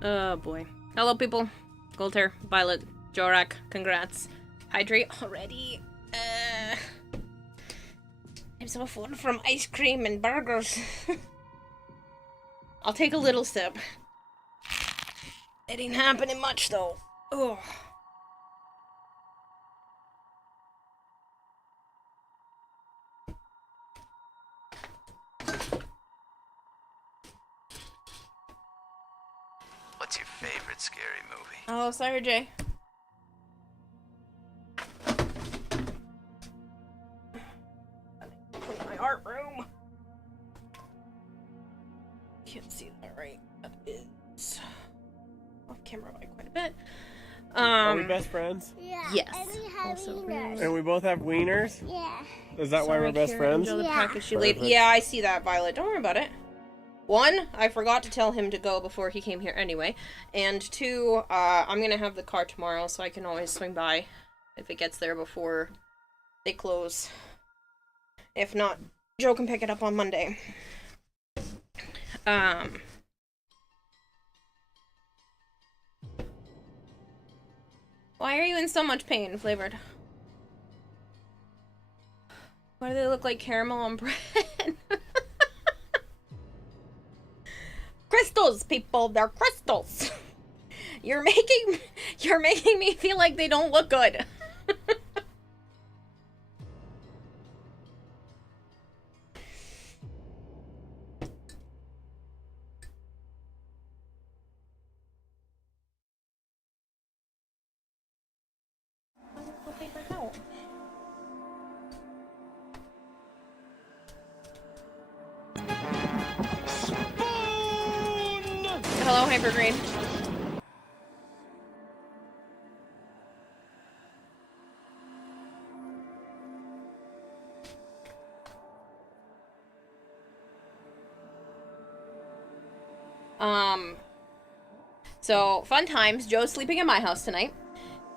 Oh boy. Hello people. Goldhair, Violet, Jorak, congrats. Hydrate already. I'm so full from ice cream and burgers. I'll take a little sip. It ain't happening much though. Ugh. What's your favorite scary movie? Oh, sorry, Jay. Clean my art room. Can't see that right. That is off camera by quite a bit. Are we best friends? Yeah. Yes. And we have Also wieners. And we both have wieners? Yeah. Is that why we're best friends? Enjoy the Yeah. package she laid. Perfect. Yeah, I see that, Violet. Don't worry about it. One, I forgot to tell him to go before he came here anyway. And two, I'm gonna have the car tomorrow, so I can always swing by if it gets there before they close. If not, Joe can pick it up on Monday. Why are you in so much pain, Flavored? Why do they look like caramel on bread? Crystals, people, they're crystals. You're making me feel like they don't look good. Hello, Hypergreen. So, fun times. Joe's sleeping at my house tonight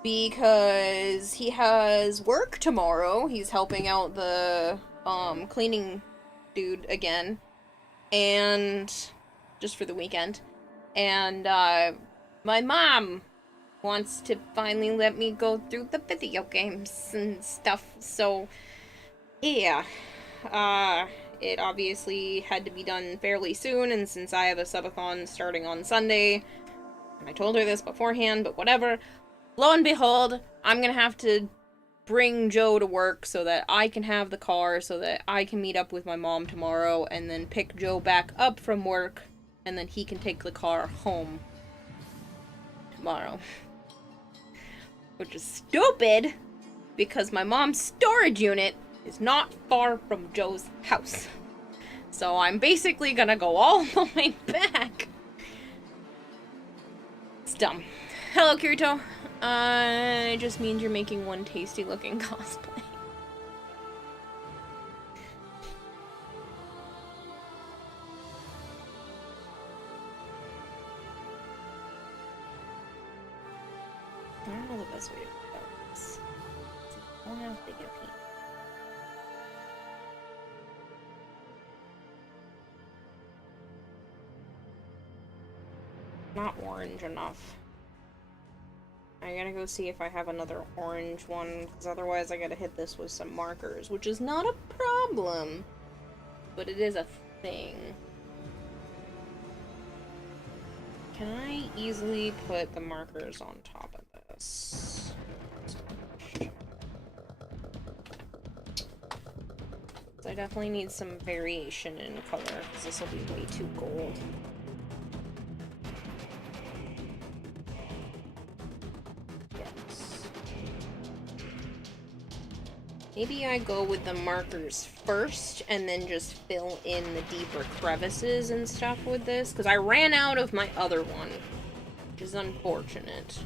because he has work tomorrow. He's helping out the, cleaning dude again. And just for the weekend. And, my mom wants to finally let me go through the video games and stuff. So, yeah. It obviously had to be done fairly soon, and since I have a subathon starting on Sunday, and I told her this beforehand, but whatever, lo and behold, I'm gonna have to bring Joe to work so that I can have the car, so that I can meet up with my mom tomorrow, and then pick Joe back up from work, and then he can take the car home tomorrow. Which is stupid, because my mom's storage unit is not far from Joe's house. So I'm basically gonna go all the way back. It's dumb. Hello, Kirito. It just means you're making one tasty looking cosplay. I don't know the best way to go about this. I don't have to get paint. Not orange enough. I gotta go see if I have another orange one, because otherwise I gotta hit this with some markers, which is not a problem, but it is a thing. Can I easily put the markers on top of this? I definitely need some variation in color, because this will be way too gold. Maybe I go with the markers first and then just fill in the deeper crevices and stuff with this, because I ran out of my other one, which is unfortunate.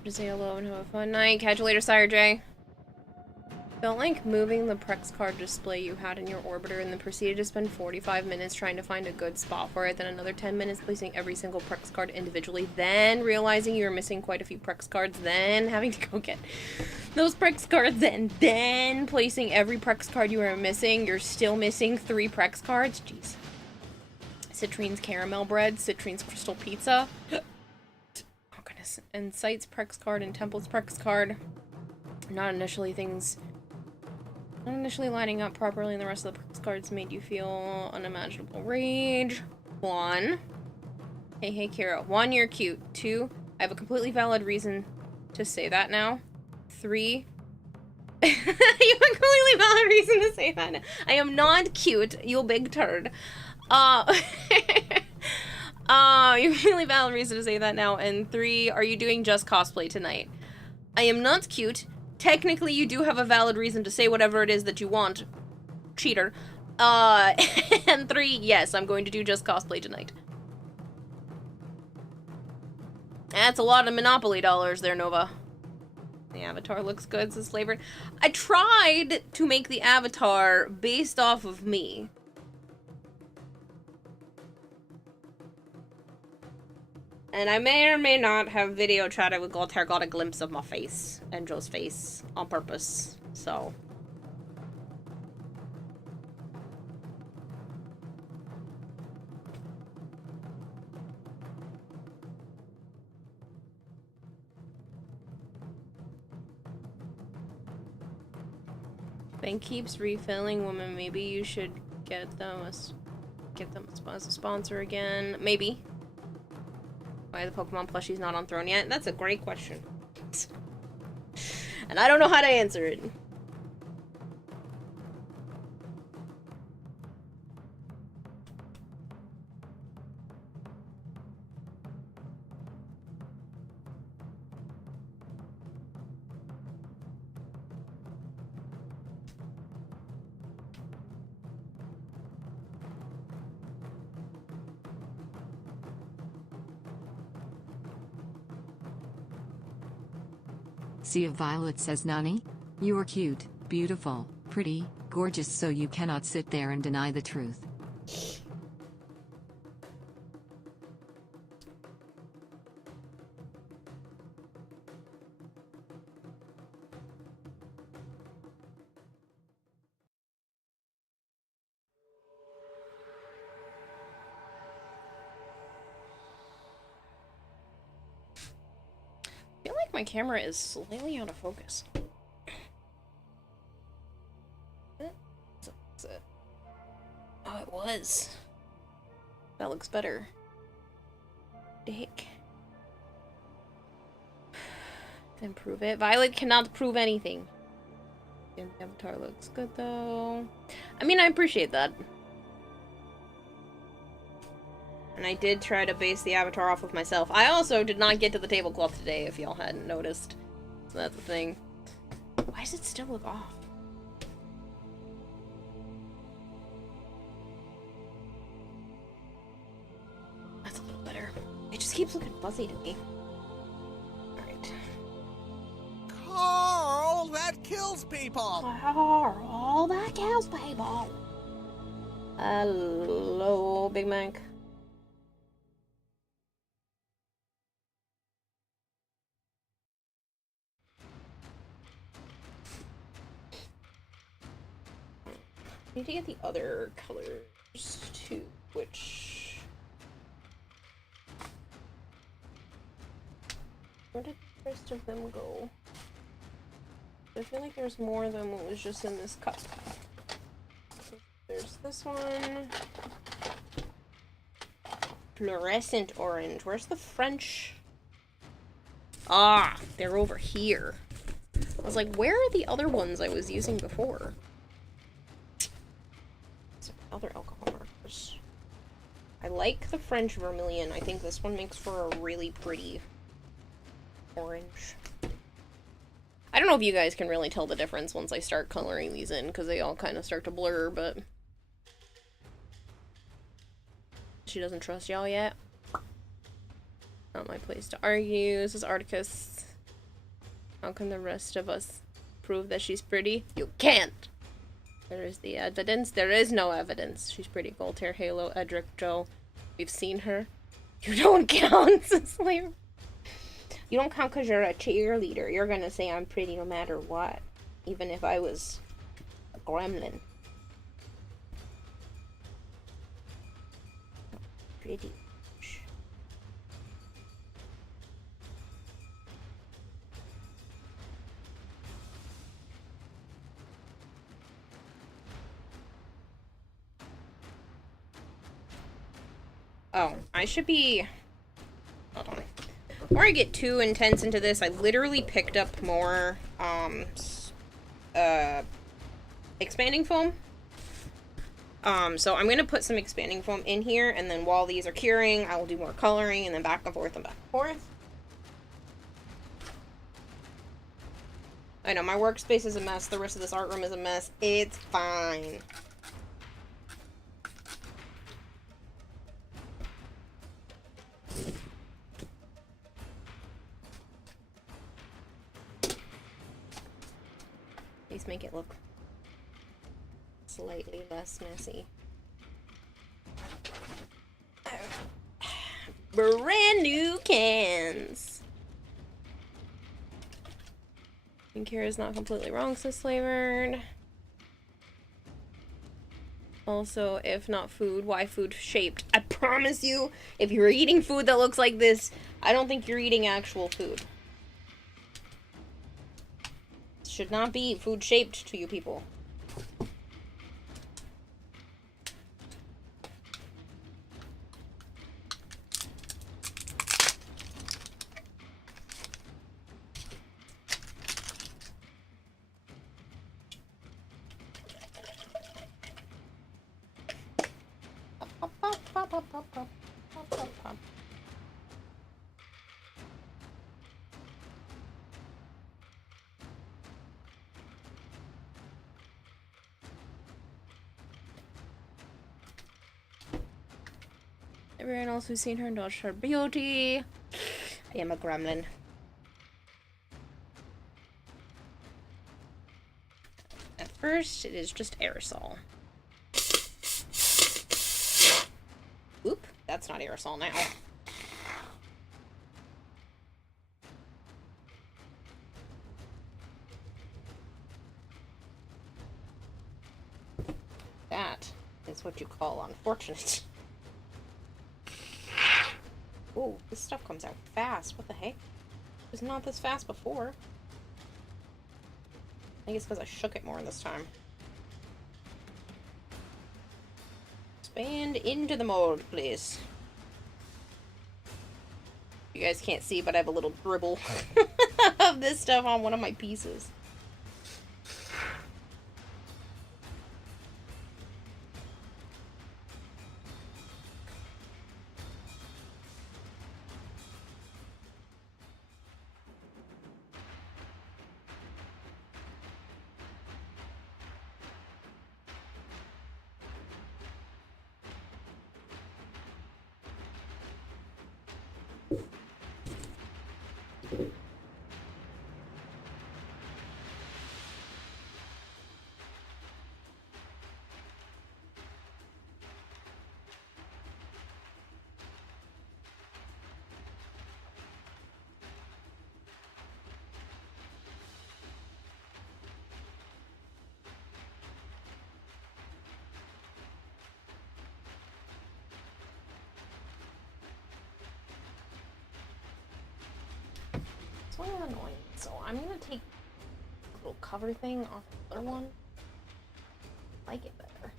Hope to say hello and have a fun night. Catch you later, Sire J. Felt like moving the Prex card display you had in your orbiter and then proceeded to spend 45 minutes trying to find a good spot for it, then another 10 minutes placing every single Prex card individually, then realizing you were missing quite a few Prex cards, then having to go get those Prex cards, and then placing every Prex card you were missing. You're still missing 3 Prex cards? Jeez. Citrine's Caramel Bread, Citrine's Crystal Pizza. Oh goodness. And Sight's Prex card and Temple's Prex card. Not initially lining up properly, and the rest of the Prex cards made you feel unimaginable rage. 1. Hey, Kira. 1, you're cute. 2, I have a completely valid reason to say that now. 3, you have a completely valid reason to say that now. I am not cute, you big turd. You have a really valid reason to say that now. And 3, are you doing just cosplay tonight? I am not cute. Technically, you do have a valid reason to say whatever it is that you want. Cheater. And 3, yes, I'm going to do just cosplay tonight. That's a lot of Monopoly dollars there, Nova. The avatar looks good, says Flavor. I tried to make the avatar based off of me. And I may or may not have video chatted with Galtair, got a glimpse of my face and Joe's face on purpose, so. Bank keeps refilling, woman. Maybe you should get them as a sponsor again. Maybe. Why the Pokemon plushie's not on Throne yet? That's a great question. And I don't know how to answer it. Sea of Violet says, Nani? You are cute, beautiful, pretty, gorgeous, so you cannot sit there and deny the truth. I feel like my camera is slightly out of focus. That's it. Oh, it was. That looks better. Dick. Then prove it. Violet cannot prove anything. The avatar looks good though. I mean, I appreciate that. And I did try to base the avatar off of myself. I also did not get to the tablecloth today, if y'all hadn't noticed. So that's the thing. Why does it still look off? That's a little better. It just keeps looking fuzzy to me. Alright. Carl, that kills people! Carl, that kills people! Hello, Big Mac. I need to get the other colors too, which... Where did the rest of them go? I feel like there's more than what was just in this cup. So there's this one. Fluorescent orange. Where's the French? Ah, they're over here. I was like, where are the other ones I was using before? Other alcohol markers. I like the French vermilion. I think this one makes for a really pretty orange. I don't know if you guys can really tell the difference once I start coloring these in, because they all kind of start to blur, but... She doesn't trust y'all yet. Not my place to argue. This is Articus. How can the rest of us prove that she's pretty? You can't! There is the evidence. There is no evidence. She's pretty. Gold hair, halo, Edric, Joe. We've seen her. You don't count, Slayer. You don't count because you're a cheerleader. You're gonna say I'm pretty no matter what. Even if I was a gremlin. Pretty. Oh, I should be... Hold on. Before I get too intense into this, I literally picked up more, expanding foam. So I'm gonna put some expanding foam in here, and then while these are curing, I will do more coloring, and then back and forth and back and forth. I know, my workspace is a mess, the rest of this art room is a mess. It's fine. Please make it look slightly less messy. Brand new cans! Skincare is not completely wrong, says Flavored. Also, if not food, why food shaped? I promise you, if you're eating food that looks like this, I don't think you're eating actual food. Should not be food shaped to you people. Everyone else who's seen her indulged her beauty. I am a gremlin. At first, it is just aerosol. Oop, that's not aerosol now. That is what you call unfortunate. Ooh, this stuff comes out fast. What the heck? It was not this fast before. I think it's because I shook it more this time. Expand into the mold, please. You guys can't see, but I have a little dribble of this stuff on one of my pieces. It's really annoying. So I'm gonna take the little cover thing off the other one. I like it better.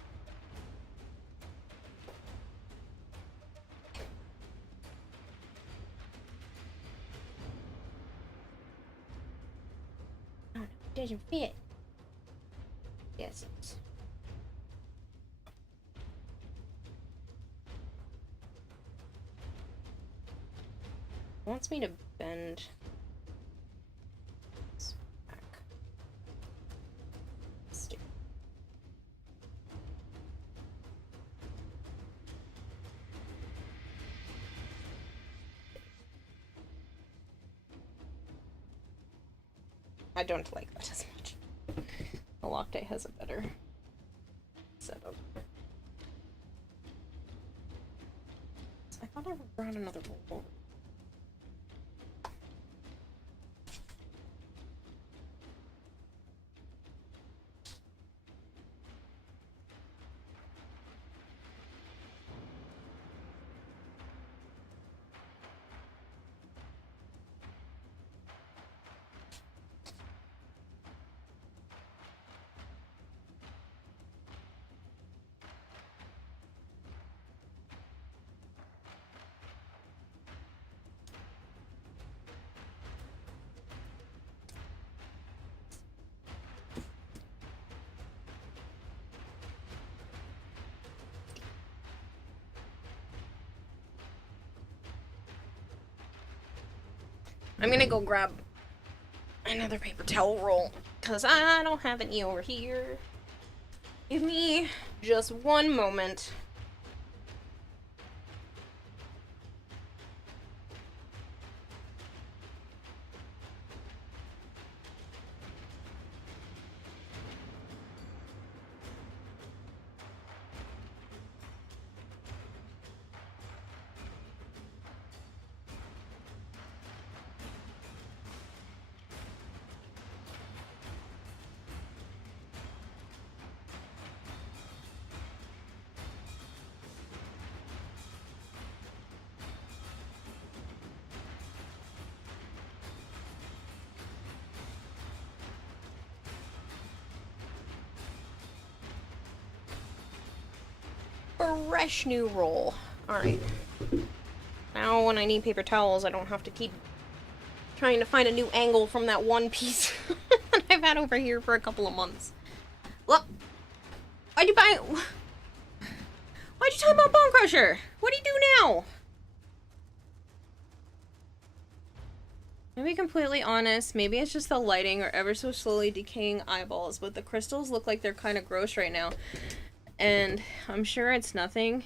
Oh no, it doesn't fit. Yes, it's. It wants me to bend. I don't like that as much. The Loctite has a better setup. I thought I brought another bowl. I'm gonna go grab another paper towel roll, because I don't have any over here. Give me just one moment. Fresh new roll. Alright. Now when I need paper towels, I don't have to keep trying to find a new angle from that one piece that I've had over here for a couple of months. Look! Why'd you buy... Why'd you talk about Bone Crusher? What do you do now? To be completely honest, maybe it's just the lighting or ever so slowly decaying eyeballs, but the crystals look like they're kind of gross right now. And I'm sure it's nothing,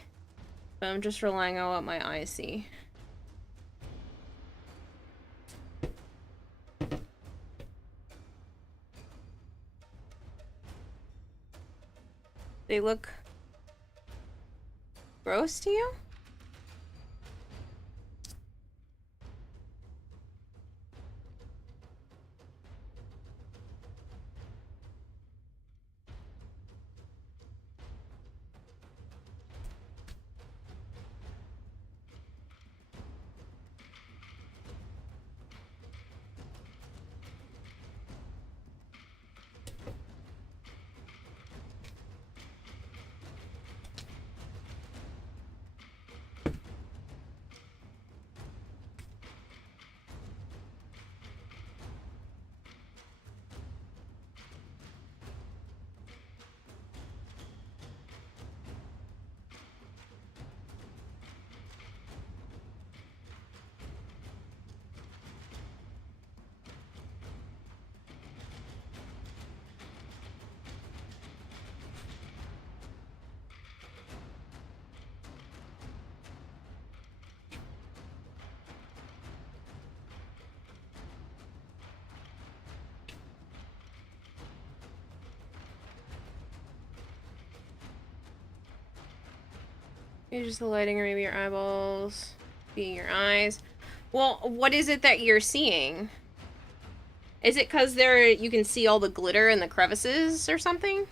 but I'm just relying on what my eyes see. They look gross to you? Maybe just the lighting, or maybe your eyeballs, being your eyes. Well, what is it that you're seeing? Is it because you can see all the glitter in the crevices or something?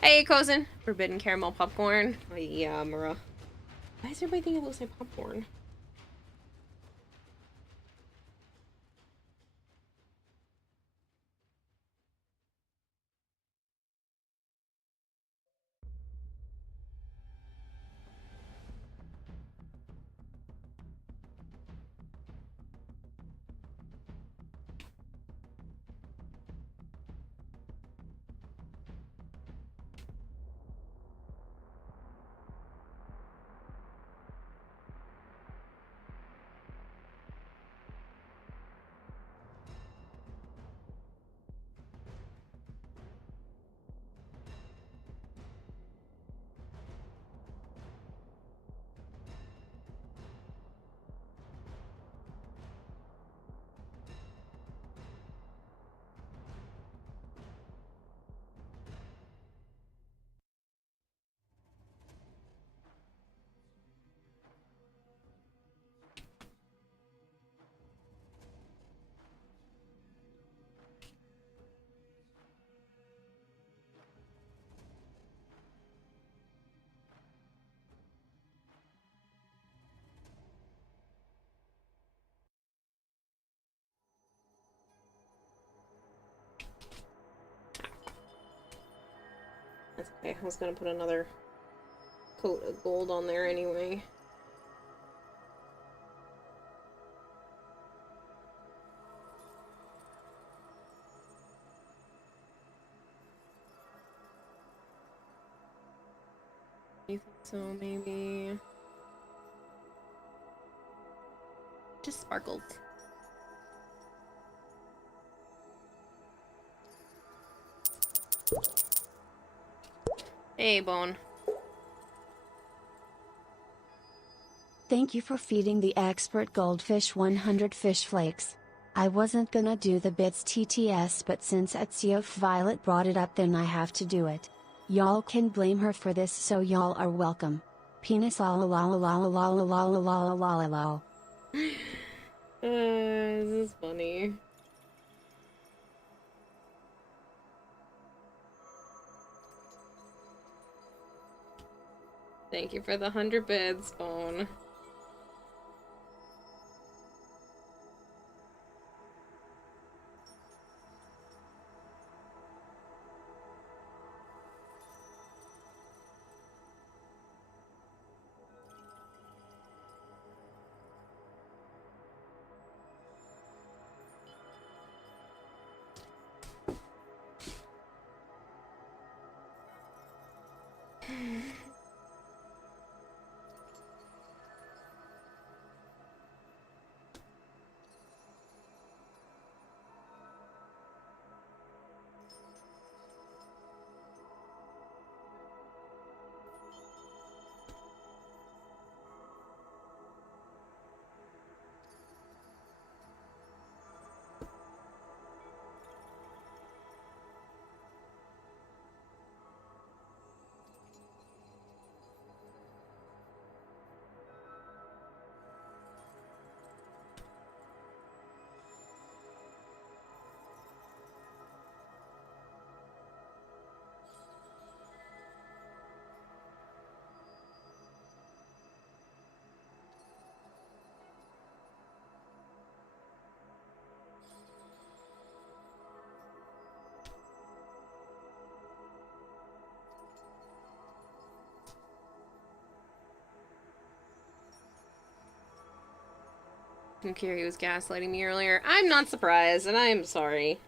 Hey, cousin. Forbidden caramel popcorn. Oh, yeah, Mara. Why is everybody thinking it looks like popcorn? That's okay. I was gonna put another coat of gold on there anyway. You think so, maybe? Just sparkles. Hey, Bone. Thank you for feeding the expert goldfish 100 fish flakes. I wasn't gonna do the bits TTS, but since Ezio Violet brought it up, then I have to do it. Y'all can blame her for this, so y'all are welcome. Penis la la la la la la la la la la la la la. This is funny. Thank you for the 100 bids, Bone. Kiri was gaslighting me earlier. I'm not surprised, and I'm sorry.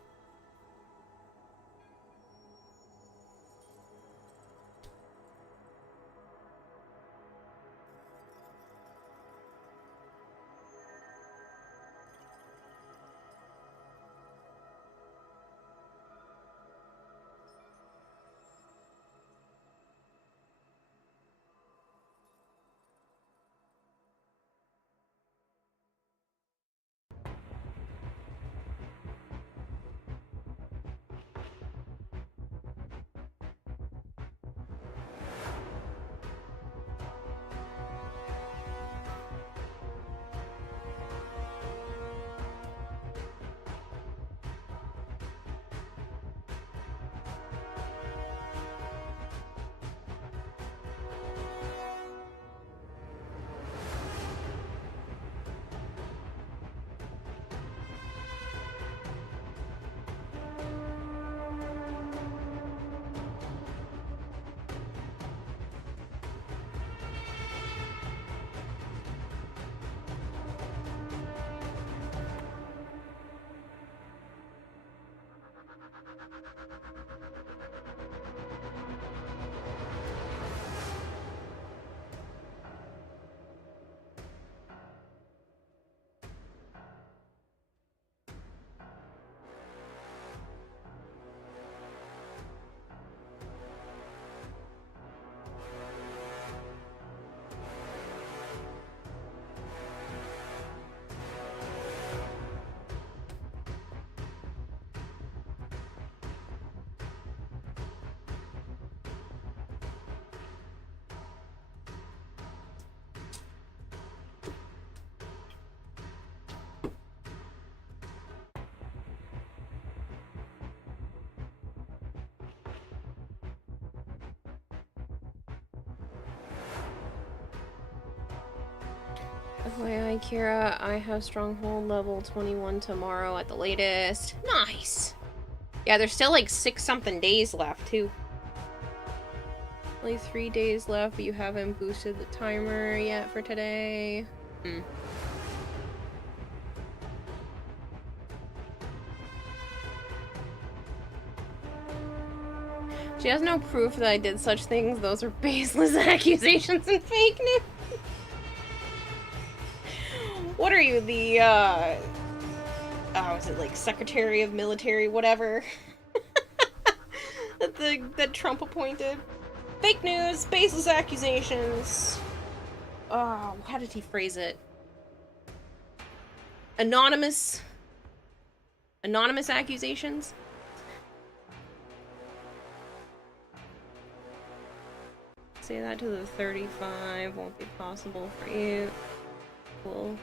FYI, Kira, I have Stronghold level 21 tomorrow at the latest. Nice! Yeah, there's still like 6-something days left, too. Only 3 days left, but you haven't boosted the timer yet for today. She has no proof that I did such things. Those are baseless accusations and fake news. What are you, the, oh, is it like Secretary of Military, whatever? that Trump appointed? Fake news, baseless accusations. Oh, how did he phrase it? Anonymous accusations? Say that to the 35 won't be possible for you. Well,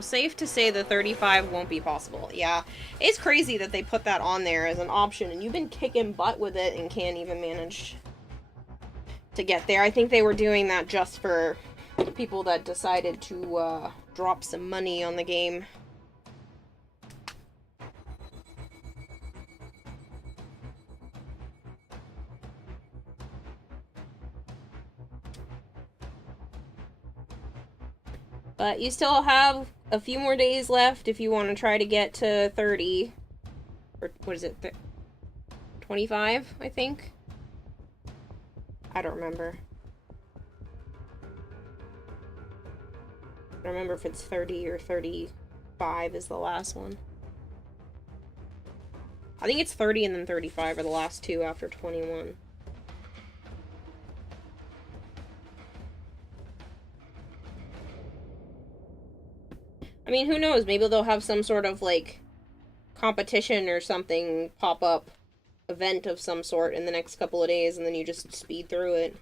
safe to say the 35 won't be possible. Yeah, it's crazy that they put that on there as an option, and you've been kicking butt with it and can't even manage to get there. I think they were doing that just for people that decided to drop some money on the game. But you still have a few more days left if you want to try to get to 30. Or what is it? 25, I think? I don't remember. I don't remember if it's 30 or 35 is the last one. I think it's 30 and then 35 are the last two after 21. I mean, who knows? Maybe they'll have some sort of, like, competition or something pop up. Event of some sort in the next couple of days, and then you just speed through it.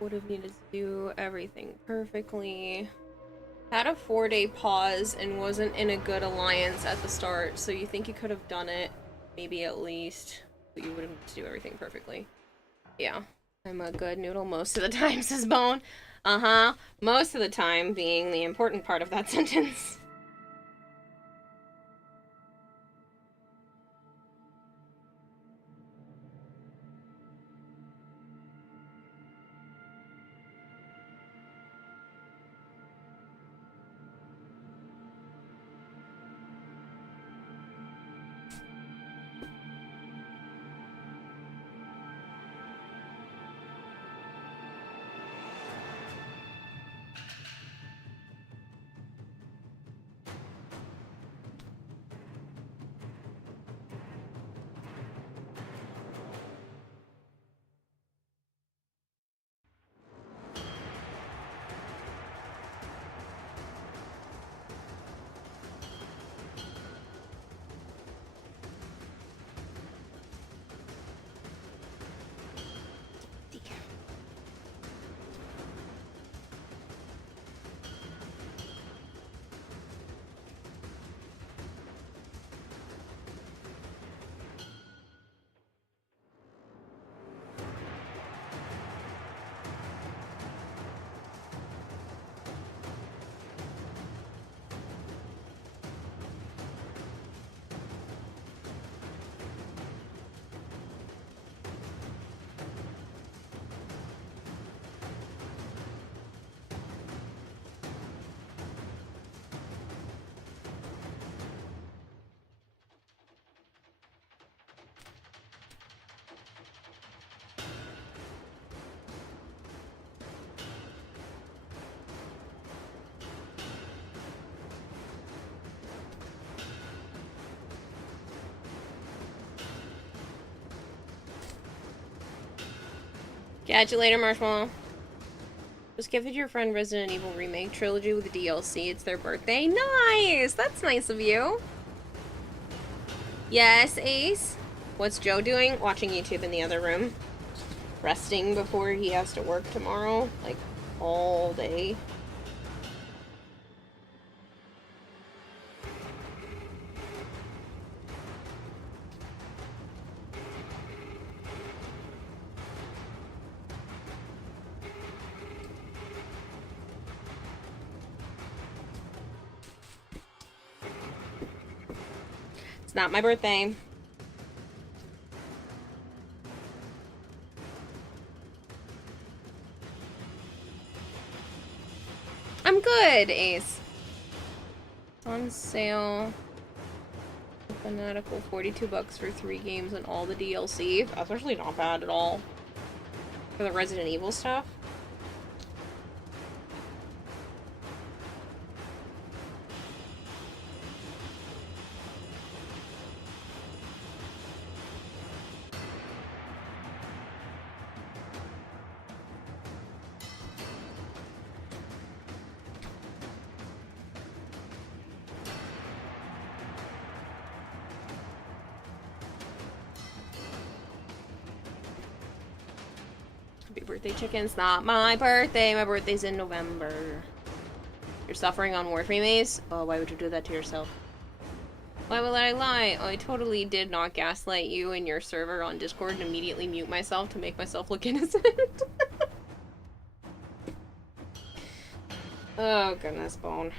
Would have needed to do everything perfectly. Had a 4-day pause and wasn't in a good alliance at the start, so you think you could have done it, maybe at least, but you would have needed to do everything perfectly. Yeah, I'm a good noodle most of the time, says Bone. Uh-huh, most of the time being the important part of that sentence. Catch you later, Marshmallow. Just give it to your friend Resident Evil Remake Trilogy with the DLC. It's their birthday. Nice! That's nice of you. Yes, Ace? What's Joe doing? Watching YouTube in the other room. Resting before he has to work tomorrow. Like, all day. It's not my birthday. I'm good, Ace. It's on sale. Fanatical, 42 bucks for 3 games and all the DLC. That's actually not bad at all. For the Resident Evil stuff. Happy birthday, chickens. Not my birthday. My birthday's in November. You're suffering on Warframe, Ace? Oh, why would you do that to yourself? Why would I lie? Oh, I totally did not gaslight you and your server on Discord and immediately mute myself to make myself look innocent. Oh, goodness, Bone.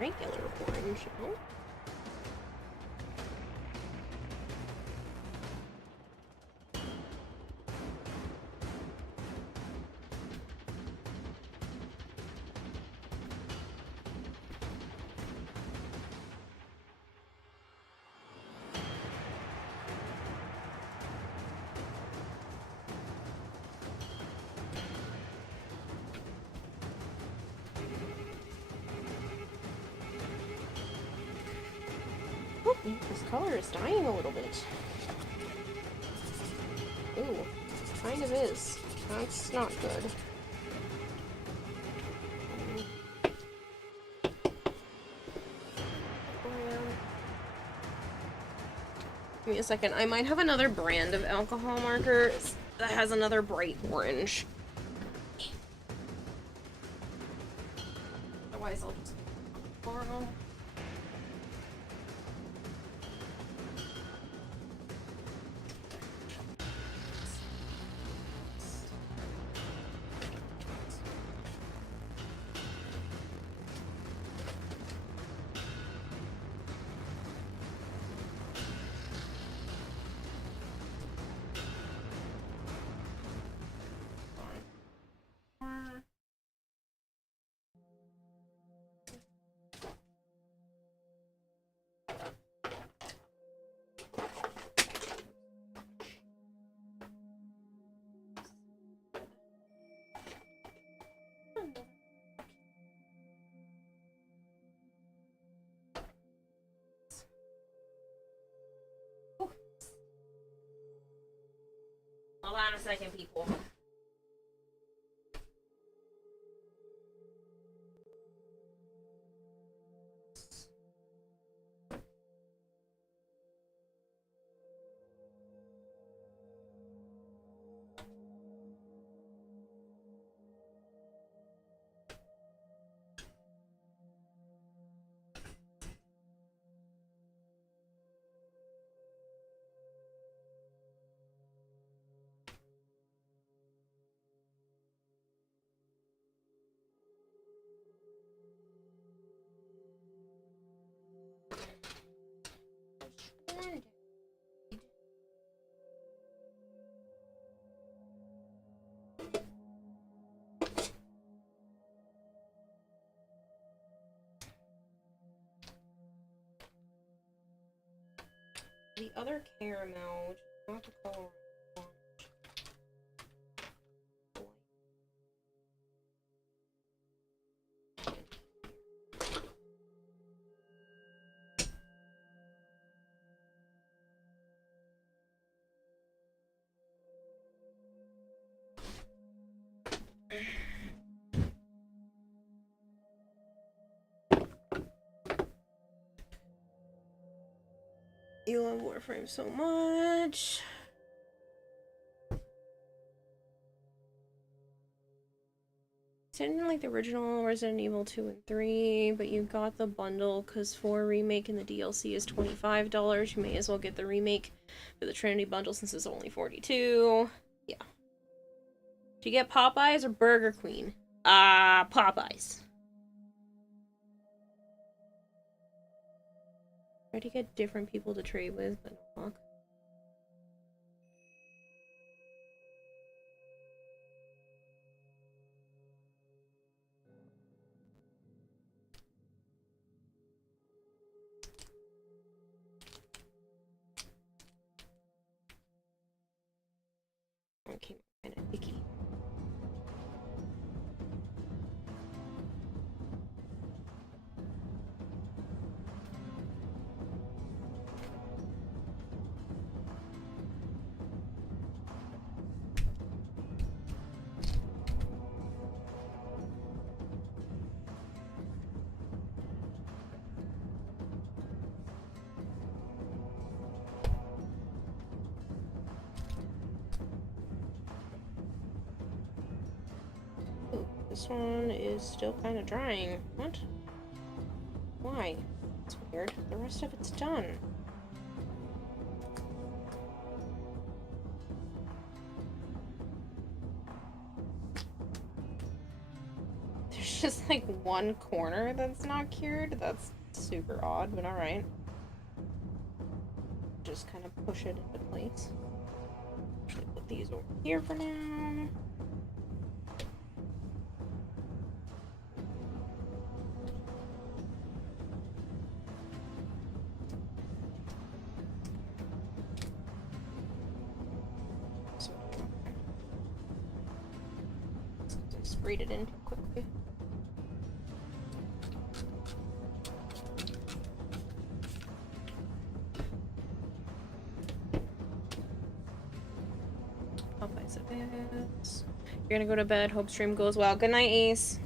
Regular orange, no? This color is dying a little bit. Ooh, kind of is. That's not good. Give me a second. I might have another brand of alcohol markers that has another bright orange. Otherwise, I'll just tomorrow. Hold on a second, people. The other caramel, which is not the color I want. You love Warframe so much. I didn't like the original Resident Evil 2 and 3, but you got the bundle because for remake and the DLC is $25. You may as well get the remake for the Trinity bundle since it's only $42. Yeah. Do you get Popeyes or Burger Queen? Popeyes. Try to get different people to trade with, but no luck. Okay, kind of icky. This one is still kind of drying. What? Why? That's weird. The rest of it's done. There's just like one corner that's not cured. That's super odd, but alright. Just kind of push it into place. Actually put these over here for now. Sprayed it in too quickly. Popeyes advance. You're gonna go to bed. Hope stream goes well. Good night, Ace.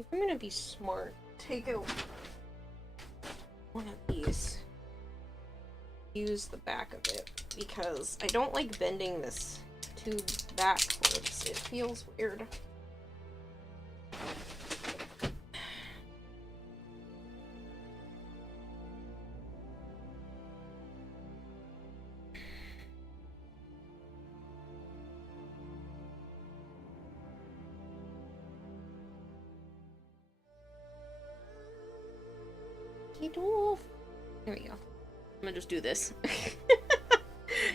think I'm gonna be smart. Take out one of these. Use the back of it, because I don't like bending this tube backwards. It feels weird. There we go. I'm gonna just do this.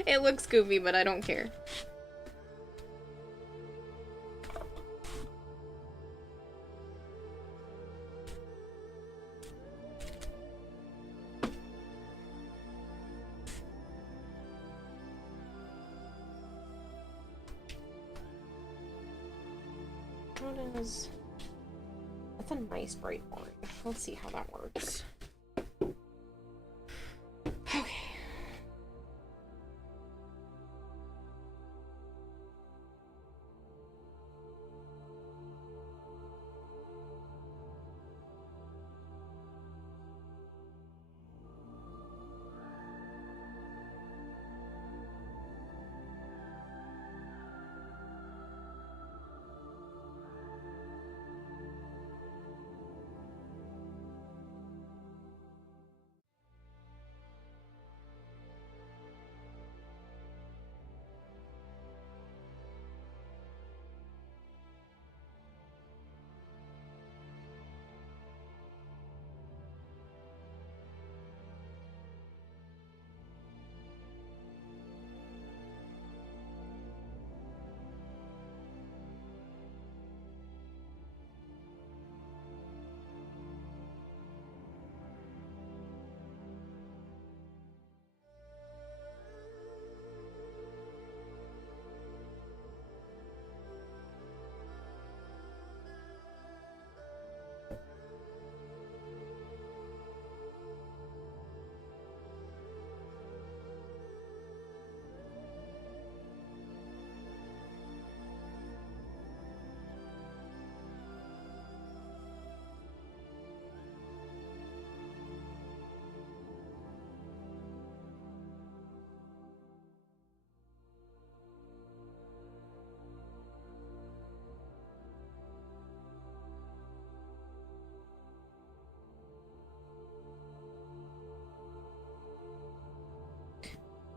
It looks goofy, but I don't care. What is... That's a nice bright orange. Let's see how that works. Okay.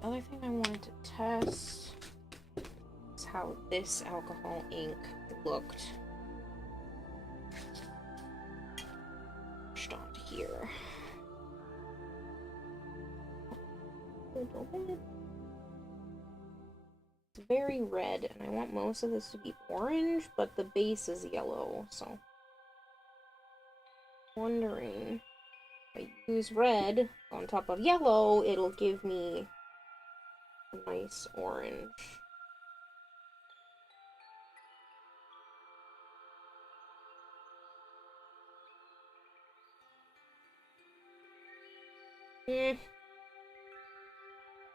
Other thing I wanted to test is how this alcohol ink looked pushed onto here. It's very red, and I want most of this to be orange, but the base is yellow, so wondering if I use red on top of yellow, it'll give me a nice orange.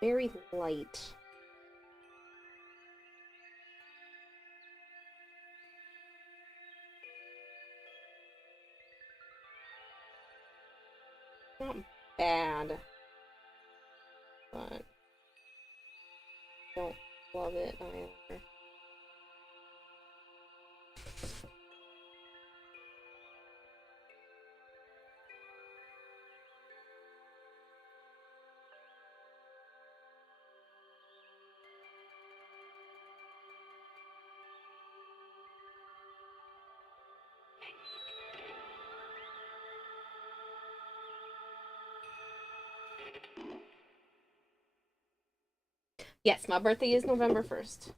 Very light. Not bad, but don't love it either. Yes, my birthday is November 1st.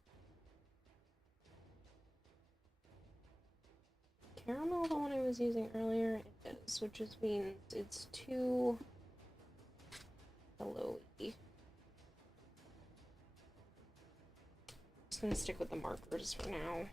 Caramel, the one I was using earlier, is, which just means it's too yellowy. Just gonna stick with the markers for now.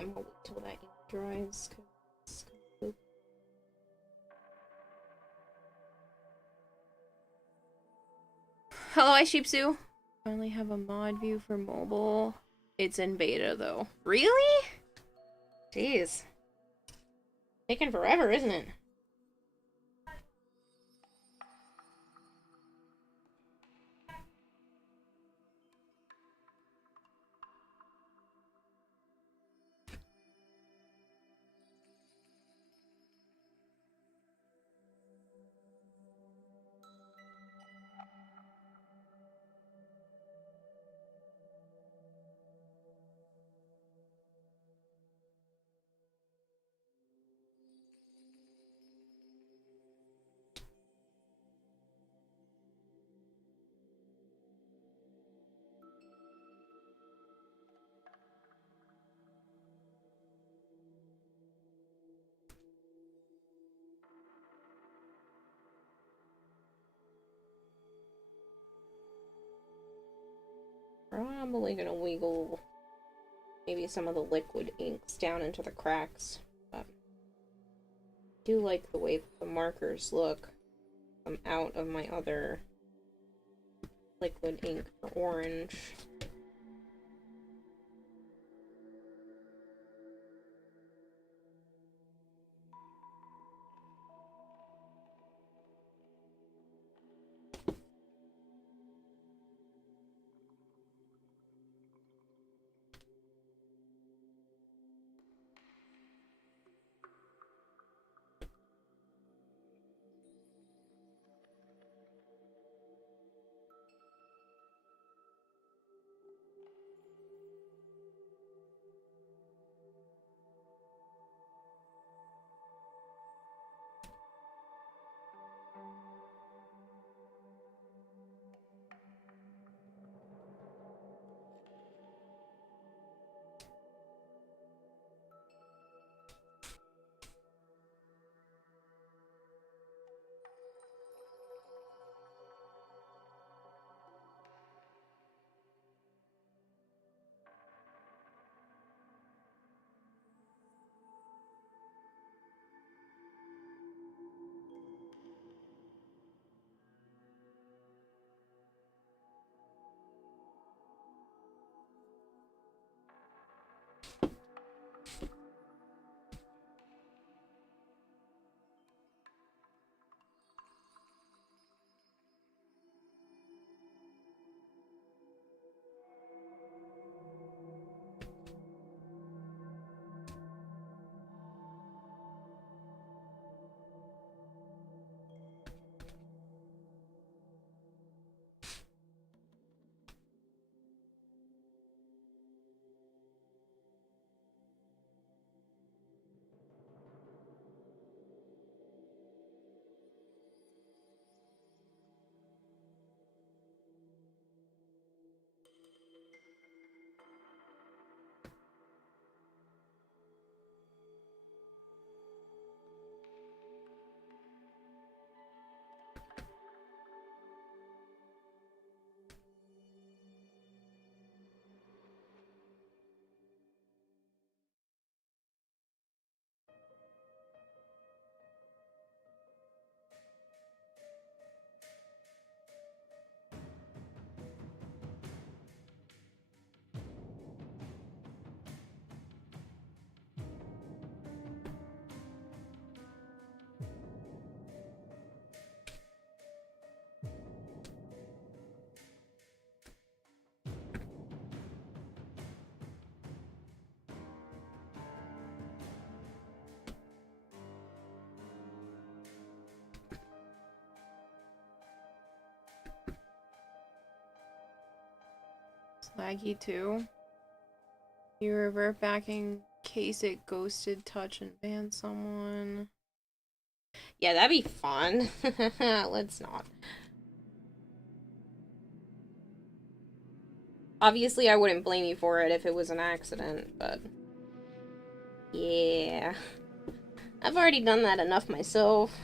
I'm gonna wait till that ink dries. 'Cause Hello, I Sheepsu. Finally have a mod view for mobile. It's in beta though. Really? Jeez. Taking forever, isn't it? Probably gonna wiggle maybe some of the liquid inks down into the cracks. But I do like the way the markers look come out of my other liquid ink for orange. Laggy too. You revert back in case it ghosted touch and ban someone. Yeah, that'd be fun. Let's not. Obviously, I wouldn't blame you for it if it was an accident, but... yeah. I've already done that enough myself.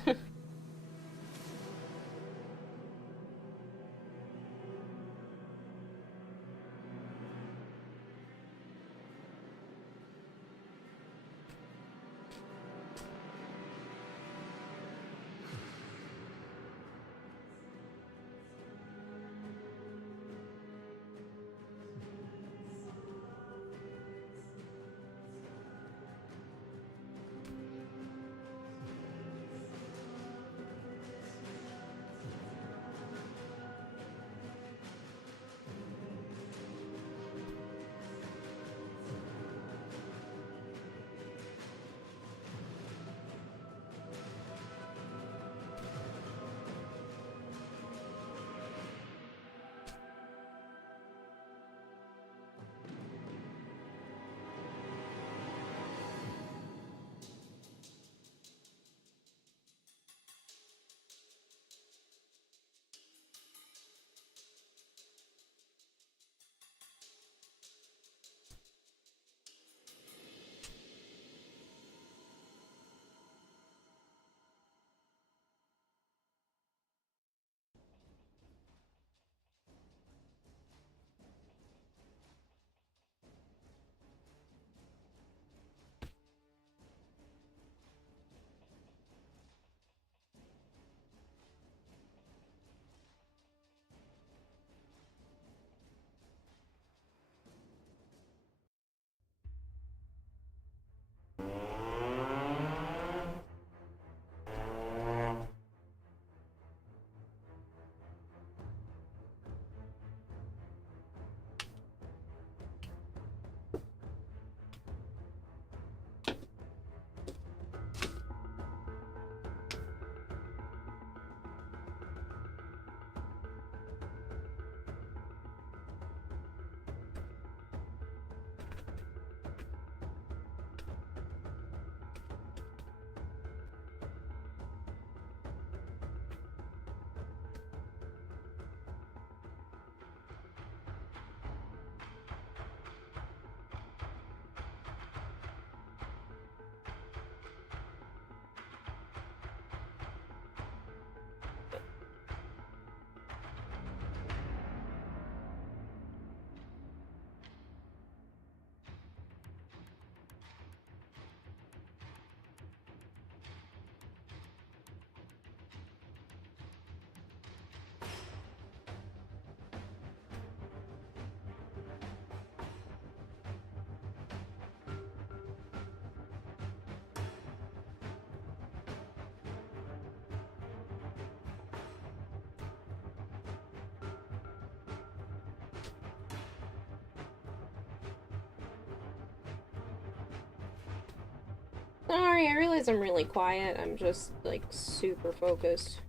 Sorry, I realize I'm really quiet. I'm just, like, super focused.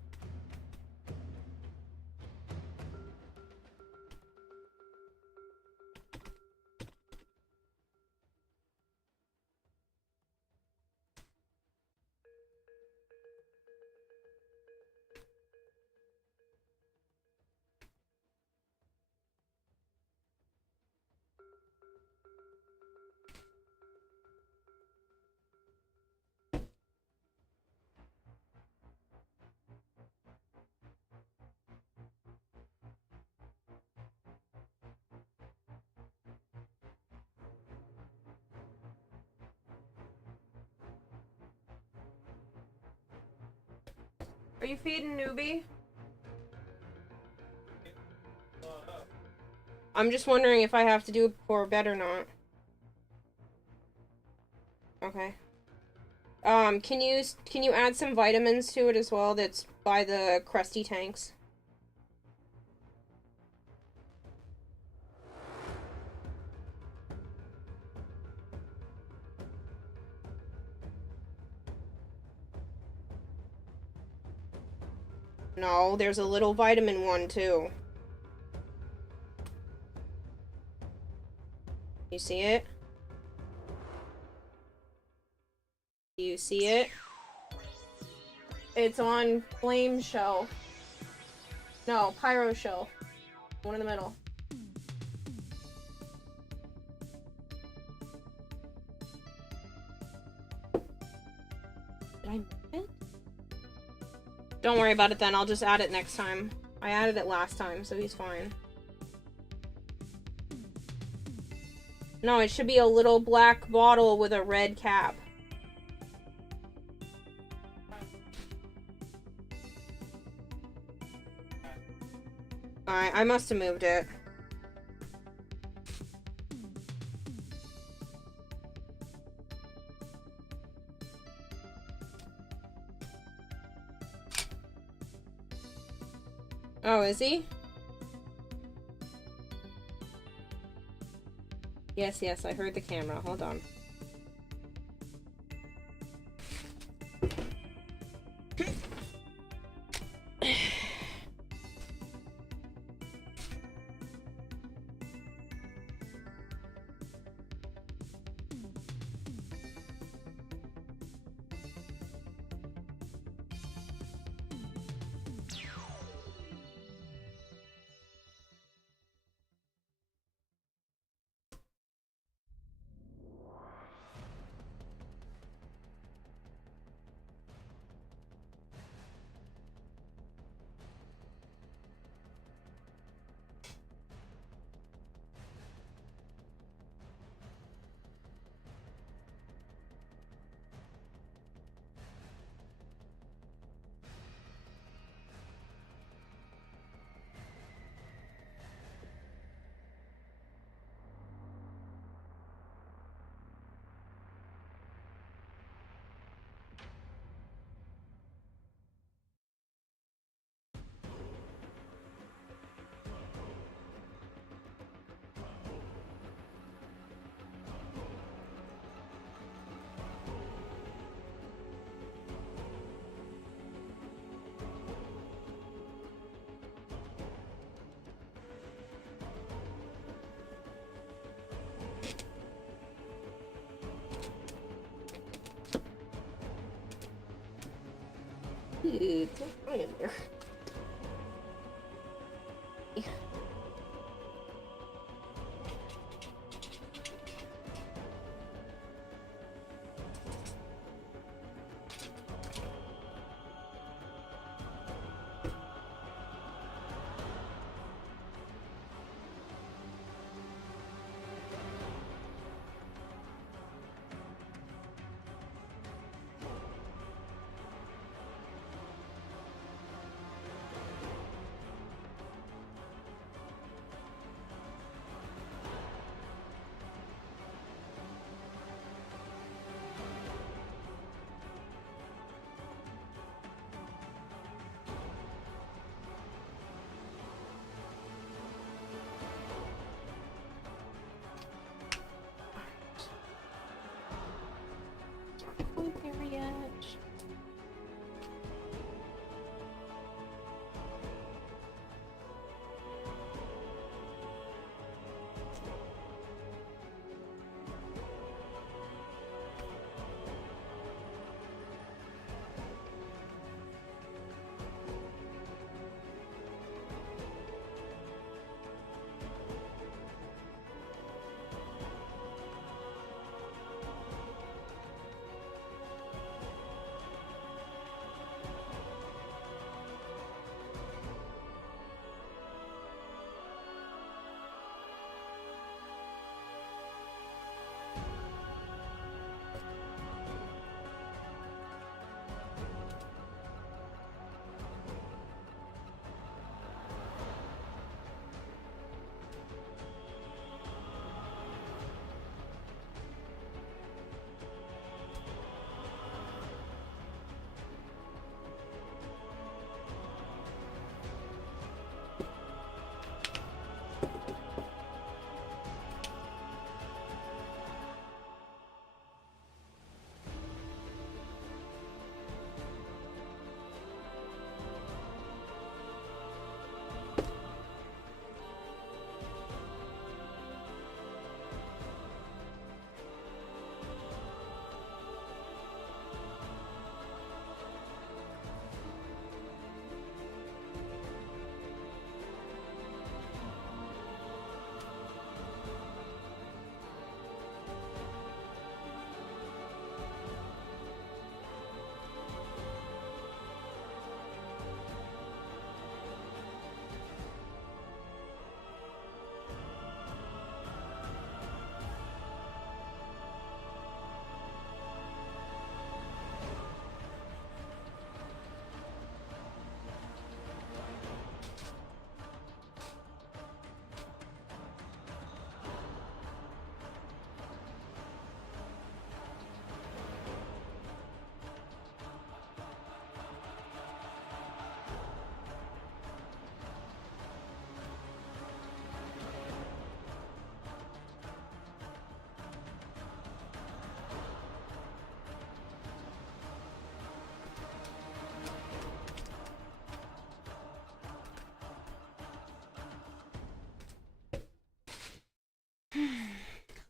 Are you feeding Newbie? I'm just wondering if I have to do it before bed or not. Okay. Can you add some vitamins to it as well that's by the crusty tanks? No, there's a little vitamin one too. You see it? Do you see it? It's on flame shell. No, pyro shell. One in the middle. Did I miss it? Don't worry about it then, I'll just add it next time. I added it last time, so he's fine. No, it should be a little black bottle with a red cap. I must have moved it. Oh, is he? Yes, yes, I heard the camera. Hold on. Dude, get in there.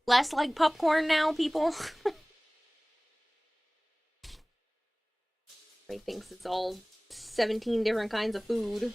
less like popcorn now, people. He thinks it's all 17 different kinds of food.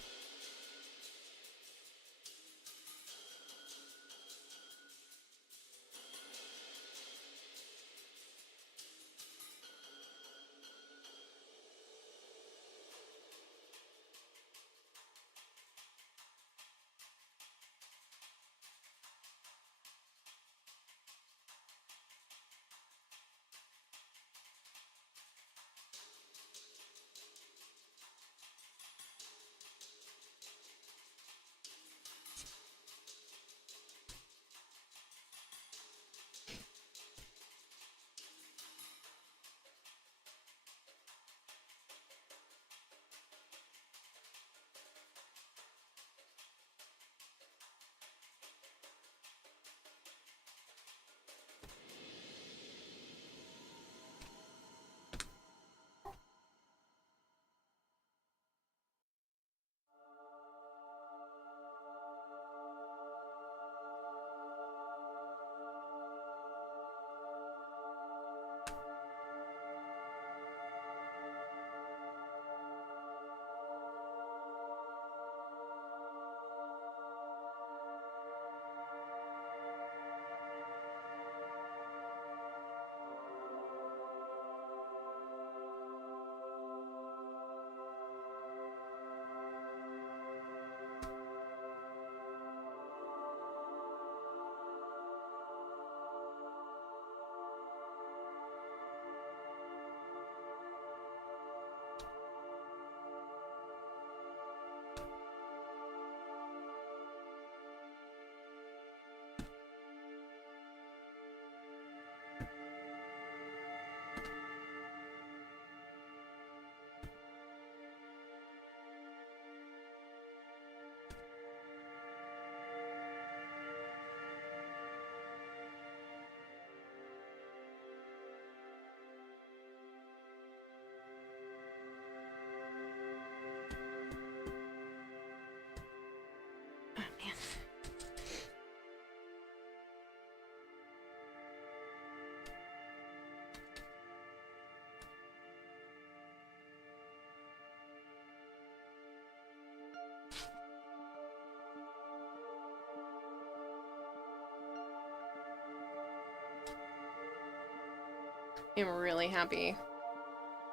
I'm really happy.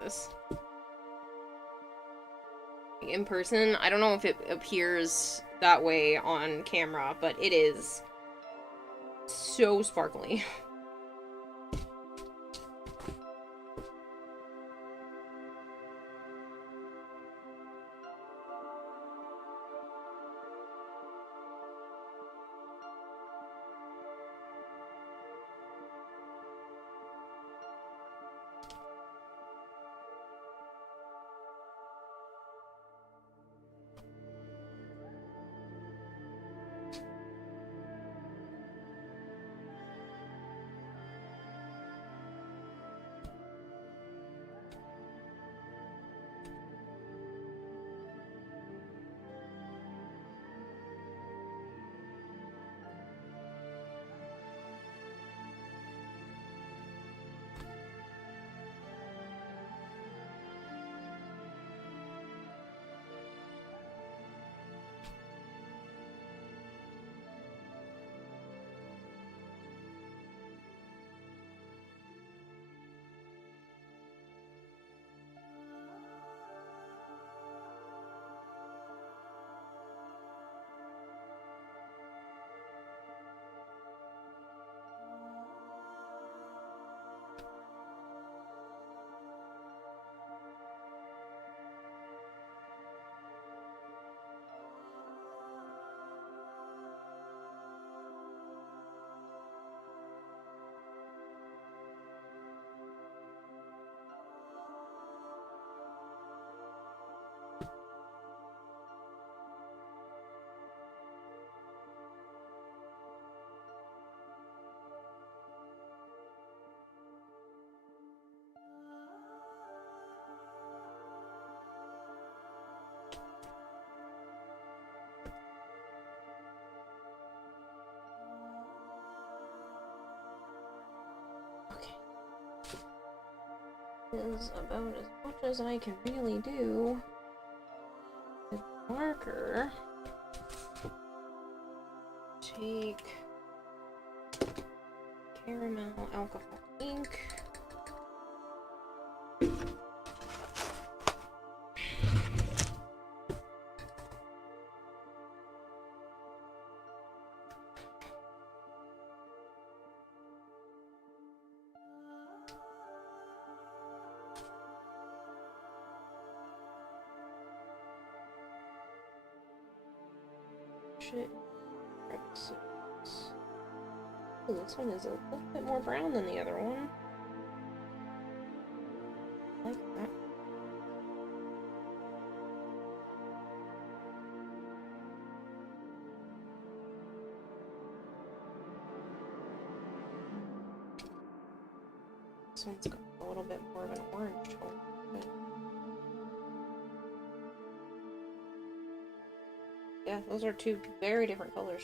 This in person, I don't know if it appears that way on camera, but it is so sparkly. is about as much as I can really do with marker. Take caramel alcohol ink. Shit. Ooh, this one is a little bit more brown than the other one. I like that. This one's got a little bit more of an orange tone. But yeah, those are two very different colors.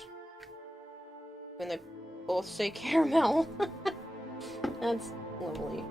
When they both say caramel. That's lovely.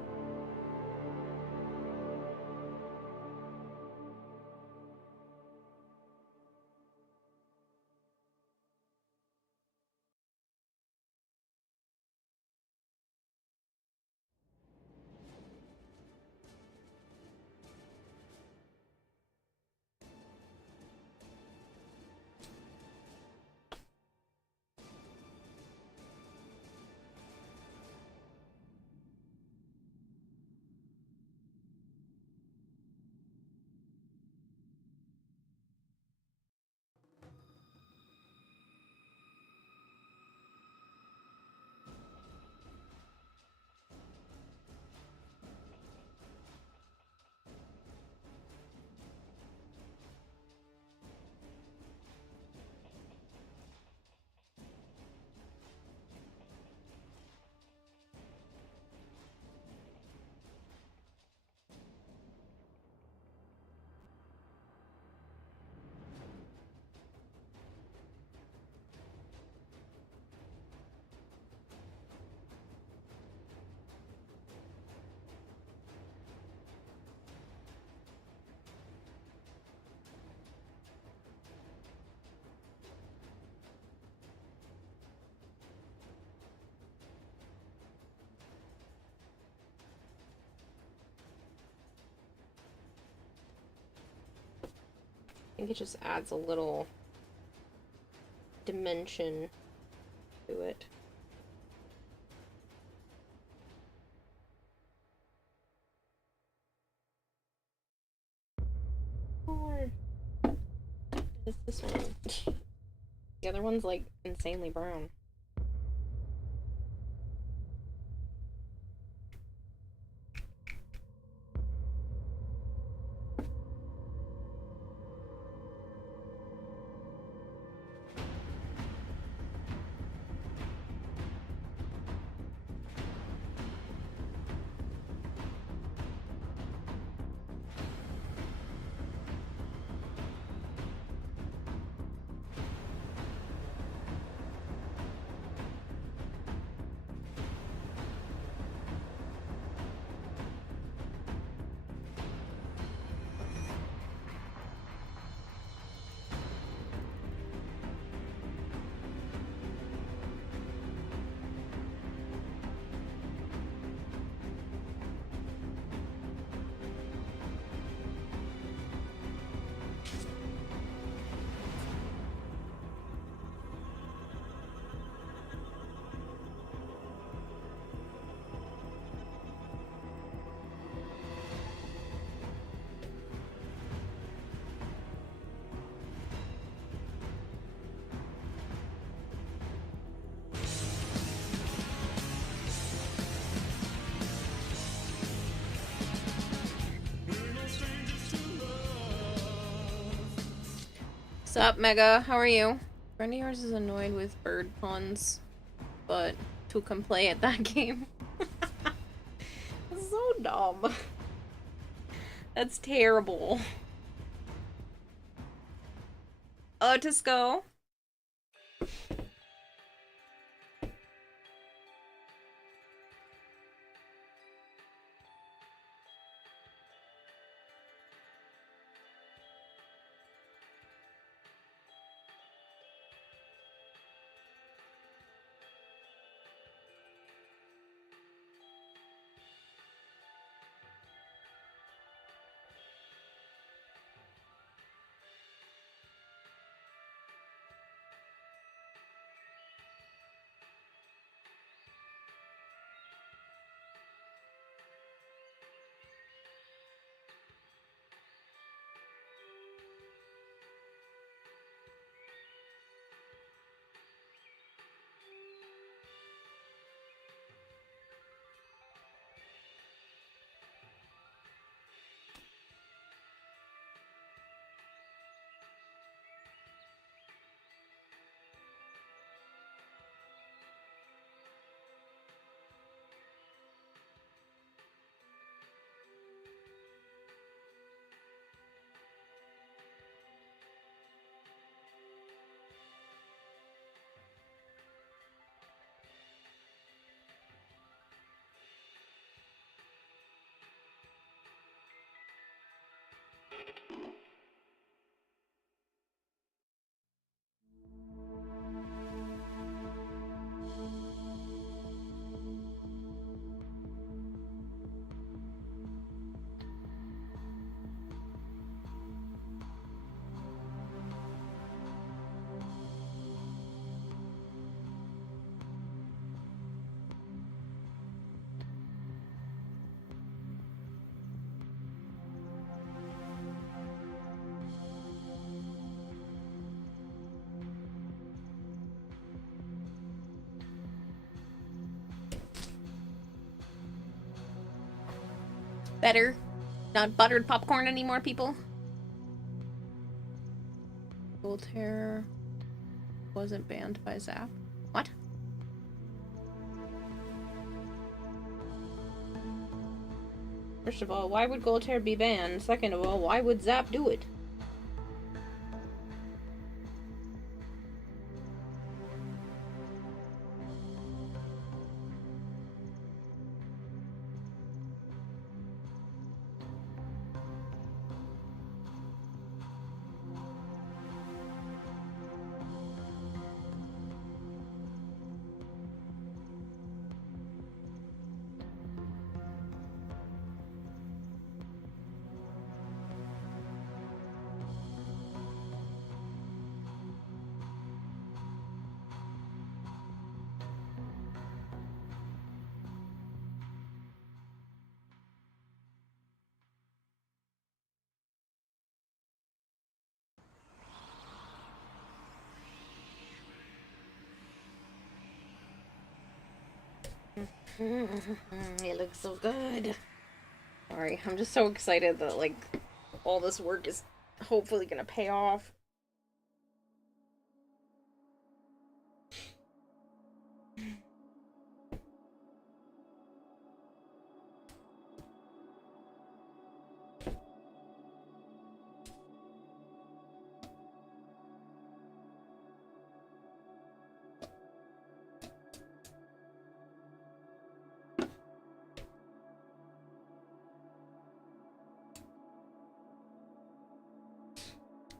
I think it just adds a little dimension to it. Or is this one? The other one's like insanely brown. Sup, Mega? How are you? Friend of yours is annoyed with bird puns, but who can play at that game? That's so dumb. That's terrible. Otisco. better. Not buttered popcorn anymore, people. Voltaire wasn't banned by Zap. What? First of all, why would Voltaire be banned? Second of all, why would Zap do it? It looks so good. Sorry, I'm just so excited that, like, all this work is hopefully gonna pay off.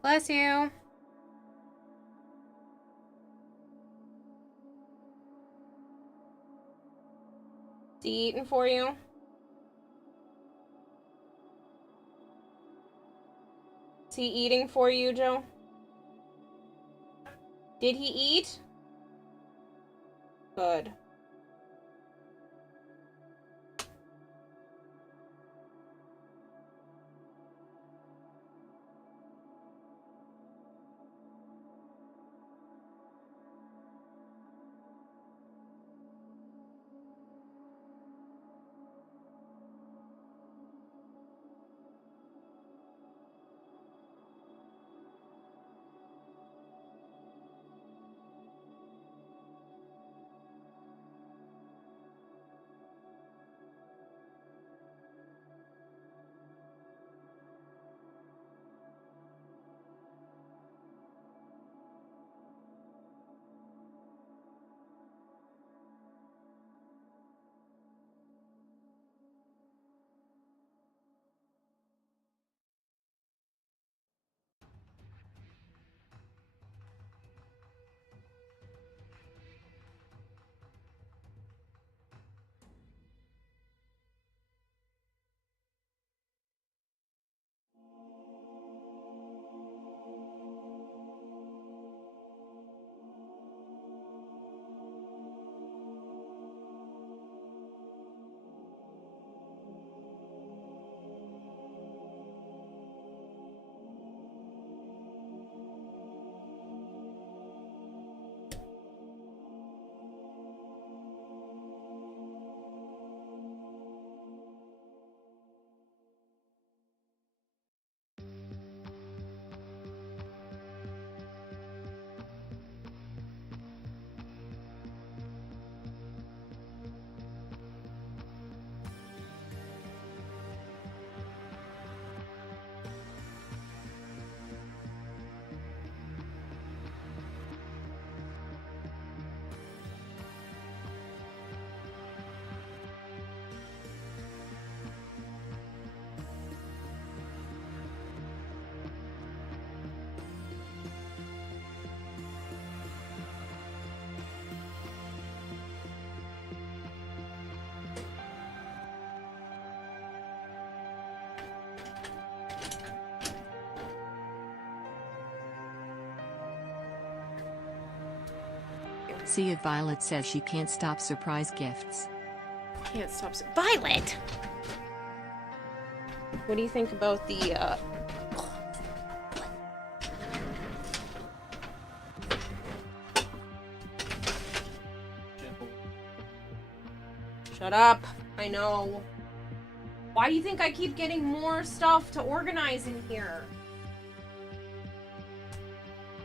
Bless you. Is he eating for you? Is he eating for you, Joe? Did he eat? Good. See if Violet says she can't stop surprise gifts. Can't stop. Violet! What do you think about the, Shut up! I know. Why do you think I keep getting more stuff to organize in here?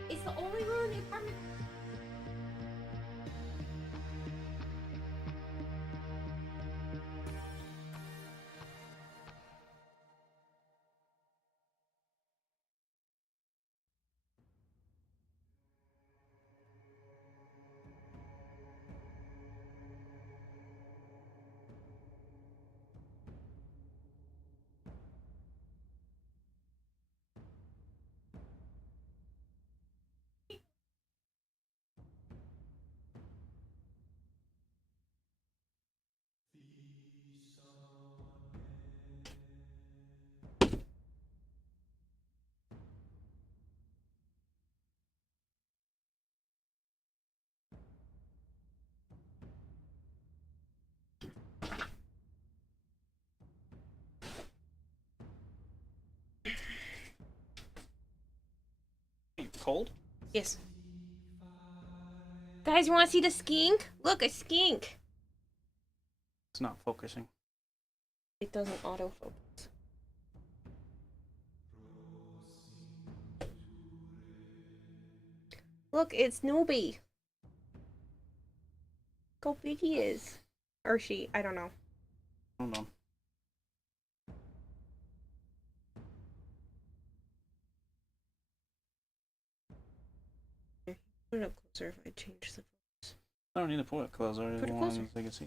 It's the only room in the apartment. Cold? Yes. Guys, you want to see the skink? Look, a skink. It's not focusing. It doesn't autofocus. Look, it's Newbie. Go big he is. Or she, I don't know. Hold on. Put it up closer if I change the focus. I don't need to put it closer. I Put just it want closer. they can see.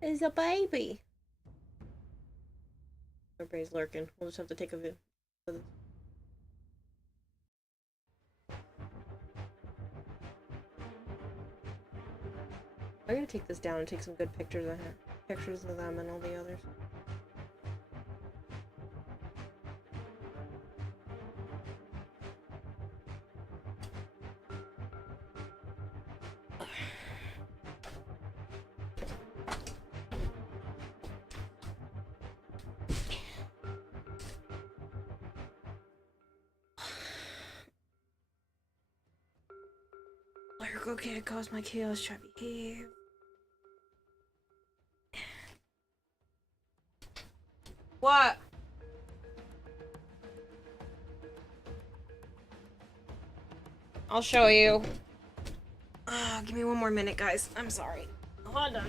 It's a baby. Everybody's lurking. We'll just have to take a video. I gotta take this down and take some good pictures of them and all the others. Lyrical can't cause my chaos, try to behave. What? I'll show you. Give me one more minute, guys. I'm sorry. Hold on.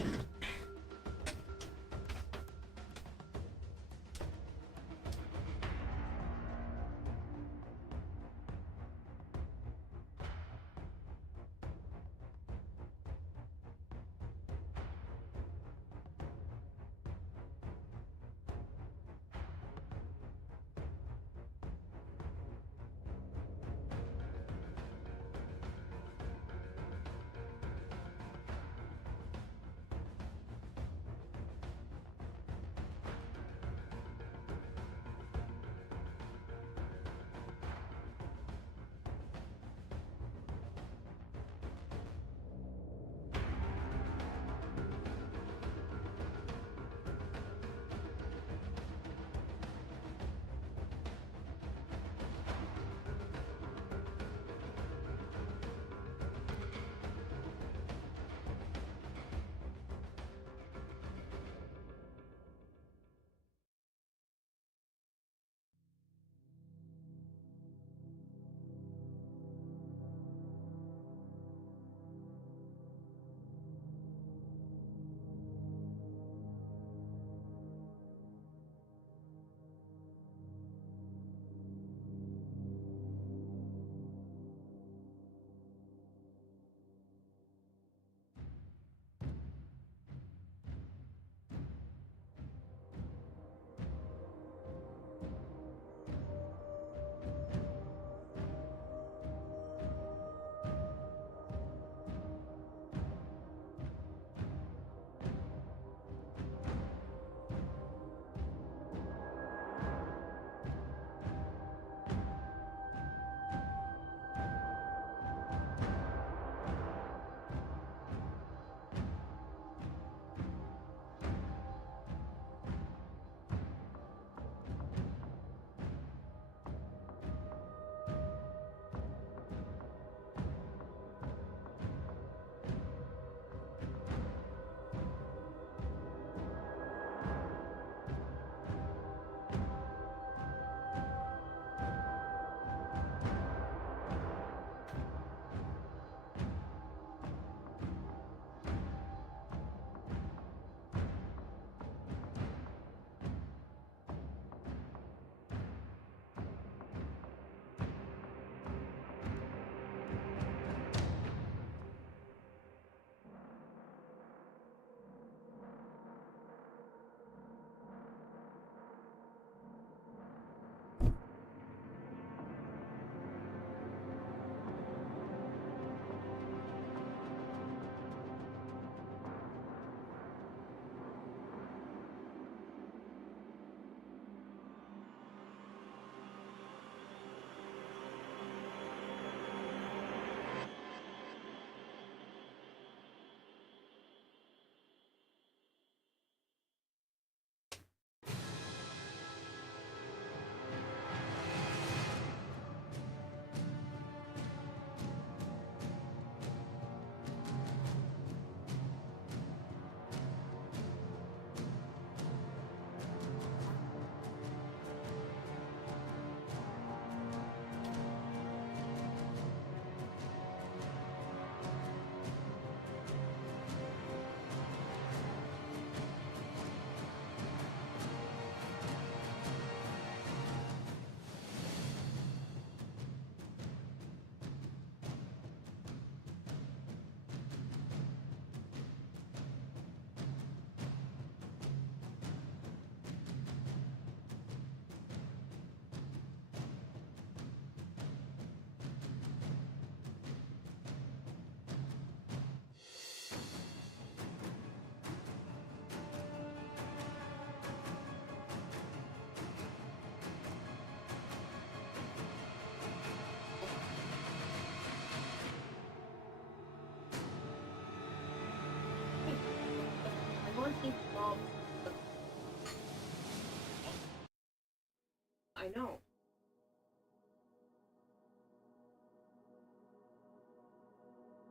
I know.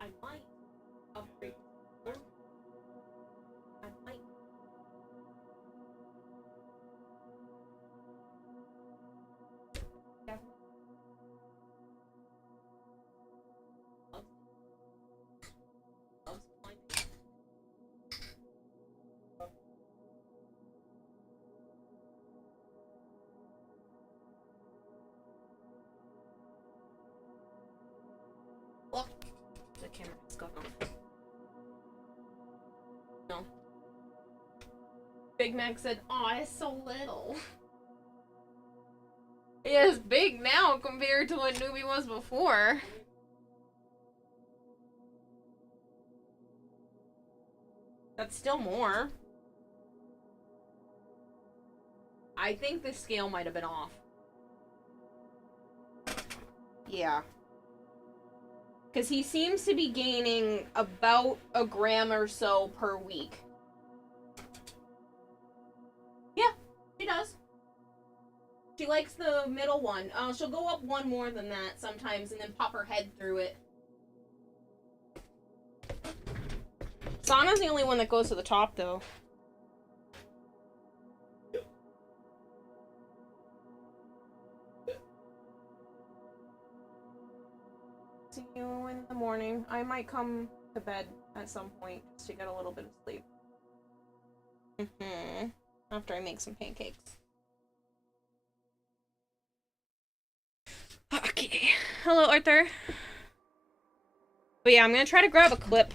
I might upgrade. I might. Yeah. Loves climbing. Look, the camera's gone off. No. Big Mac said, "Aw, it's so little." It is big now compared to what Newbie was before. That's still more. I think the scale might have been off. Yeah. Because he seems to be gaining about a gram or so per week. Yeah, she does. She likes the middle one. She'll go up one more than that sometimes and then pop her head through it. Sana's the only one that goes to the top, though. See you in the morning. I might come to bed at some point just to get a little bit of sleep. After I make some pancakes. Okay. Hello, Arthur. But yeah, I'm gonna try to grab a clip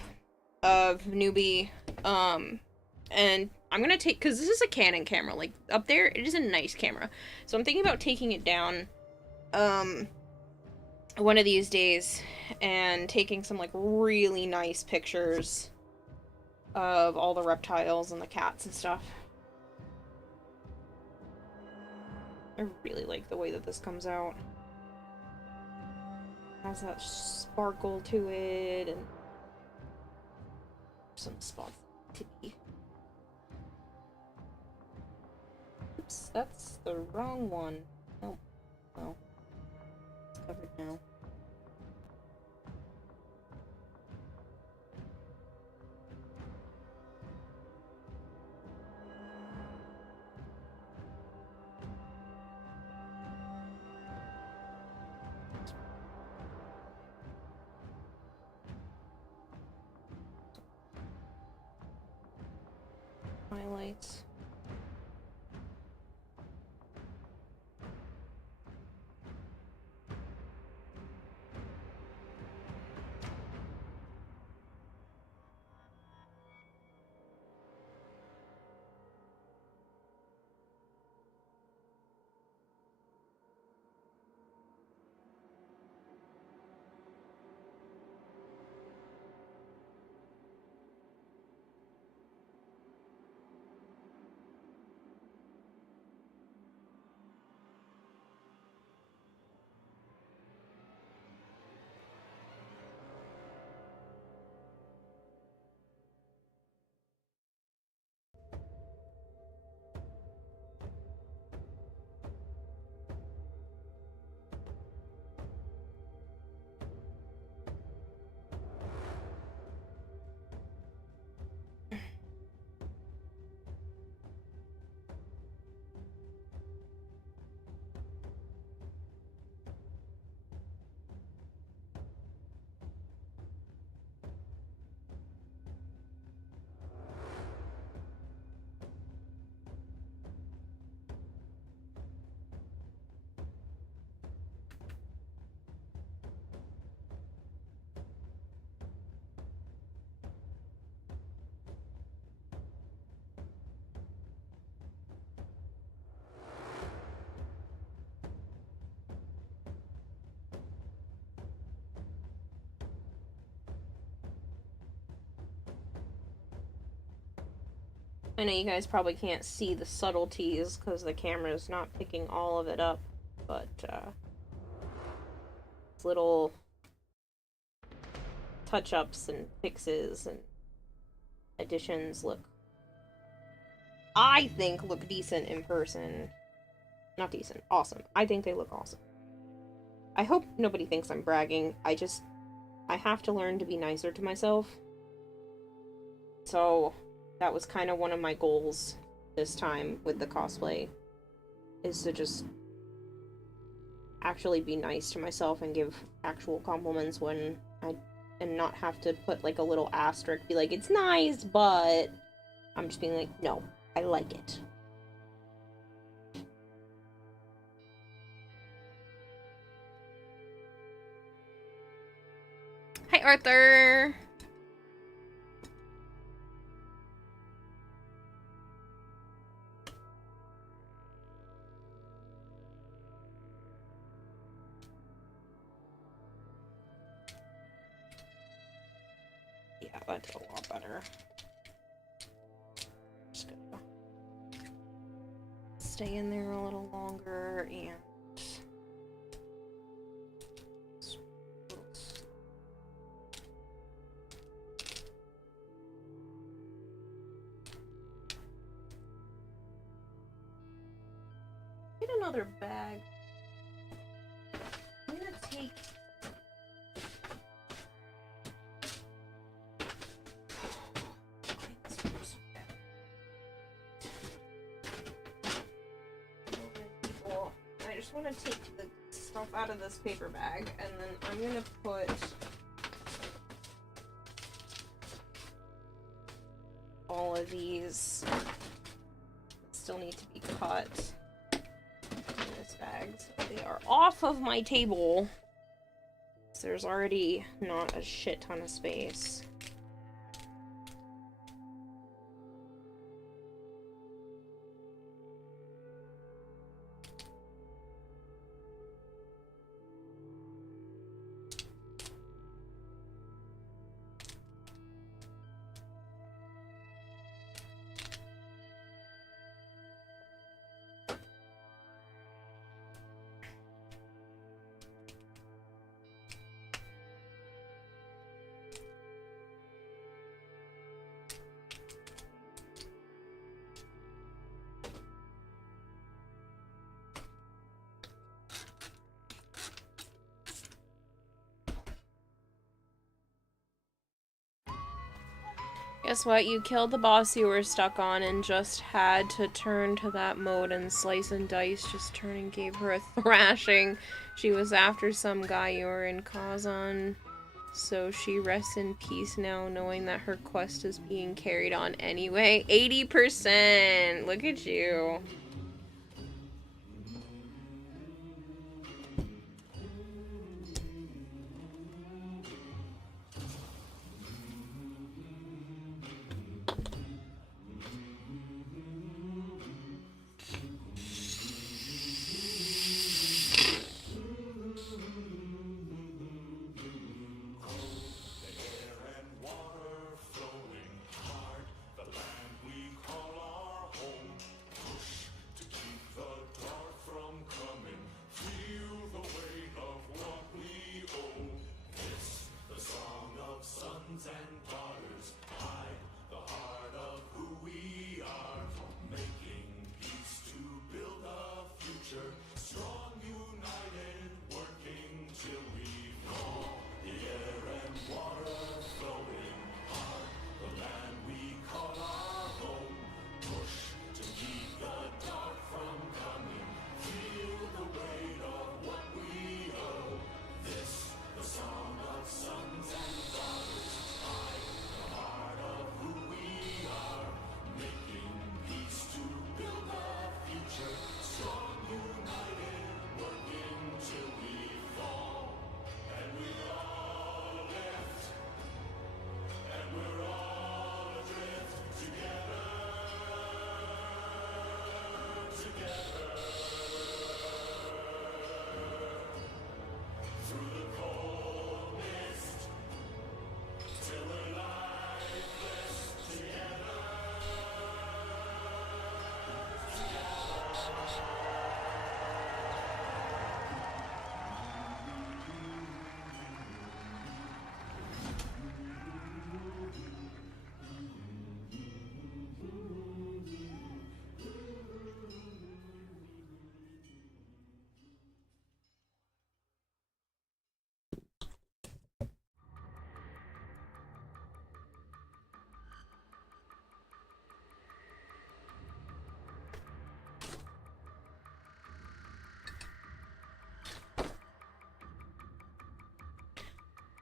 of Newbie, and I'm gonna take, because this is a Canon camera, like, up there, it is a nice camera, so I'm thinking about taking it down, one of these days, and taking some, like, really nice pictures of all the reptiles and the cats and stuff. I really like the way that this comes out. Has that sparkle to it, and some spots to be. Oops, that's the wrong one. Oh, well, it's covered now. Highlights. I know you guys probably can't see the subtleties because the camera's not picking all of it up, but little touch-ups and fixes and additions I think look decent in person. Not decent. Awesome. I think they look awesome. I hope nobody thinks I'm bragging. I have to learn to be nicer to myself. So, that was kind of one of my goals this time with the cosplay. Is to just actually be nice to myself and give actual compliments when and not have to put like a little asterisk, be like, it's nice, but I'm just being like, no, I like it. Hi, Arthur! Yeah, that's a lot better. Just gonna stay in there a little longer and get another bag. I'm gonna take I just want to take the stuff out of this paper bag, and then I'm gonna put all of these that still need to be cut in this bag, so they are off of my table. So there's already not a shit ton of space. Guess what? You killed the boss you were stuck on and just had to turn to that mode and slice and dice. Just turn and gave her a thrashing. She was after some guy you were in cause on. So she rests in peace now, knowing that her quest is being carried on anyway. 80%! Look at you.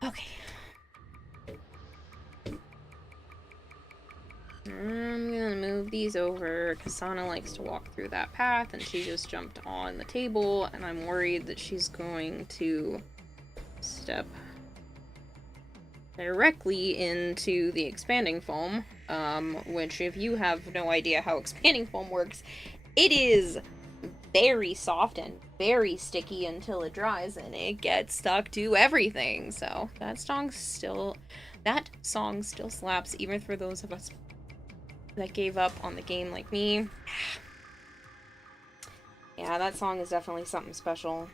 Okay. I'm gonna move these over. Kasana likes to walk through that path, and she just jumped on the table, and I'm worried that she's going to step directly into the expanding foam, which if you have no idea how expanding foam works, it is very soft and very sticky until it dries, and it gets stuck to everything. So that song still slaps, even for those of us that gave up on the game like me. Yeah, that song is definitely something special.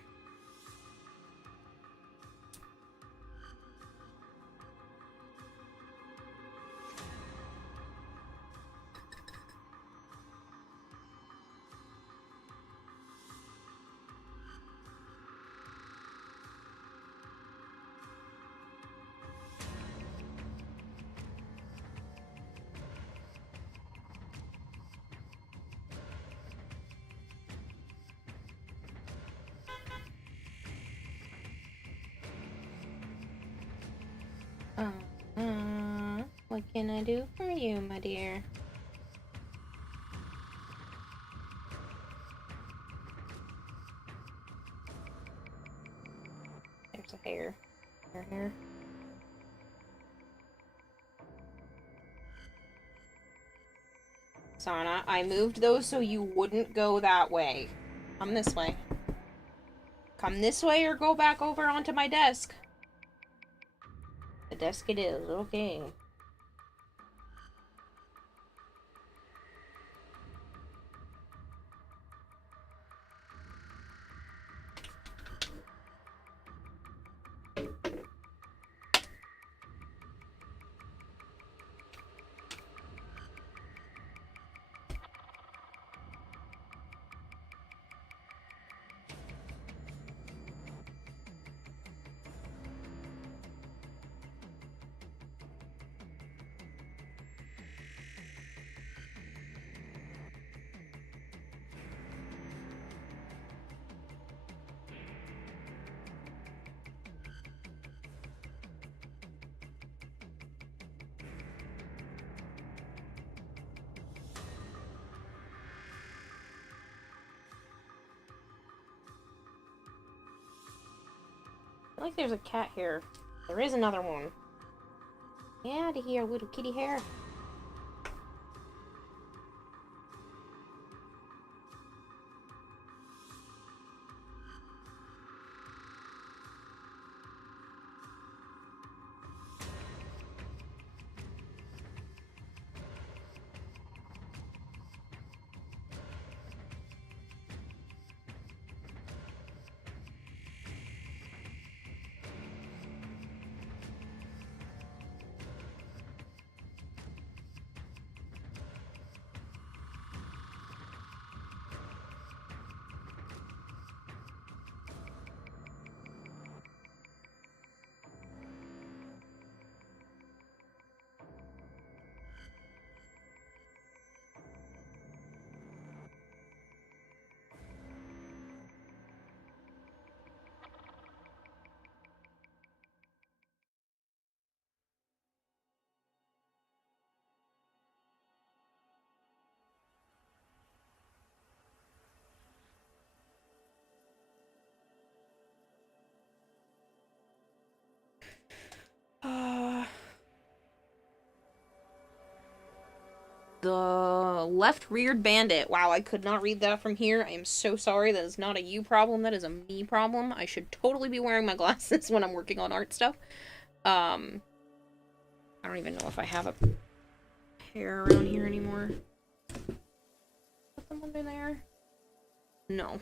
What can I do for you, my dear? There's a hair. Hair. Sana, I moved those so you wouldn't go that way. Come this way. Come this way or go back over onto my desk. The desk it is, okay. I feel like there's a cat here. There is another one. Get out of here, little kitty hair. The left-reared bandit. Wow, I could not read that from here. I am so sorry. That is not a you problem. That is a me problem. I should totally be wearing my glasses when I'm working on art stuff. I don't even know if I have a pair around here anymore. Put them under there. No.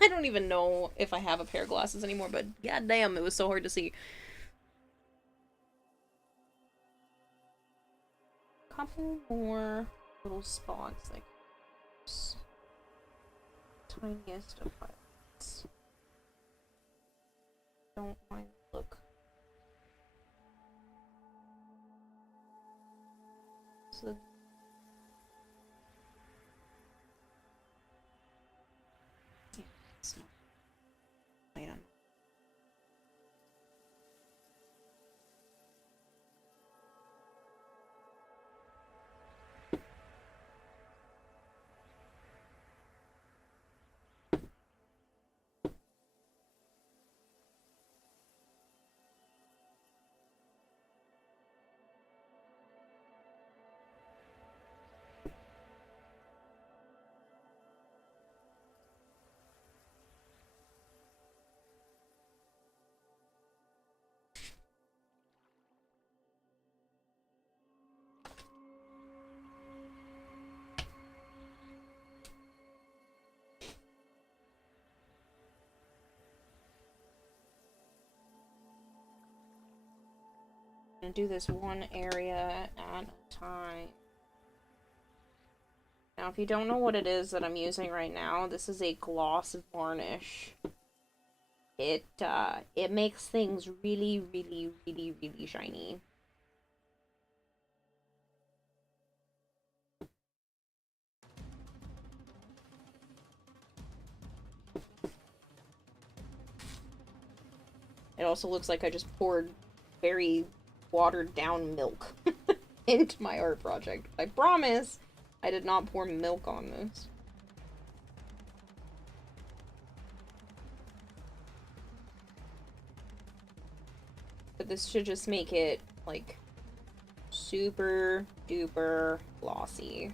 I don't even know if I have a pair of glasses anymore, but goddamn, it was so hard to see. Couple more little spots, like tiniest of highlights. Don't mind the look. So yeah, it's not light on. I'm gonna do this one area at a time. Now, if you don't know what it is that I'm using right now, this is a gloss varnish. It makes things really, really, really, really shiny. It also looks like I just poured very watered down milk into my art project. I promise I did not pour milk on this. But this should just make it, like, super duper glossy.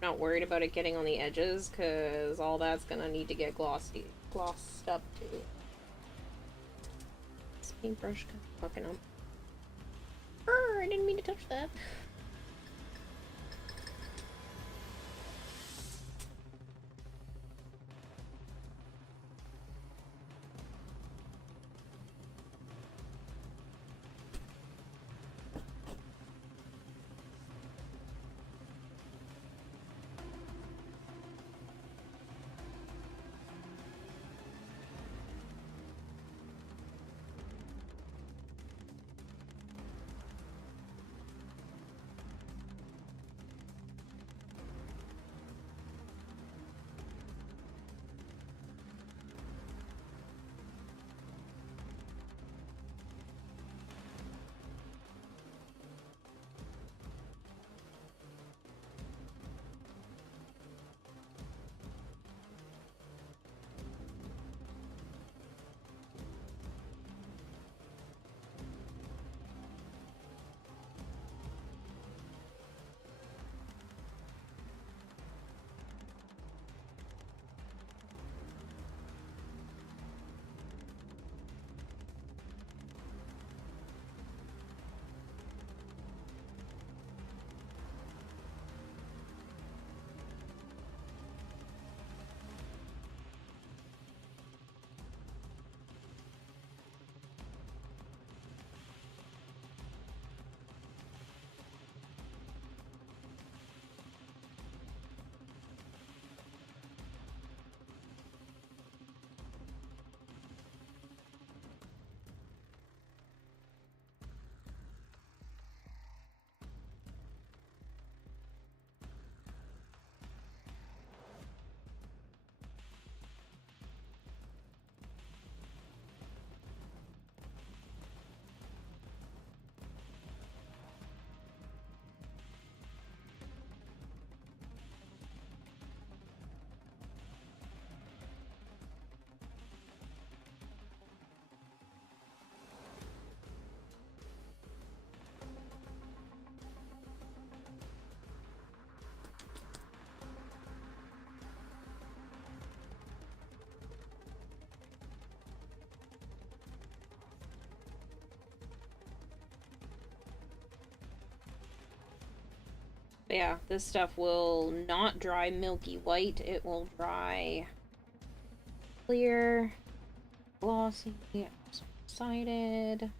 Not worried about it getting on the edges, because all that's gonna need to get glossed up too. This paintbrush got fucking up. I didn't mean to touch that. But yeah, this stuff will not dry milky white. It will dry clear, glossy, sided.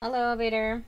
Hello, Vader.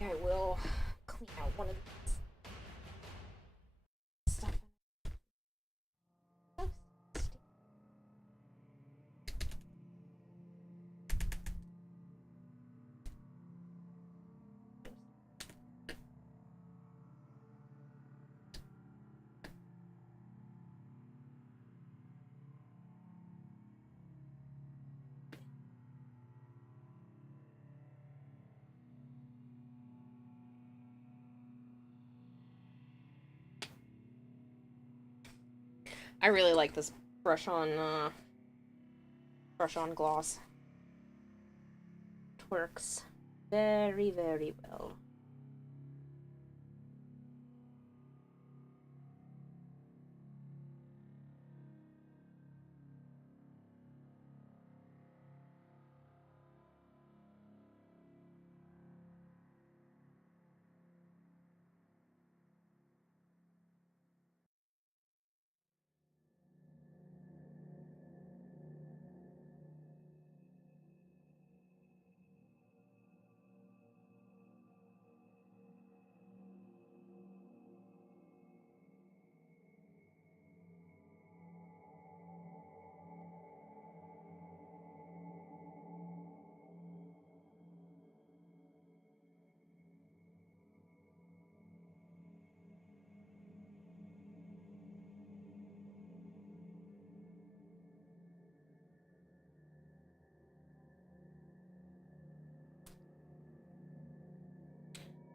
I will clean out one of these stuff. I really like this brush on gloss. It works very, very well.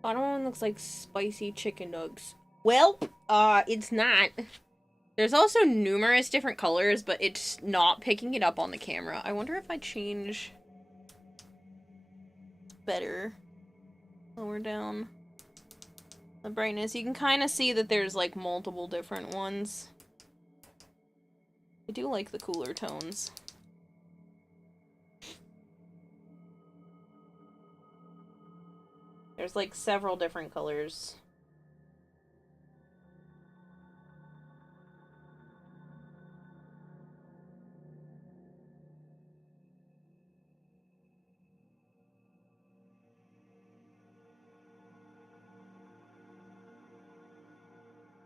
Bottom one looks like spicy chicken nugs. Well, it's not. There's also numerous different colors, but it's not picking it up on the camera. I wonder if I change better. Lower down the brightness. You can kind of see that there's like multiple different ones. I do like the cooler tones. There's like several different colors.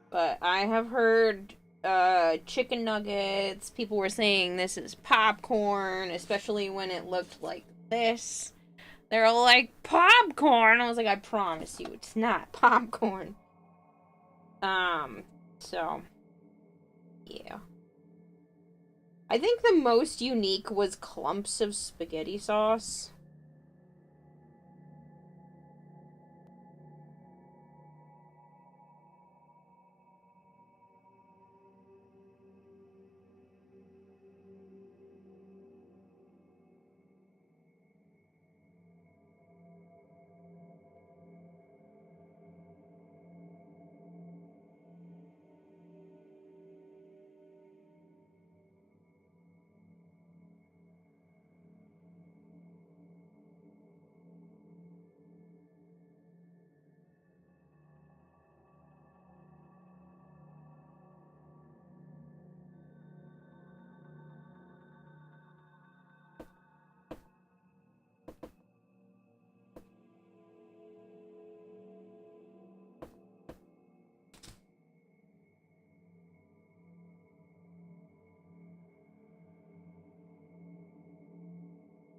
But I have heard chicken nuggets. People were saying this is popcorn, especially when it looked like this. They're all like, popcorn! I was like, I promise you, it's not popcorn. So, yeah. I think the most unique was clumps of spaghetti sauce.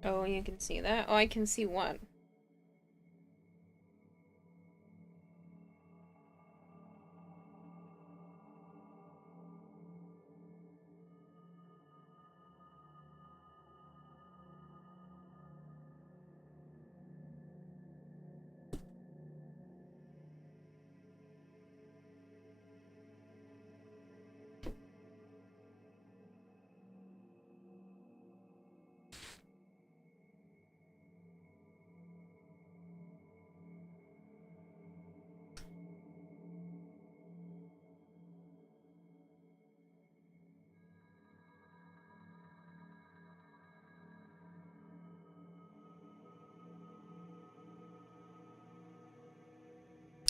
Oh, you can see that? Oh, I can see what?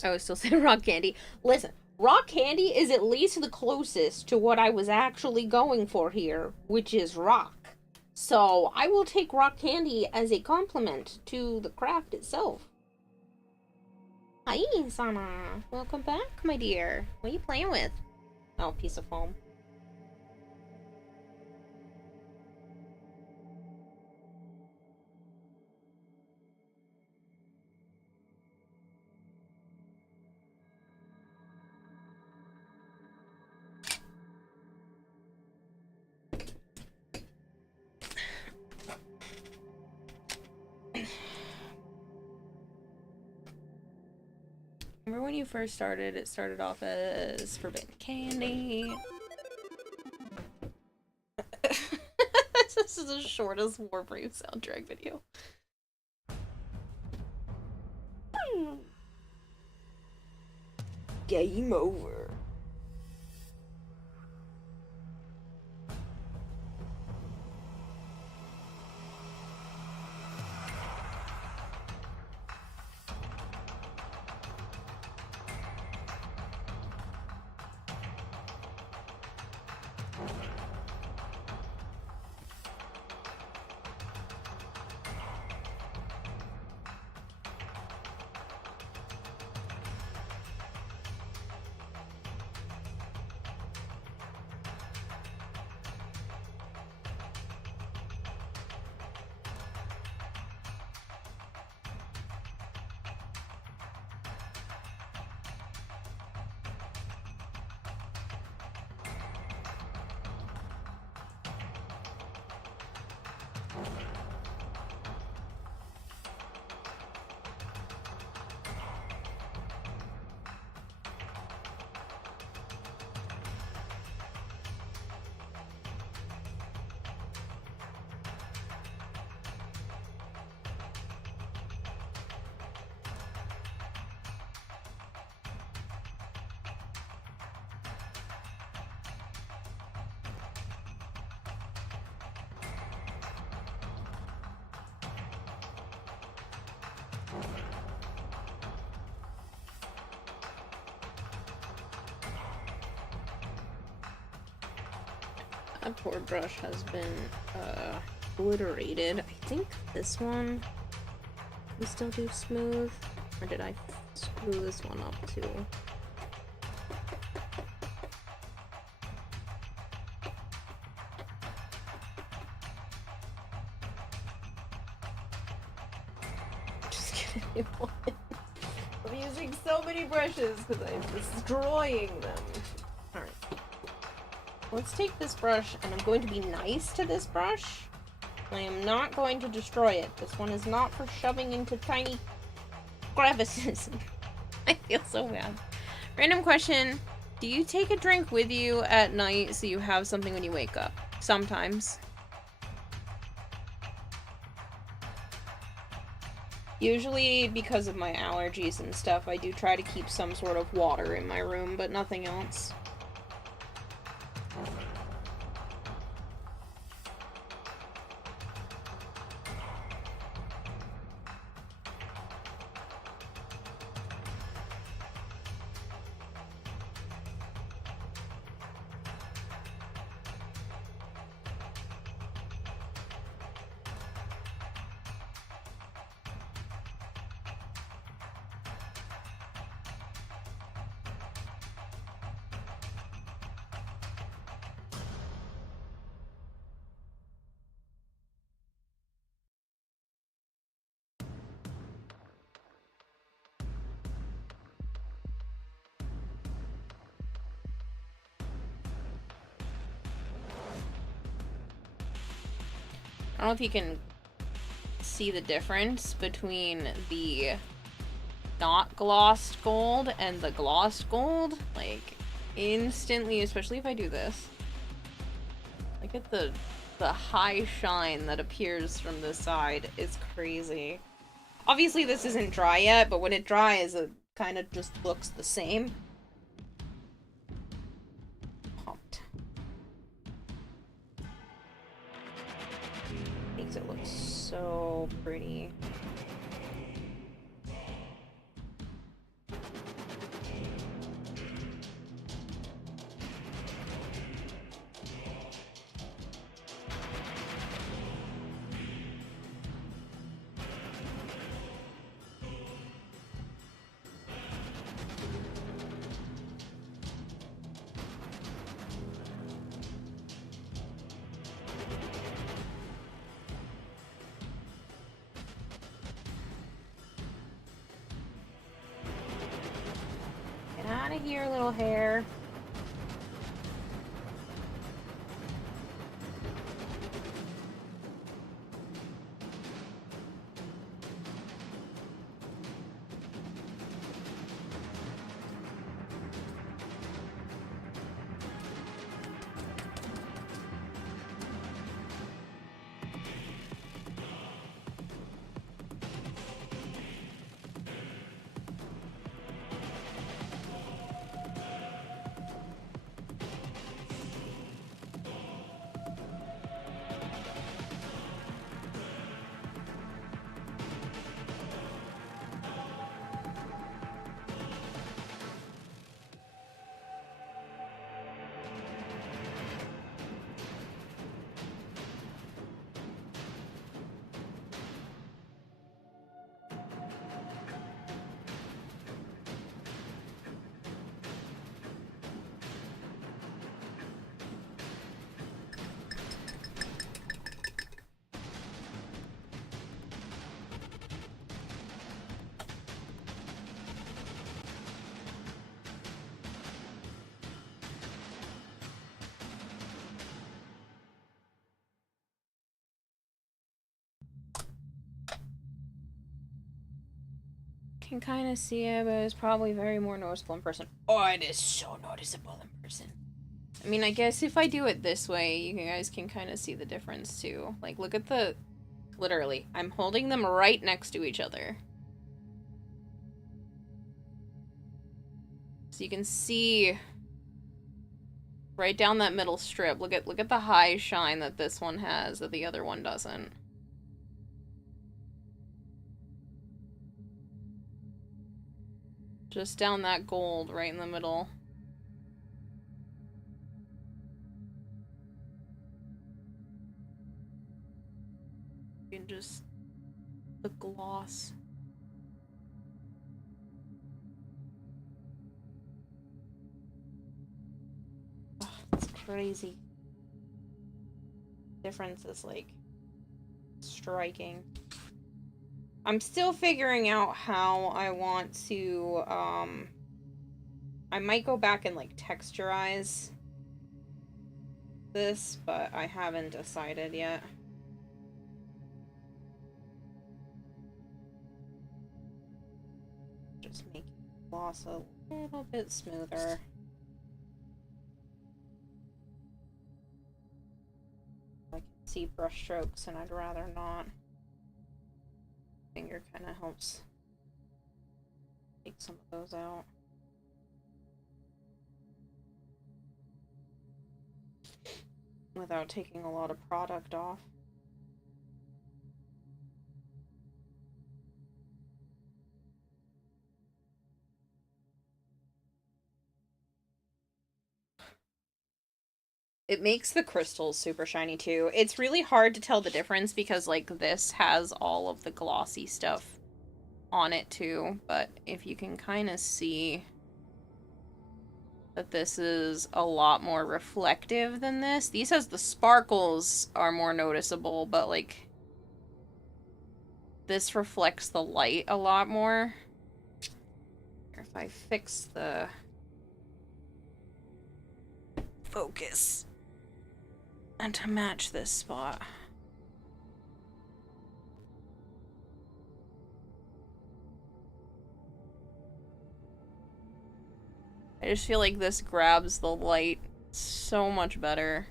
I was still saying rock candy. Listen, rock candy is at least the closest to what I was actually going for here, which is rock. So I will take rock candy as a compliment to the craft itself. Hi, Sana. Welcome back, my dear. What are you playing with? Oh, piece of foam. Remember when you first started, it started off as forbidden candy. This is the shortest Warbrave soundtrack video. Game over. That poor brush has been obliterated. I think this one we still do smooth, or did I screw this one up too? Just get a new one. I'm using so many brushes because I'm destroying them. Alright. Let's take this brush, and I'm going to be nice to this brush. I am not going to destroy it. This one is not for shoving into tiny crevices. I feel so bad. Random question. Do you take a drink with you at night so you have something when you wake up? Sometimes. Usually, because of my allergies and stuff, I do try to keep some sort of water in my room, but nothing else. I don't know if you can see the difference between the not glossed gold and the glossed gold. Like, instantly, especially if I do this. Look at the high shine that appears from this side. It's crazy. Obviously, this isn't dry yet, but when it dries, it kind of just looks the same. Pumped. Makes it look so pretty. Get out of here, little hair. Can kind of see it, but it's probably very more noticeable in person. Oh, it is so noticeable in person. I mean, I guess if I do it this way, you guys can kind of see the difference too. Like, look at the... Literally, I'm holding them right next to each other. So you can see right down that middle strip. Look at the high shine that this one has that the other one doesn't. Just down that gold right in the middle. And just the gloss. Ugh, it's crazy. Difference is like striking. I'm still figuring out how I want to, I might go back and like texturize this, but I haven't decided yet. Just make the gloss a little bit smoother. I can see brush strokes and I'd rather not. Finger kind of helps take some of those out. Without taking a lot of product off. It makes the crystals super shiny too. It's really hard to tell the difference because like this has all of the glossy stuff on it too, but if you can kind of see that this is a lot more reflective than this. These has the sparkles are more noticeable, but like this reflects the light a lot more. If I fix the focus and to match this spot. I just feel like this grabs the light so much better.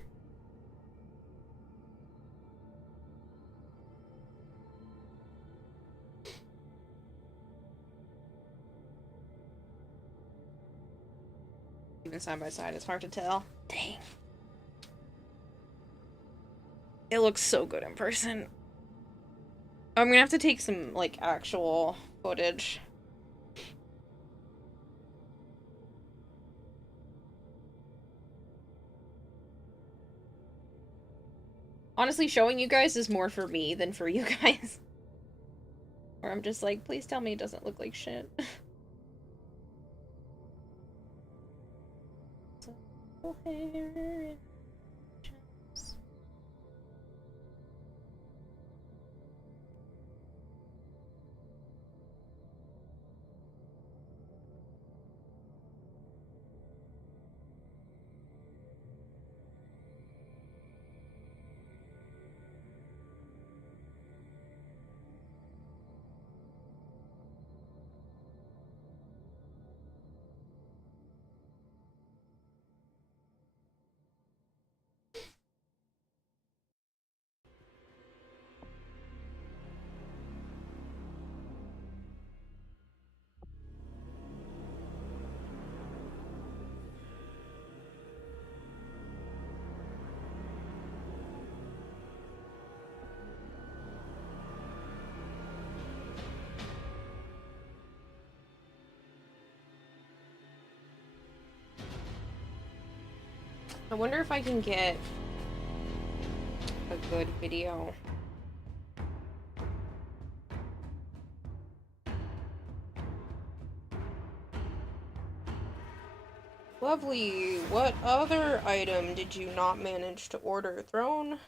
Even side by side, it's hard to tell. Dang. It looks so good in person. I'm gonna have to take some, like, actual footage. Honestly, showing you guys is more for me than for you guys. Where I'm just like, please tell me it doesn't look like shit. I wonder if I can get a good video. Lovely. What other item did you not manage to order? Throne?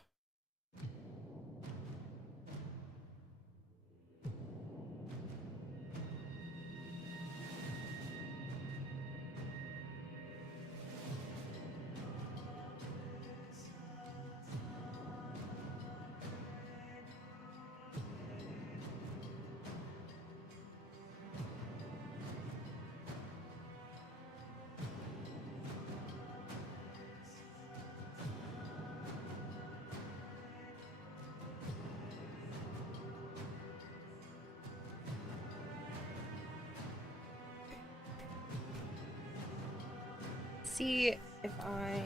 See if I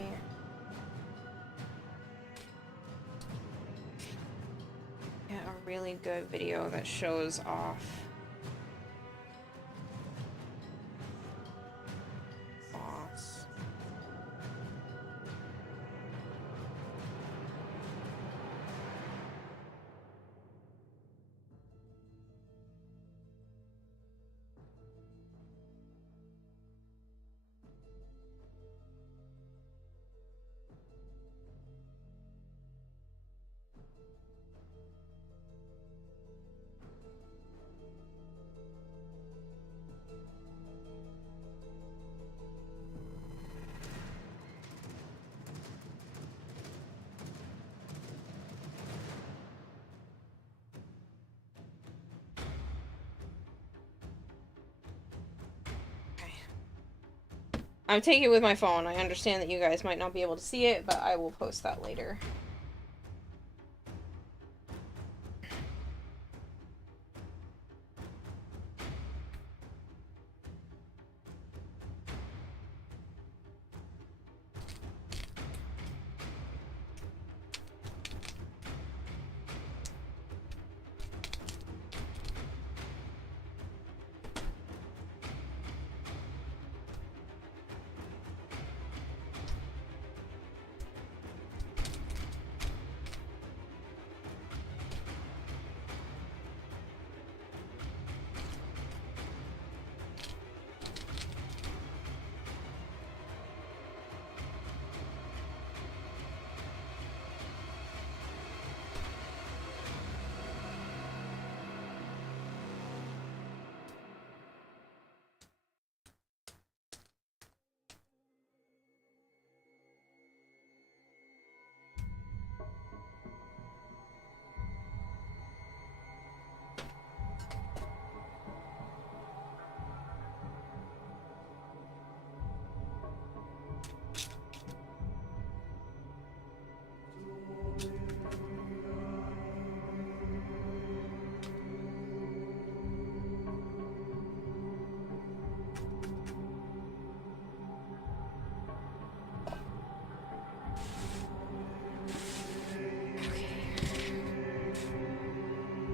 get a really good video that shows off I'm taking it with my phone. I understand that you guys might not be able to see it, but I will post that later.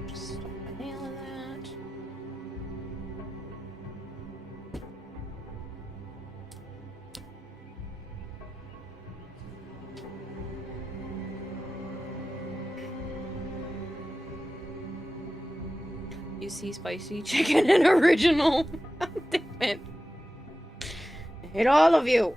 Just stuck a nail in that. You see spicy chicken and original. Damn it. I hate all of you.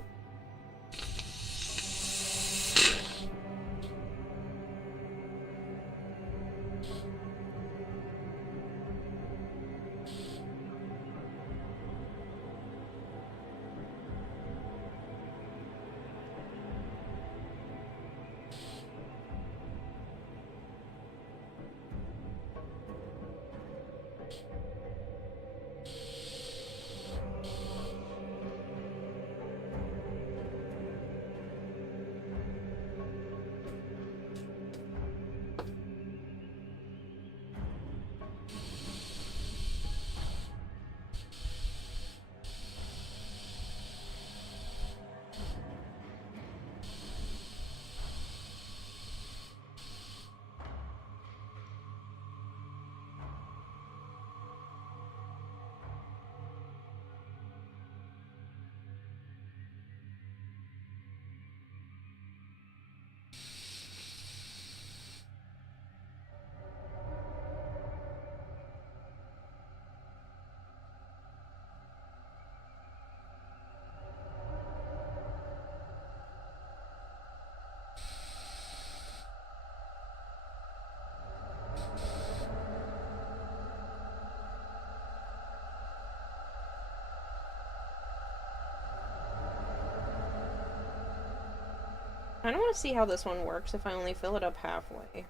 I don't want to see how this one works if I only fill it up halfway.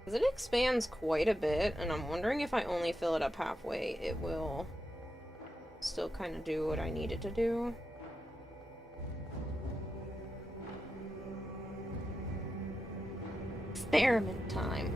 Because it expands quite a bit, and I'm wondering if I only fill it up halfway, it will still kind of do what I need it to do. Experiment time.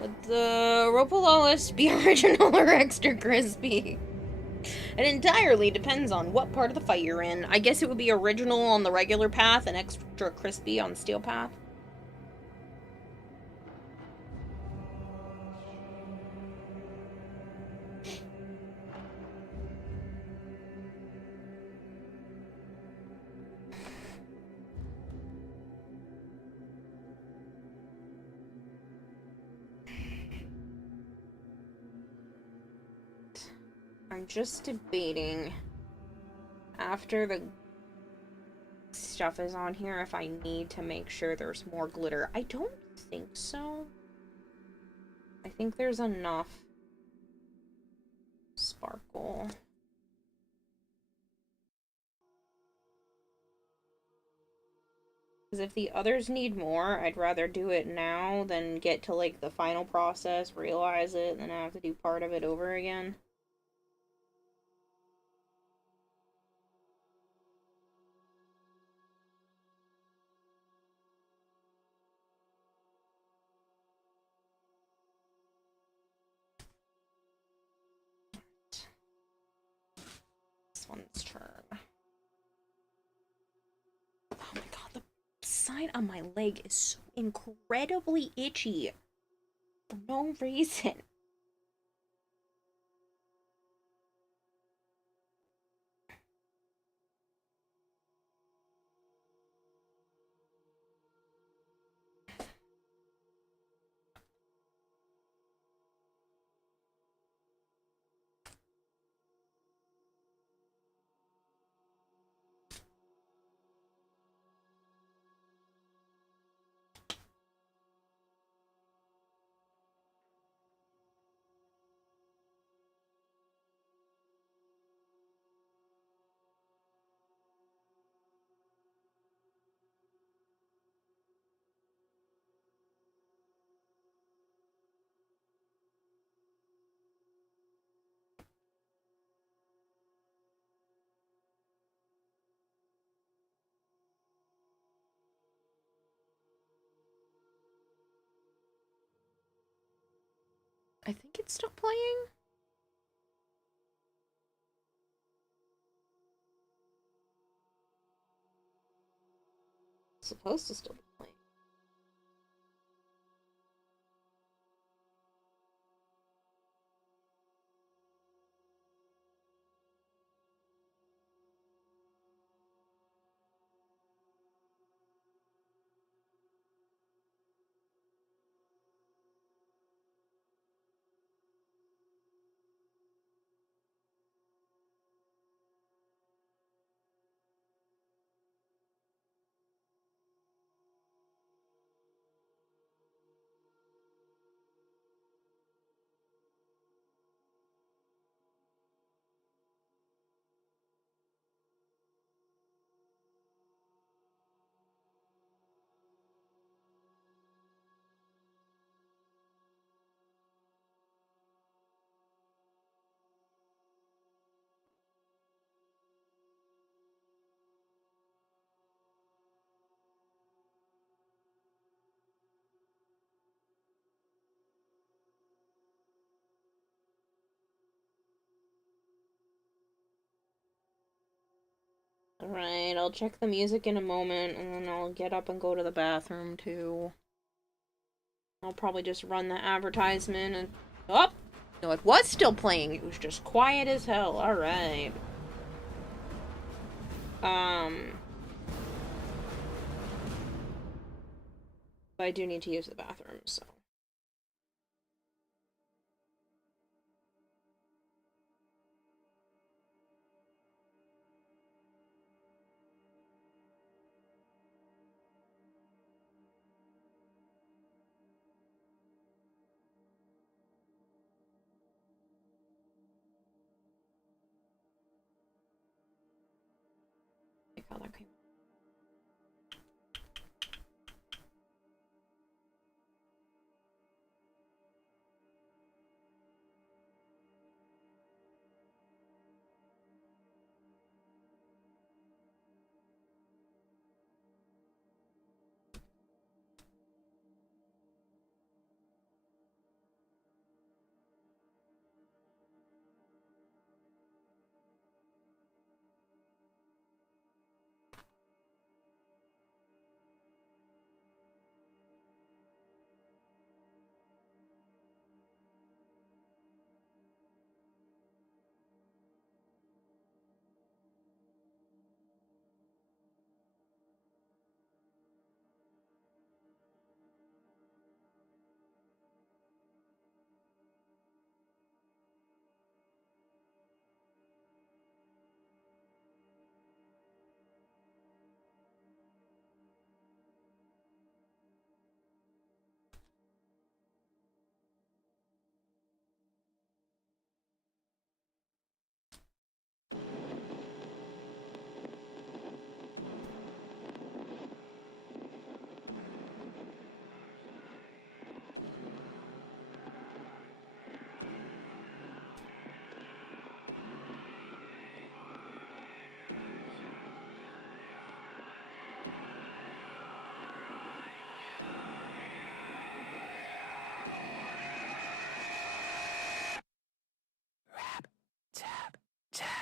Would the Ropalolis be original or extra crispy? It entirely depends on what part of the fight you're in. I guess it would be original on the regular path and extra crispy on steel path. I'm just debating after the stuff is on here if I need to make sure there's more glitter. I don't think so. I think there's enough sparkle. Because if the others need more, I'd rather do it now than get to, like, the final process, realize it, and then I have to do part of it over again. This one's turn. Oh my god, the side on my leg is so incredibly itchy. For no reason. I think it stopped playing. It's supposed to still be playing. Alright, I'll check the music in a moment, and then I'll get up and go to the bathroom, too. I'll probably just run the advertisement and... Oh! No, it was still playing. It was just quiet as hell. Alright. But I do need to use the bathroom, so... I got that came.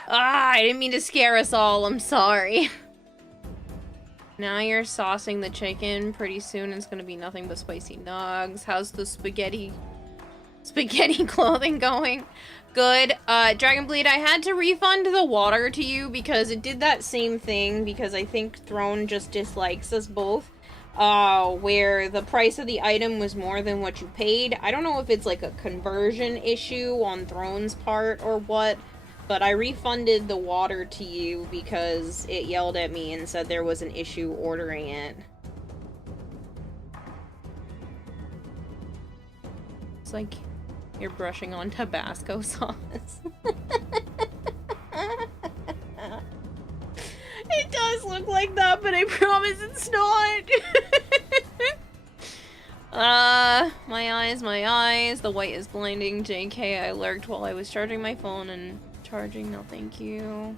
Ah, I didn't mean to scare us all. I'm sorry. Now you're saucing the chicken. Pretty soon it's gonna be nothing but spicy nugs. How's the spaghetti clothing going? Good. Dragonbleed, I had to refund the water to you because it did that same thing because I think Throne just dislikes us both. Where the price of the item was more than what you paid. I don't know if it's like a conversion issue on Throne's part or what, but I refunded the water to you because it yelled at me and said there was an issue ordering it. It's like you're brushing on Tabasco sauce. It does look like that, but I promise it's not. My eyes. The white is blinding. JK, I lurked while I was charging my phone and charging. No, thank you.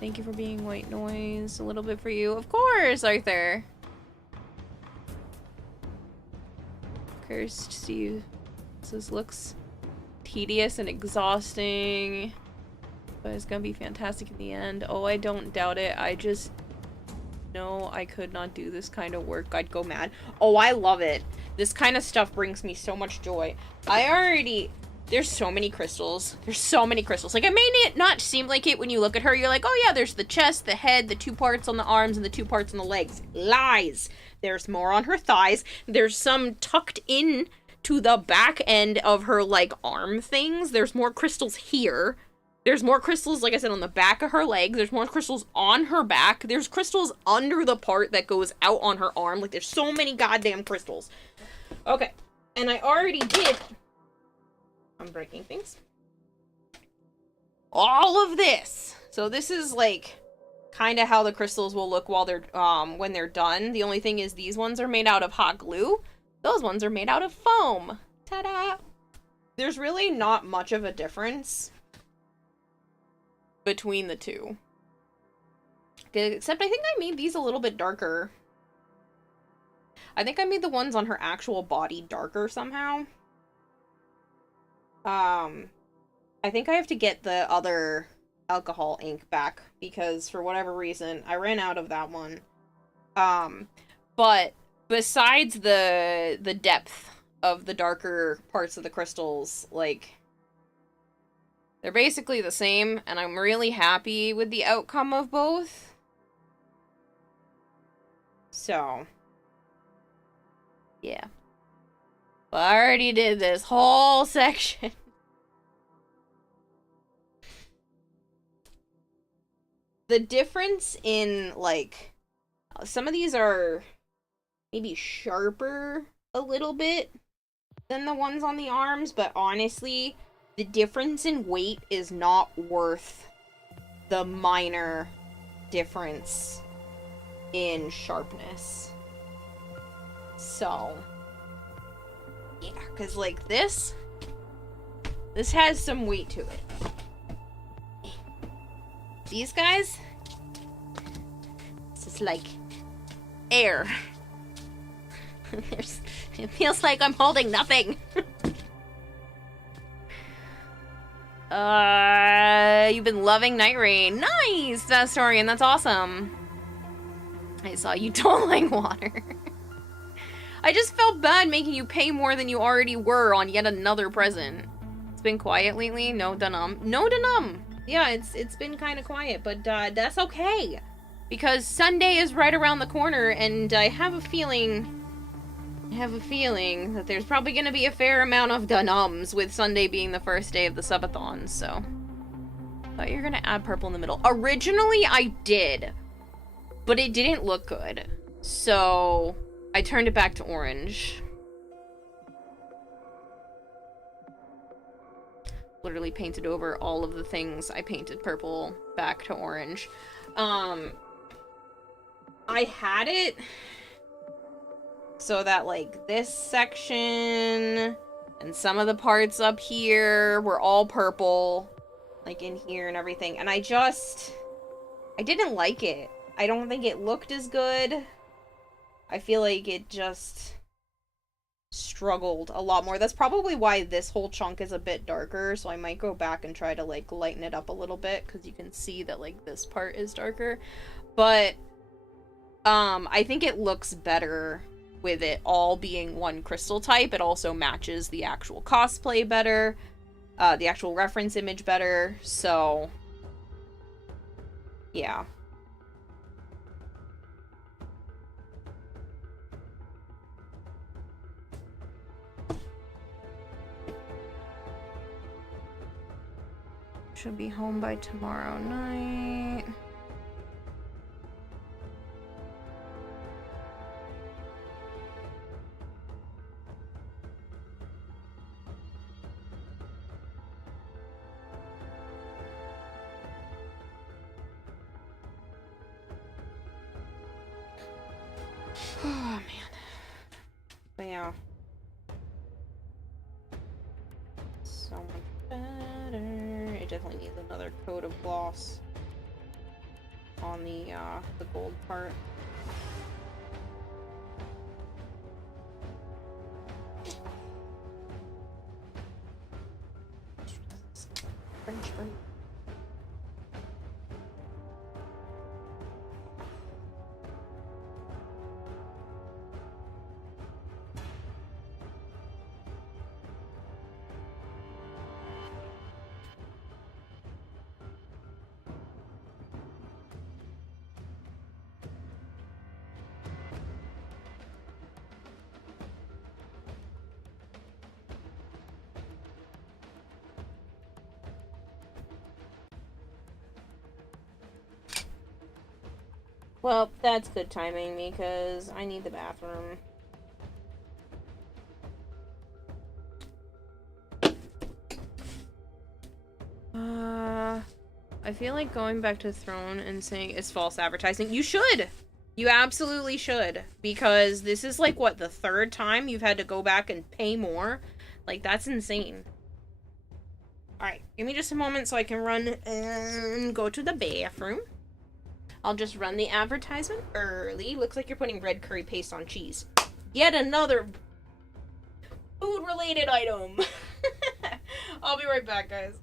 Thank you for being white noise. A little bit for you. Of course, Arthur. Cursed, Steve. This looks tedious and exhausting. But it's gonna be fantastic in the end. Oh, I don't doubt it. I just know I could not do this kind of work. I'd go mad. Oh, I love it. This kind of stuff brings me so much joy. There's so many crystals. There's so many crystals. Like, it may not seem like it when you look at her. You're like, oh yeah, there's the chest, the head, the 2 parts on the arms, and the 2 parts on the legs. Lies! There's more on her thighs. There's some tucked in to the back end of her, like, arm things. There's more crystals here. There's more crystals, like I said, on the back of her legs. There's more crystals on her back. There's crystals under the part that goes out on her arm. Like, there's so many goddamn crystals. Okay. And I already did... I'm breaking things. All of this. So this is, like, kind of how the crystals will look while they're, when they're done. The only thing is these ones are made out of hot glue. Those ones are made out of foam. Ta-da! There's really not much of a difference between the two. Except I think I made these a little bit darker. I think I made the ones on her actual body darker somehow. I think I have to get the other alcohol ink back because for whatever reason I ran out of that one. But besides the depth of the darker parts of the crystals, like, they're basically the same, and I'm really happy with the outcome of both. So, yeah. But I already did this whole section. The difference in, like, some of these are maybe sharper a little bit than the ones on the arms, but honestly, the difference in weight is not worth the minor difference in sharpness. So, yeah, because, like, this has some weight to it. These guys, this is like air. It feels like I'm holding nothing. You've been loving Night Rain. Nice, that story, and that's awesome. I saw you totaling water. I just felt bad making you pay more than you already were on yet another present. It's been quiet lately. No dunum. No dunum. Yeah, it's been kind of quiet, but that's okay. Because Sunday is right around the corner, and I have a feeling that there's probably going to be a fair amount of dunums with Sunday being the first day of the subathon, so. Thought you were going to add purple in the middle. Originally, I did, but it didn't look good. So, I turned it back to orange. Literally painted over all of the things I painted purple back to orange. I had it so that, like, this section and some of the parts up here were all purple, like in here and everything, and I didn't like it. I don't think it looked as good. I feel like it just struggled a lot more. That's probably why this whole chunk is a bit darker, so I might go back and try to, like, lighten it up a little bit, because you can see that, like, this part is darker. But, I think it looks better with it all being one crystal type. It also matches the actual cosplay better, the actual reference image better, so, yeah. Should be home by tomorrow night. Oh, man. But yeah. So much better. It definitely needs another coat of gloss on the gold part. French fry. Well, that's good timing because I need the bathroom. I feel like going back to Throne and saying it's false advertising. You should! You absolutely should. Because this is like, what, the third time you've had to go back and pay more? Like, that's insane. Alright, give me just a moment so I can run and go to the bathroom. I'll just run the advertisement early. Looks like you're putting red curry paste on cheese. Yet another food-related item. I'll be right back, guys.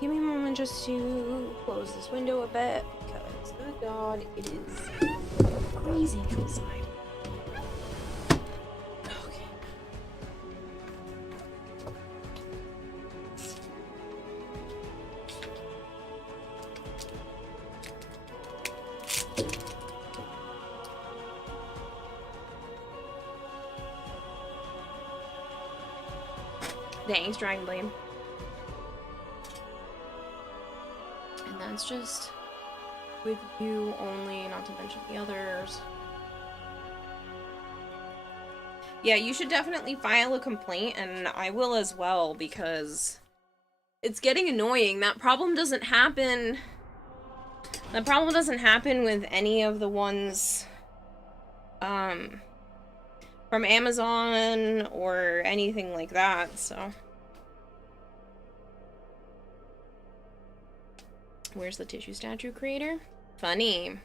give me a moment just to close this window a bit because, good God, it is freezing outside. Okay. Thanks, Dragon Blade. And that's just with you only, not to mention the others. Yeah, you should definitely file a complaint, and I will as well, because it's getting annoying. That problem doesn't happen with any of the ones, from Amazon or anything like that, so. Where's the tissue statue creator? Funny.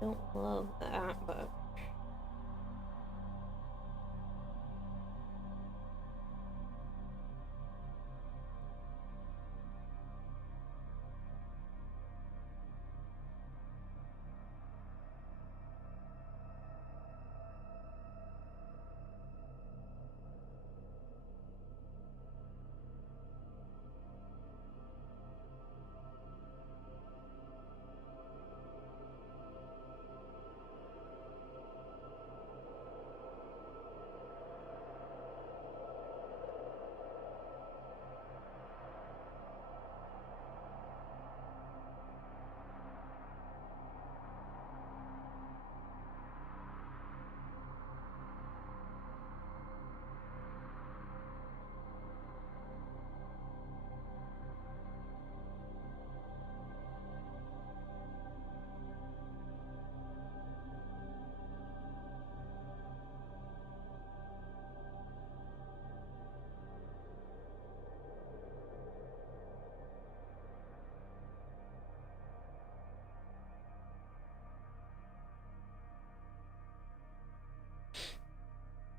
Don't love that, but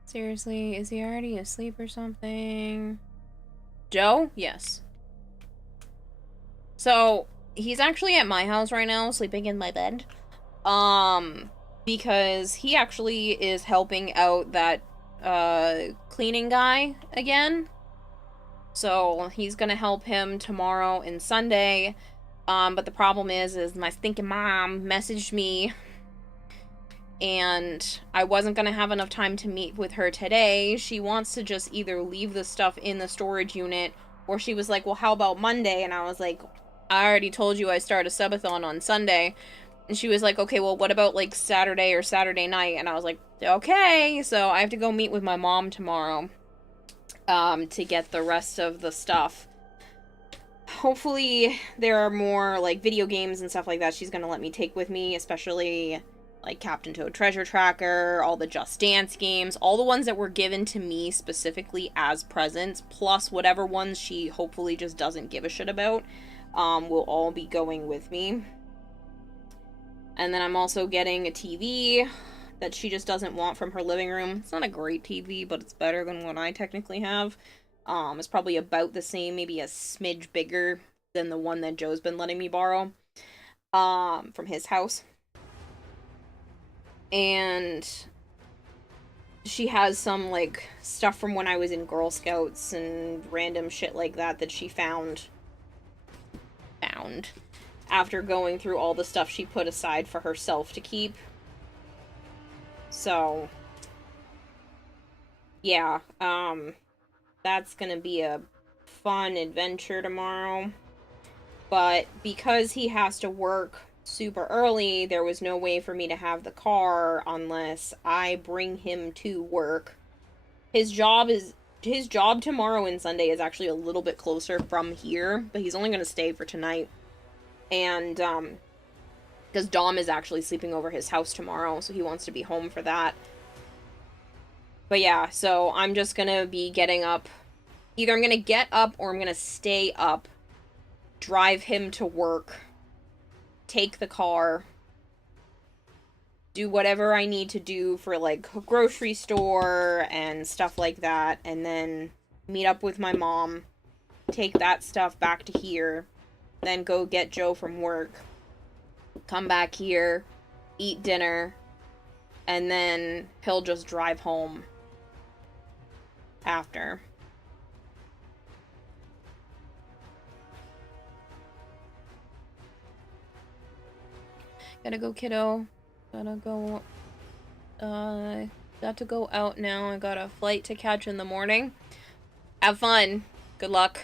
seriously, is he already asleep or something? Joe? Yes. So, he's actually at my house right now, sleeping in my bed. Because he actually is helping out that, cleaning guy again. So, he's gonna help him tomorrow and Sunday. But the problem is my stinking mom messaged me and I wasn't gonna have enough time to meet with her today. She wants to just either leave the stuff in the storage unit, or she was like, well, how about Monday? And I was like, I already told you I start a subathon on Sunday. And she was like, okay, well, what about, like, Saturday or Saturday night? And I was like, okay. So I have to go meet with my mom tomorrow, to get the rest of the stuff. Hopefully there are more, like, video games and stuff like that she's gonna let me take with me, especially, like, Captain Toad Treasure Tracker, all the Just Dance games, all the ones that were given to me specifically as presents, plus whatever ones she hopefully just doesn't give a shit about, will all be going with me. And then I'm also getting a TV that she just doesn't want from her living room. It's not a great TV, but it's better than what I technically have. It's probably about the same, maybe a smidge bigger than the one that Joe's been letting me borrow, from his house. And she has some, like, stuff from when I was in Girl Scouts and random shit like that that she found after going through all the stuff she put aside for herself to keep. So, yeah, that's gonna be a fun adventure tomorrow. But because he has to work super early, there was no way for me to have the car unless I bring him to work. His job tomorrow and Sunday is actually a little bit closer from here, but he's only going to stay for tonight. And, because Dom is actually sleeping over his house tomorrow, so he wants to be home for that. But yeah, so I'm just gonna be getting up. Either I'm gonna get up or I'm gonna stay up, drive him to work, take the car, do whatever I need to do for, like, a grocery store and stuff like that, and then meet up with my mom, take that stuff back to here, then go get Joe from work, come back here, eat dinner, and then he'll just drive home after. Gotta go, kiddo. Gotta go, got to go out now. I got a flight to catch in the morning. Have fun. Good luck.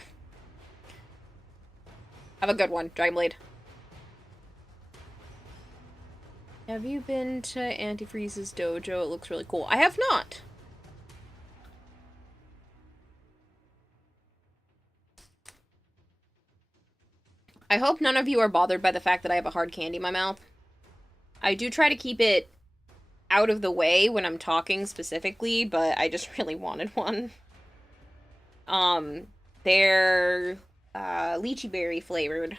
Have a good one, Dragonblade. Have you been to Antifreeze's dojo? It looks really cool. I have not. I hope none of you are bothered by the fact that I have a hard candy in my mouth. I do try to keep it out of the way when I'm talking specifically, but I just really wanted one. They're lychee berry flavored.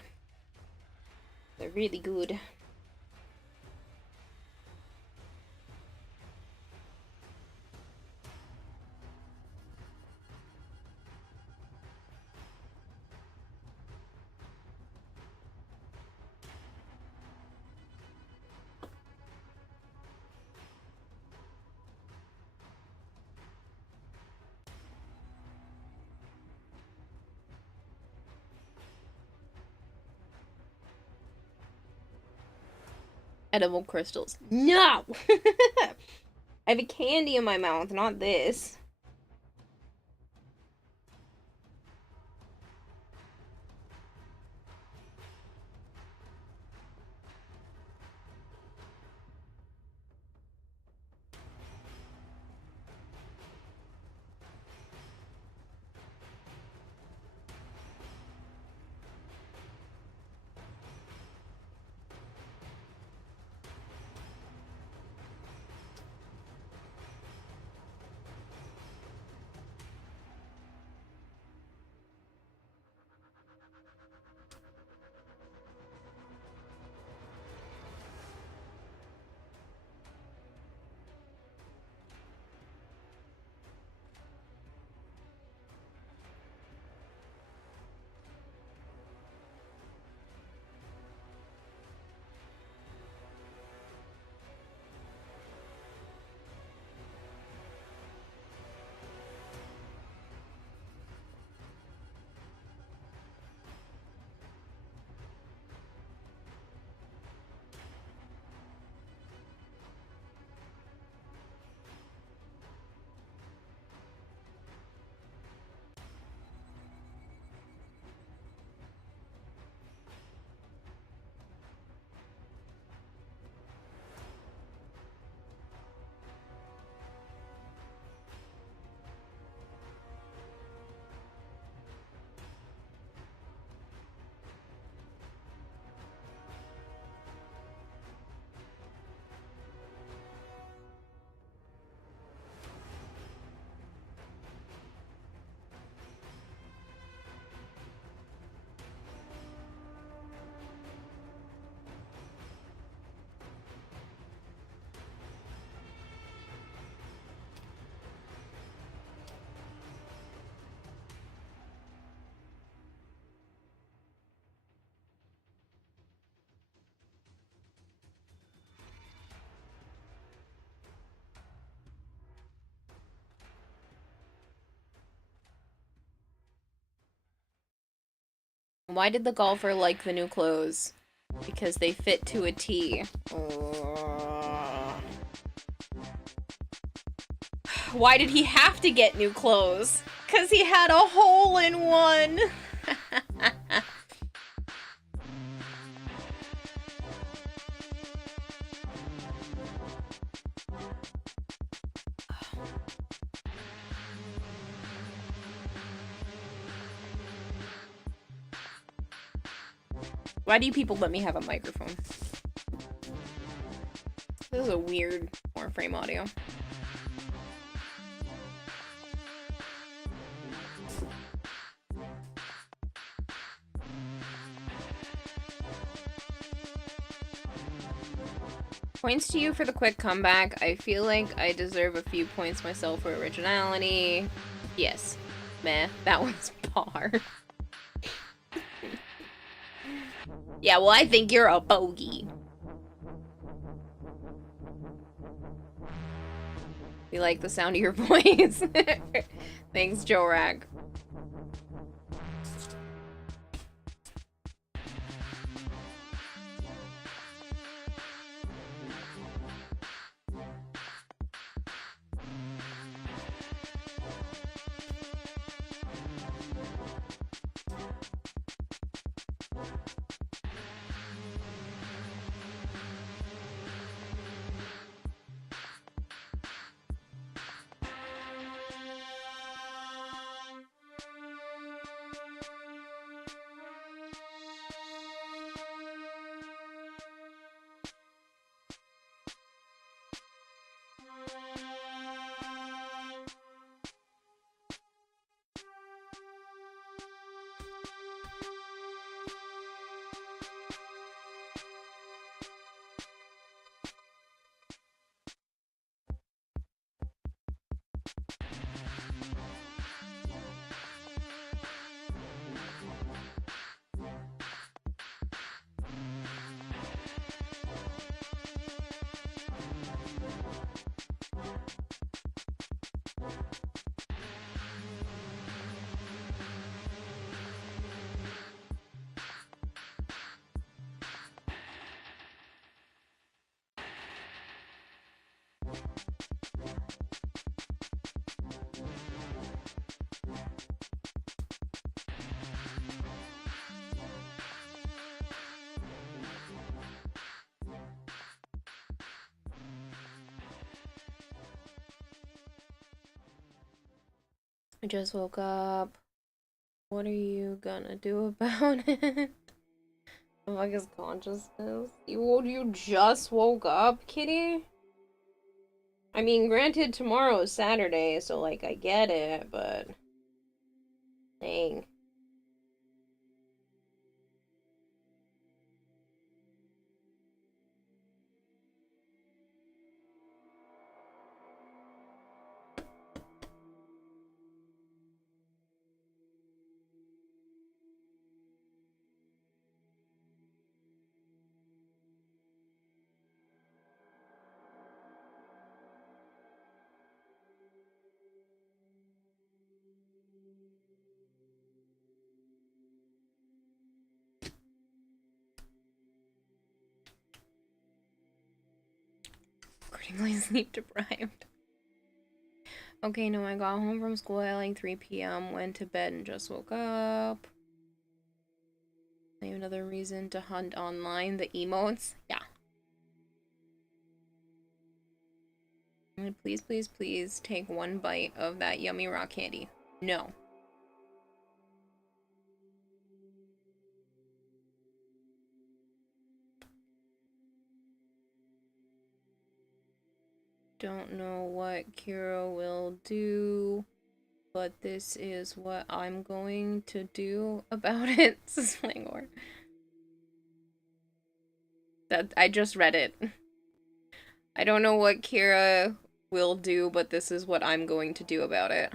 They're really good. Edible crystals. No! I have a candy in my mouth, not this. Why did the golfer like the new clothes? Because they fit to a T. Why did he have to get new clothes? 'Cause he had a hole in one. Why do you people let me have a microphone? This is a weird Warframe audio. Points to you for the quick comeback. I feel like I deserve a few points myself for originality. Yes. Meh. That one's par. Yeah, well, I think you're a bogey. We like the sound of your voice. Thanks, Joe Rag. I just woke up. What are you gonna do about it? The fuck is consciousness? You just woke up, kitty? I mean, granted, tomorrow is Saturday, so, like, I get it, but... Dang. Critically sleep deprived. Okay, no, I got home from school at like 3 p.m., went to bed and just woke up. I have another reason to hunt online, the emotes. Yeah. Please, please, please take one bite of that yummy rock candy. No. Don't know what Kira will do, but this is what I'm going to do about it. Slangor. That I just read it. I don't know what Kira will do, but this is what I'm going to do about it.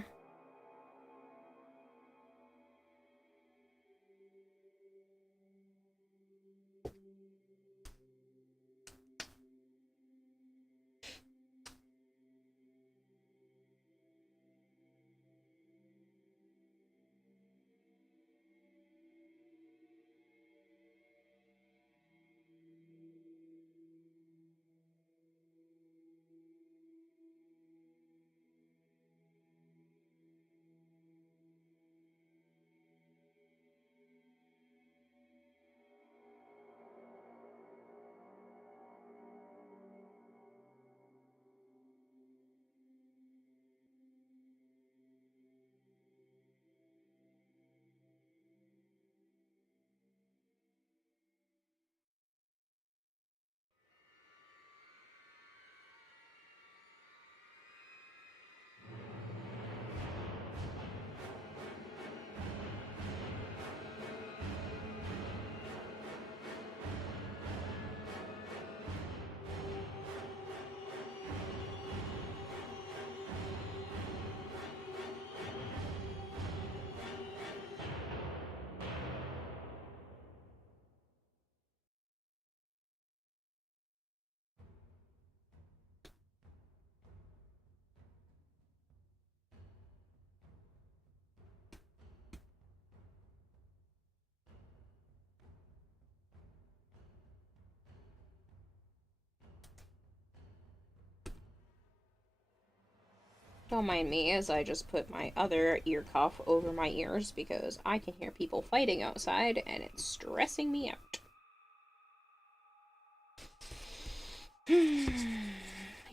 Don't mind me as I just put my other ear cuff over my ears because I can hear people fighting outside and it's stressing me out.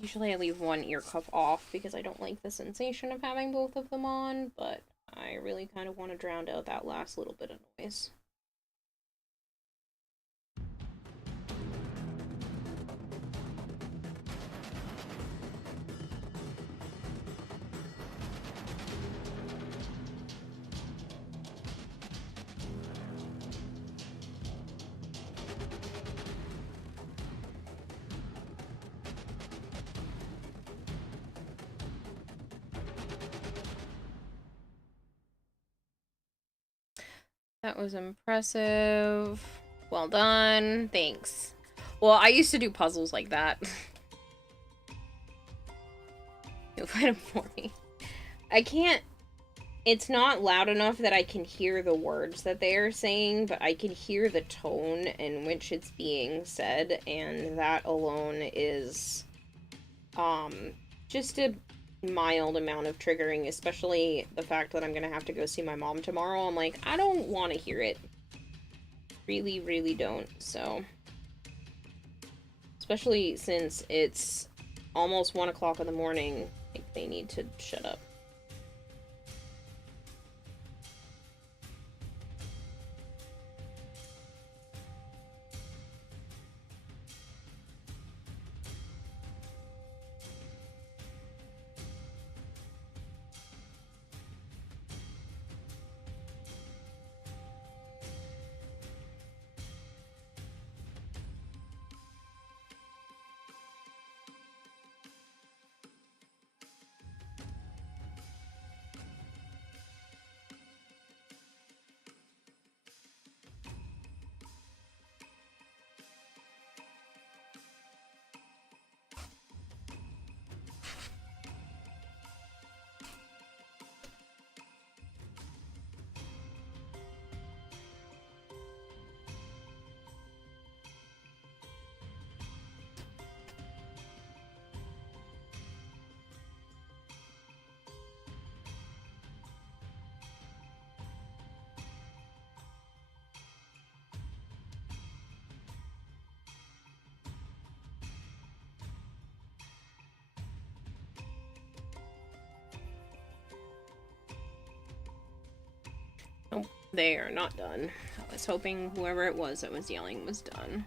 Usually I leave one ear cuff off because I don't like the sensation of having both of them on, but I really kind of want to drown out that last little bit of noise. That was impressive. Well done. Thanks. Well, I used to do puzzles like that. You'll find them for me. I can't... It's not loud enough that I can hear the words that they are saying, but I can hear the tone in which it's being said, and that alone is, just a mild amount of triggering, especially the fact that I'm gonna have to go see my mom tomorrow. I'm like, I don't want to hear it. Really, really don't, so. Especially since it's almost 1 o'clock in the morning. I think they need to shut up. Nope, they are not done. I was hoping whoever it was that was yelling was done.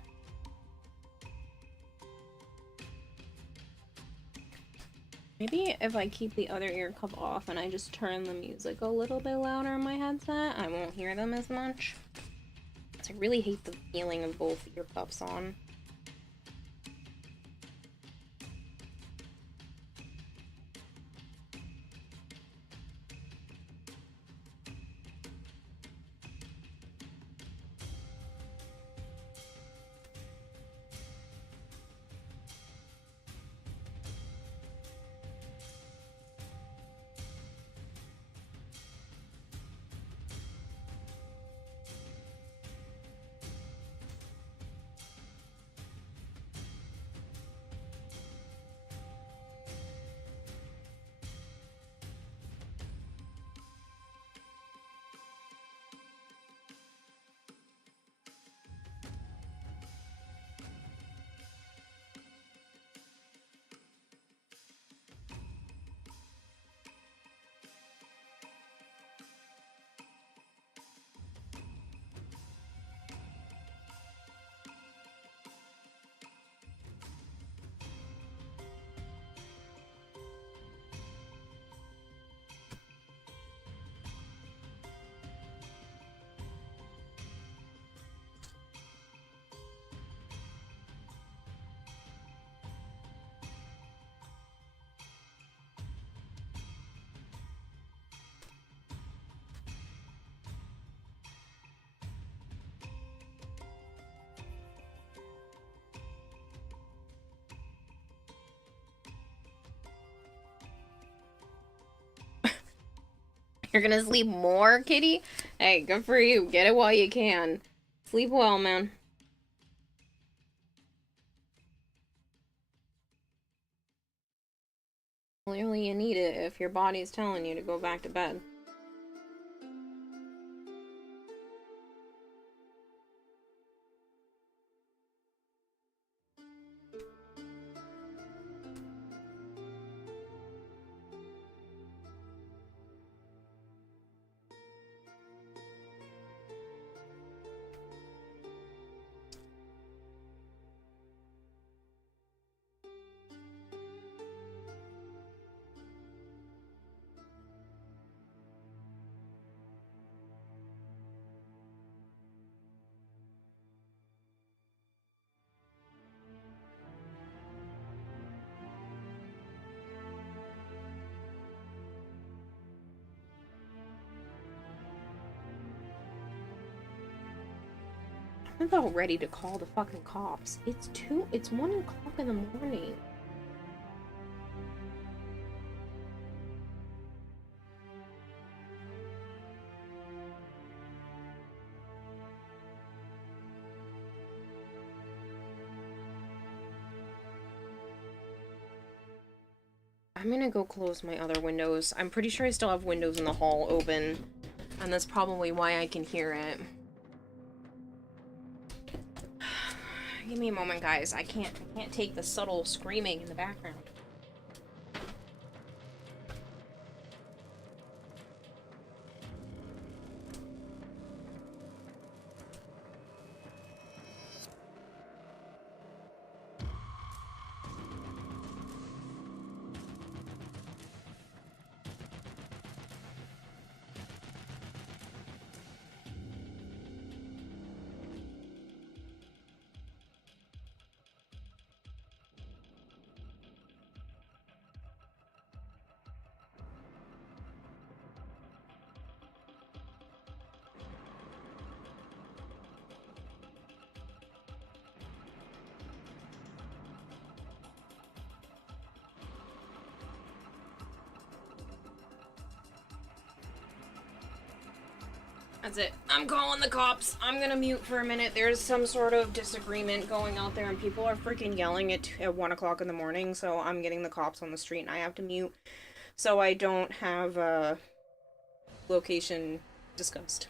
Maybe if I keep the other ear cup off and I just turn the music a little bit louder in my headset, I won't hear them as much. I really hate the feeling of both ear cups on. You're gonna sleep more, kitty? Hey, good for you. Get it while you can. Sleep well, man. Clearly you need it if your body's telling you to go back to bed. I'm about ready to call the fucking cops. It's 1 o'clock in the morning. I'm gonna go close my other windows. I'm pretty sure I still have windows in the hall open, and that's probably why I can hear it. Give me a moment, guys. I can't take the subtle screaming in the background. That's it. I'm calling the cops. I'm gonna mute for a minute. There's some sort of disagreement going out there and people are freaking yelling at 1 o'clock in the morning, so I'm getting the cops on the street and I have to mute so I don't have location discussed.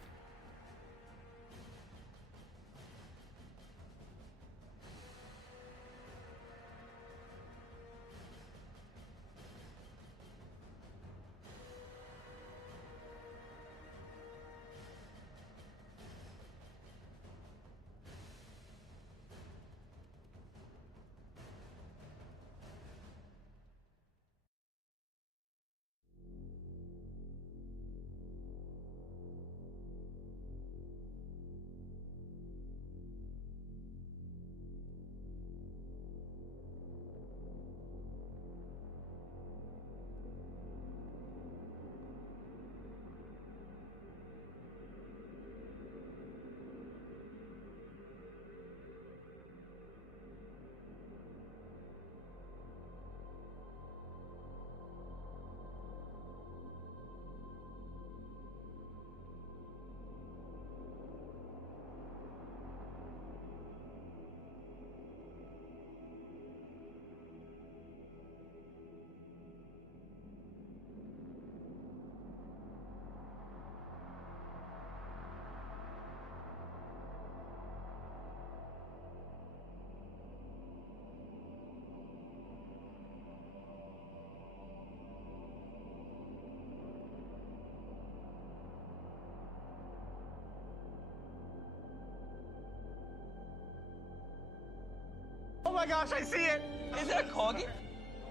Oh my gosh, I see it! Is it a corgi?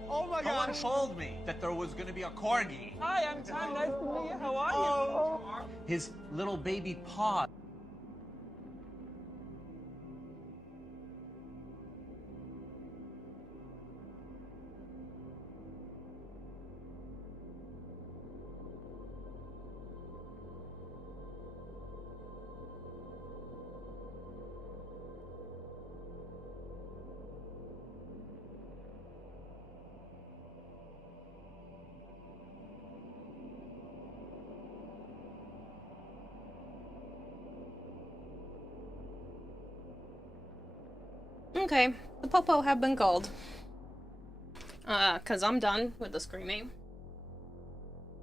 Oh my Someone gosh! told me that there was going to be a corgi. Hi, I'm Tom. Nice to meet you. How are you? His little baby paw. Okay, the popo have been called. Cause I'm done with the screaming.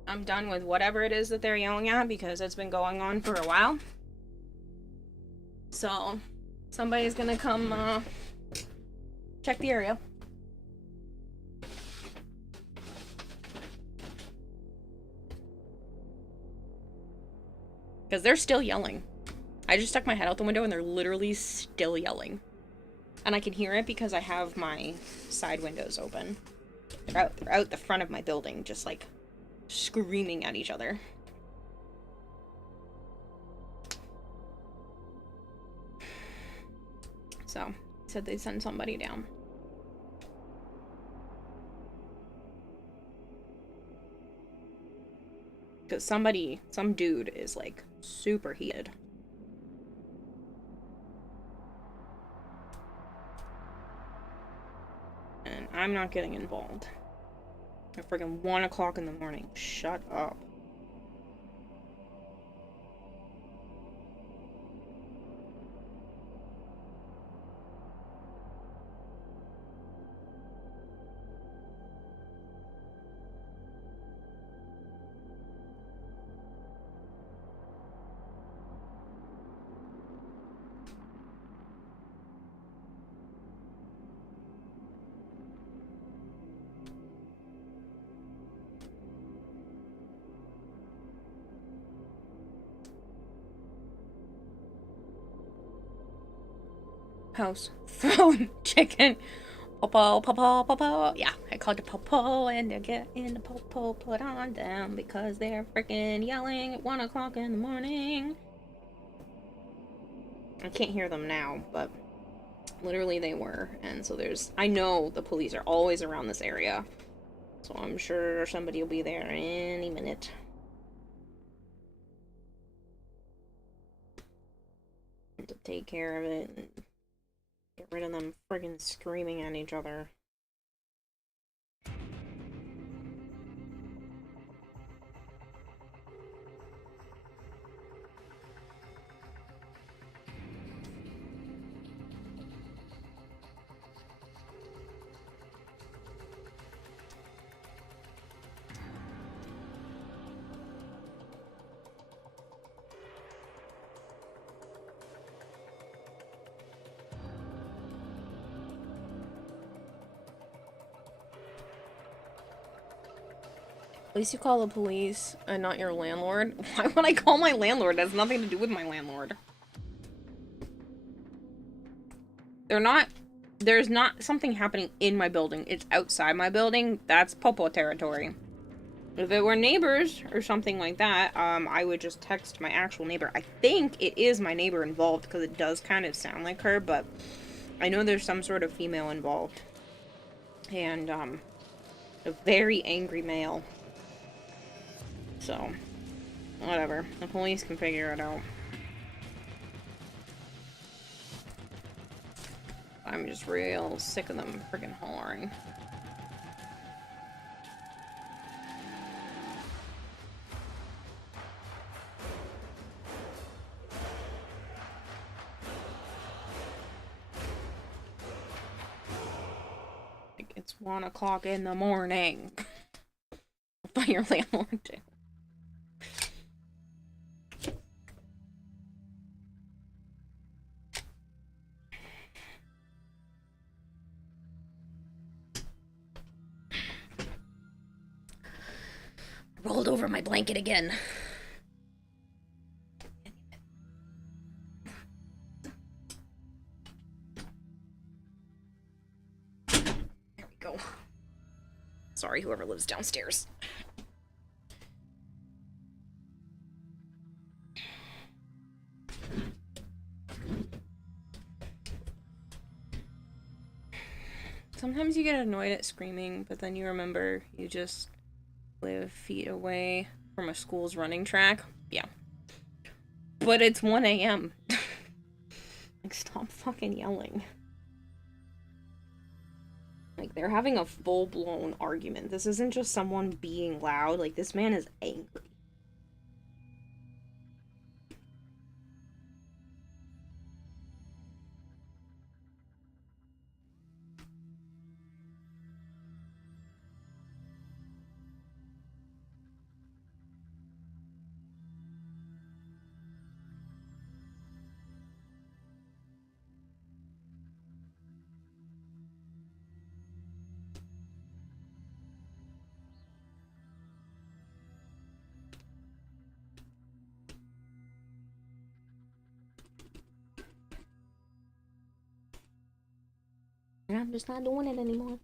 I'm done with whatever it is that they're yelling at because it's been going on for a while. So, somebody's gonna come, check the area. Because they're still yelling. I just stuck my head out the window and they're literally still yelling. And I can hear it because I have my side windows open. They're out the front of my building, just like screaming at each other. So, said they'd send somebody down. Because some dude is like super heated. And I'm not getting involved. At friggin' 1 o'clock in the morning. Shut up. House, phone, chicken, popo, popo, popo. Yeah, I called it popo, and they're getting the popo put on down because they're freaking yelling at 1 o'clock in the morning. I can't hear them now, but literally they were. And so I know the police are always around this area, so I'm sure somebody will be there any minute. To take care of it and get rid of them friggin' screaming at each other. At least you call the police and not your landlord. Why would I call my landlord? That has nothing to do with my landlord. There's not something happening in my building. It's outside my building. That's Popo territory. If it were neighbors or something like that, I would just text my actual neighbor. I think it is my neighbor involved because it does kind of sound like her, but I know there's some sort of female involved. And, a very angry male. So, whatever. The police can figure it out. I'm just real sick of them freaking hollering. Like, it's 1 o'clock in the morning. By your landlord, too. Rolled over my blanket again. There we go. Sorry, whoever lives downstairs. Sometimes you get annoyed at screaming, but then you remember you just live feet away from a school's running track. Yeah. But it's 1 a.m. Like, stop fucking yelling. Like, they're having a full-blown argument. This isn't just someone being loud. Like, this man is angry. I'm just not doing it anymore.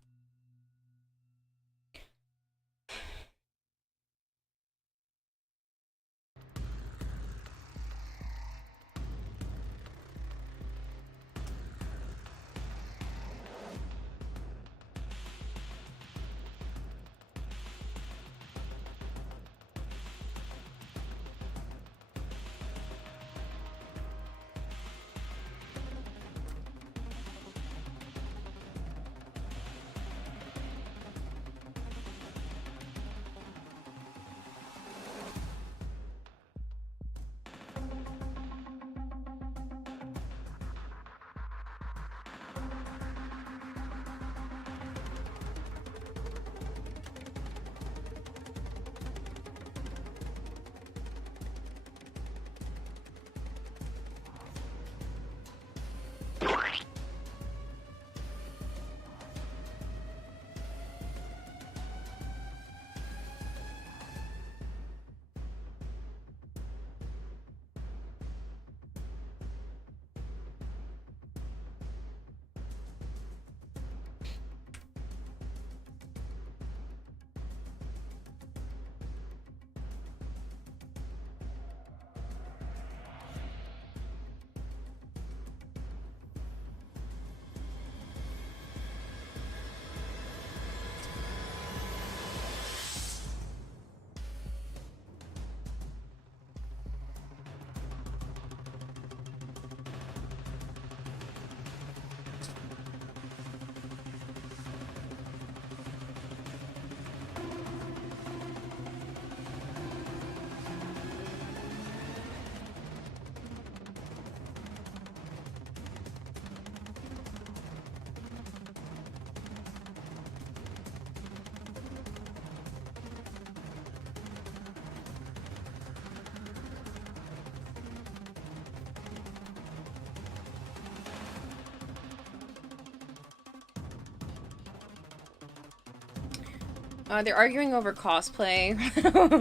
They're arguing over cosplay.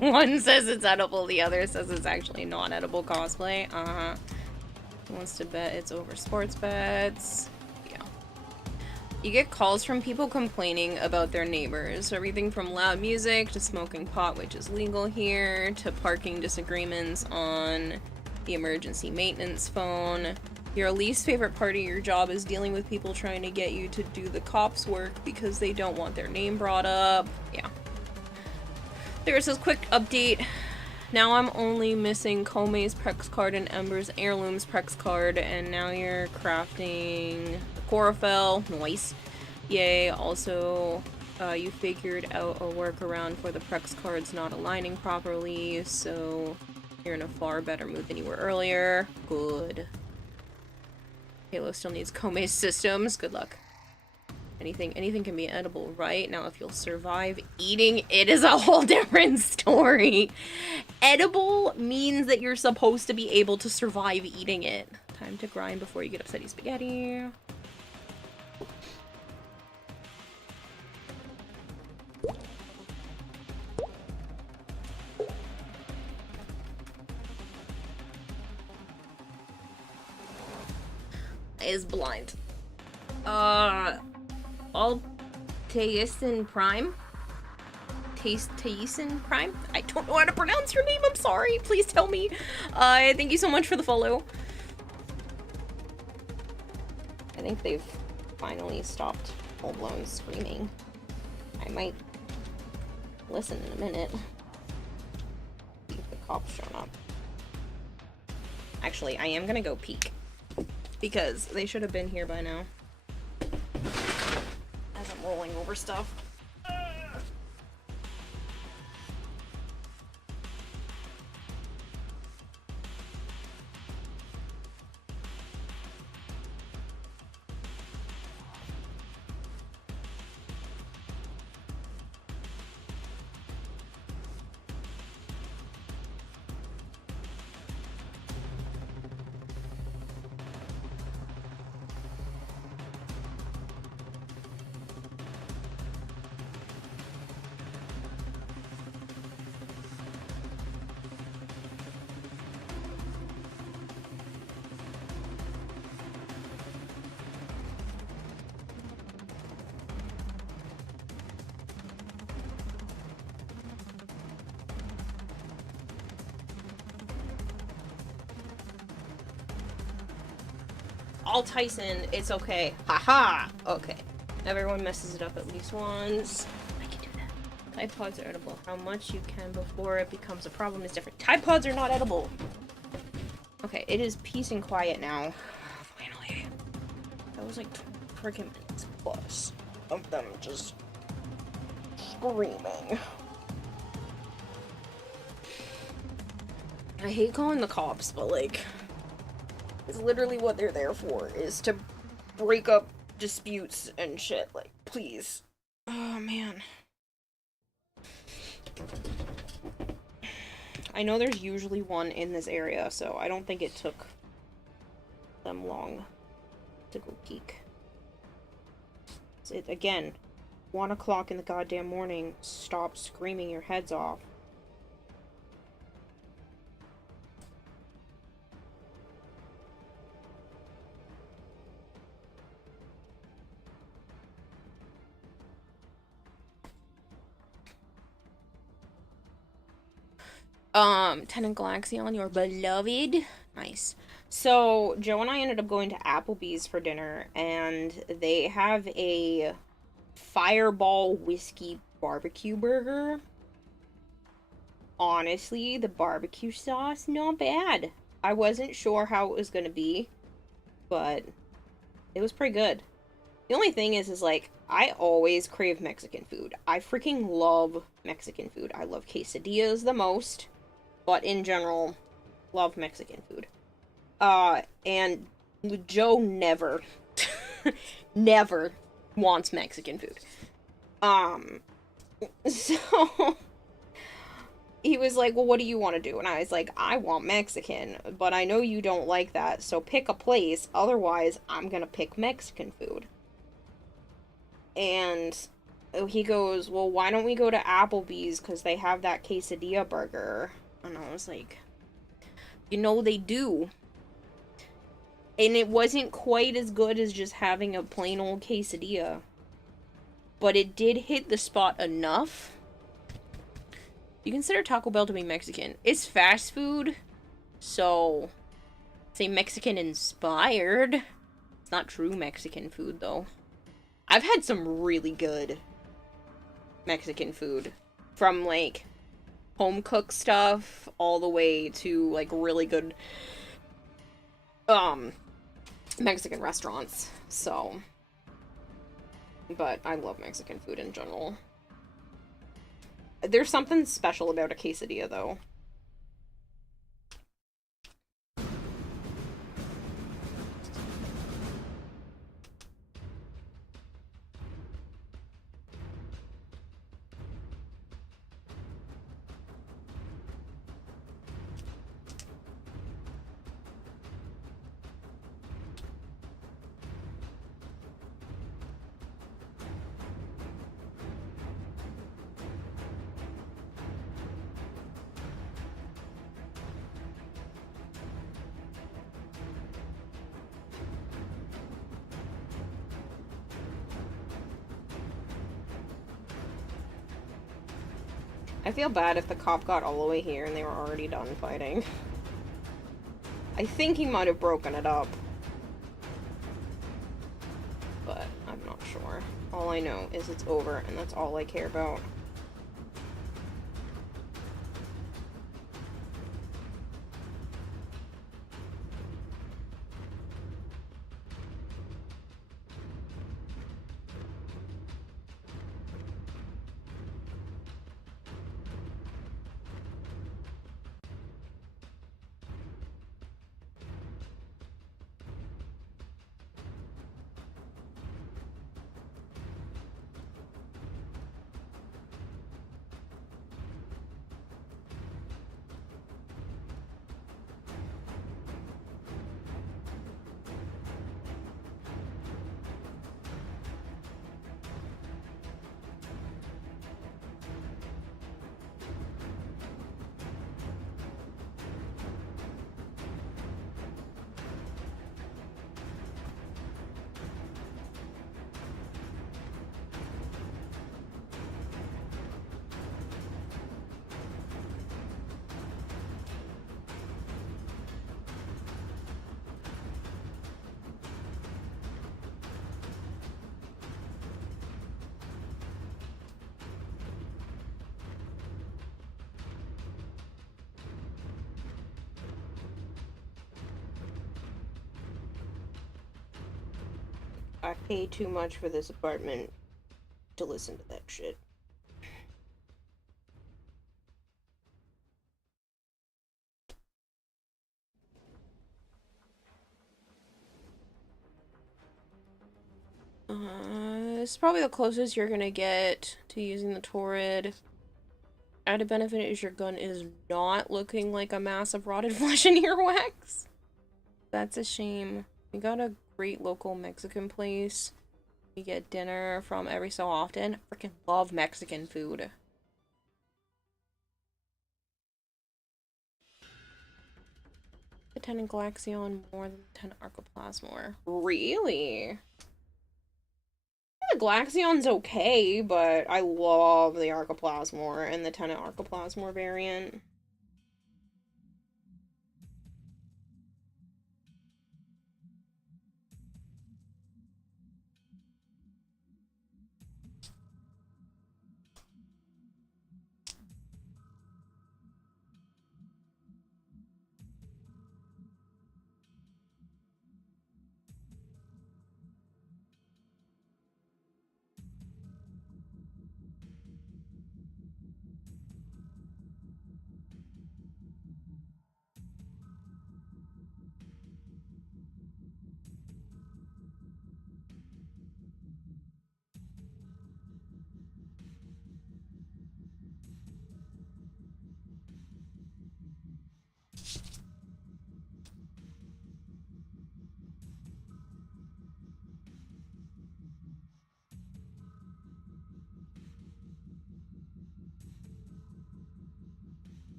One says it's edible, the other says it's actually not edible cosplay. Who wants to bet it's over sports bets? Yeah. You get calls from people complaining about their neighbors. Everything from loud music to smoking pot, which is legal here, to parking disagreements on the emergency maintenance phone. Your least favorite part of your job is dealing with people trying to get you to do the cops' work because they don't want their name brought up. Yeah. There's this quick update. Now I'm only missing Kome's Prex card and Ember's Heirlooms Prex card, and now you're crafting the Chlorophyll. Nice. Yay. Also, you figured out a workaround for the Prex cards not aligning properly, so you're in a far better mood than you were earlier. Good. Halo still needs Kome's systems. Good luck. Anything can be edible, right? Now, if you'll survive eating it is a whole different story. Edible means that you're supposed to be able to survive eating it. Time to grind before you get upsetty spaghetti. Is blind. All Tayson Prime? Tayson Prime? I don't know how to pronounce your name, I'm sorry. Please tell me. Thank you so much for the follow. I think they've finally stopped full-blown screaming. I might listen in a minute. See if the cops shown up. Actually, I am gonna go peek. Because they should have been here by now. As I'm rolling over stuff. I'll Tyson. It's okay. Haha. Okay. Everyone messes it up at least once. I can do that. Tide Pods are edible. How much you can before it becomes a problem is different. Tide Pods are not edible. Okay, it is peace and quiet now. Finally. That was like 20 freaking minutes plus of them just screaming. I hate calling the cops, but like, it's literally what they're there for, is to break up disputes and shit. Like, please. Oh, man. I know there's usually one in this area, so I don't think it took them long to go peek. It, again, 1 o'clock in the goddamn morning. Stop screaming your heads off. 10 Galaxion, your beloved. Nice. So, Joe and I ended up going to Applebee's for dinner, and they have a Fireball Whiskey Barbecue Burger. Honestly, the barbecue sauce, not bad. I wasn't sure how it was gonna be, but it was pretty good. The only thing is like, I always crave Mexican food. I freaking love Mexican food. I love quesadillas the most. But in general, love Mexican food. And Joe never, never wants Mexican food. So, he was like, well, what do you want to do? And I was like, I want Mexican, but I know you don't like that, so pick a place, otherwise I'm gonna pick Mexican food. And he goes, well, why don't we go to Applebee's, because they have that quesadilla burger. And I was like, you know, they do. And it wasn't quite as good as just having a plain old quesadilla. But it did hit the spot enough. You consider Taco Bell to be Mexican. It's fast food, so say Mexican inspired. It's not true Mexican food, though. I've had some really good Mexican food. From, like, home-cooked stuff all the way to, like, really good Mexican restaurants. So, but I love Mexican food in general. There's something special about a quesadilla, though. I feel bad if the cop got all the way here and they were already done fighting. I think he might have broken it up. But I'm not sure. All I know is it's over, and that's all I care about. I pay too much for this apartment to listen to that shit. This is probably the closest you're gonna get to using the Torrid. Added benefit is your gun is not looking like a mass of rotted flesh and earwax. That's a shame. We got a great local Mexican place. We get dinner from every so often. Freaking love Mexican food. Lieutenant Galaxion more than Lieutenant Arcoplasmor. Really? The Glaxion's okay, but I love the Arcoplasmor and the Lieutenant Arcoplasmor variant.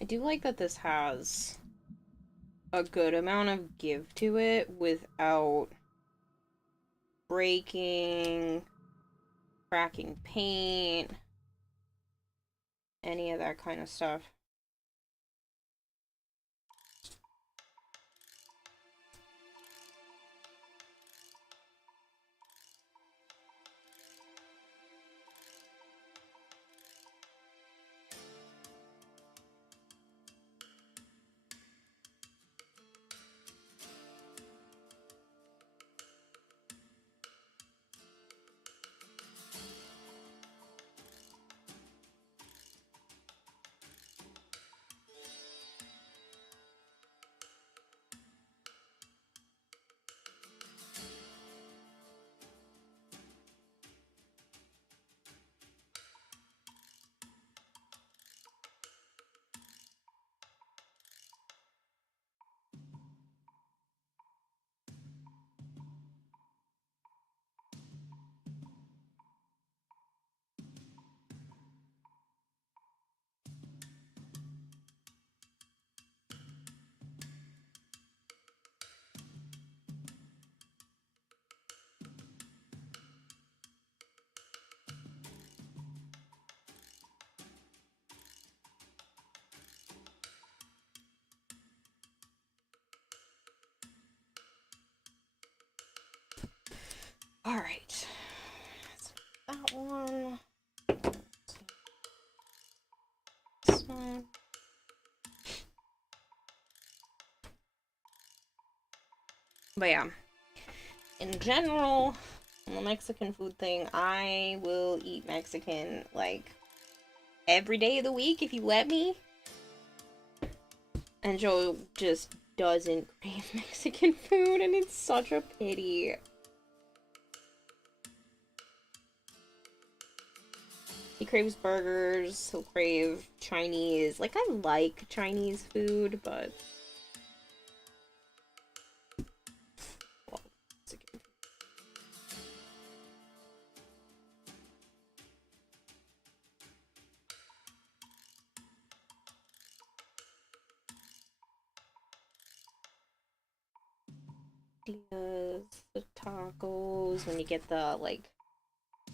I do like that this has a good amount of give to it without breaking, cracking paint, any of that kind of stuff. Alright. That one. This one. But yeah. In general, on the Mexican food thing, I will eat Mexican, like, every day of the week if you let me. And Joe just doesn't crave Mexican food, and it's such a pity. He craves burgers, he'll crave Chinese. Like, I like Chinese food, but... well, Mexican. The tacos, when you get the, like,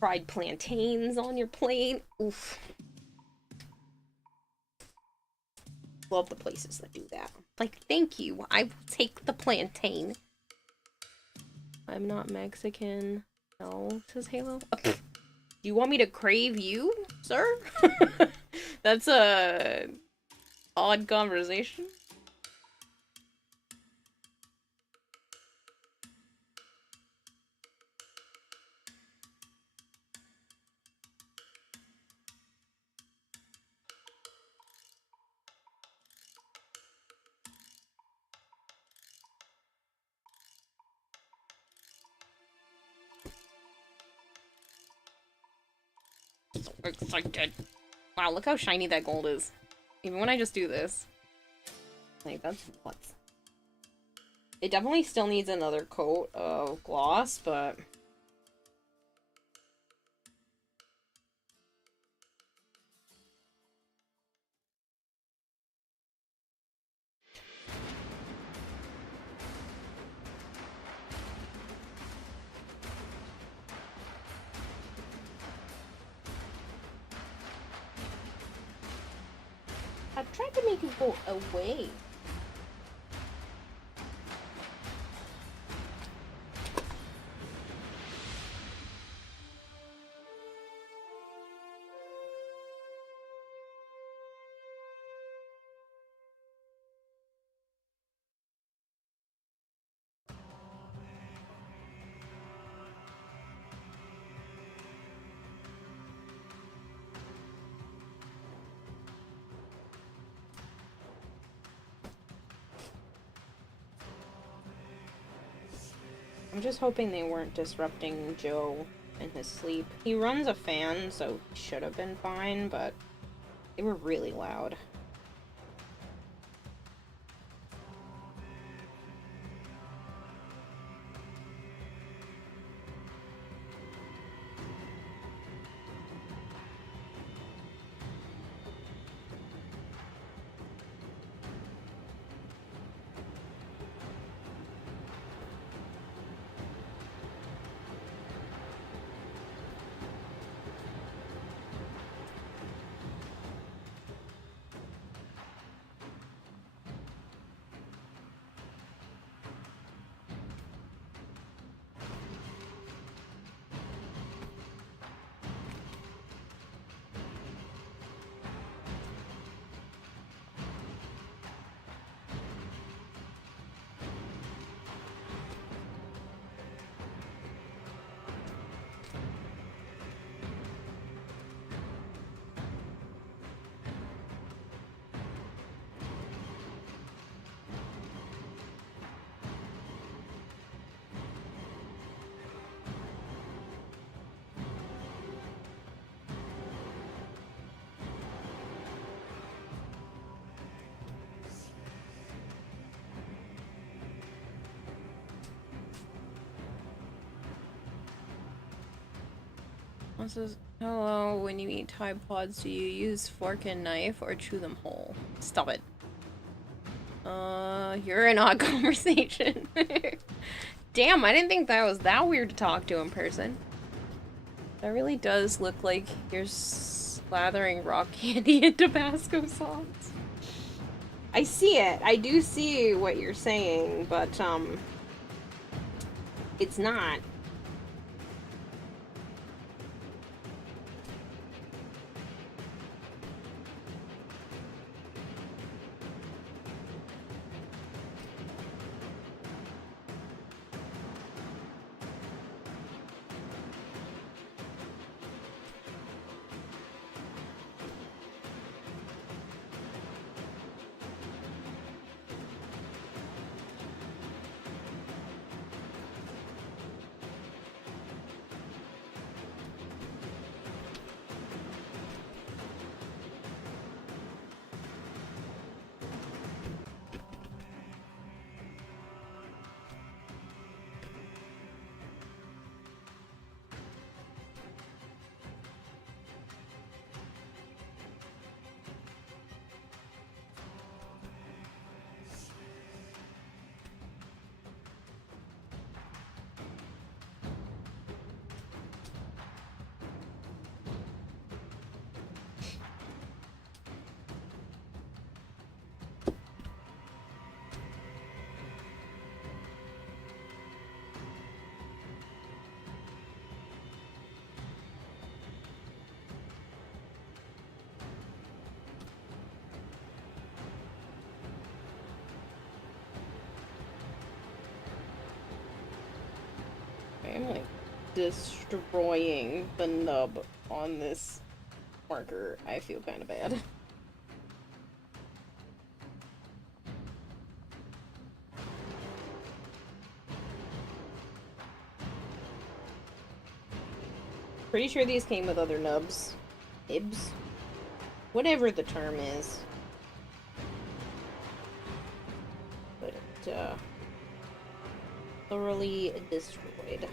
fried plantains on your plate. Oof. Love the places that do that. Like, thank you. I will take the plantain. I'm not Mexican. No, says Halo. Do you want me to crave you, sir? That's a odd conversation. So excited. Wow, look how shiny that gold is. Even when I just do this. Like, that's nuts. It definitely still needs another coat of gloss, but... I tried to make you go away. I'm just hoping they weren't disrupting Joe in his sleep. He runs a fan, so he should have been fine, but they were really loud. This says, hello, when you eat Tide Pods, do you use fork and knife or chew them whole? Stop it. You're in odd conversation. Damn, I didn't think that was that weird to talk to in person. That really does look like you're slathering rock candy in Tabasco sauce. I see it. I do see what you're saying, but, it's not. I'm like destroying the nub on this marker. I feel kind of bad. Pretty sure these came with other nubs. Nibs? Whatever the term is. But, thoroughly destroyed.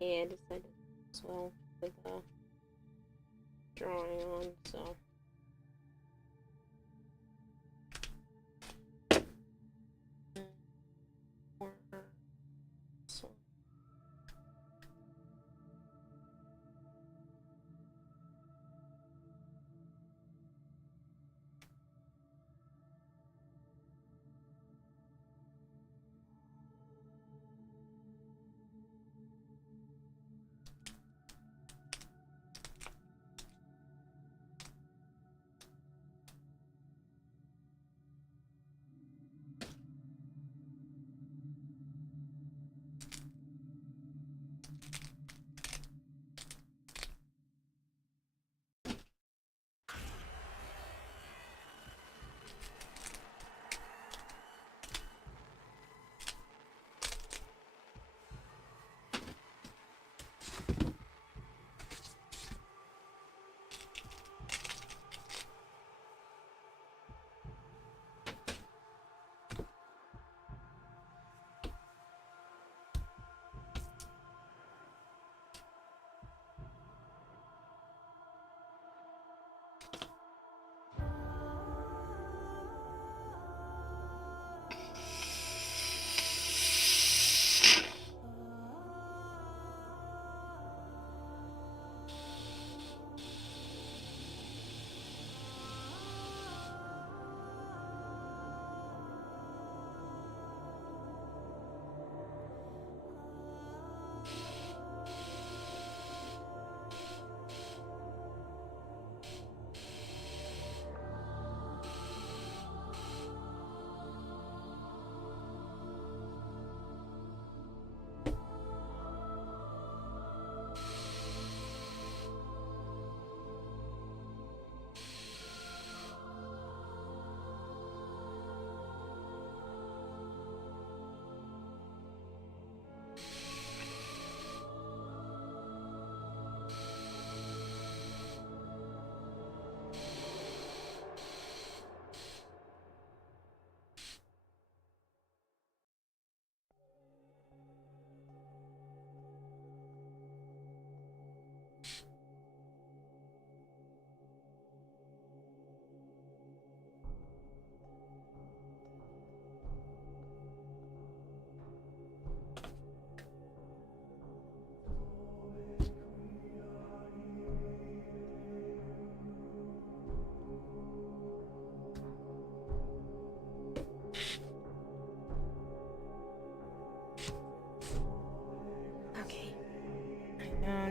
Yeah, I decided as well with the drawing on, so.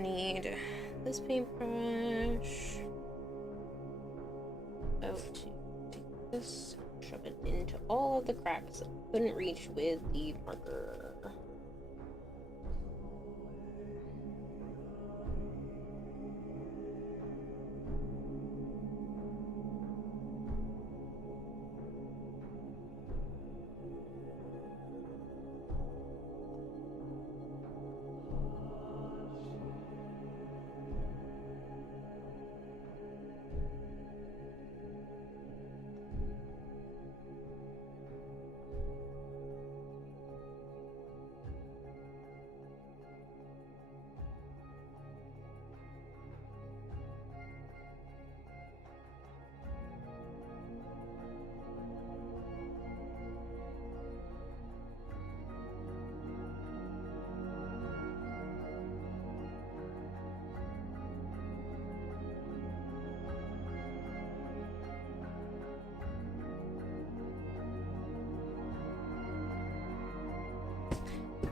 need this paintbrush. Oh, to take this, shove it into all of the cracks that I couldn't reach with the marker.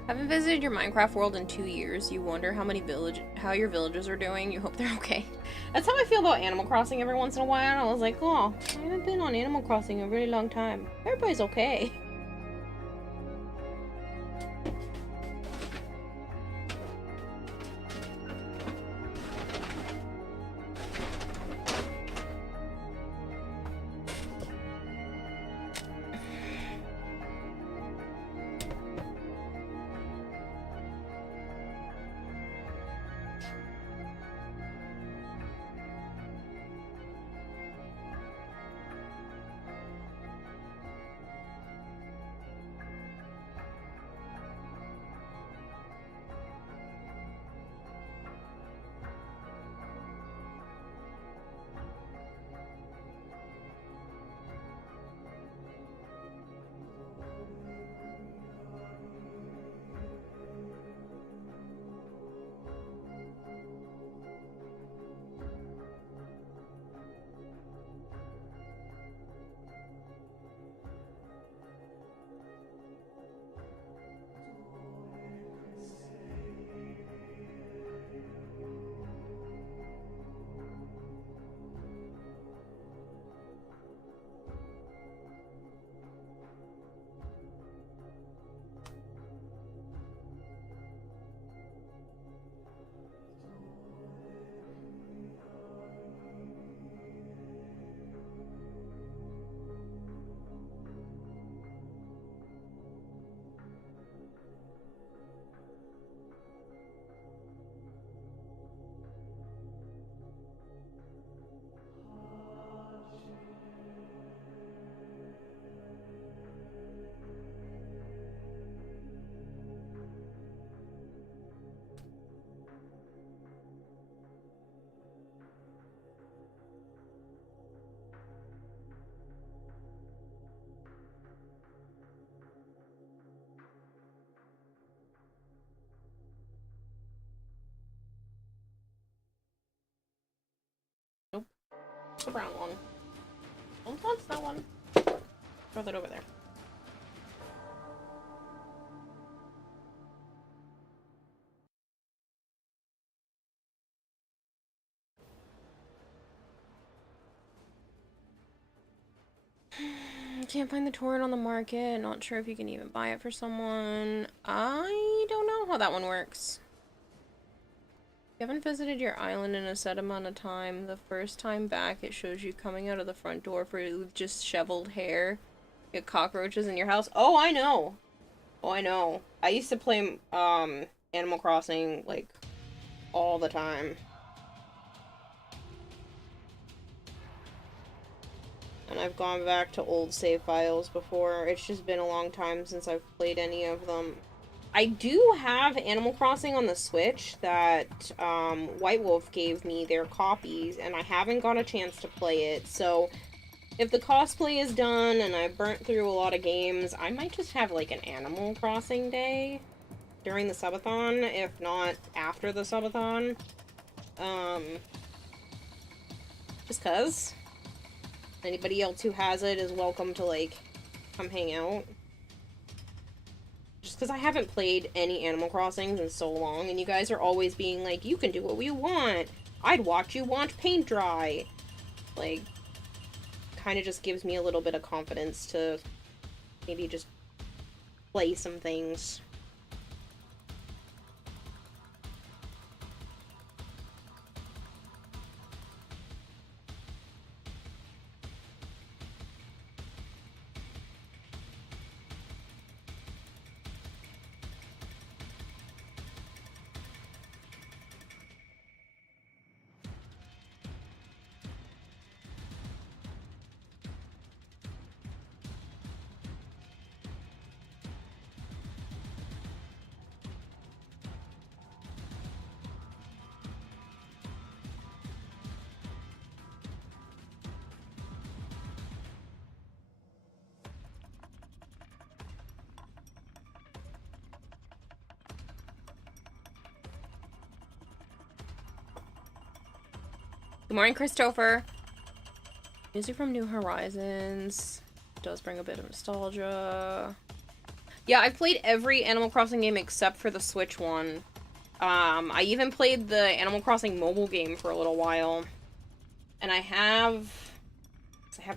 Haven't visited your Minecraft world in 2 years. You wonder how your villages are doing. You hope they're okay. That's how I feel about Animal Crossing every once in a while. I was like, oh, I haven't been on Animal Crossing in a really long time. Everybody's okay. Nope. It's the brown one. Don't touch that one. Throw that over there. Can't find the torrent on the market. Not sure if you can even buy it for someone. I don't know how that one works. You haven't visited your island in a set amount of time. The first time back, it shows you coming out of the front door with just shoveled hair. You get cockroaches in your house. Oh, I know. Oh, I know. I used to play Animal Crossing like all the time. And I've gone back to old save files before. It's just been a long time since I've played any of them. I do have Animal Crossing on the Switch that White Wolf gave me their copies, and I haven't got a chance to play it, so if the cosplay is done and I've burnt through a lot of games, I might just have like an Animal Crossing day during the subathon, if not after the subathon. Just cuz. Anybody else who has it is welcome to, like, come hang out. Just Because I haven't played any Animal Crossings in so long, and you guys are always being like, you can do what we want. I'd watch you watch paint dry. Like, kind of just gives me a little bit of confidence to maybe just play some things. Good morning, Christopher. Music from New Horizons does bring a bit of nostalgia. Yeah, I've played every Animal Crossing game except for the Switch one. I even played the Animal Crossing mobile game for a little while. And I haven't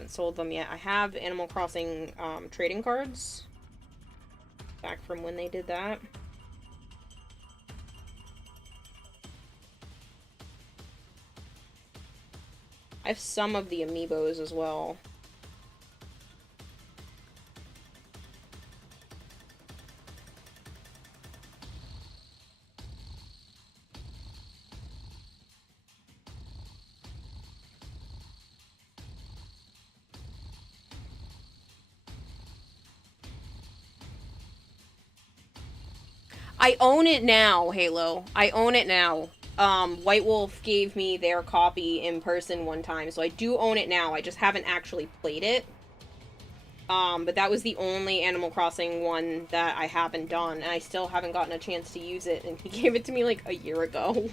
sold them yet. I have Animal Crossing trading cards. Back from when they did that. I have some of the amiibos as well. I own it now, Halo. I own it now. White Wolf gave me their copy in person one time, so I do own it now. I just haven't actually played it. But that was the only Animal Crossing one that I haven't done, and I still haven't gotten a chance to use it, and he gave it to me like a year ago.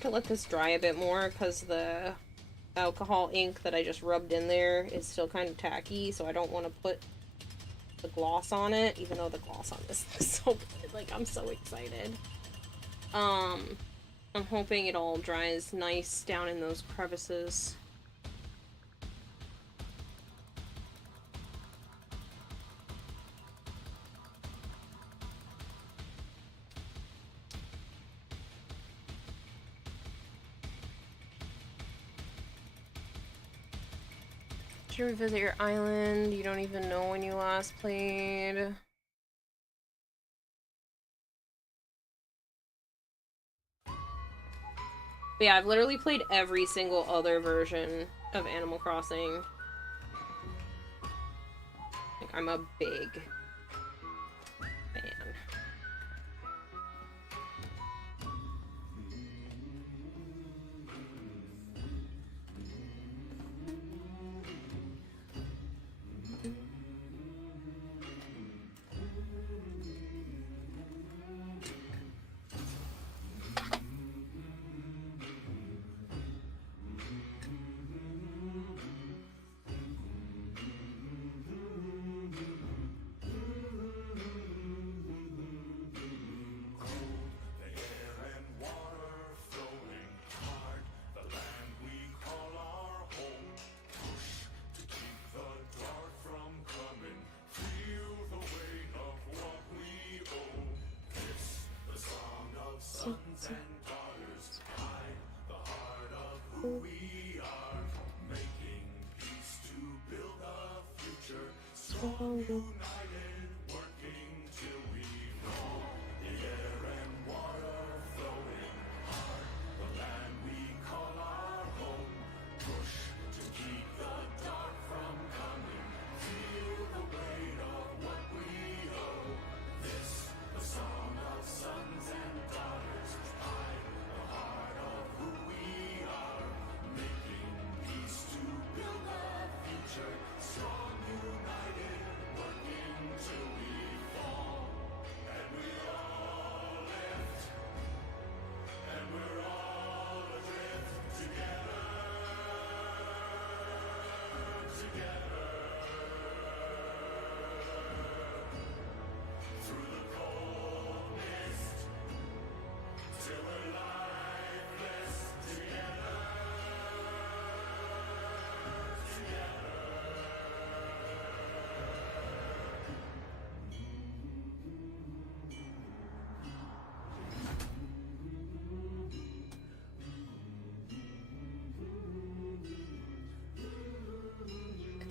To let this dry a bit more because the alcohol ink that I just rubbed in there is still kind of tacky, so I don't want to put the gloss on it, even though the gloss on this looks so good. Like, I'm so excited. I'm hoping it all dries nice down in those crevices. To revisit your island, you don't even know when you last played. But yeah, I've literally played every single other version of Animal Crossing. Like, I'm a big fan.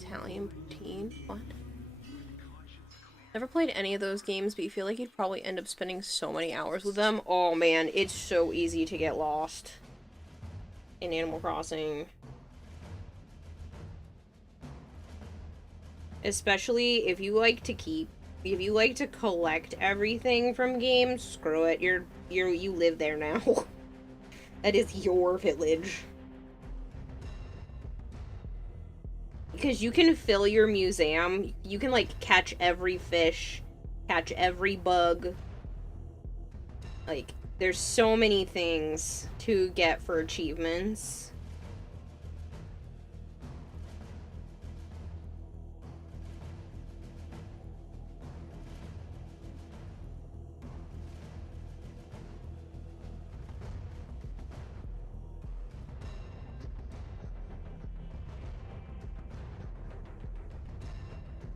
Italian poutine? What? Never played any of those games, but you feel like you'd probably end up spending so many hours with them. Oh man, it's so easy to get lost in Animal Crossing. Especially if you like to collect everything from games, screw it. You live there now. That is your village. Because you can fill your museum. You can, like, catch every fish, catch every bug. Like, there's so many things to get for achievements.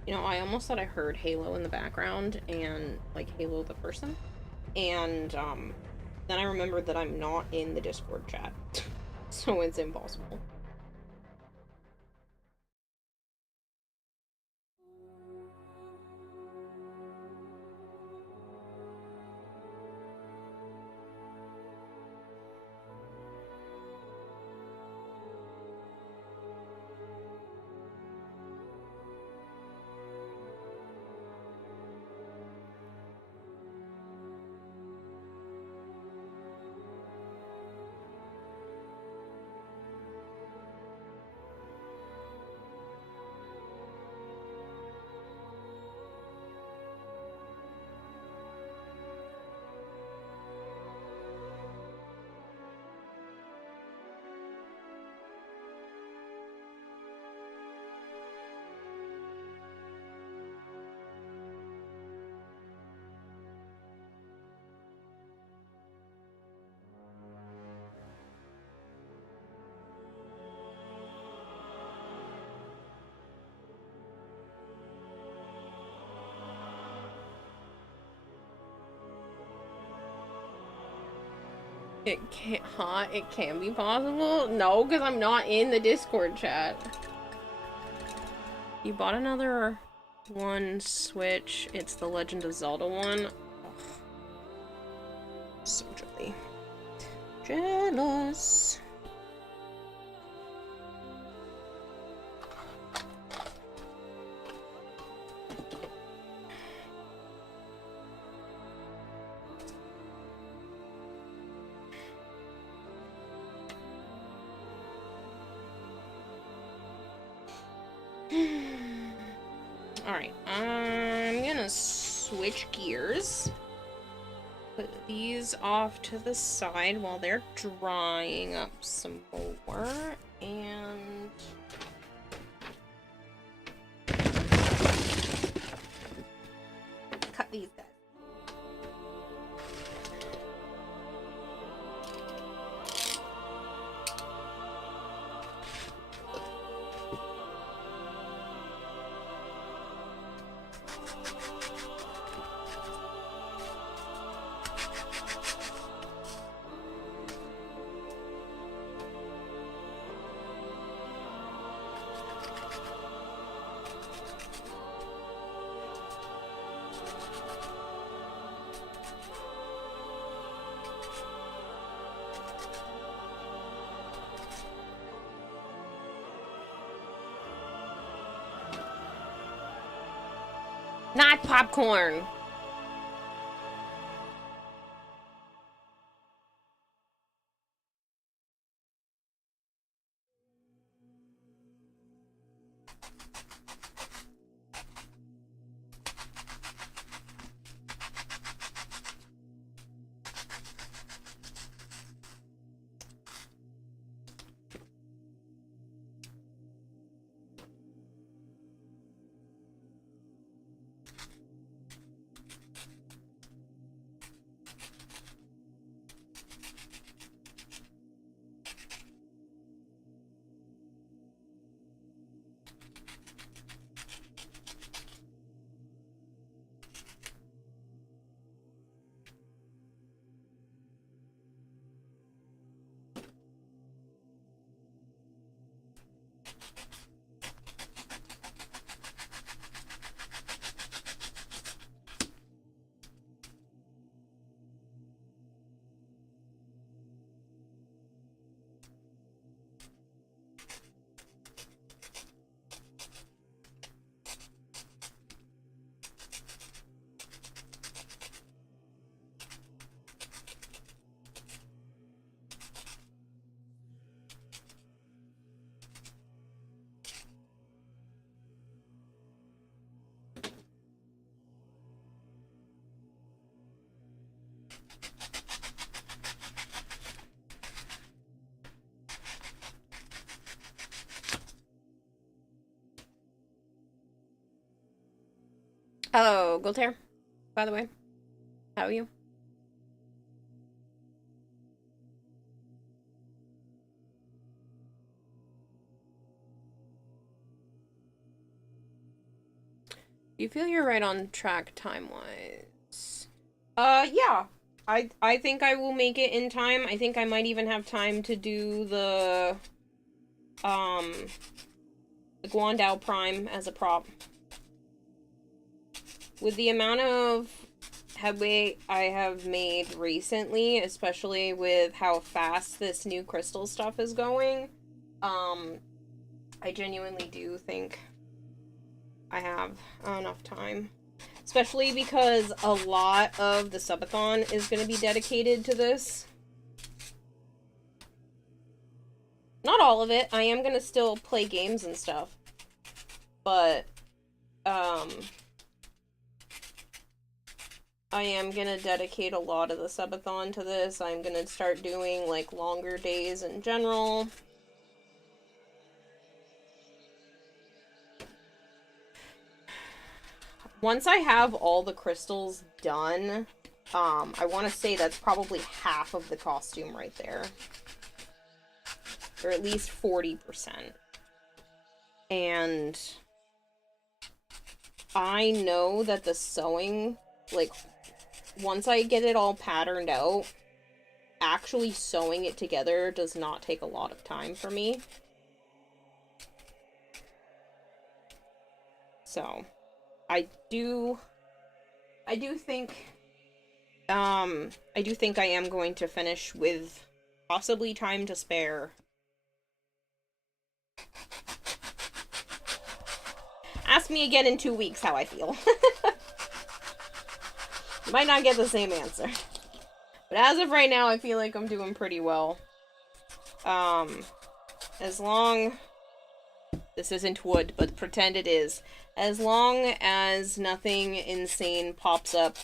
You know, I almost thought I heard Halo in the background, and, like, Halo the person. And, then I remembered that I'm not in the Discord chat. So it's impossible. It can be possible? No, because I'm not in the Discord chat. You bought another one Switch. It's the Legend of Zelda one. Ugh. So jelly. Jealous. Alright, I'm gonna switch gears. Put these off to the side while they're drying up some more. And cut these guys. Not popcorn! Hello, Goldhair, by the way. How are you? Do you feel you're right on track time-wise? Yeah. I think I will make it in time. I think I might even have time to do the Guandao Prime as a prop. With the amount of headway I have made recently, especially with how fast this new crystal stuff is going, I genuinely do think I have enough time. Especially because a lot of the subathon is going to be dedicated to this. Not all of it. I am going to still play games and stuff. But, I am gonna dedicate a lot of the subathon to this. I'm gonna start doing, like, longer days in general. Once I have all the crystals done, I want to say that's probably half of the costume right there. Or at least 40%. And I know that the sewing, like, once I get it all patterned out, actually sewing it together does not take a lot of time for me. So, I do think I am going to finish with possibly time to spare. Ask me again in 2 weeks how I feel. Might not get the same answer. But as of right now, I feel like I'm doing pretty well. As long... This isn't wood, but pretend it is. As long as nothing insane pops up,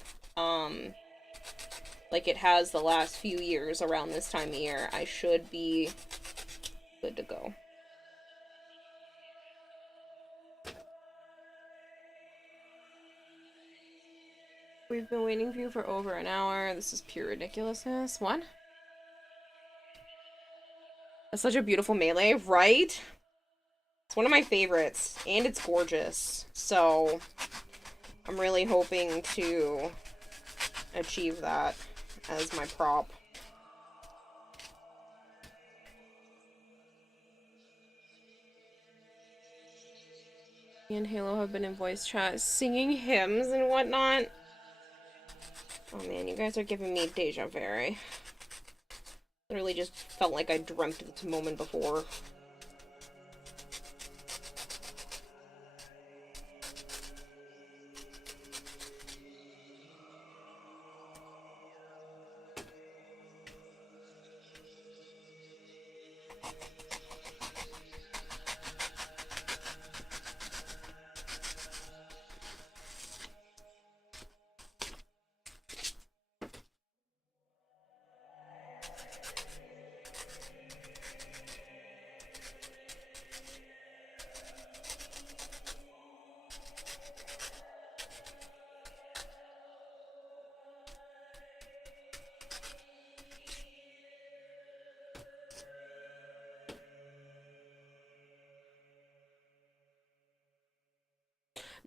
like it has the last few years around this time of year, I should be good to go. We've been waiting for you for over an hour. This is pure ridiculousness. What? That's such a beautiful melee, right? It's one of my favorites, and it's gorgeous. So, I'm really hoping to achieve that as my prop. Me and Halo have been in voice chat singing hymns and whatnot. Oh man, you guys are giving me deja vu. Literally just felt like I dreamt this moment before.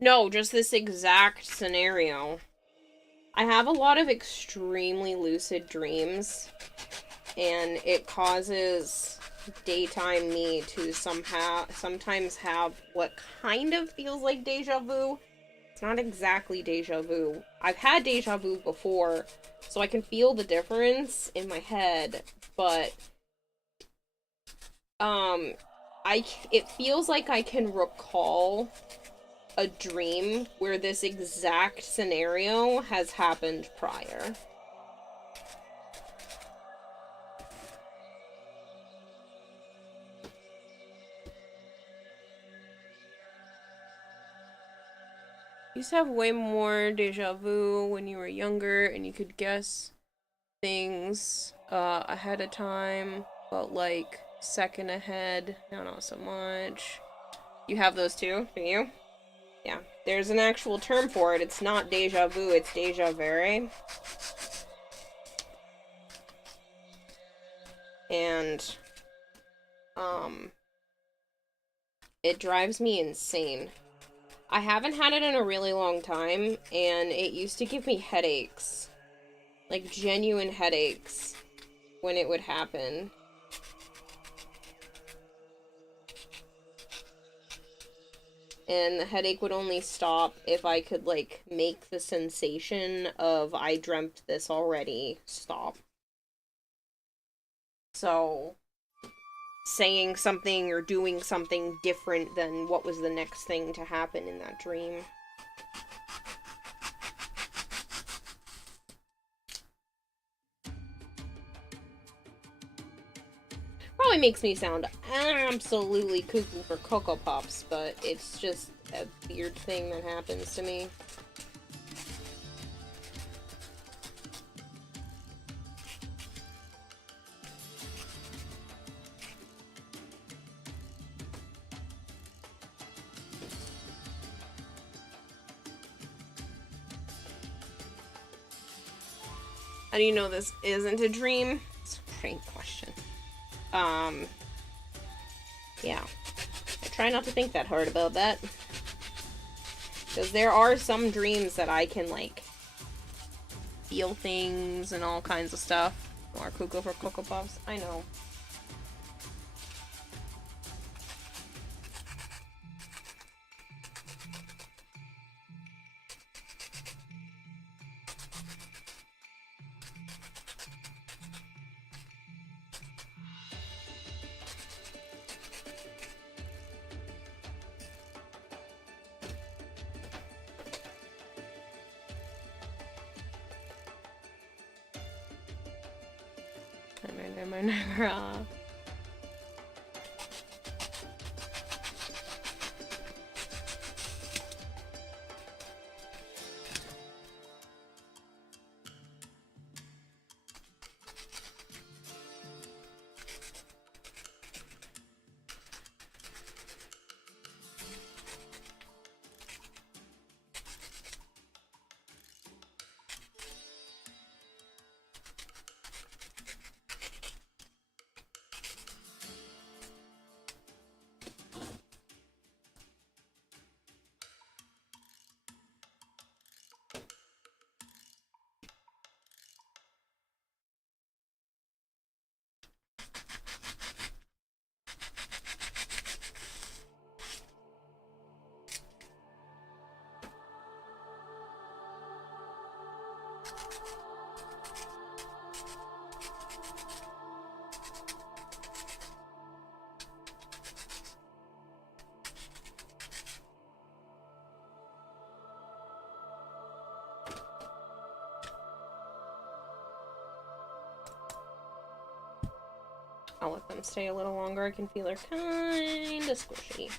No, just this exact scenario. I have a lot of extremely lucid dreams, and it causes daytime me to sometimes have what kind of feels like deja vu. It's not exactly deja vu. I've had deja vu before, so I can feel the difference in my head, but it feels like I can recall a dream where this exact scenario has happened prior. You used to have way more deja vu when you were younger and you could guess things ahead of time, but like second ahead. Now not so much. You have those too, do you? Yeah. There's an actual term for it. It's not deja vu, it's deja vu. And it drives me insane. I haven't had it in a really long time, and it used to give me headaches. Like, genuine headaches when it would happen. And the headache would only stop if I could, like, make the sensation of I dreamt this already stop. So, saying something or doing something different than what was the next thing to happen in that dream. Probably makes me sound absolutely cuckoo for Cocoa Pops, but it's just a weird thing that happens to me. How do you know this isn't a dream? It's a great question. Yeah. I try not to think that hard about that. Because there are some dreams that I can, like, feel things and all kinds of stuff. More cuckoo for Cocoa Puffs. I know. I'll let them stay a little longer. I can feel they're kinda squishy.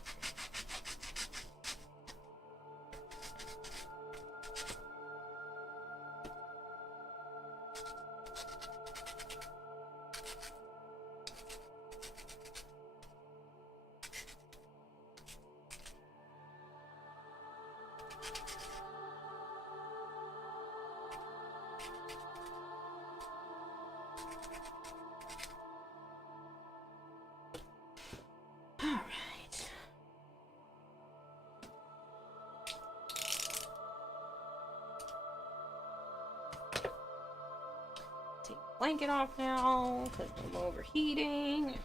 Blanket off now because I'm overheating.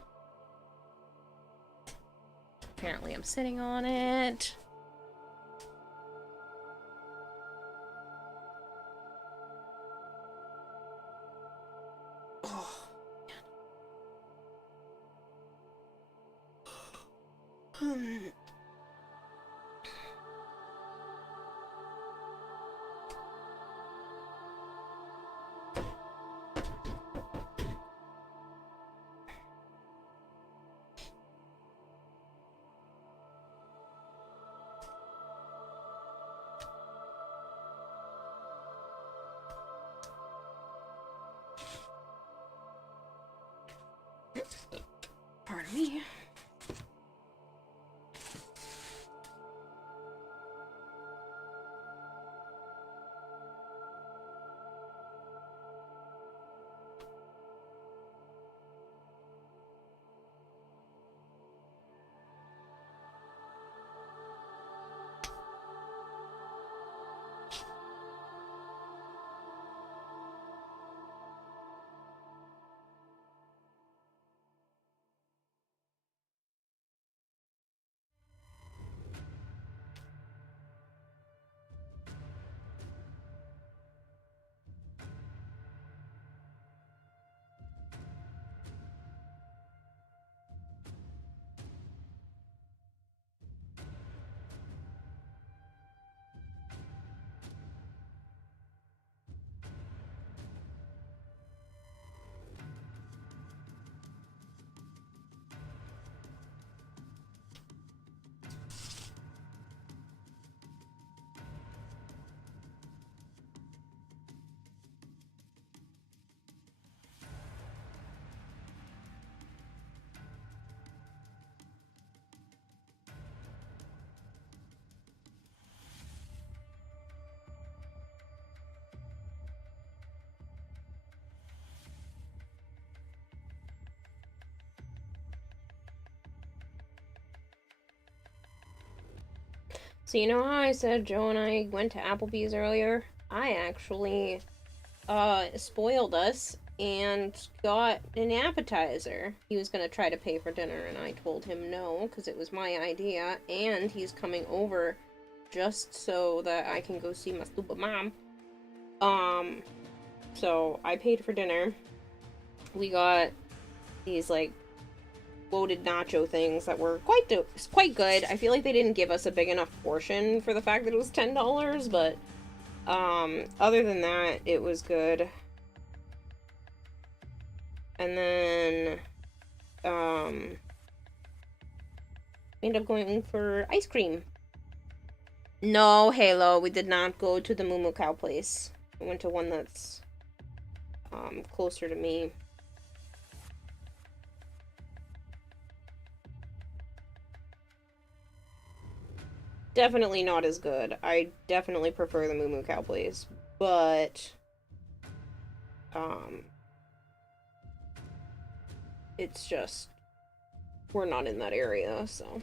Apparently I'm sitting on it. Oh, Pardon me. So you know how I said Joe and I went to Applebee's earlier? I actually spoiled us and got an appetizer. He was gonna try to pay for dinner and I told him no because it was my idea, and he's coming over just so that I can go see my stupid mom. So I paid for dinner. We got these like loaded nacho things that were quite good. I feel like they didn't give us a big enough portion for the fact that it was $10, but other than that, it was good. And then we ended up going for ice cream. No, Halo, we did not go to the Moo Moo Cow place. We went to one that's closer to me. Definitely not as good. I definitely prefer the Moo Moo Cow place, but it's just we're not in that area, so.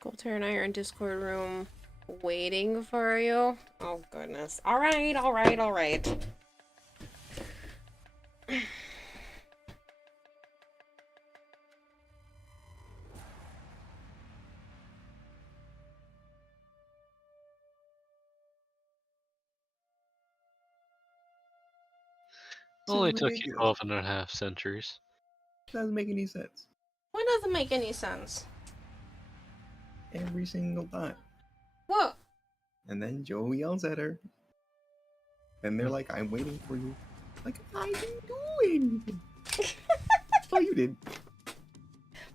Coulter and I are in Discord room waiting for you. Oh, goodness. Alright, alright, alright. Only took you 12.5 centuries. Doesn't make any sense. What doesn't make any sense? Every single time. What? And then Joe yells at her. And they're like, I'm waiting for you. Like, I didn't do anything. Oh, you did.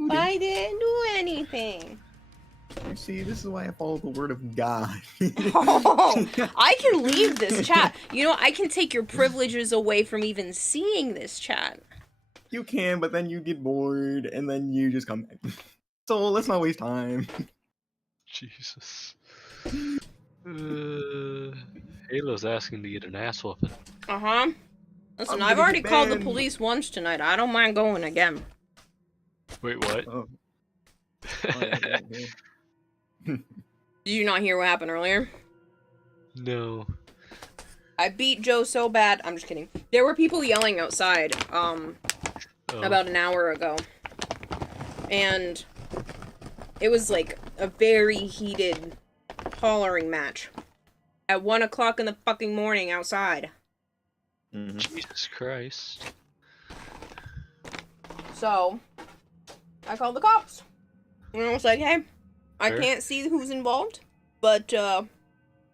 I didn't do anything. You see, this is why I follow the word of God. Oh, I can leave this chat. You know, I can take your privileges away from even seeing this chat. You can, but then you get bored, and then you just come back. So let's not waste time. Jesus. Halo's asking to get an ass whooping. Uh-huh. Listen, I'm I've gonna already get called the banned. police once tonight. I don't mind going again. Wait, what? Oh. Did you not hear what happened earlier? No. I beat Joe so bad. I'm just kidding. There were people yelling outside, about an hour ago. And it was like a very heated hollering match. At 1 o'clock in the fucking morning outside. Jesus Christ. So, I called the cops. And I was like, hey, I Sure. can't see who's involved, but,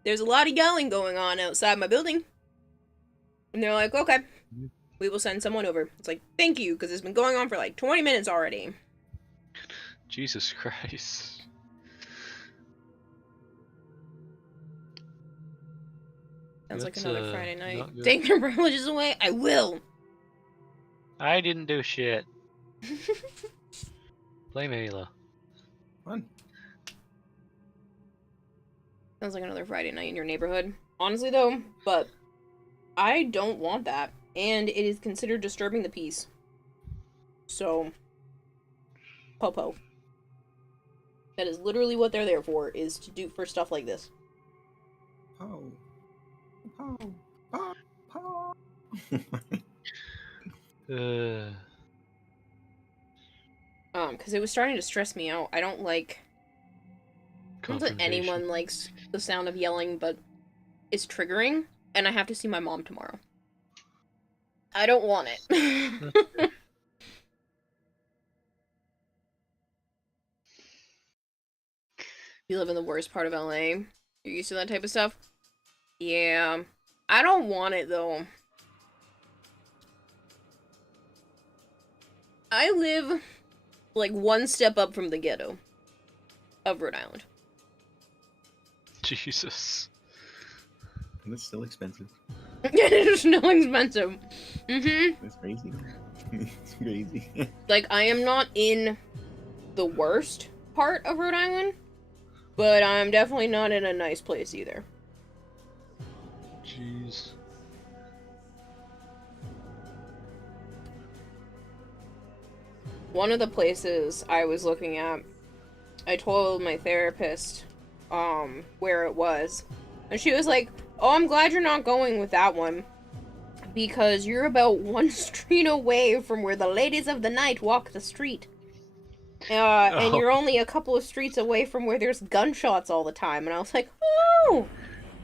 there's a lot of yelling going on outside my building. And they're like, okay, we will send someone over. It's like, thank you, because it's been going on for like 20 minutes already. Jesus Christ. Sounds like That's, another Friday night. not good. Take your privileges away? I will. I didn't do shit. Blame Halo. Fun. Sounds like another Friday night in your neighborhood. Honestly, though, but I don't want that. And it is considered disturbing the peace. So, popo. That is literally what they're there for, is to do for stuff like this. Oh. Oh. Oh. Oh. Because it was starting to stress me out. I don't like... Not that Confrontation. anyone likes the sound of yelling, but it's triggering, and I have to see my mom tomorrow. I don't want it. You live in the worst part of LA. You're used to that type of stuff? Yeah. I don't want it, though. I live, like, one step up from the ghetto of Rhode Island. Jesus. And it's still expensive. It's still expensive. Mm-hmm. It's crazy. It's crazy. Like, I am not in the worst part of Rhode Island, but I'm definitely not in a nice place either. Jeez. One of the places I was looking at, I told my therapist, where it was. And she was like, oh, I'm glad you're not going with that one. Because you're about one street away from where the ladies of the night walk the street. And you're only a couple of streets away from where there's gunshots all the time. And I was like, oh,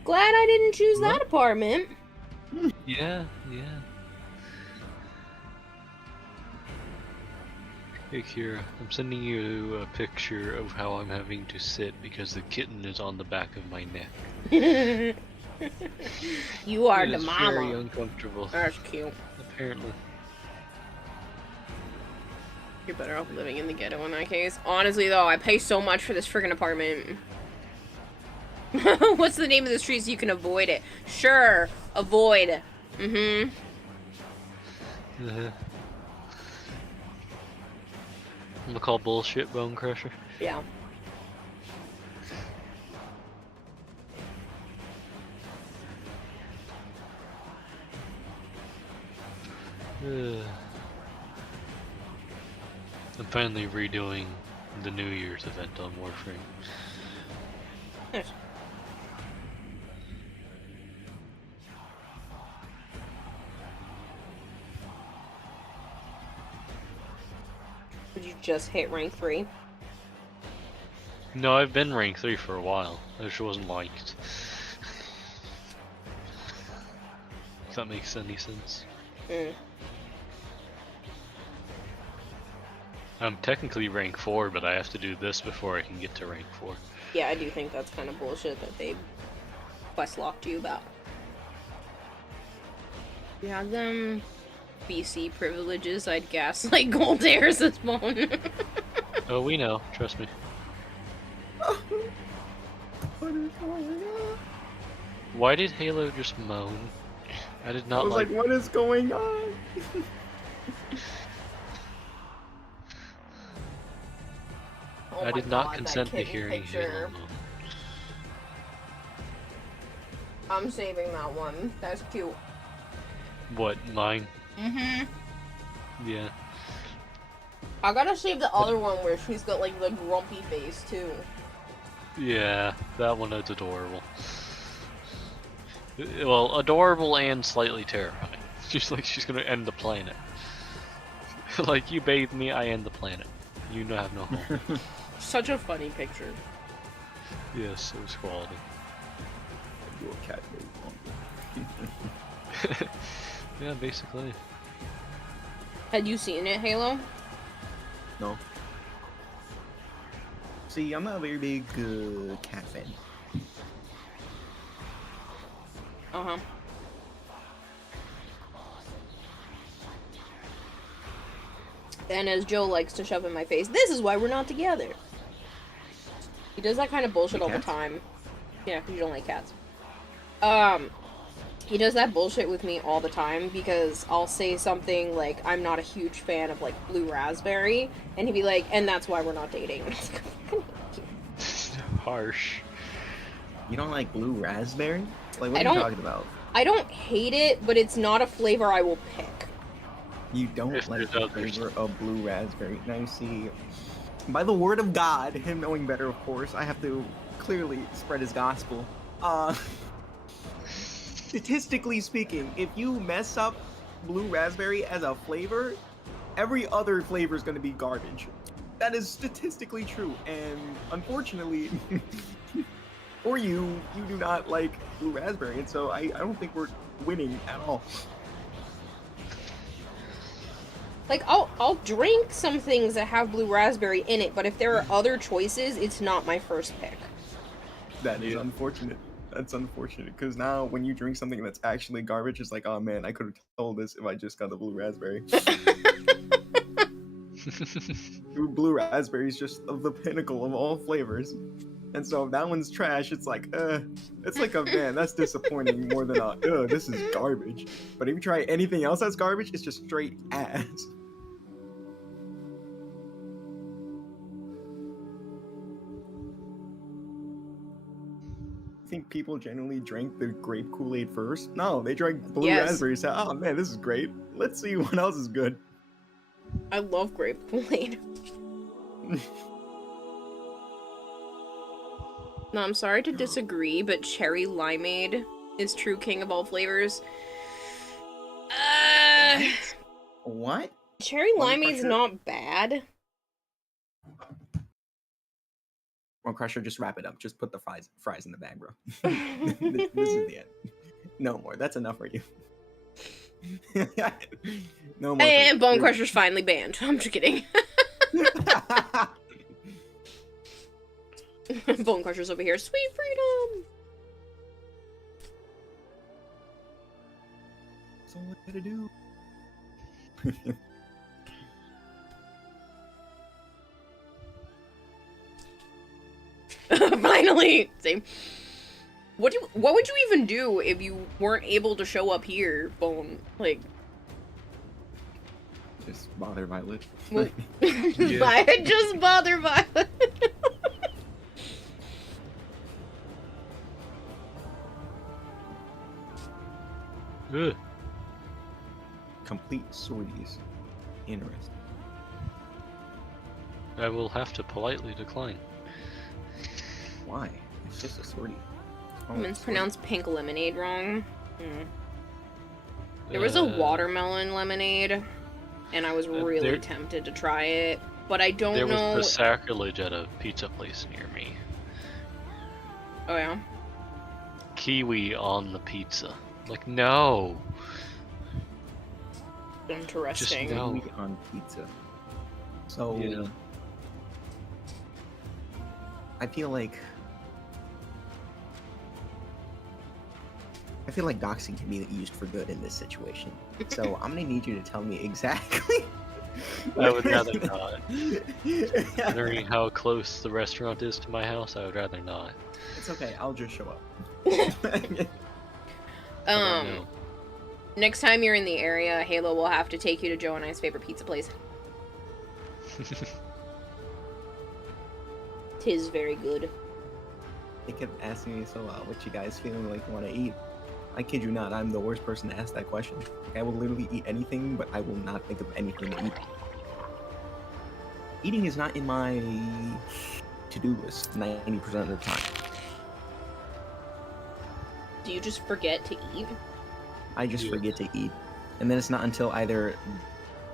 glad I didn't choose that apartment. Yeah, yeah. Hey Kira, I'm sending you a picture of how I'm having to sit because the kitten is on the back of my neck. You are It the is mama. very uncomfortable. That's cute. Apparently. You're better off living in the ghetto in that case. Honestly, though, I pay so much for this friggin' apartment. What's the name of the street so you can avoid it? Sure, avoid. Mm-hmm. I'm gonna call bullshit Bone Crusher. Yeah. I'm finally redoing the New Year's event on Warframe. Nice. Did you just hit rank 3? No, I've been rank 3 for a while. I just wasn't liked. If that makes any sense. Mm. I'm technically rank 4, but I have to do this before I can get to rank 4. Yeah, I do think that's kind of bullshit that they quest locked you about. You have them BC privileges, I'd gaslight gold heirs this moment. Oh, we know. Trust me. What is going on? Why did Halo just moan? I did not I was like, what is going on? Oh I my did not God, consent that to kitten hearing picture. Halo moan. I'm saving that one. That's cute. What, mine? Mm-hmm. Yeah. I gotta save the other one where she's got like the grumpy face too. Yeah, that one is adorable. Well, adorable and slightly terrifying. Just like she's gonna end the planet. Like, you bathe me, I end the planet. You have no home. Such a funny picture. Yes, it was quality. Your cat Yeah, basically. Had you seen it, Halo? No. See, I'm not a very big cat fan. Uh-huh. And as Joe likes to shove in my face, this is why we're not together. He does that kind of bullshit all the time. Yeah, because you don't like cats. He does that bullshit with me all the time because I'll say something like, I'm not a huge fan of, like, blue raspberry, and he'd be like, and that's why we're not dating. Harsh. You don't like blue raspberry? Like, what are you talking about? I don't hate it, but it's not a flavor I will pick. You don't like the flavor of blue raspberry. Now you see, by the word of God, him knowing better, of course, I have to clearly spread his gospel. Statistically speaking, if you mess up blue raspberry as a flavor, every other flavor is going to be garbage. That is statistically true, and unfortunately, for you, you do not like blue raspberry, and so I don't think we're winning at all. Like, I'll drink some things that have blue raspberry in it, but if there are other choices, it's not my first pick. That is unfortunate. That's unfortunate, because now when you drink something that's actually garbage, it's like, oh man, I could have told this if I just got the blue raspberry. Blue raspberry is just the pinnacle of all flavors. And so if that one's trash, it's like a man, that's disappointing more than a, this is garbage. But if you try anything else that's garbage, it's just straight ass. Think people generally drank the grape Kool-Aid first? No, they drank blue raspberry. Said, "Oh man, this is great. Let's see what else is good." I love grape Kool-Aid. No, I'm sorry to disagree, but cherry limeade is true king of all flavors. What? Cherry limeade's not bad. Well, Crusher, just wrap it up. Just put the fries in the bag, bro. This is the end. No more. That's enough for you. No more. And Bone Crusher's finally banned. I'm just kidding. Bone Crusher's over here. Sweet freedom! That's all I gotta do. Finally! Same. What would you even do if you weren't able to show up here, Bone? Like... Just bother Violet. Just bother Violet. Ugh. Complete sorties. Interesting. I will have to politely decline. Why? It's just a sortie. It's pronounced pink lemonade wrong. There was a watermelon lemonade, and I was really tempted to try it, but I don't know. There was the sacrilege at a pizza place near me. Oh yeah? Kiwi on the pizza. Like, no. Interesting. Just no. Week on pizza. So Yeah. I feel like doxing can be used for good in this situation. So I'm gonna need you to tell me exactly. I would rather not. Considering how close the restaurant is to my house, I would rather not. It's okay. I'll just show up. No. Next time you're in the area, Halo will have to take you to Joe and I's favorite pizza place. Tis very good. They kept asking me, so what you guys feeling like want to eat? I kid you not, I'm the worst person to ask that question. Like, I will literally eat anything, but I will not think of anything to eat. Eating is not in my to-do list 90% of the time. Do you just forget to eat? I just forget to eat. And then it's not until either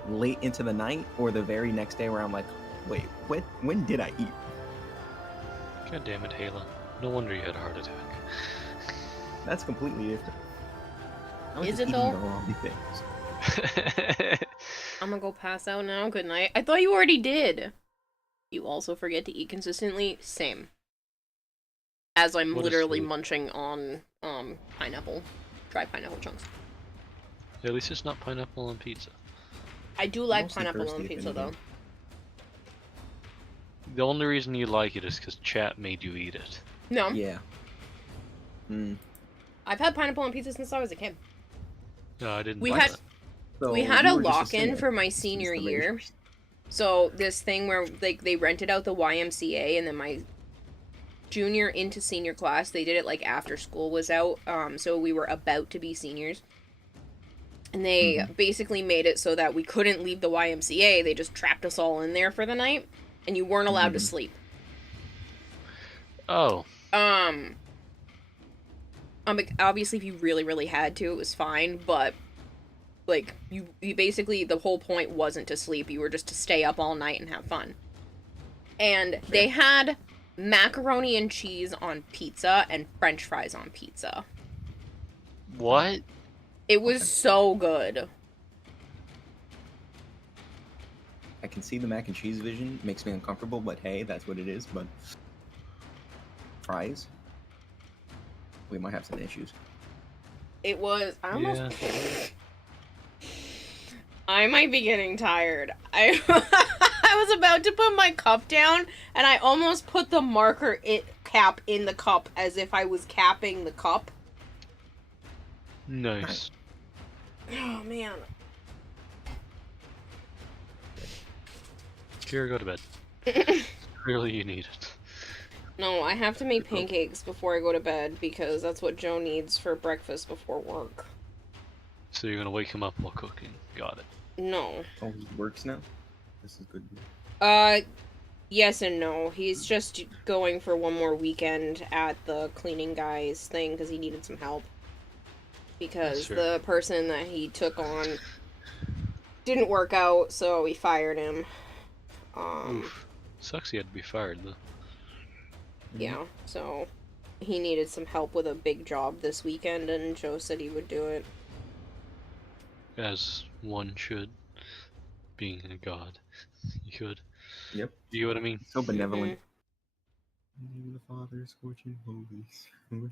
late into the night or the very next day where I'm like, wait, when did I eat? God damn it, Halo. No wonder you had a heart attack. That's completely different. I was Is just it eating though? the wrong things. I'm gonna go pass out now. Good night. I thought you already did. You also forget to eat consistently? Same. As I'm What is literally sleep? munching on, pineapple. Dried pineapple chunks. At least it's not pineapple on pizza. I do like Mostly pineapple thirsty, on if pizza, anything. though. The only reason you like it is because chat made you eat it. No. Yeah. I've had pineapple on pizza since I was a kid. No, I didn't. We like had it. So we had you a were just lock-in sinner. for my This is senior the year. race. So this thing where like they rented out the YMCA, and then my junior into senior class, they did it like after school was out. So we were about to be seniors. And they basically made it so that we couldn't leave the YMCA. They just trapped us all in there for the night, and you weren't allowed to sleep. Oh. Obviously, if you really, really had to, it was fine, but, like, you basically, the whole point wasn't to sleep, you were just to stay up all night and have fun. And they had macaroni and cheese on pizza and french fries on pizza. What? It was so good. I can see the mac and cheese vision. It makes me uncomfortable, but hey, that's what it is. But fries, we might have some issues. It was, I almost... Yeah. I might be getting tired. I was about to put my cup down, and I almost put the marker cap in the cup as if I was capping the cup. Nice. Oh, man. Kira, go to bed. Clearly you need it. No, I have to make pancakes before I go to bed, because that's what Joe needs for breakfast before work. So you're gonna wake him up while cooking. Got it. No. Oh, he works now? This is good. Yes and no. He's just going for one more weekend at the cleaning guy's thing, because he needed some help. Because Sure. the person that he took on didn't work out, so we fired him. Oof. Sucks he had to be fired though. Yeah, so he needed some help with a big job this weekend, and Joe said he would do it. As one should. Being a god. You should. Yep. You know what I mean? So benevolent. In the name of the Father, scorching Holy Spirit.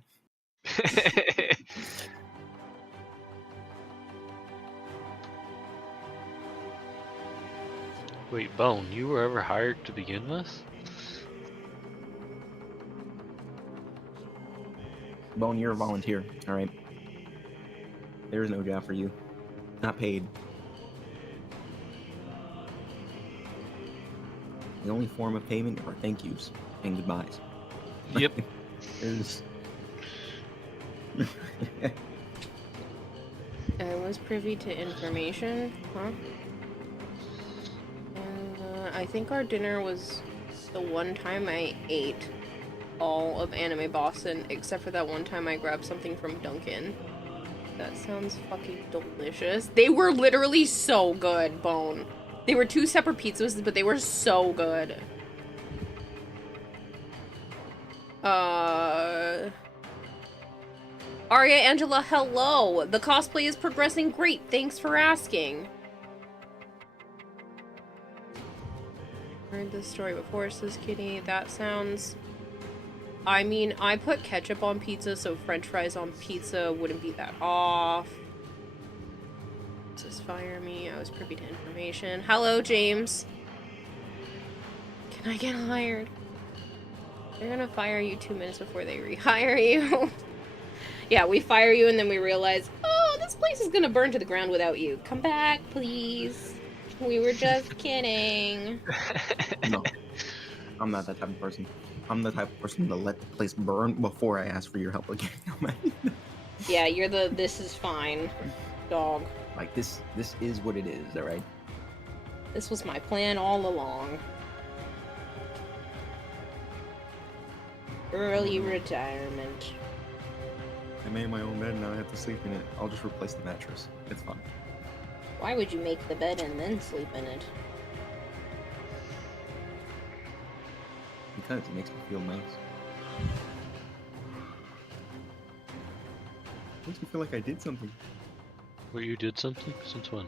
Wait, Bone, you were ever hired to begin with? Bone, you're a volunteer, alright? There is no job for you. Not paid. The only form of payment are thank yous and goodbyes. Yep. There's... I was privy to information, huh? And I think our dinner was the one time I ate all of Anime Boston, except for that one time I grabbed something from Dunkin'. That sounds fucking delicious. They were literally so good, Bone. They were two separate pizzas, but they were so good. Aria Angela, hello! The cosplay is progressing great, thanks for asking. Heard this story before, says Kitty. That sounds... I mean, I put ketchup on pizza, so french fries on pizza wouldn't be that off. Says fire me. I was privy to information. Hello, James. Can I get hired? They're gonna fire you 2 minutes before they rehire you. Yeah, we fire you and then we realize, oh, this place is gonna burn to the ground without you. Come back, please. We were just kidding. No, I'm not that type of person. I'm the type of person to let the place burn before I ask for your help again. Yeah, you're the this is fine dog. Like, this is what it is, alright? This was my plan all along. Early retirement. I made my own bed and now I have to sleep in it. I'll just replace the mattress. It's fine. Why would you make the bed and then sleep in it? Because it makes me feel nice. Makes me feel like I did something. Where you did something? Since when?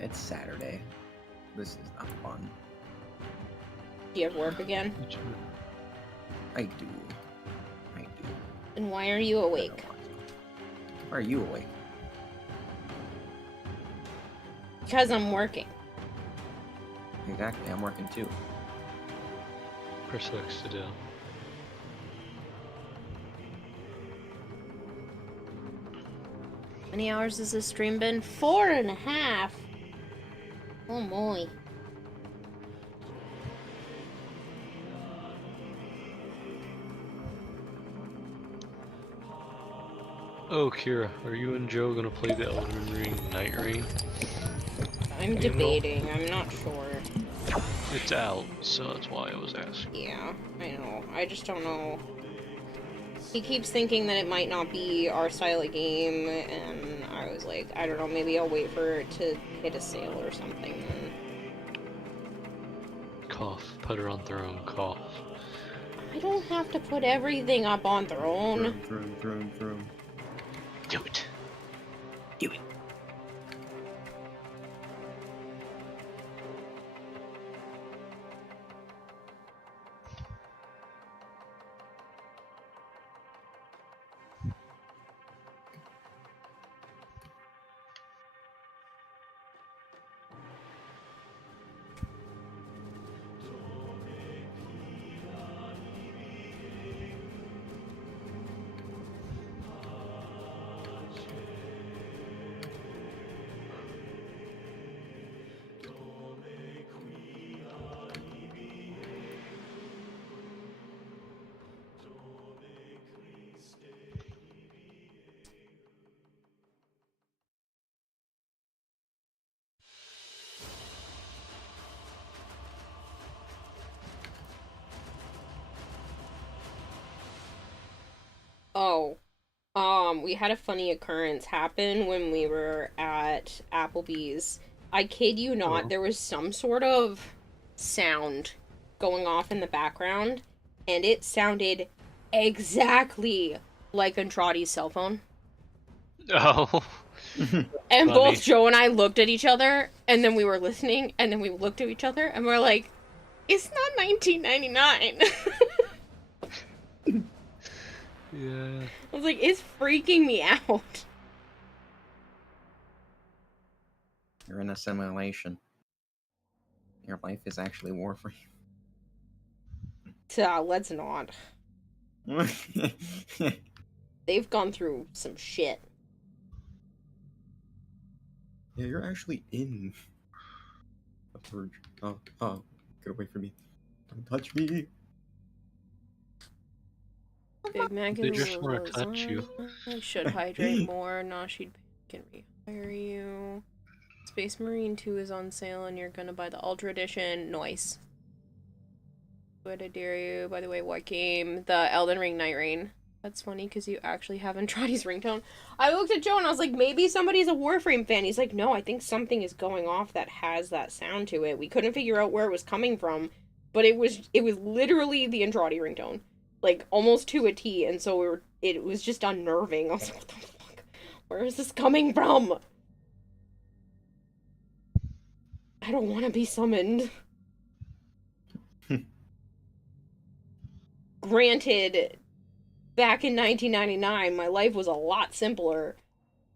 It's Saturday. This is not fun. Do you have work again? I do. I do. And why are you awake? Why are you awake? Because I'm working. Exactly, I'm working too. Chris likes to do. How many hours has this stream been? 4.5. Oh moly. Oh, Kira, are you and Joe gonna play the Elden Ring Night Rain? I'm debating. I'm not sure. It's out, so that's why I was asking. Yeah, I know. I just don't know. He keeps thinking that it might not be our style of game, and I was like, I don't know, maybe I'll wait for it to hit a sale or something. Cough. Put her on throne. Cough. I don't have to put everything up on Throne. Throne. Do it. Do it. Oh, we had a funny occurrence happen when we were at Applebee's. I kid you not, there was some sort of sound going off in the background, and it sounded exactly like Andrade's cell phone. Oh. And both Joe and I looked at each other, and then we were listening, and then we looked at each other, and we're like, it's not 1999. Yeah. I was like, it's freaking me out. You're in a simulation. Your life is actually Warframe. Let's not. They've gone through some shit. Yeah, you're actually in a purge. Oh, get away from me. Don't touch me. Big Mac They just want to touch you. I should hydrate more. Nah, she can rehire you. Space Marine 2 is on sale and you're gonna buy the Ultra Edition. Nice. Would I dare you? By the way, what game? The Elden Ring Night Rain. That's funny because you actually have Andrade's ringtone. I looked at Joe and I was like, maybe somebody's a Warframe fan. He's like, no, I think something is going off that has that sound to it. We couldn't figure out where it was coming from, but it was literally the Andrade ringtone, like almost to a T. And so it was just unnerving. I was like, what the fuck? Where is this coming from? I don't want to be summoned. Granted, back in 1999, my life was a lot simpler,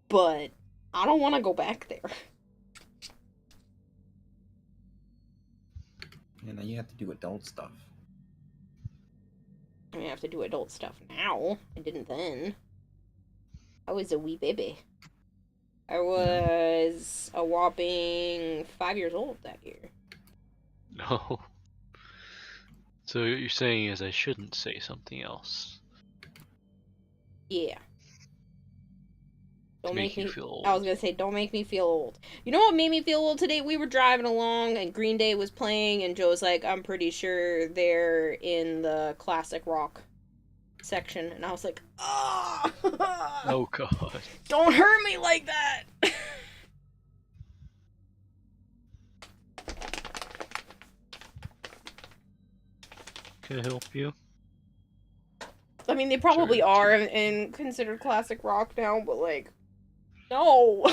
but I don't want to go back there. And now you have to do adult stuff. I have to do adult stuff now. I didn't then. I was a wee baby. I was a whopping 5 years old that year. No. So what you're saying is I shouldn't say something else. Yeah. Don't make me feel old. I was gonna say, don't make me feel old. You know what made me feel old today? We were driving along and Green Day was playing and Joe's like, I'm pretty sure they're in the classic rock section. And I was like, oh! Oh god. Don't hurt me like that! Can I help you? I mean, they probably are and considered classic rock now, but like, no!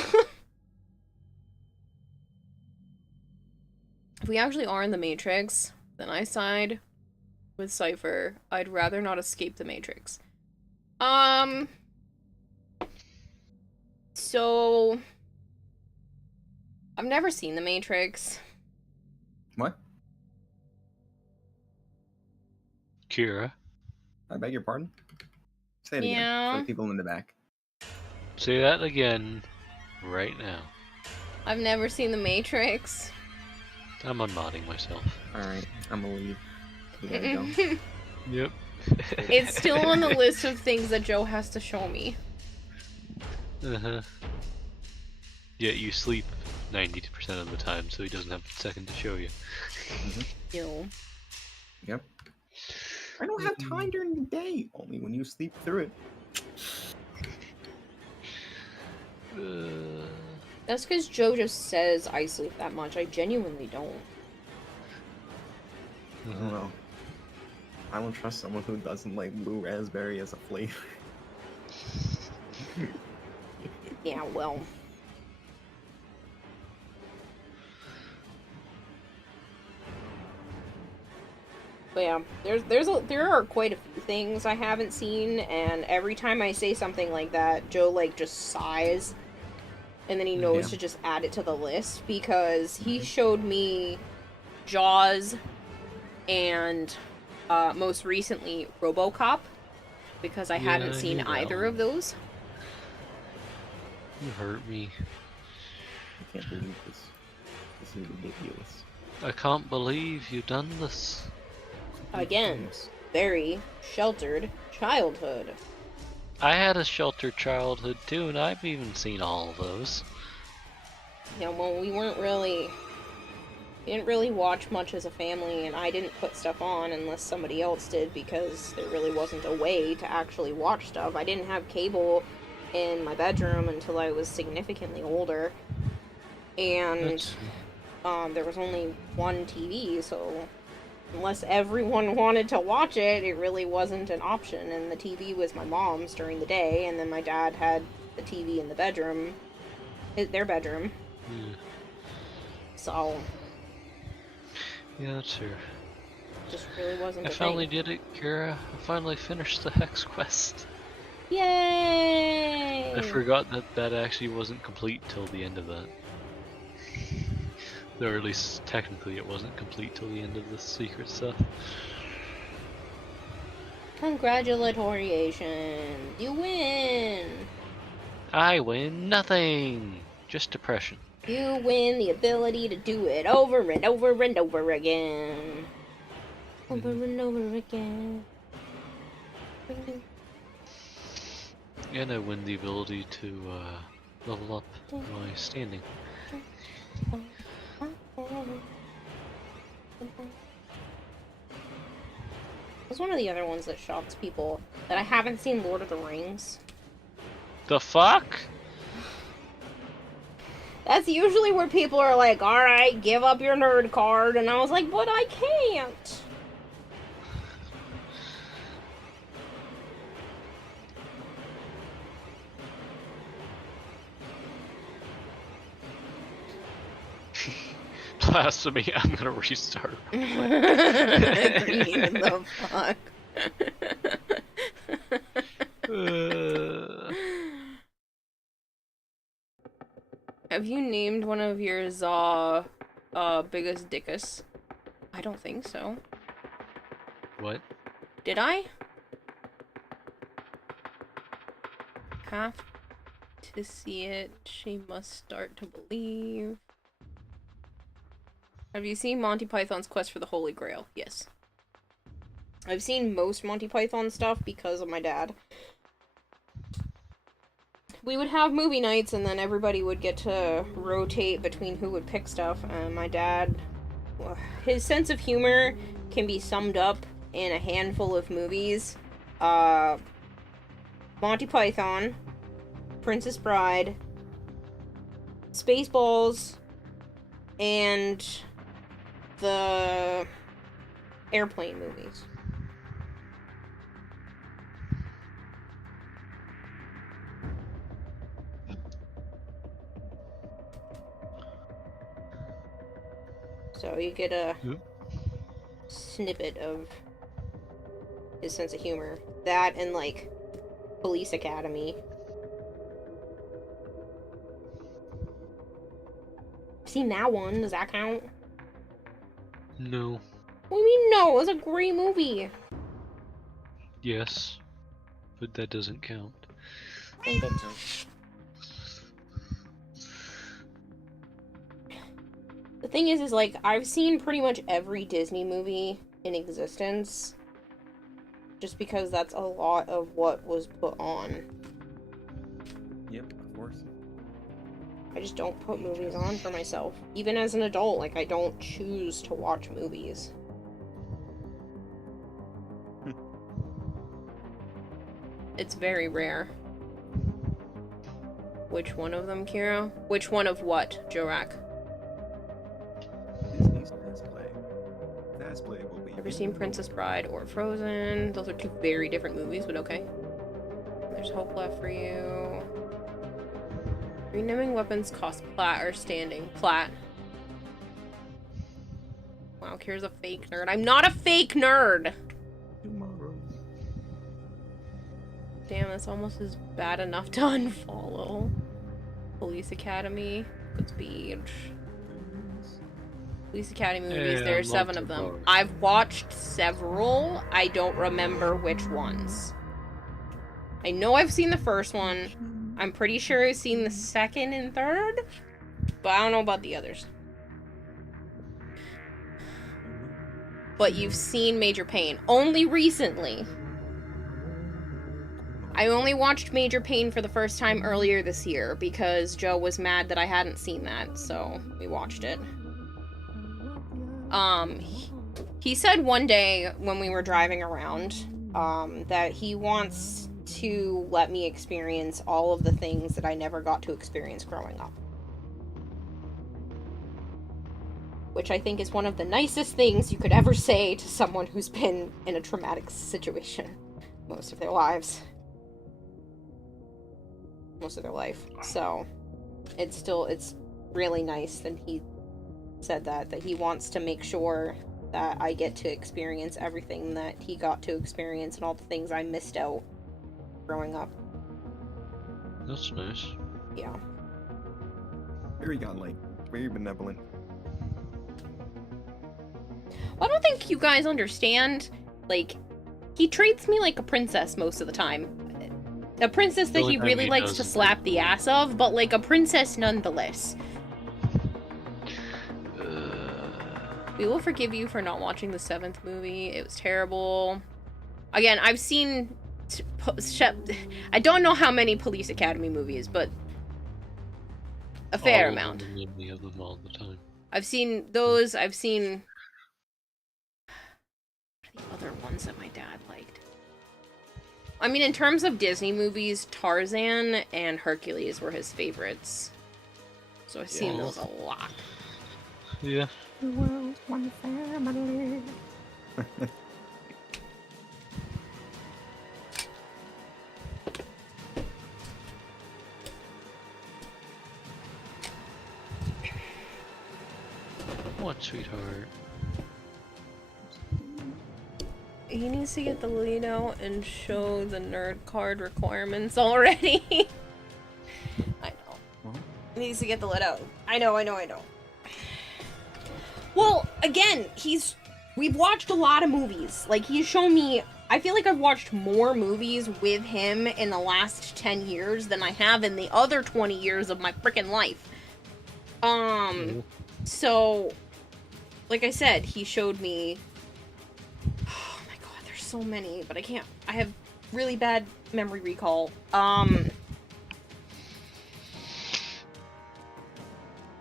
If we actually are in the Matrix, then I side with Cypher. I'd rather not escape the Matrix. So I've never seen the Matrix. What? Kira? I beg your pardon? Say it again Yeah. for the people in the back. Say that again right now. I've never seen the Matrix. I'm unmodding myself. Alright, I'm gonna leave. You gotta go. Yep. It's still on the list of things that Joe has to show me. Uh-huh. Yet you sleep 90% of the time, so he doesn't have a second to show you. Yo. Yep. I don't have time during the day. Only when you sleep through it. That's because Joe just says I sleep that much. I genuinely don't. I don't know. I don't trust someone who doesn't like blue raspberry as a flavor. Yeah, well. But yeah, there are quite a few things I haven't seen, and every time I say something like that, Joe like just sighs, and then he knows to just add it to the list because he showed me Jaws and most recently RoboCop because I hadn't seen either of those. You hurt me. I can't believe this. This is ridiculous. I can't believe you've done this. Again, very sheltered childhood. I had a sheltered childhood too, and I've even seen all of those. Yeah, well, we didn't really watch much as a family, and I didn't put stuff on unless somebody else did because there really wasn't a way to actually watch stuff. I didn't have cable in my bedroom until I was significantly older, and there was only one TV, so unless everyone wanted to watch it, it really wasn't an option, and the TV was my mom's during the day, and then my dad had the TV in the bedroom, their bedroom. So yeah, that's true. Just really wasn't I a finally thing. did it, Kira. I finally finished the Hex Quest. Yay! I forgot that actually wasn't complete till the end of that. Or at least technically it wasn't complete till the end of the secret stuff. Congratulations! You win! I win nothing! Just depression. You win the ability to do it over and over and over again. Over and over again. And I win the ability to level up my standing. What's one of the other ones that shocks people? That I haven't seen Lord of the Rings. The fuck? That's usually where people are like, alright, give up your nerd card. And I was like, but I can't. Blasphemy, I'm gonna restart. Agreed, the fuck. Have you named one of yours, biggest dickus? I don't think so. What? Did I? Have to see it. She must start to believe. Have you seen Monty Python's Quest for the Holy Grail? Yes. I've seen most Monty Python stuff because of my dad. We would have movie nights and then everybody would get to rotate between who would pick stuff. And my dad, his sense of humor can be summed up in a handful of movies. Monty Python, Princess Bride, Spaceballs, and the airplane movies. So you get a snippet of his sense of humor. That and, like, Police Academy. Seen that one? Does that count? No. What do you mean no? It was a great movie. Yes. But that doesn't count. I think it does. The thing is like, I've seen pretty much every Disney movie in existence. Just because that's a lot of what was put on. Yep, of course. I just don't put movies on for myself. Even as an adult, like, I don't choose to watch movies. It's very rare. Which one of them, Kira? Which one of what, Jorak? Disney's Cosplay. Cosplay will be. Never seen Princess Bride or Frozen. Those are two very different movies, but okay. There's hope left for you. Renaming weapons cost plat or standing? Plat. Wow, Kira's a fake nerd. I'm not a fake nerd! Tomorrow. Damn, that's almost as bad enough to unfollow. Police Academy. Good speech. Police Academy movies, Yeah, there are I'm 7 not of too them. bothered. I've watched several. I don't remember which ones. I know I've seen the first one. I'm pretty sure I've seen the second and third. But I don't know about the others. But you've seen Major Payne. Only recently. I only watched Major Payne for the first time earlier this year because Joe was mad that I hadn't seen that, so we watched it. He said one day when we were driving around, that he wants to let me experience all of the things that I never got to experience growing up. Which I think is one of the nicest things you could ever say to someone who's been in a traumatic situation most of their lives. Most of their life. So, it's really nice that he said that he wants to make sure that I get to experience everything that he got to experience and all the things I missed out growing up. That's nice. Yeah. Very godlike. Very benevolent. Well, I don't think you guys understand, like, he treats me like a princess most of the time. A princess that The only he time really he likes to does- slap the ass of, but like a princess nonetheless. We will forgive you for not watching the 7th movie. It was terrible. Again, I've seen... I don't know how many Police Academy movies, but a fair All of amount. them, and we have them all the time. I've seen those, I've seen... What are the other ones that my dad liked? I mean, in terms of Disney movies, Tarzan and Hercules were his favorites. So I've seen those a lot. Yeah. The world's one family. What, sweetheart? He needs to get the lead out and show the nerd card requirements already. I know. He needs to get the lid out. I know. Well, again, we've watched a lot of movies. Like, he's shown me, I feel like I've watched more movies with him in the last 10 years than I have in the other 20 years of my freaking life. So, like I said, he showed me, oh my god, there's so many, but I have really bad memory recall.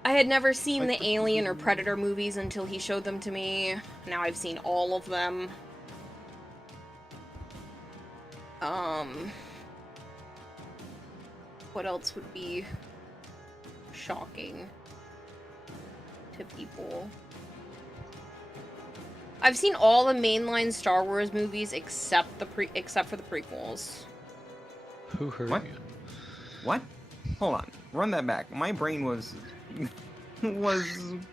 I had never seen the Alien or Predator movies until he showed them to me. Now I've seen all of them. What else would be shocking to people? I've seen all the mainline Star Wars movies except for the prequels. Who hurt What? you? What? Hold on. Run that back. My brain was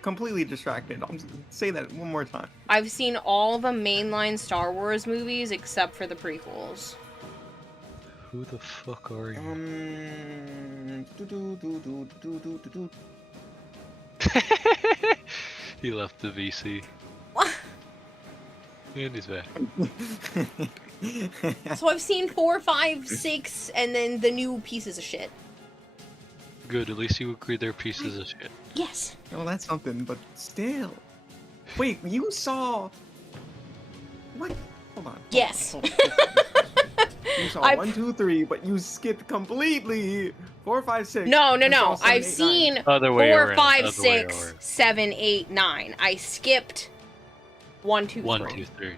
completely distracted. Say that one more time. I've seen all the mainline Star Wars movies except for the prequels. Who the fuck are you? He left the VC. What? And he's back. So I've seen 4, 5, 6, and then the new pieces of shit. Good, at least you agree they're pieces of shit. Yes. Oh, that's something, but still. Wait, you saw... What? Hold on. Yes. You saw 1, 2, 3, but you skipped completely 4, 5, 6. No. You saw 7, I've 8, seen 9. 4, 5, 6, 7, 8, 9. I skipped 1, 2, 3. 1, 2, 3.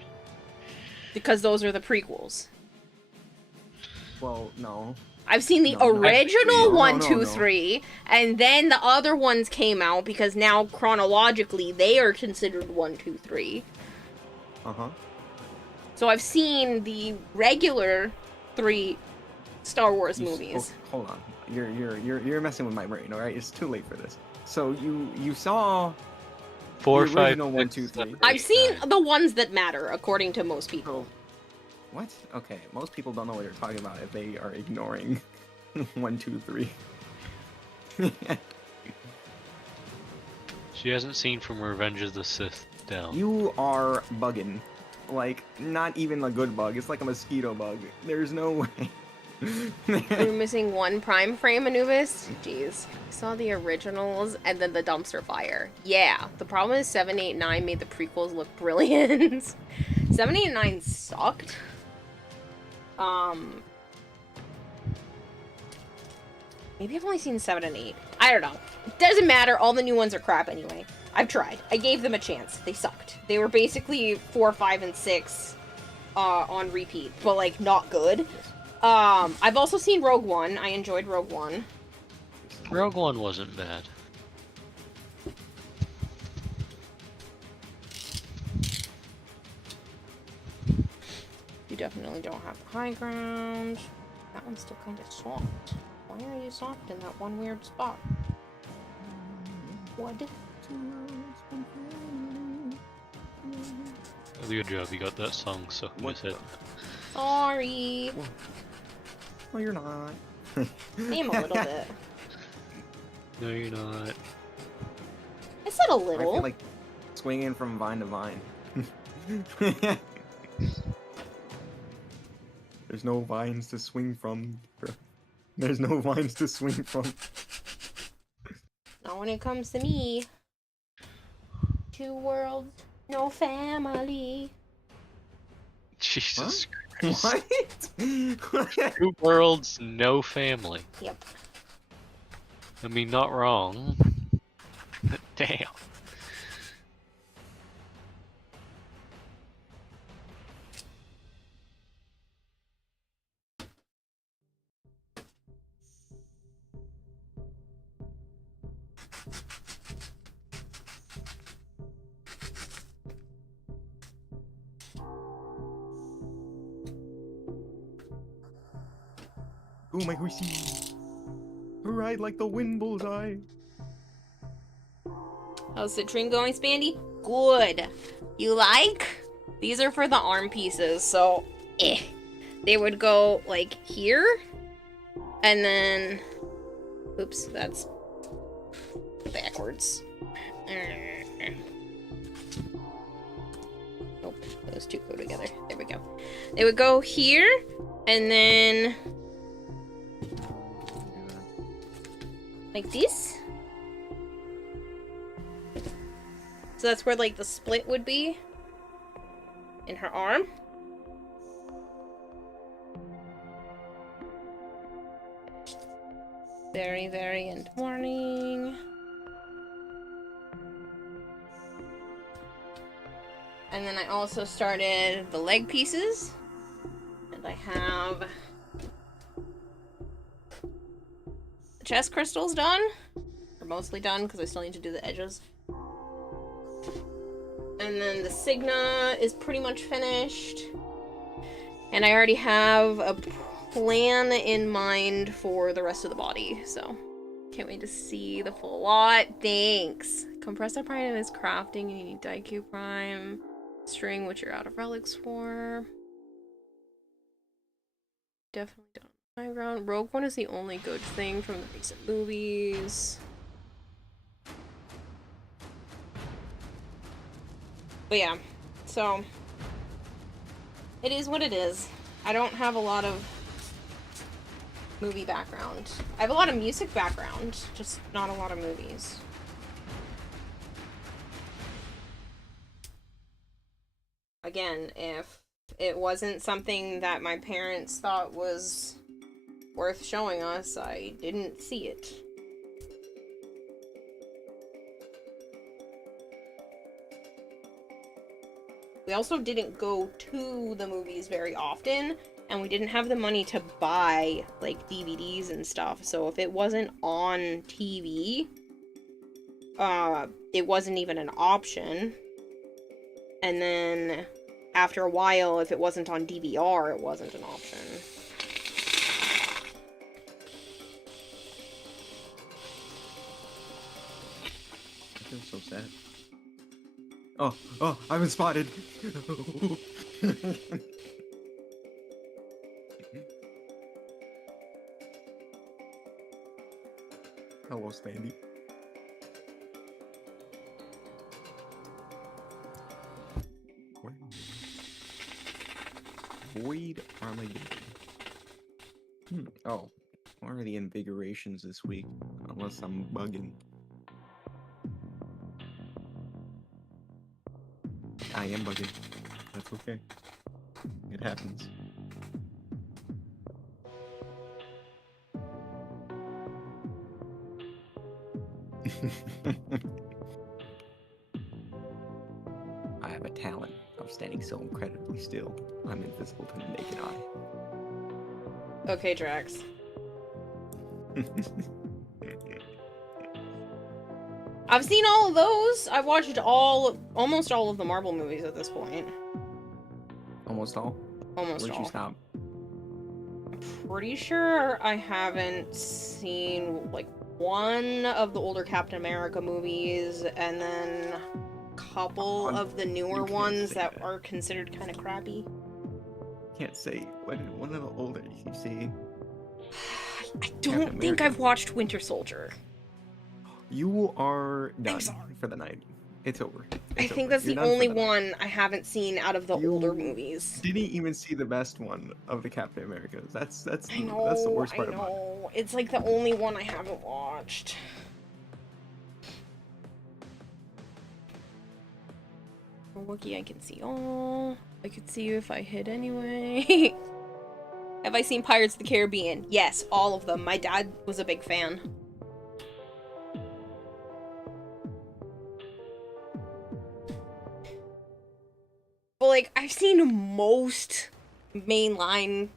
Because those are the prequels. Well, no. I've seen the original 1, 2, 3, and then the other ones came out because now chronologically they are considered 1, 2, 3. Uh-huh. So I've seen the regular 3 Star Wars movies. Hold on. You're messing with my brain, all right? It's too late for this. So you saw 4, the 5, original 1, 2, 3. I've seen the ones that matter, according to most people. What? Okay, most people don't know what you're talking about if they are ignoring 1, 2, 3. She hasn't seen from Revenge of the Sith down. You are bugging. Like, not even a good bug. It's like a mosquito bug. There's no way. You're missing one prime frame, Anubis? Jeez. I saw the originals and then the dumpster fire. Yeah, the problem is 7, 8, 9 made the prequels look brilliant. 7, 8, 9 sucked. Maybe I've only seen 7 and 8. I don't know. It doesn't matter. All the new ones are crap anyway. I've tried. I gave them a chance. They sucked. They were basically 4, 5, and 6 on repeat, but like not good. I've also seen Rogue One. I enjoyed Rogue One. Rogue One wasn't bad. You definitely don't have the high ground. That one's still kind of soft. Why are you soft in that one weird spot? What? Good job, you got that song stuck in his head. Sorry. Well, you're not. I am a little bit. No, you're not. I said a I little. feel like swinging from vine to vine. There's no vines to swing from. There's no vines to swing from. Not when it comes to me. 2 worlds, no family. Jesus Huh? Christ. What? 2 worlds, no family. Yep. I mean, not wrong. Damn. Oh my horsey. Ride like the wind bullseye. How's the train going, Spandy? Good. You like? These are for the arm pieces, so they would go like here, and then oops, that's backwards. Nope, those two go together. There we go. They would go here, and then like this. So that's where like the split would be in her arm. Very, very end morning. And then I also started the leg pieces. And I have the chest crystals done. They're mostly done because I still need to do the edges. And then the Signa is pretty much finished. And I already have a plan in mind for the rest of the body, so can't wait to see the full lot. Thanks. Compressor Prime is crafting, and you need Daiku Prime. String, which you're out of relics for. Definitely done. Background. Rogue One is the only good thing from the recent movies. But yeah, so it is what it is. I don't have a lot of movie background. I have a lot of music background, just not a lot of movies. Again, if it wasn't something that my parents thought was worth showing us, I didn't see it. We also didn't go to the movies very often, and we didn't have the money to buy, like, DVDs and stuff, so if it wasn't on TV, it wasn't even an option. And then, after a while, if it wasn't on DVR, it wasn't an option. I feel so sad. Oh, I've been spotted. Hello, Spandy. Void Armageddon. Oh, what are the invigorations this week? Unless I'm bugging. I am bugging. That's okay. It happens. I have a talent of standing so incredibly still, I'm invisible to the naked eye. Okay, Drax. I've seen all of those. I've watched almost all of the Marvel movies at this point. Almost all? Almost Where'd all. you stop? I'm pretty sure I haven't seen, like, one of the older Captain America movies, and then a couple of the newer ones that are considered kind of crappy. Can't say. One of the older, you see. I don't think I've watched Winter Soldier. You are done for the night. It's over. I think that's the only one I haven't seen out of the older movies. Didn't even see the best one of the Captain Americas. That's the worst part about it. It's like the only one I haven't watched. Wookie, I can see all. I could see you if I hit anyway. Have I seen Pirates of the Caribbean? Yes, all of them. My dad was a big fan. But, like, I've seen most mainline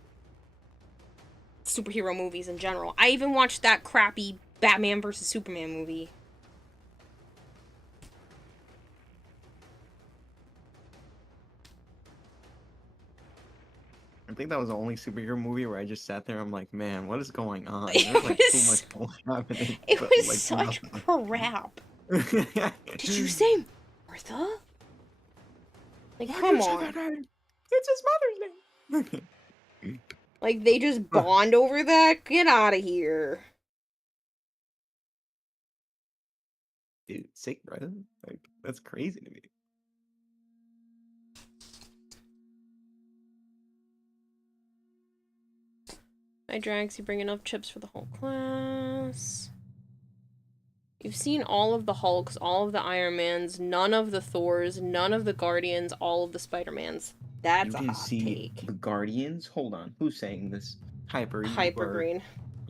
superhero movies in general. I even watched that crappy Batman vs. Superman movie. think that was the only superhero movie where I just sat there. I'm like, man, what is going on? It There's like was- too much happening. It but, was like, such nothing. crap. Did you say Martha? Like, come on. It's his mother's name. Like, they just bond over that? Get out of here. Dude, sick, bro. Like, that's crazy to me. Hi, Drax. You bring enough chips for the whole class. You've seen all of the Hulks, all of the Iron Mans, none of the Thors, none of the Guardians, all of the Spider-Mans. That's You a can hot see take. the Guardians. Hold on, who's saying this? Hyper. Hyper Green.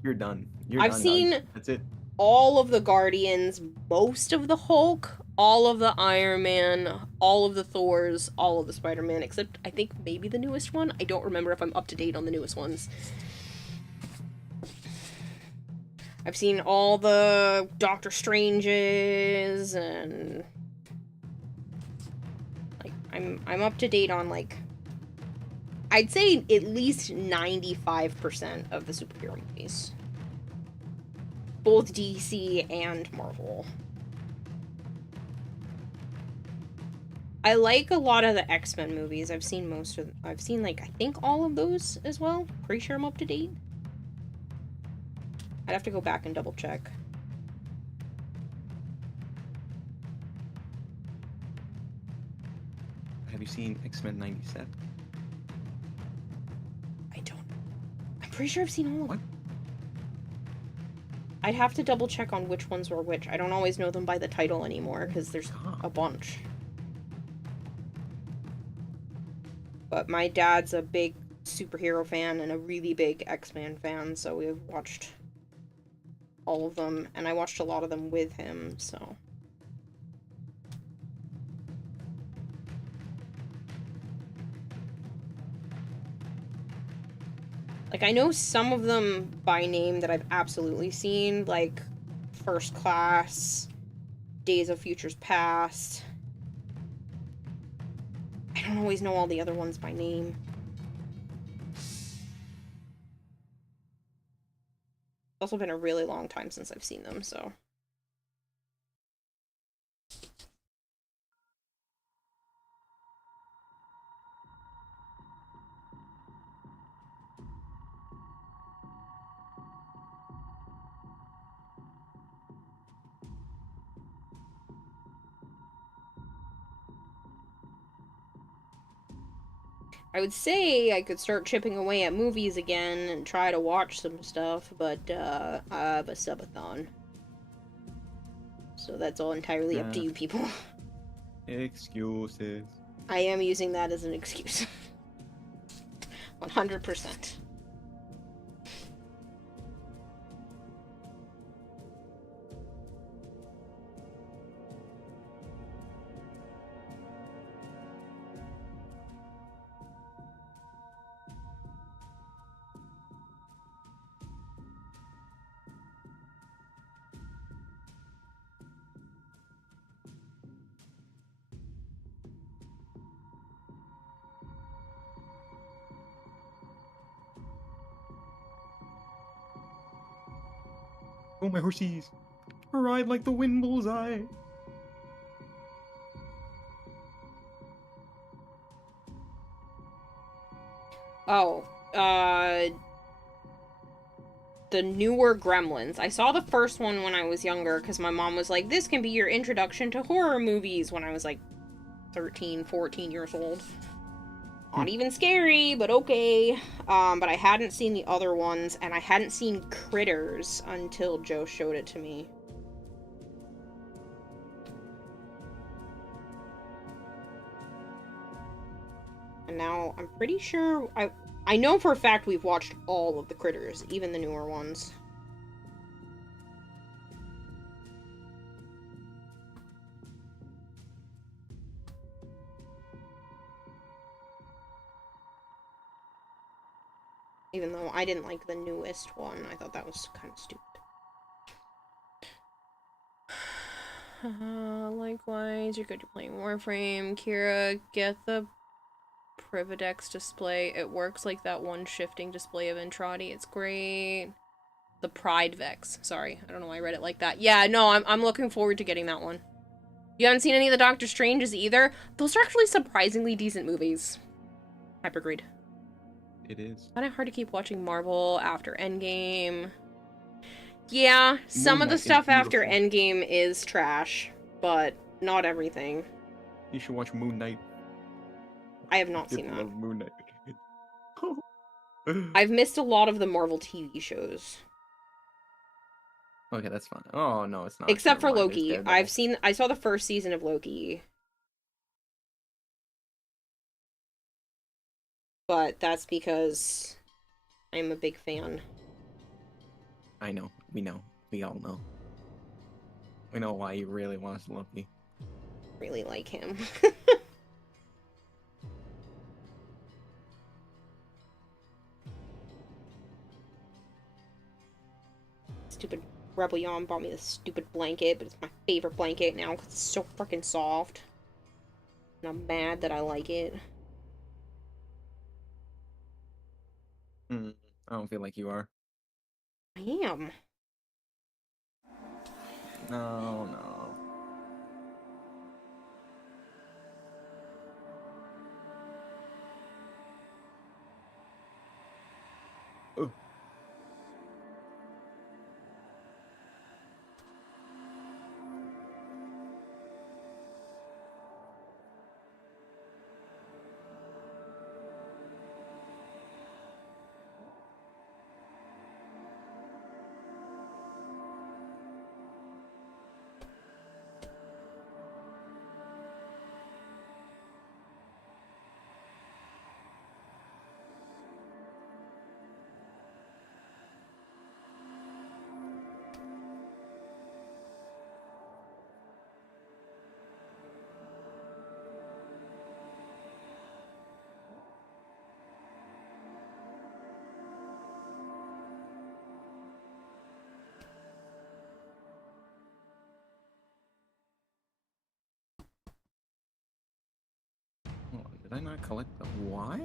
You're done. You're I've done, seen dog. That's it. all of the Guardians, most of the Hulk, all of the Iron Man, all of the Thors, all of the Spider-Man, except I think maybe the newest one. I don't remember if I'm up to date on the newest ones. I've seen all the Doctor Stranges, and like I'm up to date on, like, I'd say at least 95% of the superhero movies. Both DC and Marvel. I like a lot of the X-Men movies. I've seen like, I think all of those as well. Pretty sure I'm up to date. I'd have to go back and double check. Have you seen X-Men 97? I'm pretty sure I've seen all of them. I'd have to double check on which ones were which. I don't always know them by the title anymore, because there's a bunch. But my dad's a big superhero fan and a really big X-Men fan, so we've watched all of them, and I watched a lot of them with him, so... Like, I know some of them by name that I've absolutely seen, like First Class, Days of Futures Past. I don't always know all the other ones by name. It's also been a really long time since I've seen them, so... I would say I could start chipping away at movies again and try to watch some stuff, but I have a subathon. So that's all entirely up to you people. Excuses. I am using that as an excuse. 100%. Oh, my horsies. Ride like the wind bullseye. Oh, the newer Gremlins. I saw the first one when I was younger because my mom was like, this can be your introduction to horror movies when I was like 13, 14 years old. Not even scary, but okay. But I hadn't seen the other ones, and I hadn't seen Critters until Joe showed it to me. And now I'm pretty sure I know for a fact we've watched all of the Critters, even the newer ones. Even though I didn't like the newest one, I thought that was kind of stupid. Likewise, you're good at playing Warframe. Kira, get the Privadex display. It works like that one shifting display of Entrati. It's great. The Pride Vex. Sorry, I don't know why I read it like that. Yeah, no, I'm looking forward to getting that one. You haven't seen any of the Doctor Stranges either? Those are actually surprisingly decent movies. Hypergreed. It is. Kind of hard to keep watching Marvel after Endgame. Yeah, some Moon of the Knight is stuff after beautiful. Endgame is trash, but not everything. You should watch Moon Knight. I have not seen that. Love Moon Knight. I've missed a lot of the Marvel TV shows. Okay, that's fine. Oh no, it's not. Except for Never mind, there's Loki. Daredevil. I saw the first season of Loki. But that's because I'm a big fan. I know. We know. We all know. We know why you really watch Loki. Really like him. Stupid Rebel Yon bought me this stupid blanket, but it's my favorite blanket now because it's so freaking soft. And I'm mad that I like it. I don't feel like you are. I am. No, no. Ooh. Hold on, did I not collect the what?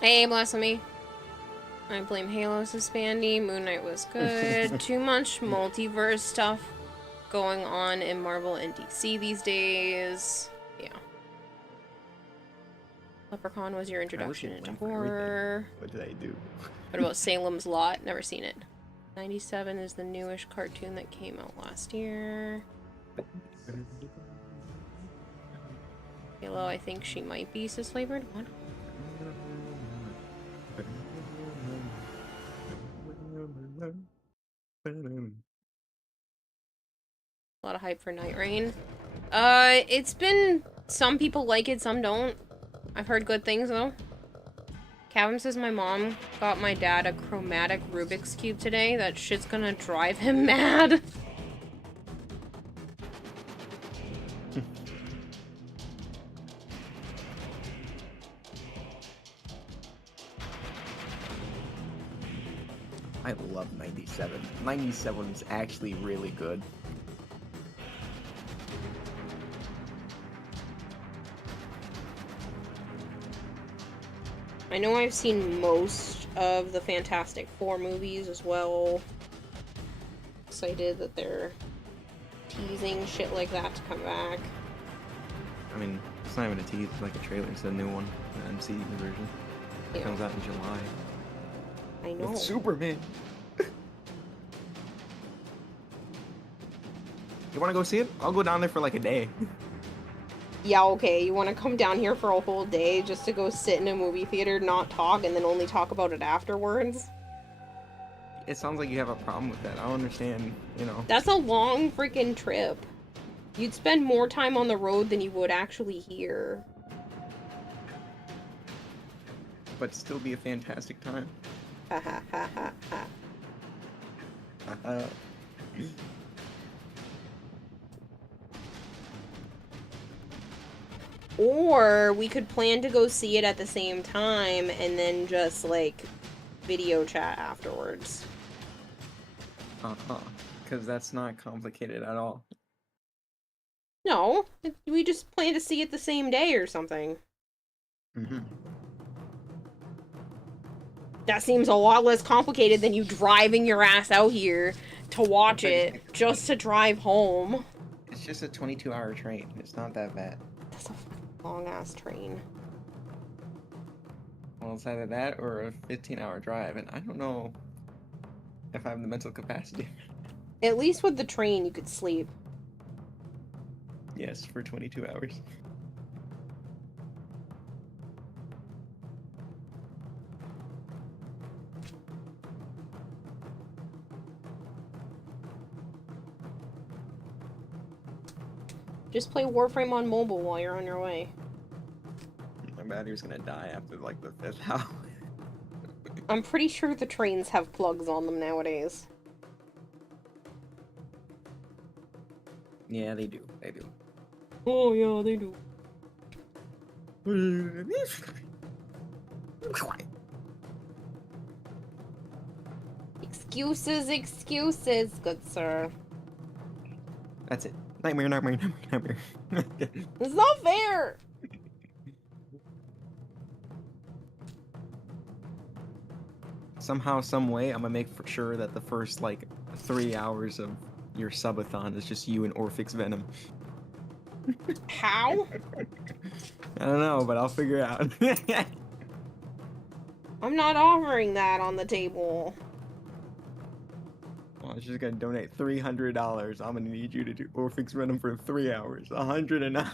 Hey, blasphemy. I blame Halo Suspandy. Moon Knight was good. Too much multiverse stuff going on in Marvel and DC these days. Yeah. Leprechaun was your introduction into horror. What did I do? What about Salem's Lot? Never seen it. 97 is the newish cartoon that came out last year. Halo, I think she might be cis-flavored. What? A lot of hype for Night Rain. It's been... Some people like it, some don't. I've heard good things, though. Calvin says my mom got my dad a chromatic Rubik's Cube today. That shit's gonna drive him mad. I love 97. 97 is actually really good. I know I've seen most of the Fantastic Four movies as well. Excited that they're teasing shit like that to come back. I mean, it's not even a tease, it's like a trailer. It's a new one, the MCU version. It Yeah. comes out in July. I know. With Superman. You wanna go see it? I'll go down there for like a day. Yeah, okay, you want to come down here for a whole day just to go sit in a movie theater, not talk, and then only talk about it afterwards? It sounds like you have a problem with that. I don't understand, you know. That's a long freaking trip. You'd spend more time on the road than you would actually here. but still be a fantastic time. Ha ha ha ha ha. Or we could plan to go see it at the same time and then just, like, video chat afterwards. Because that's not complicated at all. No, we just plan to see it the same day or something. Mm-hmm. That seems a lot less complicated than you driving your ass out here to watch it just to drive home. It's just a 22-hour train. It's not that bad. That's a long-ass train. Well, it's either that or a 15-hour drive, and I don't know if I have the mental capacity. At least with the train, you could sleep. Yes, for 22 hours. Just play Warframe on mobile while you're on your way. My battery's gonna die after, like, the 5th hour. I'm pretty sure the trains have plugs on them nowadays. Yeah, they do. They do. Oh, yeah, they do. Excuses, excuses, good sir. That's it. Nightmare, nightmare, nightmare, nightmare. It's not fair! Somehow, some way, I'm gonna make for sure that the first, like, 3 hours of your subathon is just you and Orphix Venom. How? I don't know, but I'll figure it out. I'm not offering that on the table. Well, I was just gonna donate $300. I'm gonna need you to do Orphix Venom for 3 hours. 100 an hour.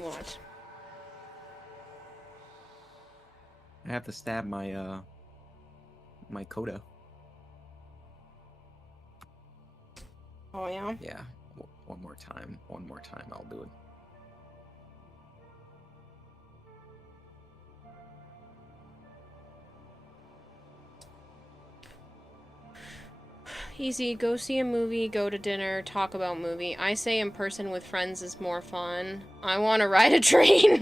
What? I have to stab my, my Coda. Oh, yeah? Yeah. One more time. One more time, I'll do it. Easy, go see a movie, go to dinner, talk about movie. I say in person with friends is more fun. I want to ride a train.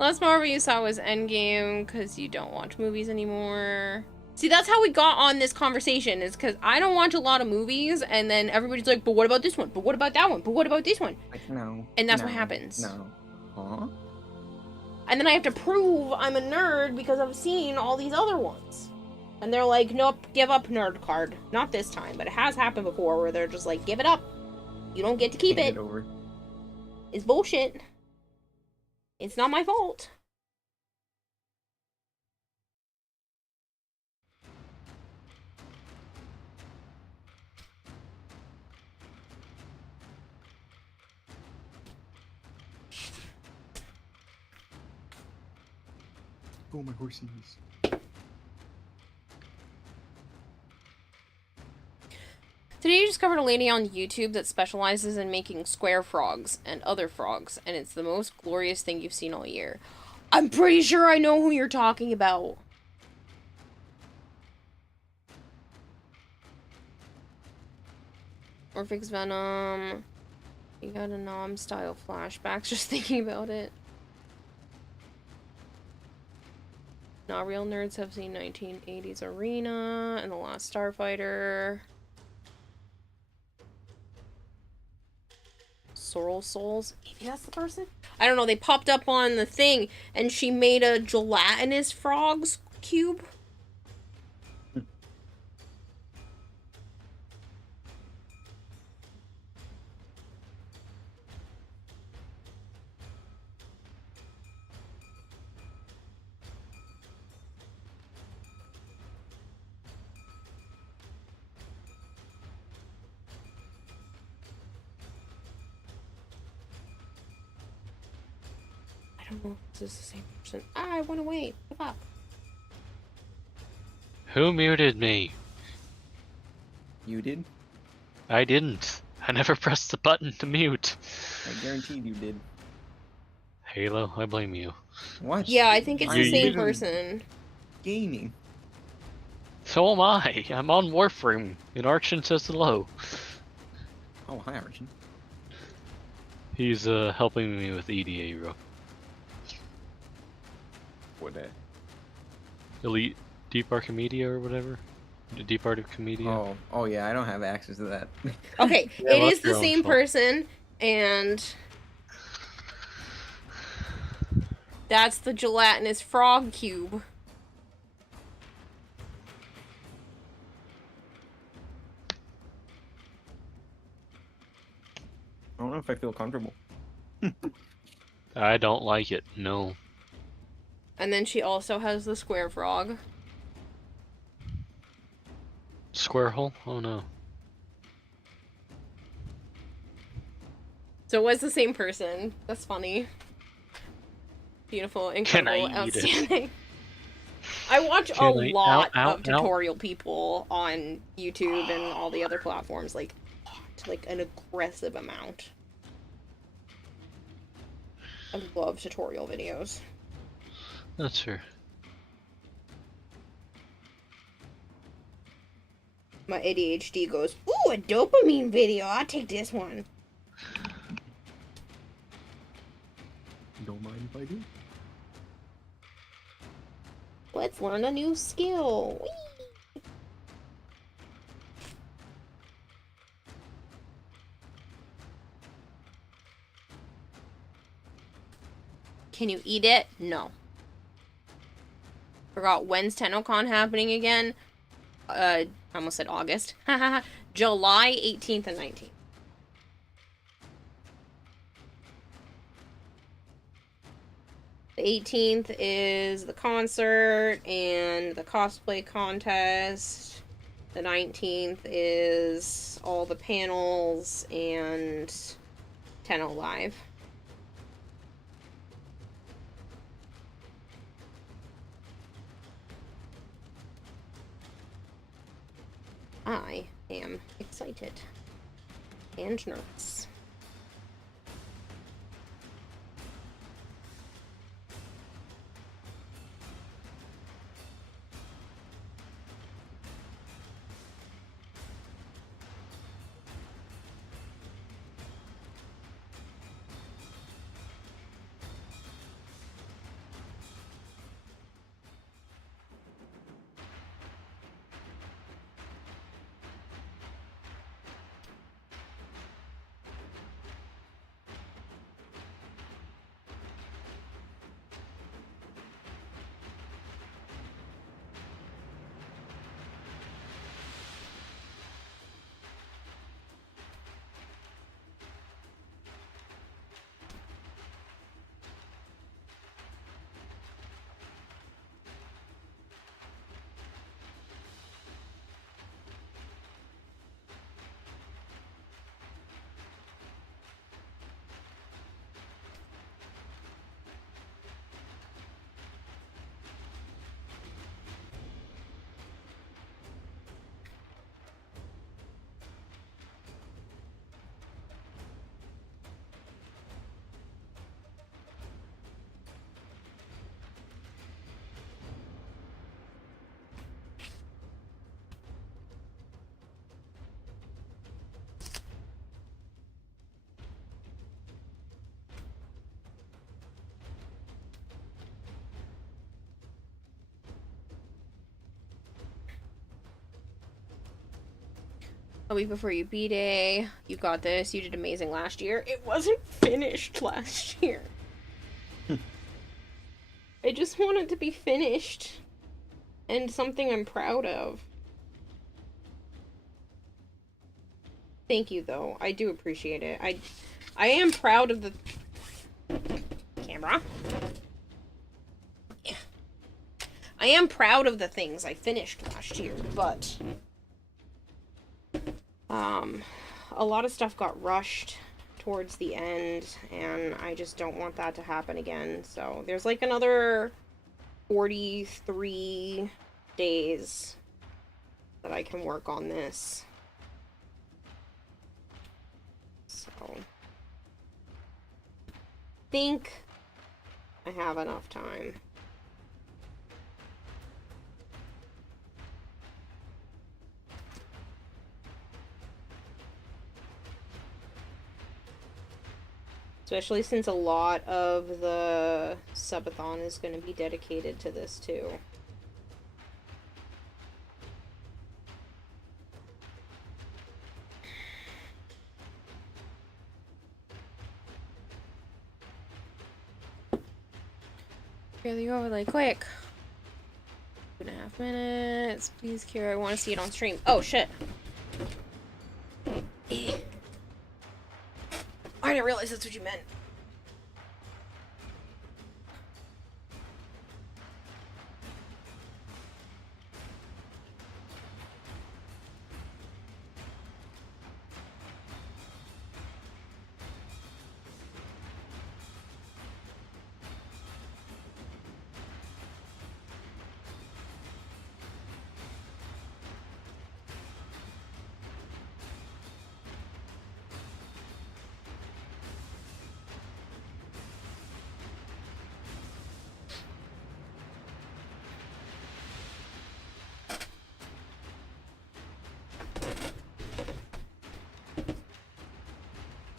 Last Marvel you saw was Endgame because you don't watch movies anymore. See, that's how we got on this conversation, is because I don't watch a lot of movies, and then everybody's like, but what about this one? But what about that one? But what about this one? Like, no. And that's no, what happens. No. Huh? And then I have to prove I'm a nerd because I've seen all these other ones. And they're like, nope, give up nerd card. Not this time, but it has happened before where they're just like, give it up. You don't get to keep it. Over. It's bullshit. It's not my fault. Oh, my horsies. Today I discovered a lady on YouTube that specializes in making square frogs and other frogs, and it's the most glorious thing you've seen all year. I'm pretty sure I know who you're talking about. Orphix Venom. You got a Nom-style flashbacks just thinking about it. Not real nerds have seen 1980s Arena and The Last Starfighter. Sorrel Souls? Maybe that's the person? I don't know, they popped up on the thing and she made a gelatinous frogs cube. don't know if this is the same person. I went away. What the fuck? Who muted me? You did? I didn't. I never pressed the button to mute. I guaranteed you did. Halo, I blame you. What? Yeah, I think it's the You- same you- person. Gaming. So am I. I'm on Warframe, and Archon says hello. Oh, hi, Archon. He's helping me with EDA, bro. What that? Elite Deep Archimedia or whatever? Deep Archimedia? Oh yeah, I don't have access to that. Okay, Yeah, it well, is that's the your own same fault. person, and that's the gelatinous frog cube. I don't know if I feel comfortable. I don't like it, no. And then she also has the square frog. Square hole? Oh no. So it was the same person. That's funny. Beautiful, Can I incredible, eat it? outstanding. I watch a Can I- lot ow, of ow. tutorial people on YouTube and all the other platforms, like an aggressive amount. I love tutorial videos. That's her. My ADHD goes, ooh, a dopamine video. I'll take this one. Don't mind if I do. Let's learn a new skill. Whee! Can you eat it? No. Forgot when's TennoCon happening again. I almost said August. July 18th and 19th. The 18th is the concert and the cosplay contest. The 19th is all the panels and Tenno Live. I am excited and nervous. A week before you B-Day, you got this. You did amazing last year. It wasn't finished last year. I just want it to be finished. And something I'm proud of. Thank you, though. I do appreciate it. I am proud of the... Camera. Yeah. I am proud of the things I finished last year, but... a lot of stuff got rushed towards the end, and I just don't want that to happen again. So there's like another 43 days that I can work on this. So think I have enough time. Especially since a lot of the subathon is going to be dedicated to this too. Really go really quick. 2.5 minutes. Please, Kira, I want to see it on stream. Oh, shit. I didn't realize that's what you meant.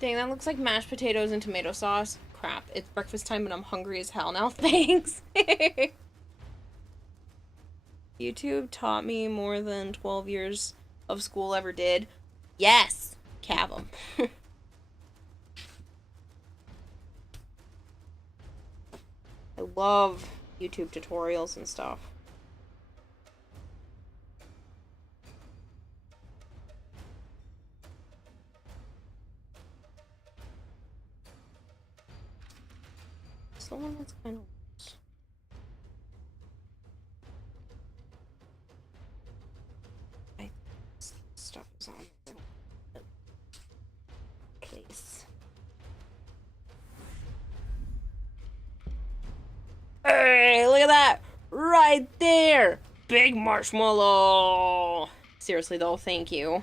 Dang, that looks like mashed potatoes and tomato sauce. Crap, it's breakfast time and I'm hungry as hell now. Thanks. YouTube taught me more than 12 years of school ever did. Yes! Cav 'em. I love YouTube tutorials and stuff. It's the one that's kind of loose. I think this stuff is on the place. Hey, look at that! Right there! Big marshmallow! Seriously though, thank you.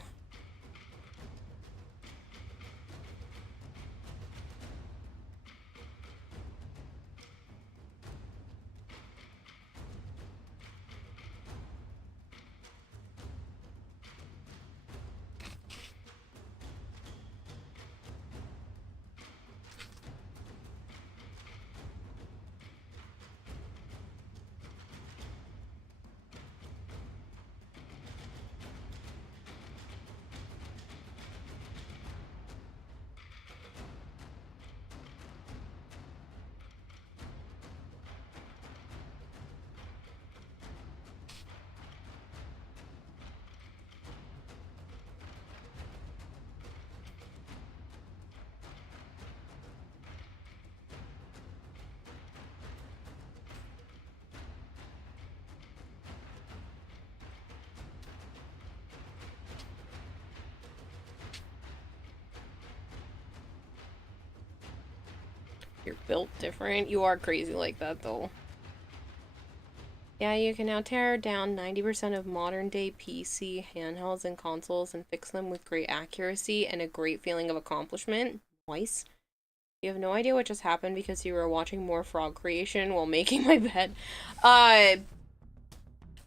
You're built different. You are crazy like that, though. Yeah, you can now tear down 90% of modern-day PC handhelds and consoles and fix them with great accuracy and a great feeling of accomplishment. Nice. You have no idea what just happened because you were watching more frog creation while making my bed.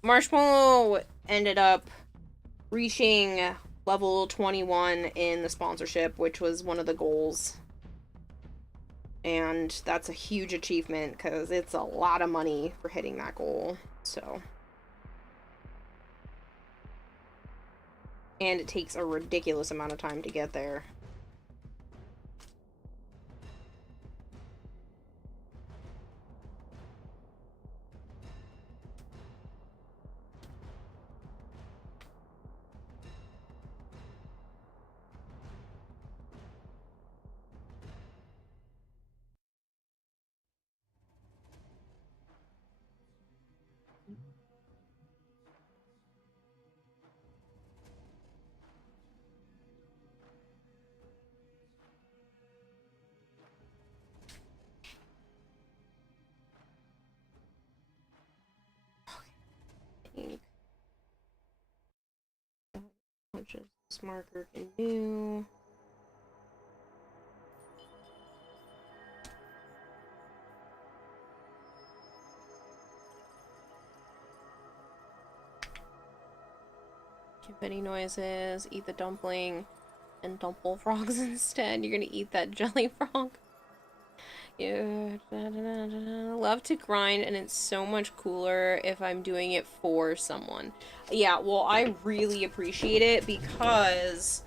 Marshmallow ended up reaching level 21 in the sponsorship, which was one of the goals. And that's a huge achievement because it's a lot of money for hitting that goal. So. And it takes a ridiculous amount of time to get there. much as this marker can do. Give any noises, eat the dumpling, and dump bullfrogs instead. You're gonna eat that jelly frog. Yeah, love to grind, and it's so much cooler if I'm doing it for someone. Yeah, well, I really appreciate it because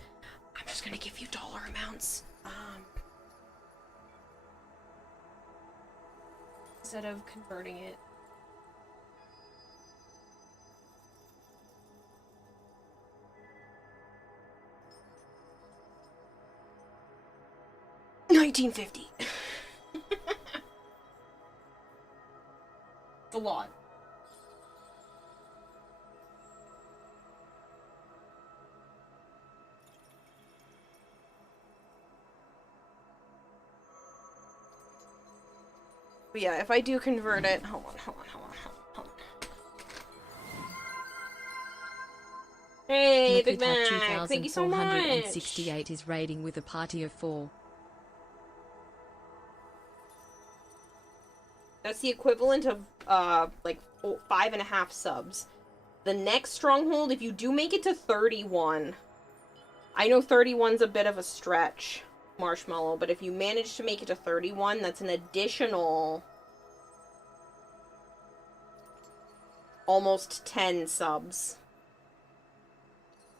I'm just gonna give you dollar amounts. Instead of converting it. $19.50. It's a lot. But yeah, if I do convert it, hold on. Hey, Big Mac, thank you so much. 2468 is raiding with a party of 4. That's the equivalent of, like, 5.5 subs. The next stronghold, if you do make it to 31, I know 31's a bit of a stretch, Marshmallow, but if you manage to make it to 31, that's an additional almost 10 subs.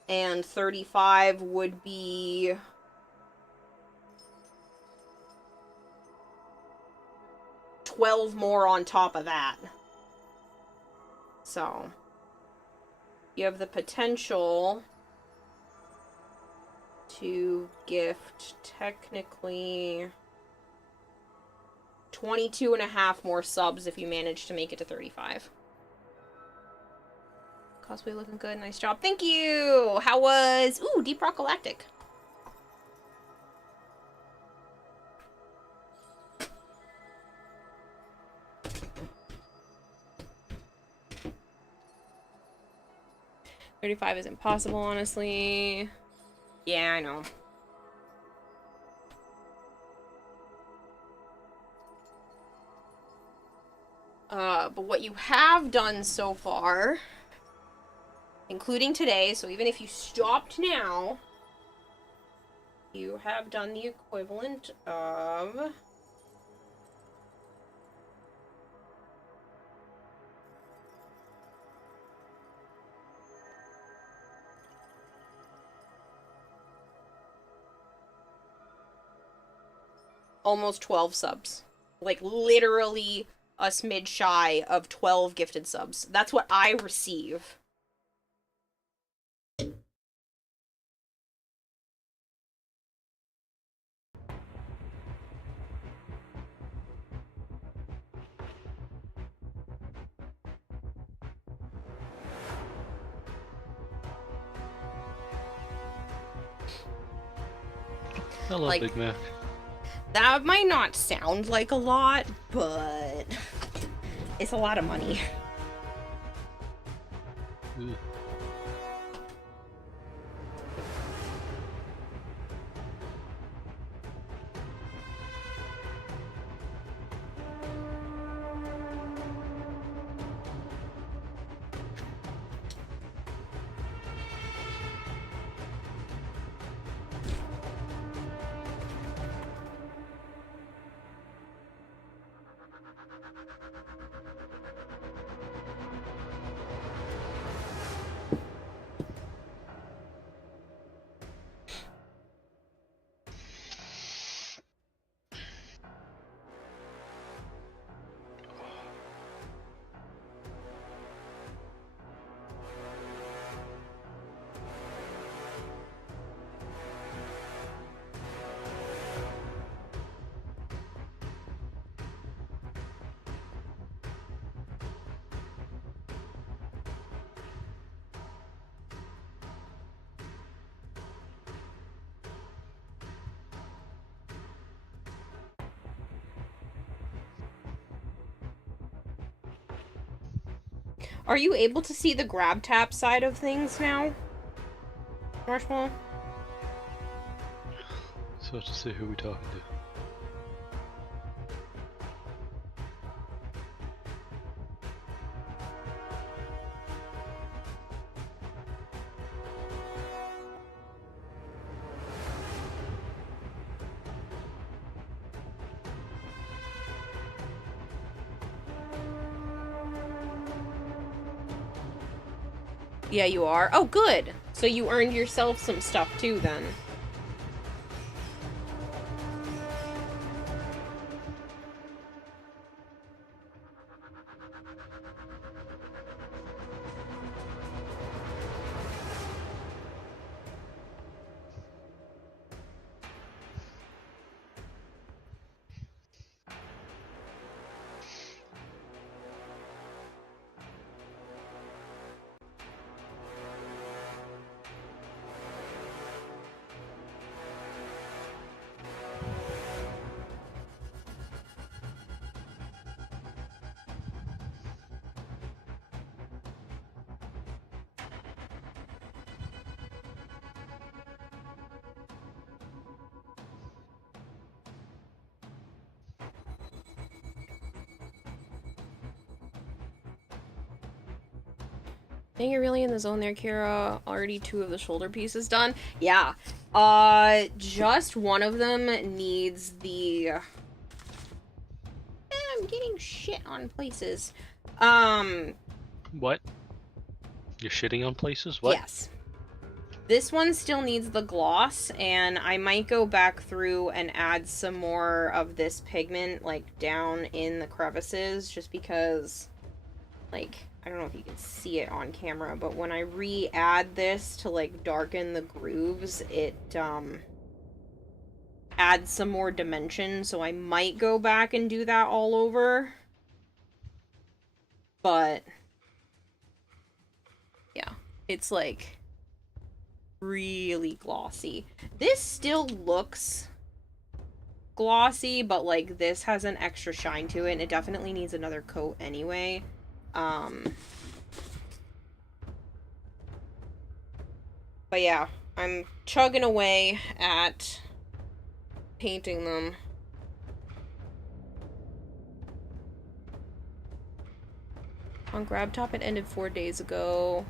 And 35 would be 12 more on top of that. So, you have the potential to gift technically 22.5 more subs if you manage to make it to 35. Cosplay looking good. Nice job. Thank you! How was... Ooh, Deep Rock Galactic. $35 is impossible, honestly. Yeah, I know. But what you have done so far, including today, so even if you stopped now, you have done the equivalent of... almost 12 subs. Like, literally a smidge shy of 12 gifted subs. That's what I receive. Hello, Like, Big Mac. That might not sound like a lot, but it's a lot of money. Ooh. Are you able to see the grab tap side of things now? Marshmallow? So to say, who we talking to? Yeah, you are. Oh, good. So you earned yourself some stuff too, then. Dang, you're really in the zone there, Kira. Already 2 of the shoulder pieces done. Yeah. Just one of them needs the... I'm getting shit on places. What? You're shitting on places? What? Yes. This one still needs the gloss, and I might go back through and add some more of this pigment, like, down in the crevices, just because, like, I don't know if you can see it on camera, but when I re-add this to, like, darken the grooves, it, adds some more dimension, so I might go back and do that all over. But, yeah, it's, like, really glossy. This still looks glossy, but, like, this has an extra shine to it, and it definitely needs another coat anyway. But yeah, I'm chugging away at painting them. On Grab Top, it ended 4 days ago,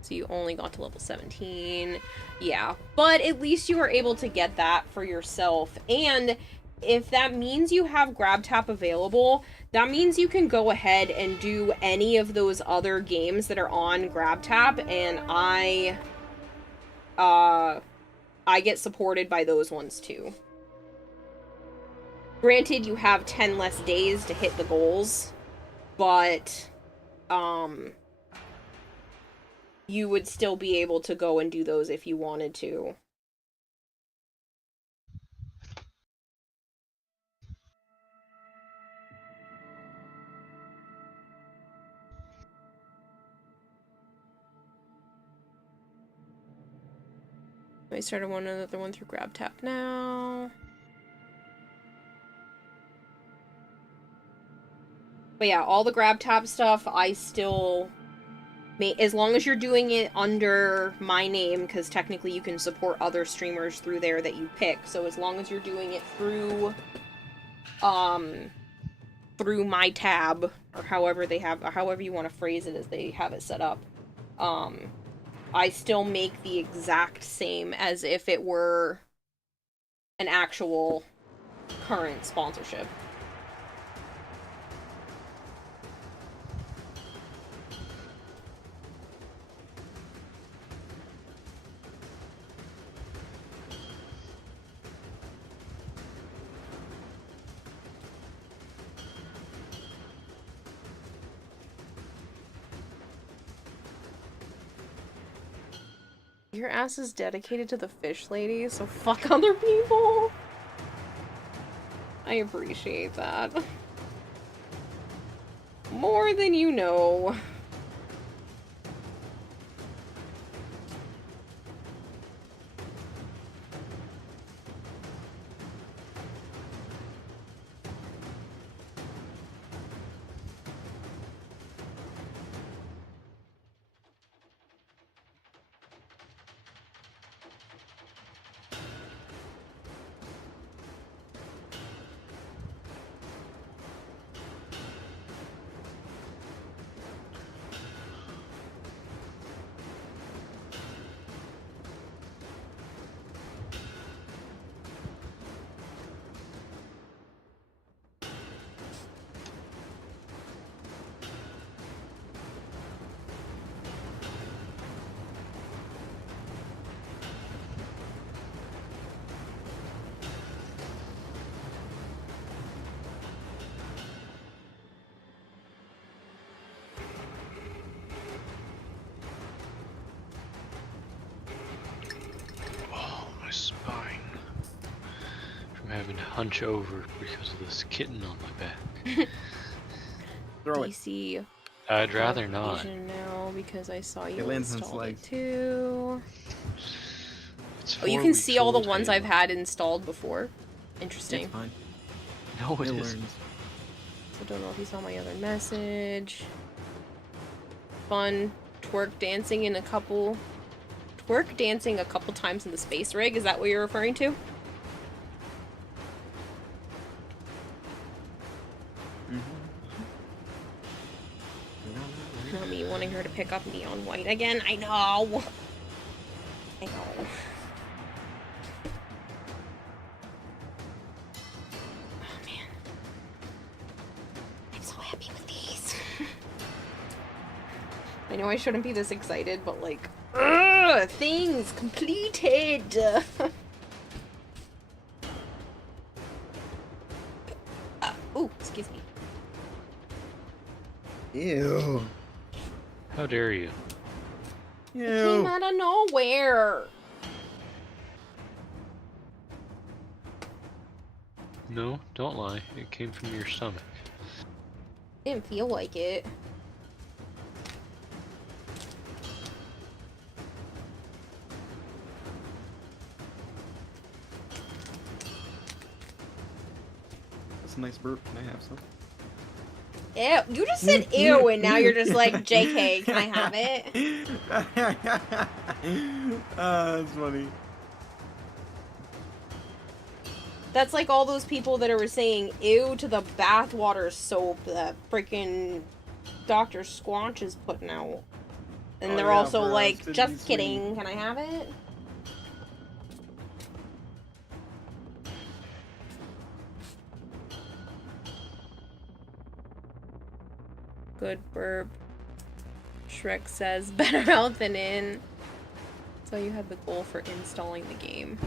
so you only got to level 17. Yeah, but at least you were able to get that for yourself, and if that means you have Grab Tap available, that means you can go ahead and do any of those other games that are on Grab Tap, and I get supported by those ones too. Granted, you have 10 less days to hit the goals, but, you would still be able to go and do those if you wanted to. I started another one through Grab Tap now. But yeah, all the Grab Tap stuff, I still... as long as you're doing it under my name, because technically you can support other streamers through there that you pick, so as long as you're doing it through, through my tab, or however they have, or however you want to phrase it as they have it set up, I still make the exact same as if it were an actual current sponsorship. Your ass is dedicated to the fish lady, so fuck other people. I appreciate that. More than you know. I'm having to hunch over because of this kitten on my back. Throw it. DC. I'd rather not. Now because I saw you It lands on installed it slice. too. It's Oh, you 4 can weeks see all the old, ones Halo. I've had installed before. Interesting. It's fine. No, it It isn't. learns. So don't know if you saw my other message. Fun twerk dancing a couple times in the space rig. Is that what you're referring to? Me wanting her to pick up neon white again. I know. I know. Oh man. I'm so happy with these. I know I shouldn't be this excited, but like, ugh, things completed. Ooh, excuse me. Ew. How dare you? It came out of nowhere. No, don't lie. It came from your stomach. Didn't feel like it. That's a nice burp. Can I have some? Ew, you just said ew and now you're just like, JK, can I have it? That's funny. That's like all those people that are saying ew to the bathwater soap that freaking Dr. Squanch is putting out. And Oh, they're yeah, also for, like, Sydney just Sweeney. kidding, can I have it? Good burp. Shrek says, better out than in. So you had the goal for installing the game.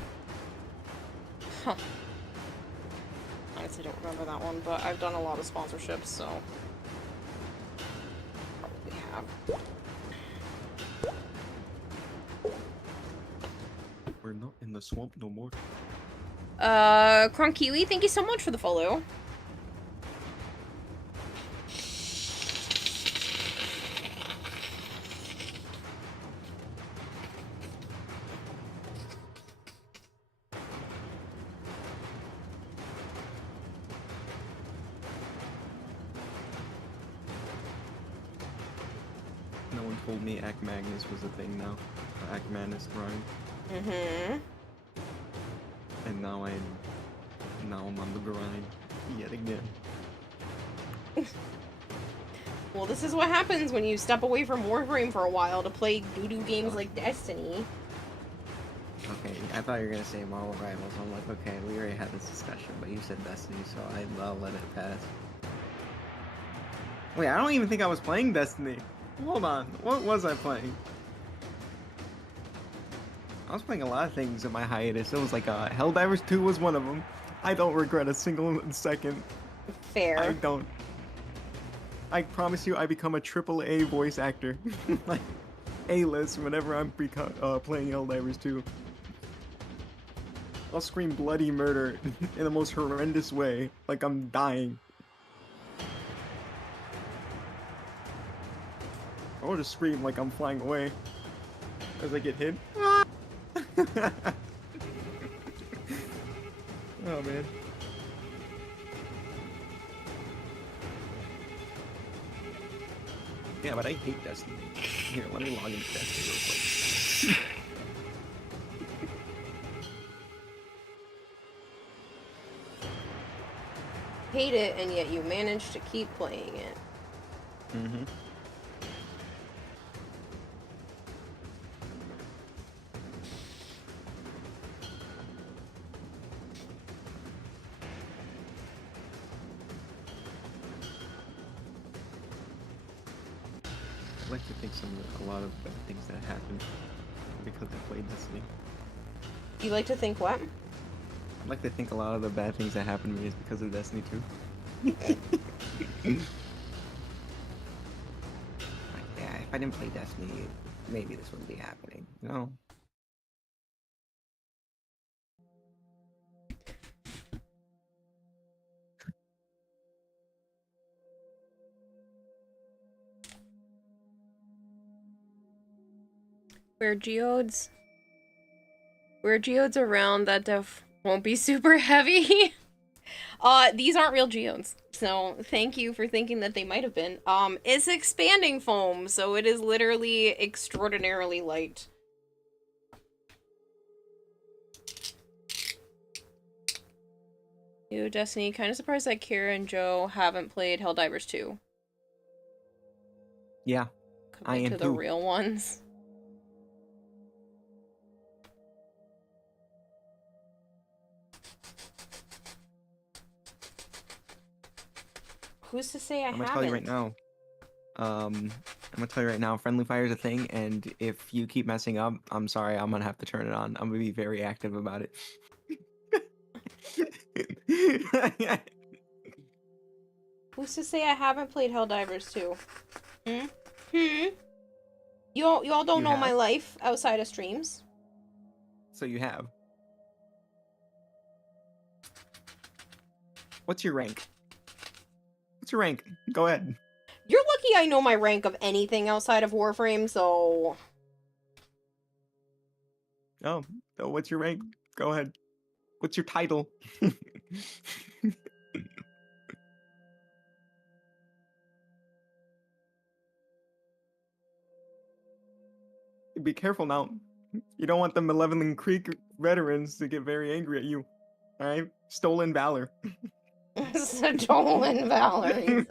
Huh. Honestly don't remember that one, but I've done a lot of sponsorships, so... probably have. We're not in the swamp no more. Kronkiwi, thank you so much for the follow. No one told me Act Magnus was a thing now. Act Magnus grind. Mm-hmm. And now I'm on the grind yet again. Well, this is what happens when you step away from Warframe for a while to play doo-doo games like Destiny. Okay, I thought you were gonna say Marvel Rivals. I'm like, okay, we already had this discussion, but you said Destiny, so I'll let it pass. Wait, I don't even think I was playing Destiny. Hold on, what was I playing? I was playing a lot of things in my hiatus. It was like Helldivers 2 was one of them. I don't regret a single second. Fair. I don't. I promise you, I become a AAA voice actor, like A-list whenever I'm playing Helldivers 2. I'll scream bloody murder in the most horrendous way, like I'm dying. Or just scream like I'm flying away as I get hit. Oh man. Yeah, but I hate Destiny. Here, let me log into Destiny real quick. Hate it, and yet you manage to keep playing it. Mm-hmm. I like to think a lot of bad things that happened because I played Destiny. You like to think what? I'd like to think a lot of the bad things that happened to me is because of Destiny 2. Yeah, if I didn't play Destiny, maybe this wouldn't be happening, you know? Where geodes around, that def won't be super heavy. These aren't real geodes, so thank you for thinking that they might have been. It's expanding foam, so it is literally extraordinarily light. Ew, Destiny, kind of surprised that Kira and Joe haven't played Helldivers 2. Yeah, I am to the real ones. Who's to say I'm gonna tell you right now. I'm gonna tell you right now, friendly fire is a thing, and if you keep messing up, I'm sorry, I'm gonna have to turn it on. I'm gonna be very active about it. Who's to say I haven't played Helldivers 2? You all don't You know my have? life outside of streams. So you have. What's your rank? What's your rank? Go ahead. You're lucky I know my rank of anything outside of Warframe, so... Oh, what's your rank? Go ahead. What's your title? Be careful now. You don't want the Malevolent Creek veterans to get very angry at you. Alright? Stolen valor. Stolen valor, he says.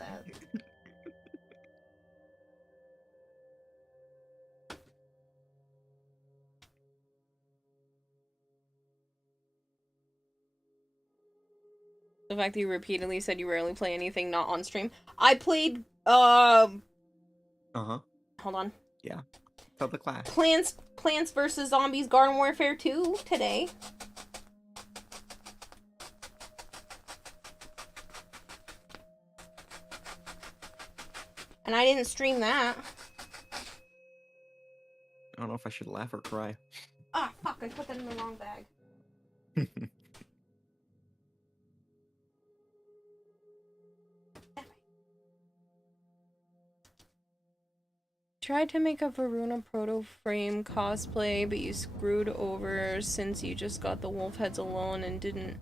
The fact that you repeatedly said you rarely play anything not on stream. I played, Uh-huh. Hold on. Yeah. Tell the class. Plants vs. Zombies Garden Warfare 2 today. And I didn't stream that. I don't know if I should laugh or cry. Ah, fuck, I put that in the wrong bag. Tried to make a Varuna proto frame cosplay, but you screwed over since you just got the wolf heads alone and didn't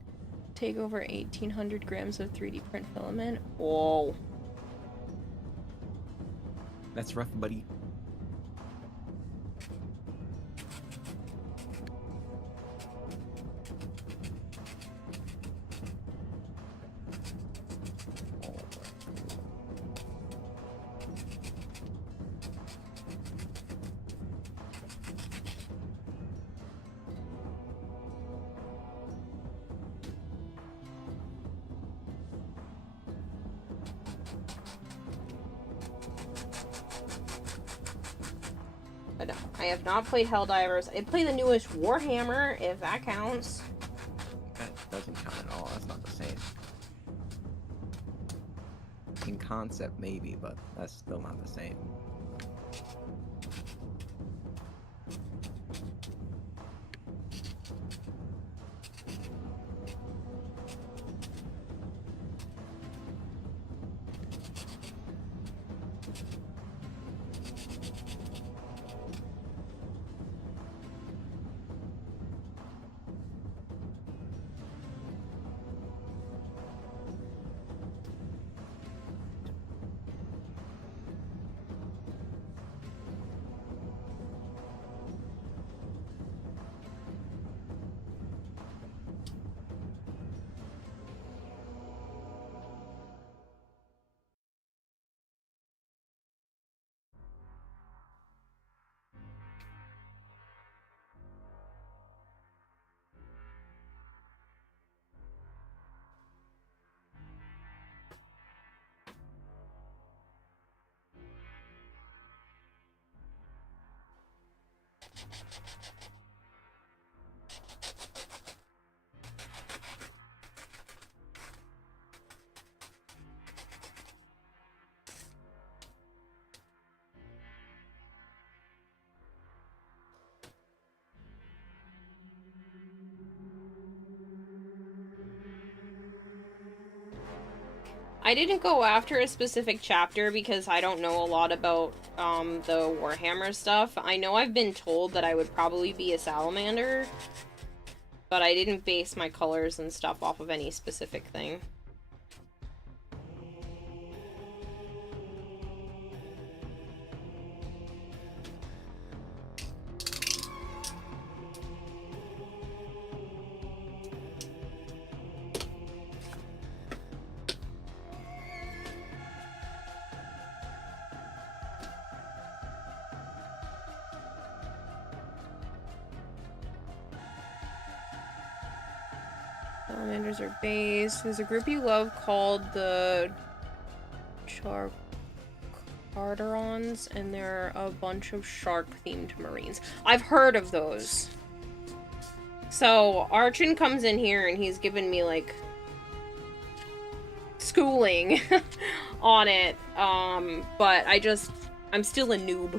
take over 1,800 grams of 3D print filament. Whoa. That's rough, buddy. But no, I have not played Helldivers. I played the newest Warhammer, if that counts. That doesn't count at all. That's not the same. In concept, maybe, but that's still not the same. I didn't go after a specific chapter because I don't know a lot about the Warhammer stuff. I know I've been told that I would probably be a salamander, but I didn't base my colors and stuff off of any specific thing. Salamanders are based. There's a group you love called the Charcarderons, and they're a bunch of shark-themed marines. I've heard of those. So, Archon comes in here and he's given me, like, schooling on it. But I'm still a noob.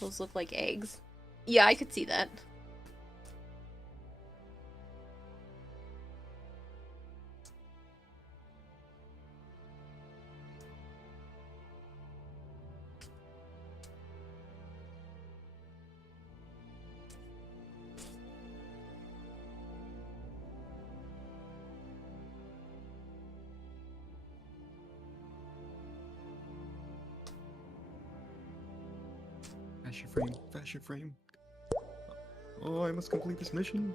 Those look like eggs. Yeah, I could see that. Fashion frame, fashion frame. Oh, I must complete this mission.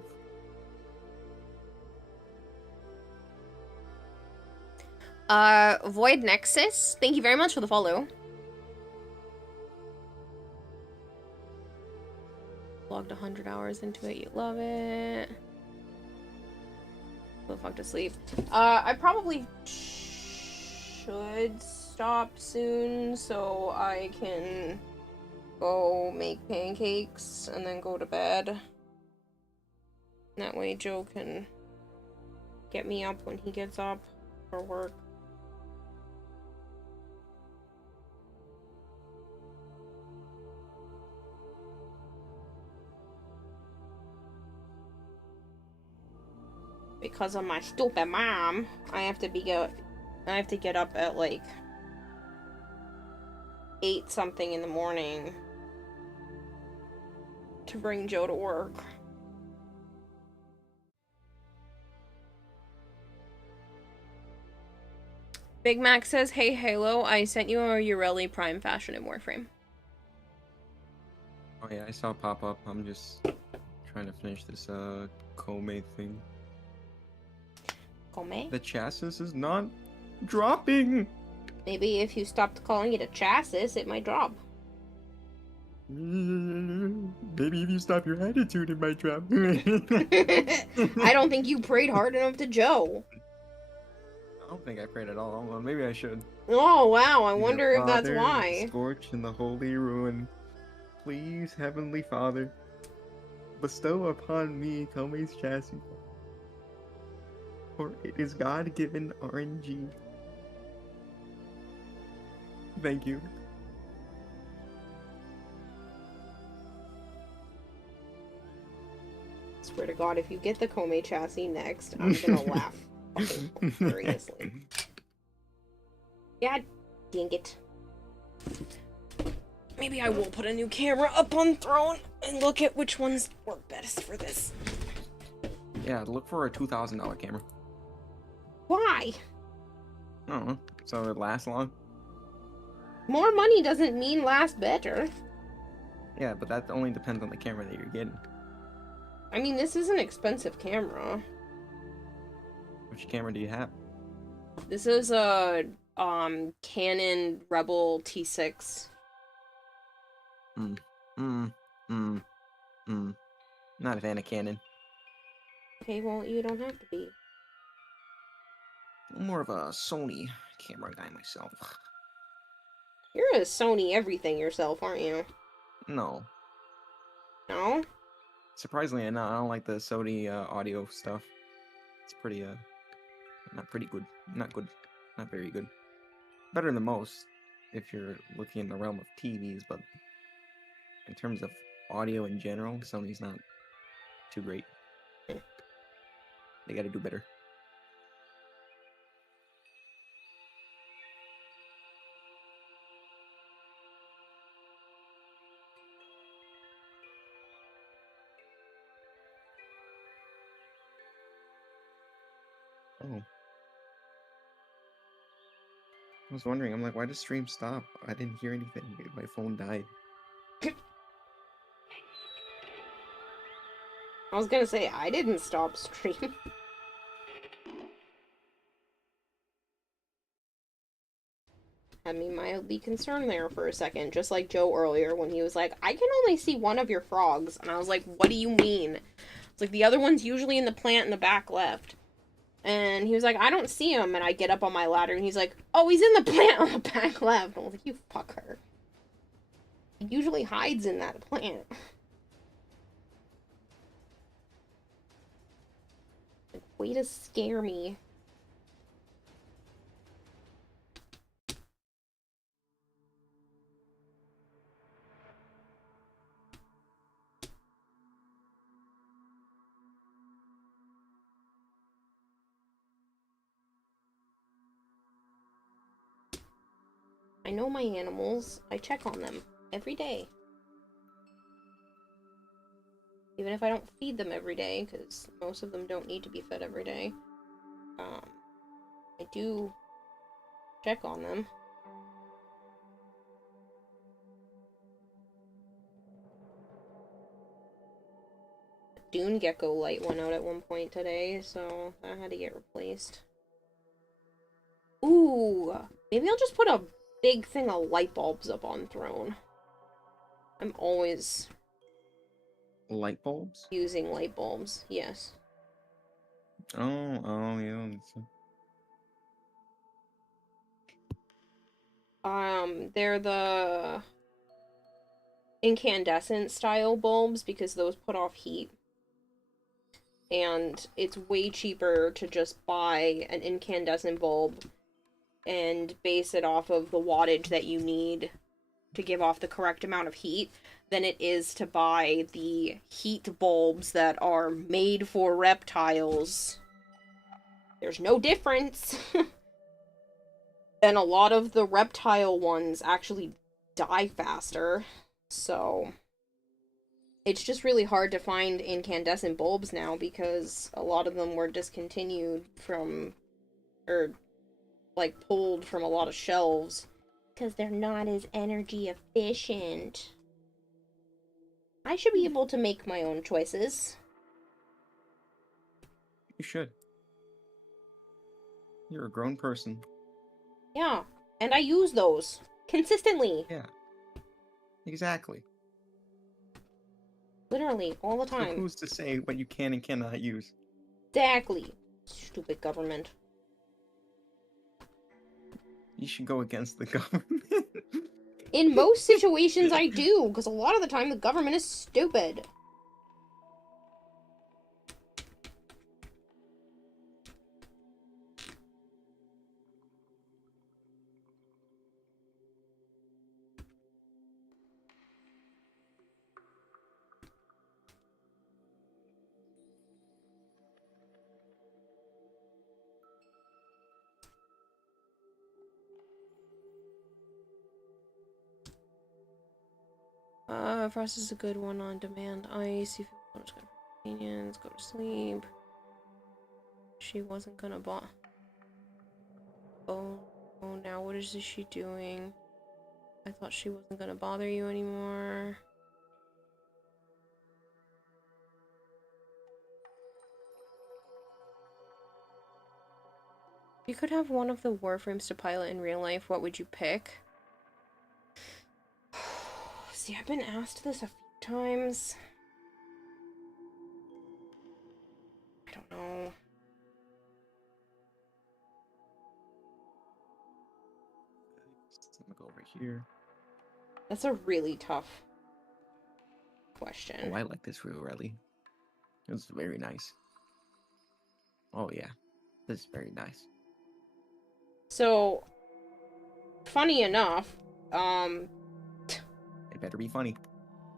Void Nexus, thank you very much for the follow. Logged 100 hours into it, you love it. Go the fuck to sleep. I probably should stop soon so I can go make pancakes and then go to bed. That way Joe can get me up when he gets up for work. Because of my stupid mom, I have to get up at like 8 something in the morning to bring Joe to work. Big Mac says, "Hey Halo, I sent you a Ureli Prime fashion in Warframe." Oh yeah, I saw it pop up. I'm just trying to finish this Kome thing. Kome? The chassis is not dropping. Maybe if you stopped calling it a chassis, it might drop. Maybe if you stop your attitude, it might drop. I don't think you prayed hard enough to Joe. I don't think I prayed at all. Well, maybe I should. Oh wow, I wonder if that's Father, why. Scorch in the holy ruin, please, Heavenly Father, bestow upon me Kome's chassis, for it is God-given RNG. Thank you. Swear to God, if you get the Kome chassis next, I'm gonna laugh fucking furiously. God dang it. Maybe I will put a new camera up on Throne and look at which ones work best for this. Yeah, look for a $2,000 camera. Why? I don't know, so it lasts long. More money doesn't mean last better. Yeah, but that only depends on the camera that you're getting. I mean, this is an expensive camera. Which camera do you have? This is a Canon Rebel T6. Not a fan of Canon. Okay, well, you don't have to be. I'm more of a Sony camera guy myself. You're a Sony everything yourself, aren't you? No. No? Surprisingly enough, I don't like the Sony audio stuff. It's pretty, not pretty good. Not good. Not very good. Better than most, if you're looking in the realm of TVs, but in terms of audio in general, Sony's not too great. They gotta do better. Oh. I was wondering, I'm like, why does stream stop? I didn't hear anything. Maybe my phone died. I was gonna say, I didn't stop stream. Had me mildly concerned there for a second, just like Joe earlier when he was like, I can only see one of your frogs. And I was like, what do you mean? It's like, the other one's usually in the plant in the back left. And he was like, I don't see him. And I get up on my ladder and he's like, oh, he's in the plant on the back left. I was like, you fucker. He usually hides in that plant. Like, way to scare me. I know my animals. I check on them every day. Even if I don't feed them every day, because most of them don't need to be fed every day. I do check on them. Dune gecko light went out at one point today, so that had to get replaced. Ooh, maybe I'll just put a big thing of light bulbs up on throne. I'm always Light bulbs? using light bulbs, yes. Oh, yeah. They're the incandescent style bulbs because those put off heat. And it's way cheaper to just buy an incandescent bulb and base it off of the wattage that you need to give off the correct amount of heat than it is to buy the heat bulbs that are made for reptiles. There's no difference. And a lot of the reptile ones actually die faster, so it's just really hard to find incandescent bulbs now because a lot of them were discontinued from, or like pulled from a lot of shelves because they're not as energy efficient. I should be able to make my own choices. You should. You're a grown person. Yeah, and I use those consistently. Yeah. Exactly. Literally, all the So time. who's to say what you can and cannot use? Exactly. Stupid government. You should go against the government. In most situations, I do, because a lot of the time the government is stupid. Frost is a good one on demand ice. If you want to convenience, go to sleep. She wasn't gonna oh, now what is she doing? I thought she wasn't gonna bother you anymore. You could have one of the warframes to pilot in real life. What would you pick? See, I've been asked this a few times. I don't know. I'm gonna go over here. That's a really tough question. Oh, I like this real rally. It's very nice. Oh yeah, this is very nice. So, funny enough, It better be funny.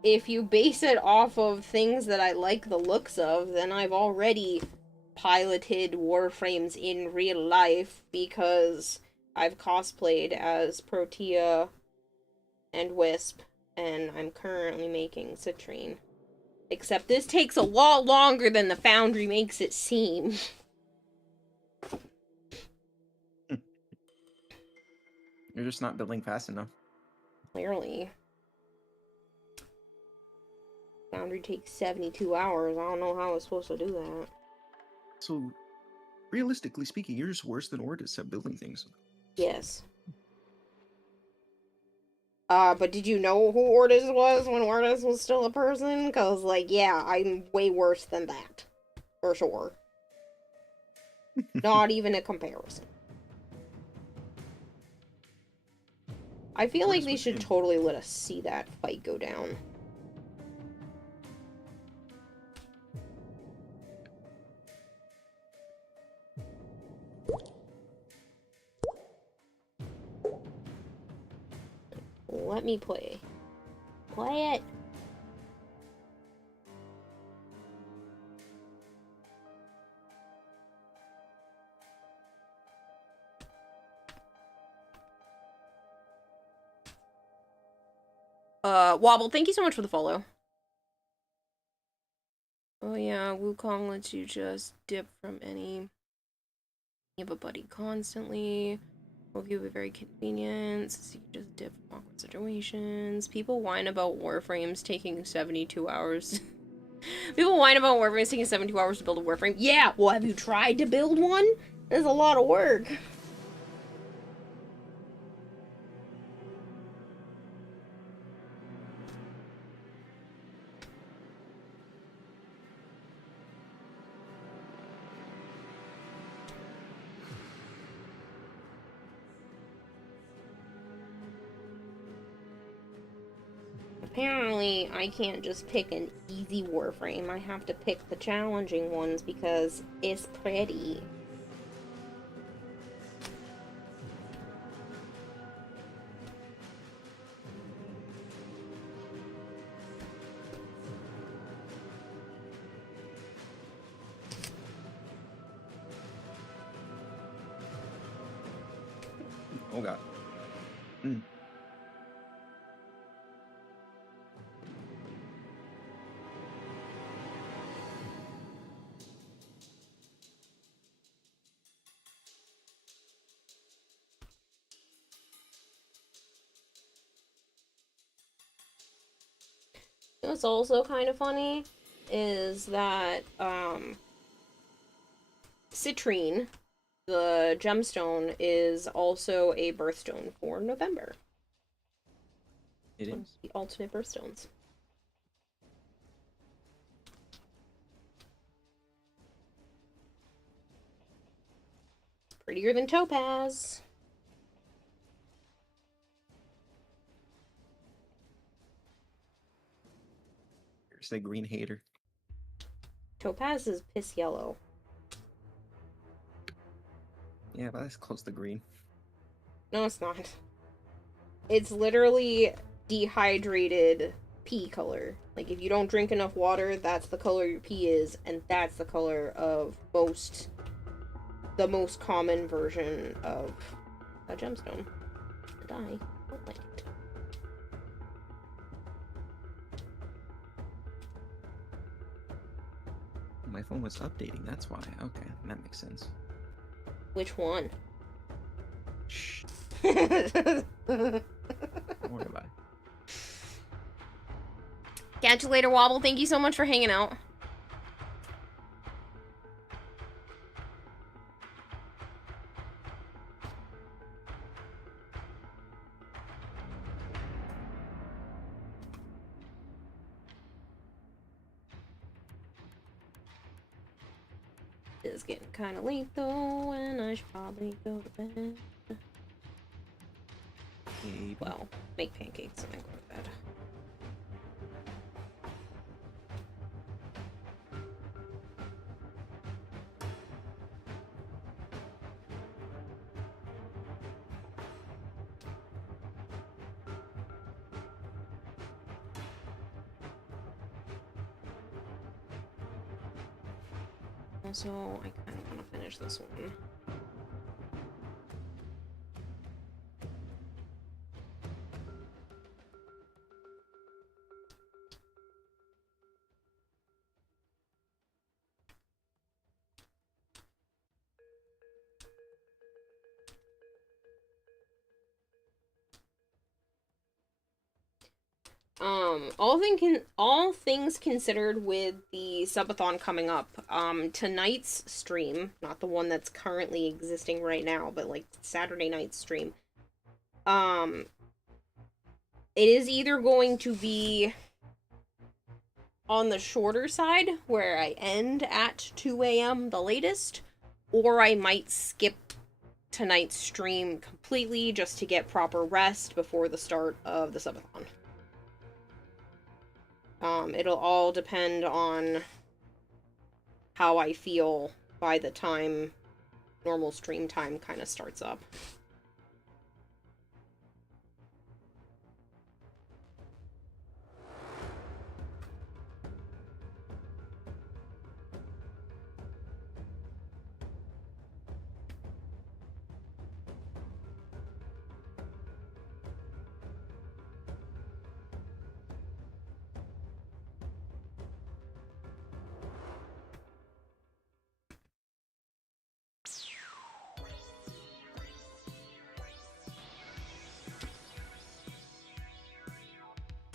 if you base it off of things that I like the looks of, then I've already piloted warframes in real life because I've cosplayed as Protea and Wisp, and I'm currently making Citrine. Except this takes a lot longer than the Foundry makes it seem. You're just not building fast enough. Clearly. Foundry takes 72 hours. I don't know how I was supposed to do that. So, realistically speaking, you're just worse than Ordis at building things. Yes. But did you know who Ordis was when Ordis was still a person? Because, like, yeah, I'm way worse than that. For sure. Not even a comparison. I feel like they should totally let us see that fight go down. Let me play. Play it! Wobble, thank you so much for the follow. Oh yeah, Wukong lets you just dip from any of a buddy constantly. Will be very convenient, so you can just dip from awkward situations. People whine about Warframes taking 72 hours. People whine about Warframes taking 72 hours to build a Warframe. Yeah, well, have you tried to build one? There's a lot of work. Apparently, I can't just pick an easy Warframe. I have to pick the challenging ones because it's pretty. Oh god. What's also kind of funny is that, Citrine, the gemstone, is also a birthstone for November. It is. The alternate birthstones. It's prettier than Topaz. Here's the green hater. Topaz is piss yellow. Yeah, but that's close to green. No, it's not. It's literally dehydrated pee color. Like, if you don't drink enough water, that's the color your pee is, and that's the color of the most common version of a gemstone. And I don't like it. My phone was updating, that's why. Okay, that makes sense. Which one? Shh. Don't worry about it. Catch you later, Wobble. Thank you so much for hanging out. It's getting kind of late though, and I should probably go to bed. Well, make pancakes and then go to bed. Also, I kind of want to finish this one. All things considered, with the subathon coming up, tonight's stream, not the one that's currently existing right now, but like Saturday night's stream, it is either going to be on the shorter side, where I end at 2 a.m. the latest, or I might skip tonight's stream completely just to get proper rest before the start of the subathon. It'll all depend on how I feel by the time normal stream time kind of starts up.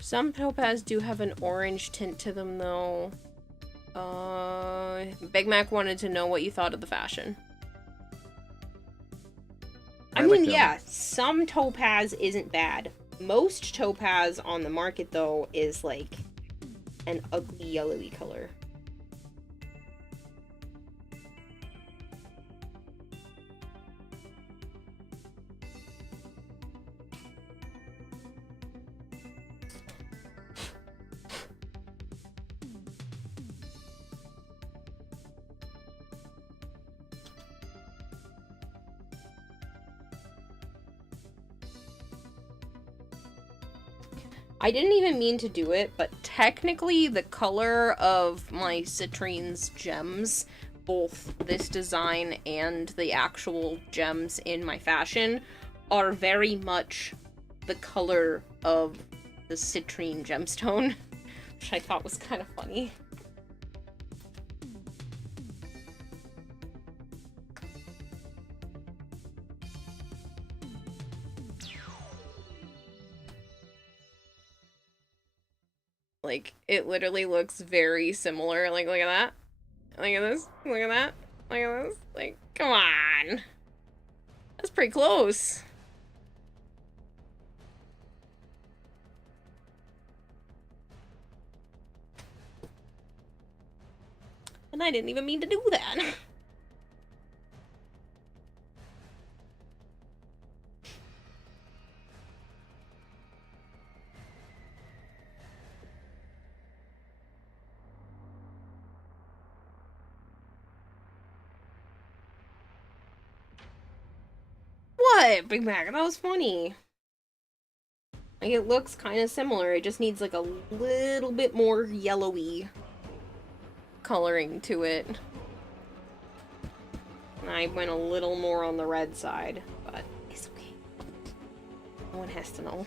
Some topaz do have an orange tint to them, though. Big Mac wanted to know what you thought of the fashion. I mean, yeah, some topaz isn't bad. Most topaz on the market, though, is like an ugly yellowy color. I didn't even mean to do it, but technically the color of my citrine's gems, both this design and the actual gems in my fashion, are very much the color of the citrine gemstone, which I thought was kind of funny. Like, it literally looks very similar. Like, look at that. Look at this. Look at that. Look at this. Like, come on. That's pretty close. And I didn't even mean to do that. What, Big Mac? That was funny. Like, it looks kind of similar. It just needs, like, a little bit more yellowy coloring to it. And I went a little more on the red side, but it's okay. No one has to know.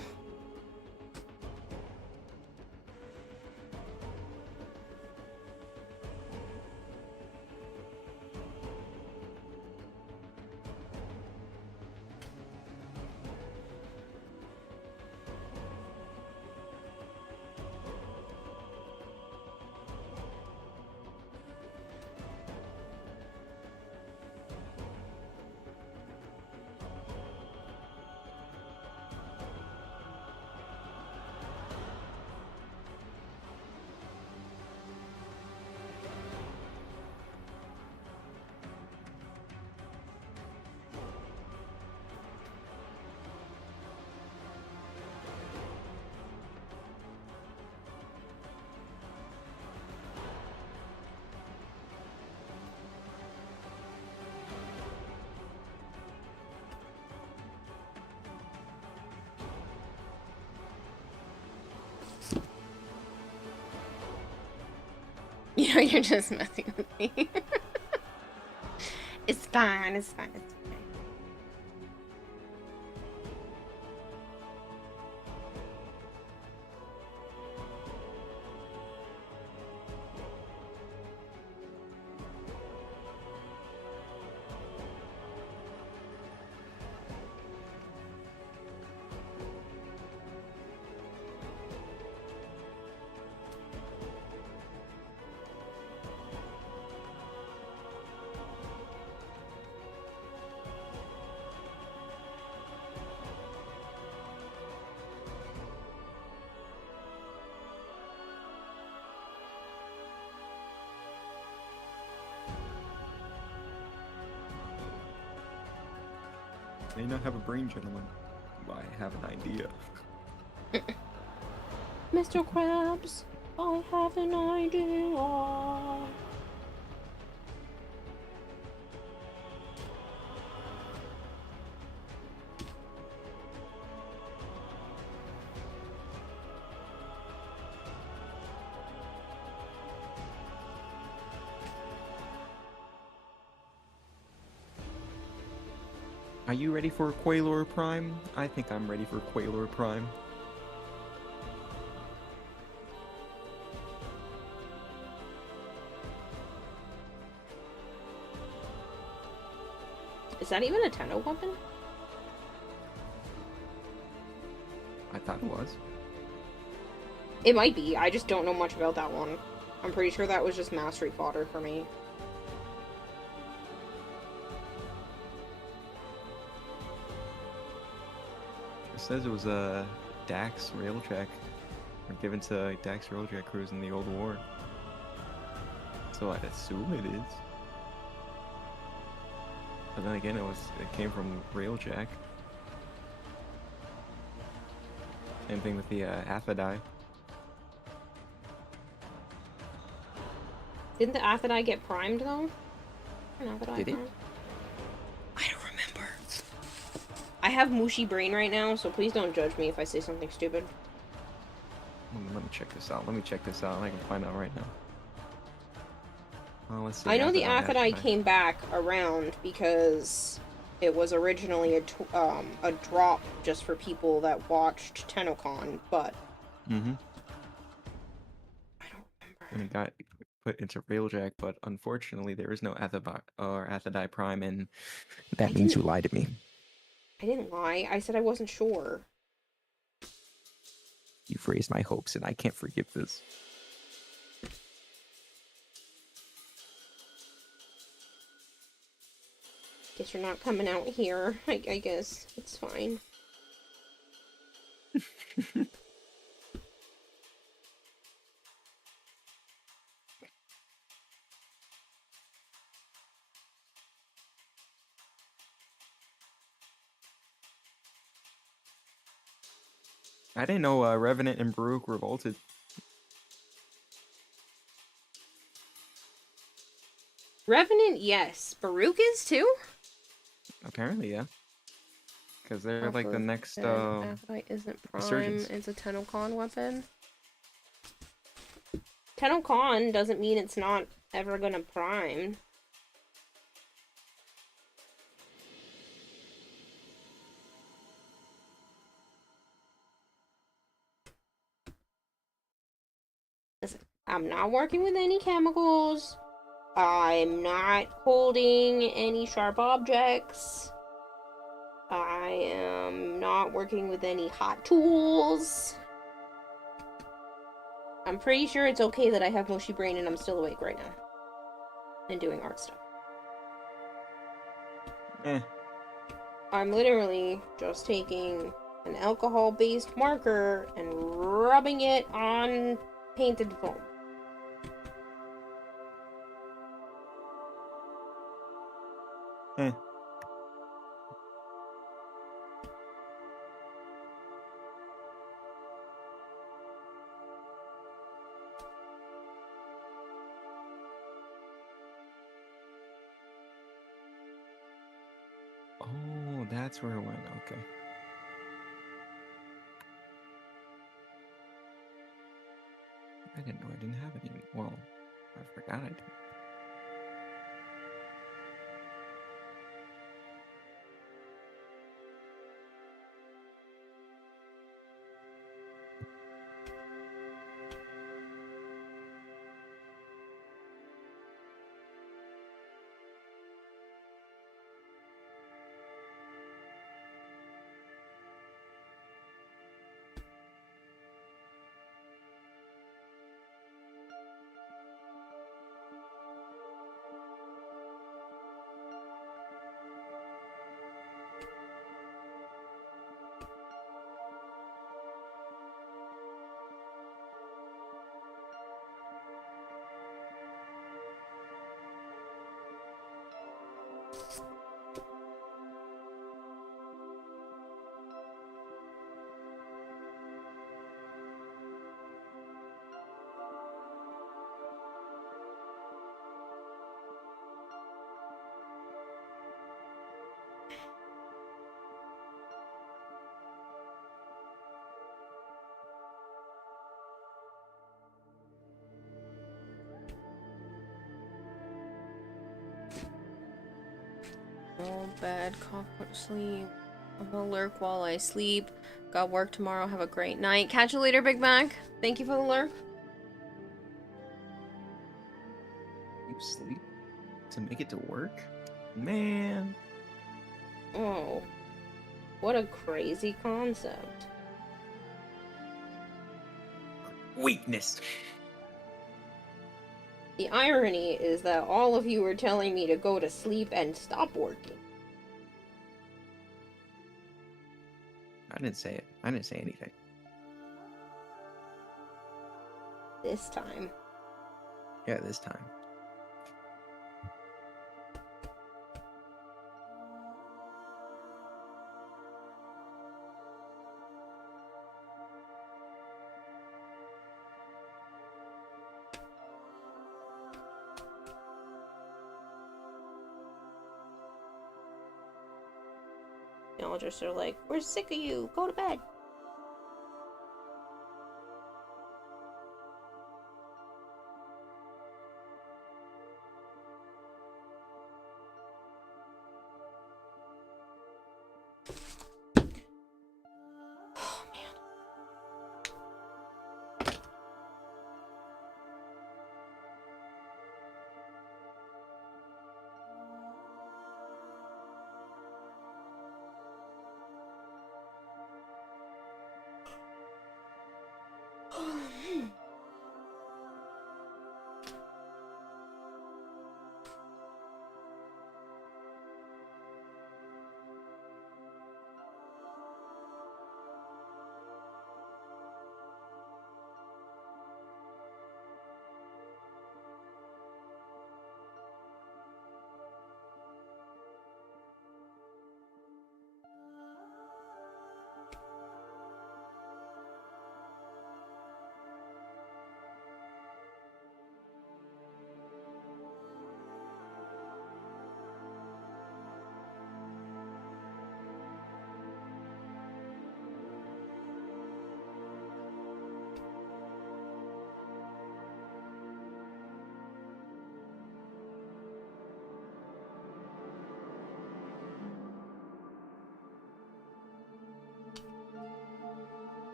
You know, you're just messing with me. It's fine. It's fine. It's fine. May not have a brain, gentlemen. I have an idea. Mr. Krabs, I have an idea. Are you ready for Quailor Prime? I think I'm ready for Quailor Prime. Is that even a Tenno weapon? I thought it was. It might be. I just don't know much about that one. I'm pretty sure that was just mastery fodder for me. It says it was a Dax railjack, or given to Dax railjack crews in the old war. So I'd assume it is. But then again, it came from railjack. Same thing with the Aphidai. Didn't the Aphidai get primed though? Did it? I don't remember. I have mushy brain right now, so please don't judge me if I say something stupid. Let me check this out. I can find out right now. Let's see. I know the Aphidai Aphidai came back around because it was originally a drop just for people that watched TennoCon, but Mm-hmm. I don't remember. And it got put into railjack, but unfortunately there is no Aphidai Prime, and that means you lied to me. I didn't lie. I said I wasn't sure. You've raised my hopes, and I can't forgive this. Guess you're not coming out here. I guess it's fine. I didn't know Revenant and Baruch revolted. Revenant, yes. Baruch is too? Apparently, yeah. Because they're like the next Aphrodite isn't prime. resurgence. It's a TennoCon weapon. TennoCon doesn't mean it's not ever gonna prime. Listen, I'm not working with any chemicals. I'm not holding any sharp objects. I am not working with any hot tools. I'm pretty sure it's okay that I have mushy brain and I'm still awake right now. And doing art stuff. I'm literally just taking an alcohol-based marker and rubbing it on painted foam. Oh, that's where it went. Okay. I didn't know I didn't have any. Well, I forgot I did. No bad cough, go to sleep. I'm gonna lurk while I sleep. Got work tomorrow. Have a great night. Catch you later, Big Mac. Thank you for the lurk. You sleep to make it to work? Man. Oh. What a crazy concept. Weakness. The irony is that all of you are telling me to go to sleep and stop working. I didn't say it. I didn't say anything. This time. Yeah, this time. Technologists are like, we're sick of you. Go to bed. Oh, man.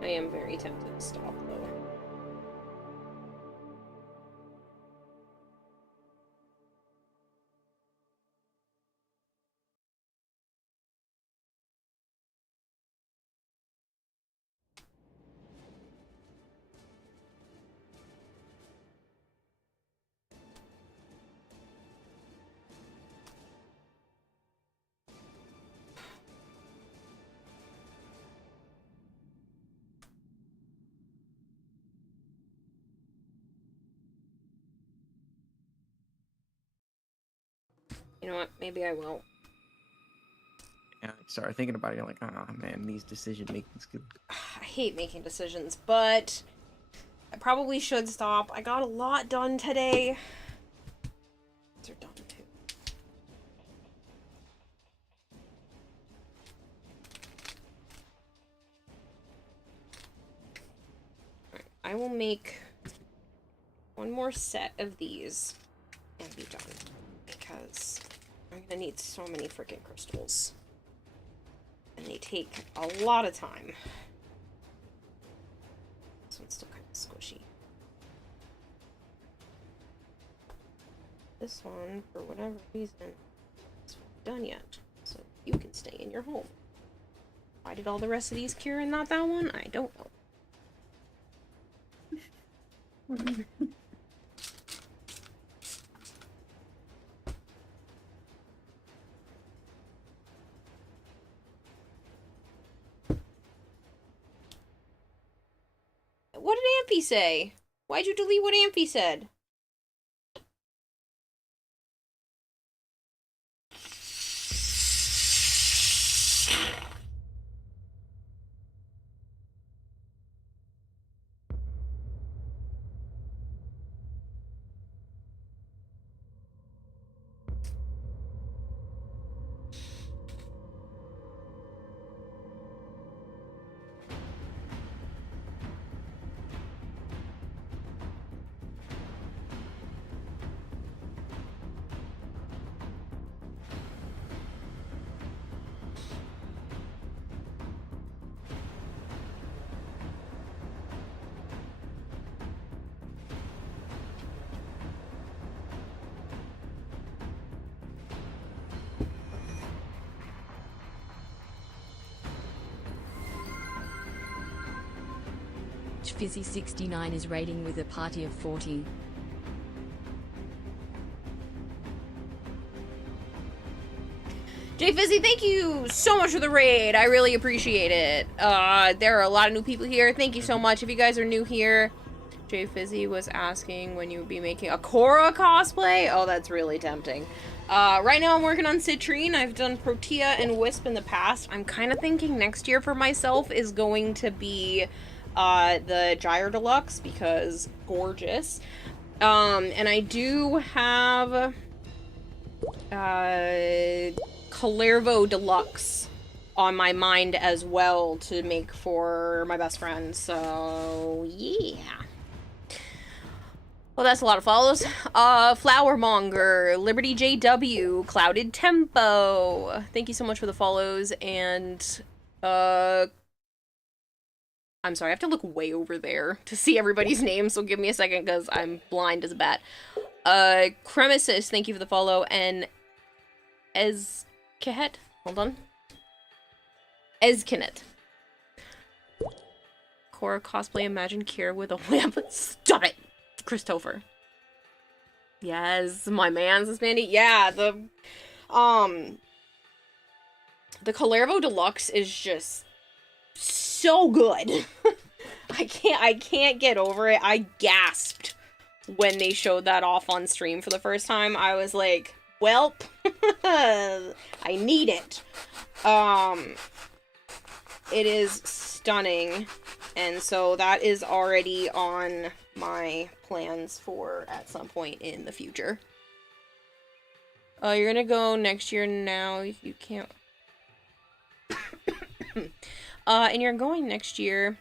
I am very tempted to stop, though. You know what? Maybe I will. And I started thinking about it. You're like, oh man, these decision makings could. I hate making decisions, but I probably should stop. I got a lot done today. These are done too. Alright, I will make one more set of these and be done. Because I'm gonna need so many freaking crystals. And they take a lot of time. This one's still kind of squishy. This one, for whatever reason, is not done yet. So you can stay in your home. Why did all the rest of these cure and not that one? I don't know. What did Amphy say? Why'd you delete what Amphy said? much Fizzy 69 is rating with a party of 40. Jay Fizzy, thank you so much for the raid. I really appreciate it. There are a lot of new people here. Thank you so much. If you guys are new here, Jay Fizzy was asking when you would be making a Korra cosplay. Oh, that's really tempting. Right now I'm working on Citrine. I've done Protea and Wisp in the past. I'm kind of thinking next year for myself is going to be the Gyre Deluxe because gorgeous. And I do have Kalervo Deluxe on my mind as well to make for my best friend, so yeah. Well, that's a lot of follows. Flowermonger, Liberty JW, Clouded Tempo. Thank you so much for the follows, and I'm sorry, I have to look way over there to see everybody's names, so give me a second because I'm blind as a bat. Cremesis, thank you for the follow, and Ezkehet? Hold on. Ezkinet. Korra cosplay, imagine Kira with a whip. Stop it! Christopher. Yes, my man's Spandy. Yeah, the Kalervo Deluxe is just so good. I can't get over it. I gasped when they showed that off on stream for the first time. I was like, welp, I need it. It is stunning, and so that is already on my plans for at some point in the future. You're gonna go next year now, you can't. And you're going next year,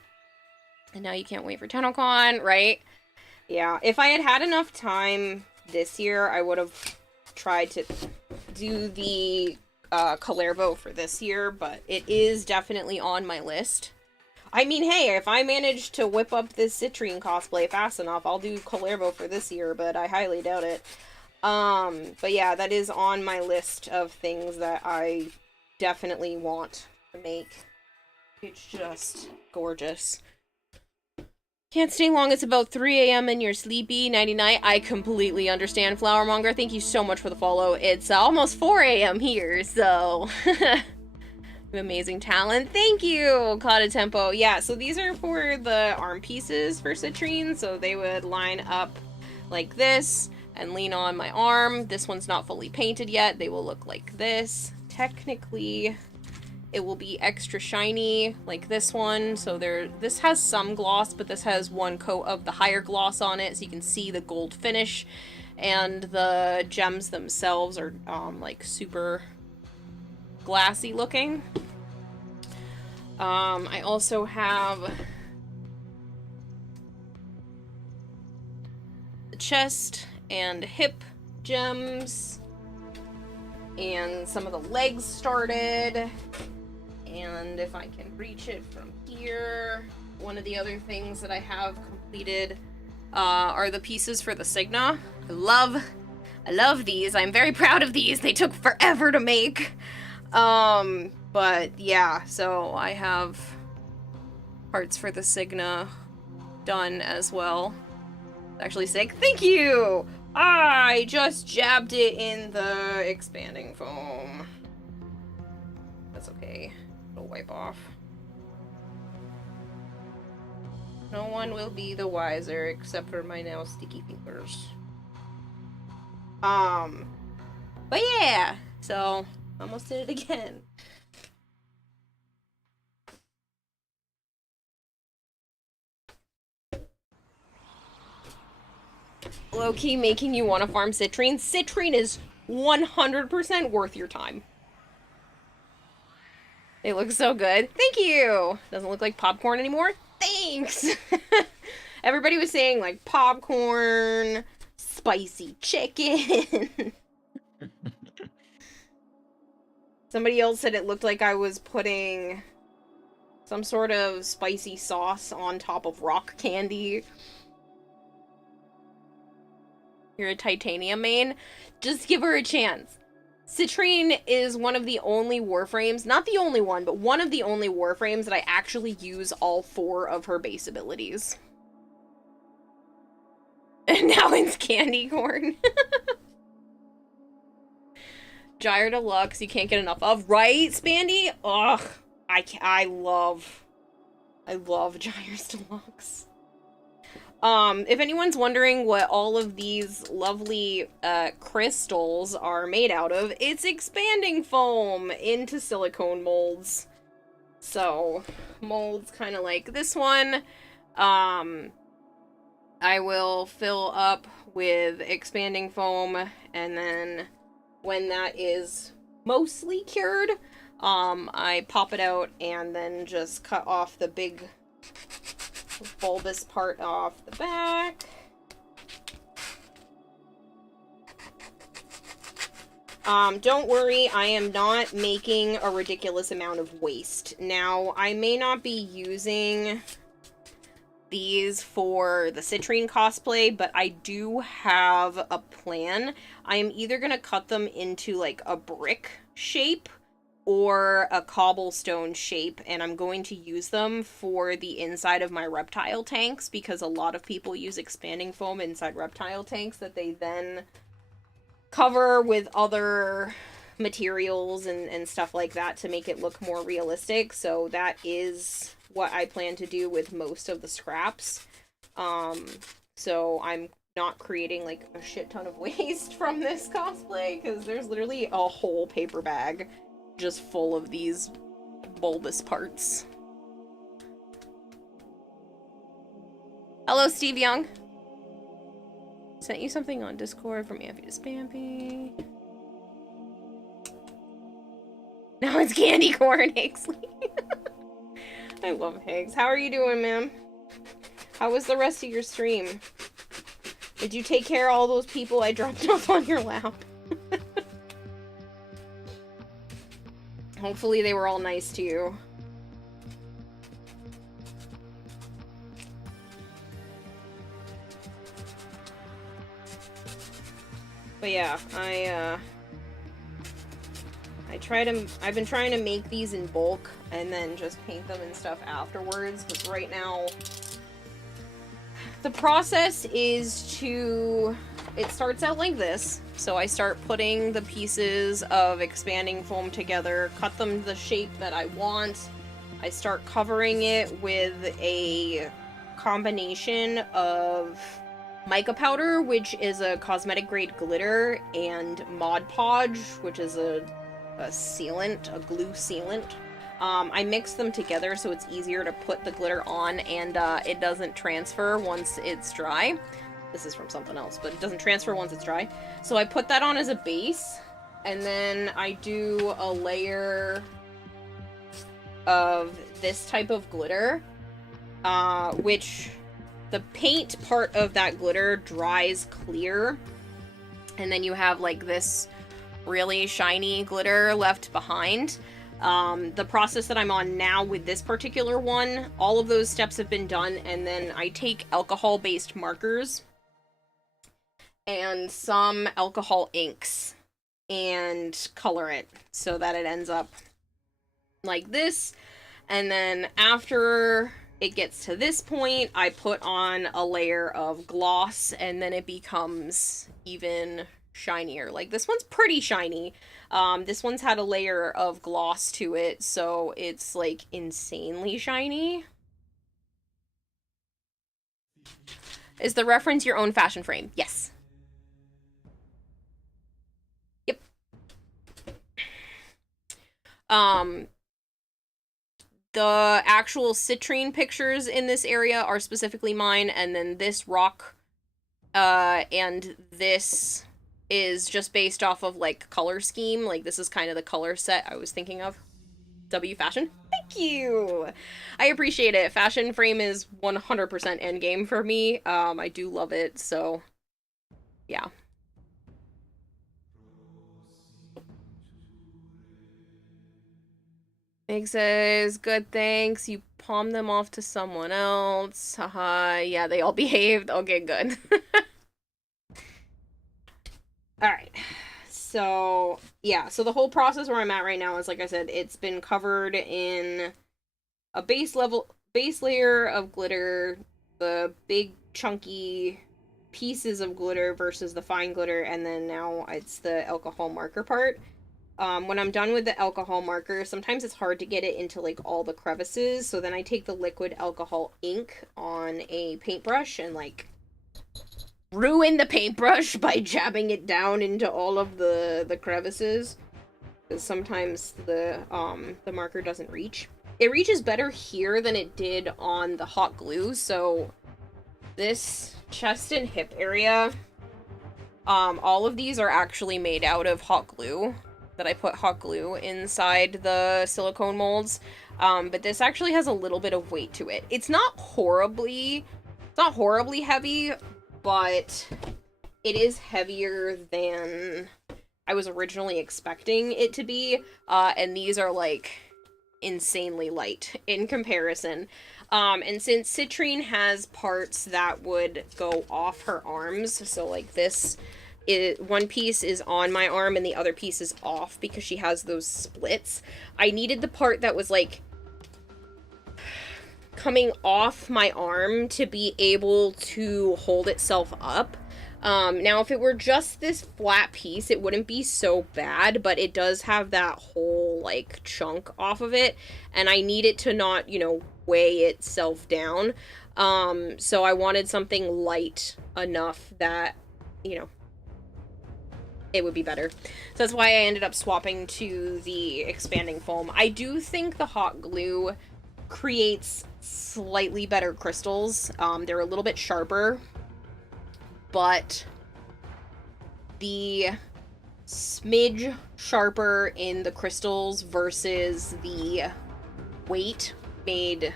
and now you can't wait for TennoCon, right? Yeah, if I had had enough time this year, I would have tried to do the Kalervo for this year, but it is definitely on my list. I mean, hey, if I manage to whip up this Citrine cosplay fast enough, I'll do Kalervo for this year, but I highly doubt it. But yeah, that is on my list of things that I definitely want to make. It's just gorgeous. Can't stay long, it's about 3 a.m. and you're sleepy. 99. I completely understand, Flowermonger. Thank you so much for the follow. It's almost 4 a.m. here, so... Amazing talent. Thank you, Clouded Tempo. Yeah, so these are for the arm pieces for Citrine, so they would line up like this and lean on my arm. This one's not fully painted yet. They will look like this. Technically, it will be extra shiny like this one. So this has some gloss, but this has one coat of the higher gloss on it, so you can see the gold finish. And the gems themselves are like super glassy looking. I also have the chest and hip gems, and some of the legs started, and if I can reach it from here, one of the other things that I have completed are the pieces for the Signa. I love these. I'm very proud of these. They took forever to make. But yeah, so I have parts for the Signa done as well. Actually sick. Thank you! I just jabbed it in the expanding foam. That's okay. It'll wipe off. No one will be the wiser except for my now sticky fingers. But yeah, so almost did it again. Low-key making you want to farm Citrine. Citrine is 100% worth your time. They look so good. Thank you! Doesn't look like popcorn anymore? Thanks! Everybody was saying, like, popcorn, spicy chicken. Somebody else said it looked like I was putting some sort of spicy sauce on top of rock candy. You're a titanium main? Just give her a chance. Citrine is one of the only Warframes, not the only one, but one of the only Warframes that I actually use all 4 of her base abilities. And now it's candy corn. Gyre Deluxe, you can't get enough of, right, Spandy? Ugh, I love Gyre's Deluxe. If anyone's wondering what all of these lovely, crystals are made out of, it's expanding foam into silicone molds. So, molds kind of like this one, I will fill up with expanding foam, and then when that is mostly cured, I pop it out and then just cut off the big bulbous part off the back. Don't worry, I am not making a ridiculous amount of waste. Now, I may not be using these for the Citrine cosplay, but I do have a plan. I am either going to cut them into like a brick shape or a cobblestone shape, and I'm going to use them for the inside of my reptile tanks, because a lot of people use expanding foam inside reptile tanks that they then cover with other materials and stuff like that to make it look more realistic. So that is what I plan to do with most of the scraps. So I'm not creating like a shit ton of waste from this cosplay, because there's literally a whole paper bag just full of these bulbous parts. Hello, Steve Young. Sent you something on Discord from Ampy to Spampy. Now it's candy corn, Higsley. I love Higgs. How are you doing, ma'am? How was the rest of your stream? Did you take care of all those people I dropped off on your lap? Hopefully they were all nice to you. But yeah, I've been trying to make these in bulk and then just paint them and stuff afterwards, because right now the process is it starts out like this. So I start putting the pieces of expanding foam together, cut them the shape that I want. I start covering it with a combination of mica powder, which is a cosmetic grade glitter, and Mod Podge, which is a sealant, a glue sealant. I mix them together so it's easier to put the glitter on, and it doesn't transfer once it's dry. This is from something else, but it doesn't transfer once it's dry. So I put that on as a base, and then I do a layer of this type of glitter, which the paint part of that glitter dries clear, and then you have like this really shiny glitter left behind. The process that I'm on now with this particular one, all of those steps have been done, and then I take alcohol-based markers and some alcohol inks and color it so that it ends up like this. And then after it gets to this point, I put on a layer of gloss, and then it becomes even shinier. Like, this one's pretty shiny. This one's had a layer of gloss to it, so it's like insanely shiny. Is the reference your own fashion frame? Yes. Yep. The actual citrine pictures in this area are specifically mine, and then this rock, and this is just based off of, like, color scheme. Like, this is kind of the color set I was thinking of. W Fashion? Thank you! I appreciate it. Fashion frame is 100% endgame for me. I do love it, so yeah. Meg says, good, thanks. You palm them off to someone else. Haha, yeah, they all behaved. Okay, good. Alright. So, yeah, so the whole process where I'm at right now is, like I said, it's been covered in a base layer of glitter, the big chunky pieces of glitter versus the fine glitter, and then now it's the alcohol marker part. When I'm done with the alcohol marker, sometimes it's hard to get it into, like, all the crevices, so then I take the liquid alcohol ink on a paintbrush and, like, ruin the paintbrush by jabbing it down into all of the crevices. Because sometimes the marker doesn't reach. It reaches better here than it did on the hot glue, so this chest and hip area, all of these are actually made out of hot glue, that I put hot glue inside the silicone molds, but this actually has a little bit of weight to it. It's not horribly heavy, but it is heavier than I was originally expecting it to be, and these are, like, insanely light in comparison. And since Citrine has parts that would go off her arms, so, like, one piece is on my arm and the other piece is off because she has those splits, I needed the part that was, like, coming off my arm to be able to hold itself up. Now, if it were just this flat piece, it wouldn't be so bad, but it does have that whole, like, chunk off of it, and I need it to not, you know, weigh itself down. So I wanted something light enough that, you know, it would be better. So that's why I ended up swapping to the expanding foam. I do think the hot glue creates slightly better crystals. They're a little bit sharper, but the smidge sharper in the crystals versus the weight made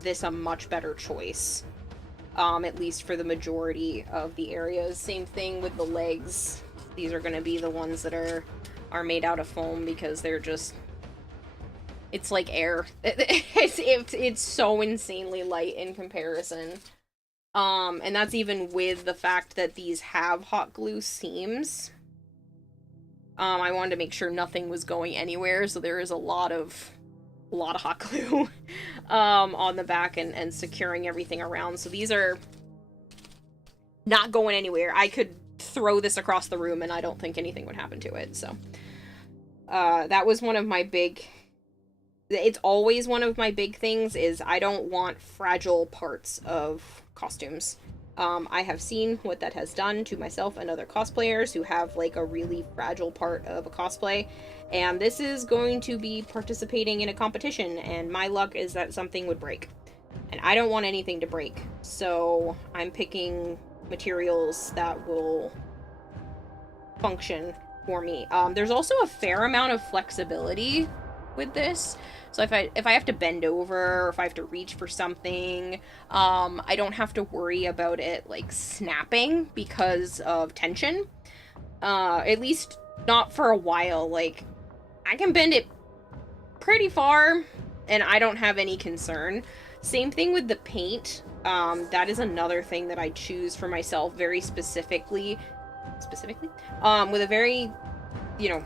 this a much better choice. At least for the majority of the areas. Same thing with the legs. These are going to be the ones that are made out of foam because they're just... It's like air. It's so insanely light in comparison. And that's even with the fact that these have hot glue seams. I wanted to make sure nothing was going anywhere, so there is a lot of hot glue on the back and securing everything around. So these are not going anywhere. I could throw this across the room and I don't think anything would happen to it. So that was one of my big... It's always one of my big things is I don't want fragile parts of costumes. I have seen what that has done to myself and other cosplayers who have, like, a really fragile part of a cosplay. And this is going to be participating in a competition, and my luck is that something would break. And I don't want anything to break. So I'm picking materials that will function for me. There's also a fair amount of flexibility with this. So if I have to bend over, or if I have to reach for something, I don't have to worry about it, like, snapping because of tension. At least not for a while. Like, I can bend it pretty far, and I don't have any concern. Same thing with the paint. That is another thing that I choose for myself very specifically. With a very, you know...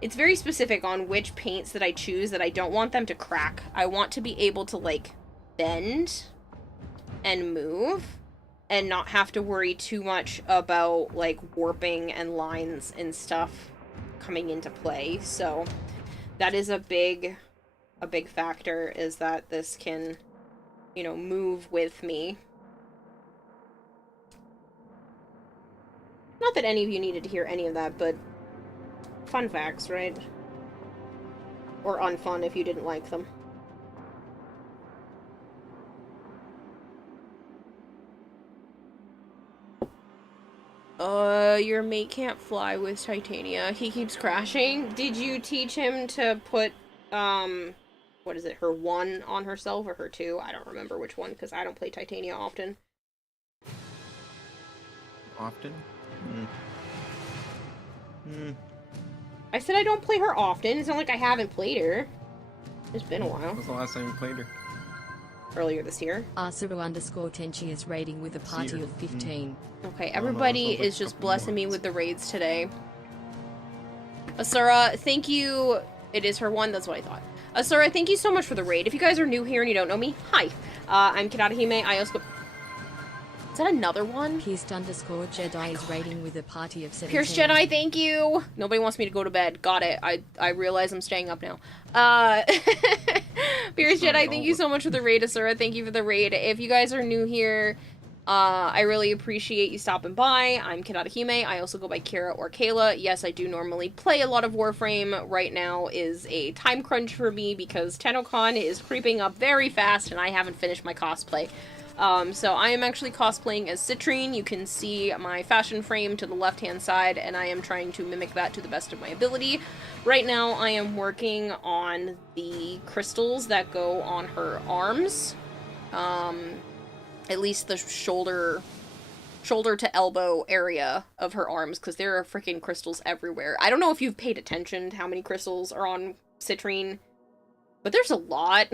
It's very specific on which paints that I choose that I don't want them to crack. I want to be able to, like, bend and move and not have to worry too much about, like, warping and lines and stuff coming into play. So that is a big factor, is that this can, you know, move with me. Not that any of you needed to hear any of that, but fun facts, right? Or unfun if you didn't like them. Your mate can't fly with Titania. He keeps crashing. Did you teach him to put, what is it, her 1 on herself or her 2? I don't remember which one, because I don't play Titania often. Often? I said I don't play her often. It's not like I haven't played her. It's been a while. When was the last time you played her? Earlier this year. Asuru_Tenchi is raiding with a party of 15. Okay, everybody is just blessing me with the raids today. Asura, thank you. It is her one, that's what I thought. Asura, thank you so much for the raid. If you guys are new here and you don't know me, hi. I'm Kirarahime. I also... Is that another one? Pierced_Jedi is raiding with a party of 17. Pierce Jedi, thank you. Nobody wants me to go to bed. Got it. I realize I'm staying up now. Pierce Jedi, thank you so much for the raid, Asura. Thank you for the raid. If you guys are new here, I really appreciate you stopping by. I'm Kirarahime. I also go by Kira or Kayla. Yes, I do normally play a lot of Warframe. Right now is a time crunch for me because TennoCon is creeping up very fast and I haven't finished my cosplay. So I am actually cosplaying as Citrine. You can see my fashion frame to the left-hand side, and I am trying to mimic that to the best of my ability. Right now, I am working on the crystals that go on her arms. At least the shoulder to elbow area of her arms, because there are freaking crystals everywhere. I don't know if you've paid attention to how many crystals are on Citrine, but there's a lot.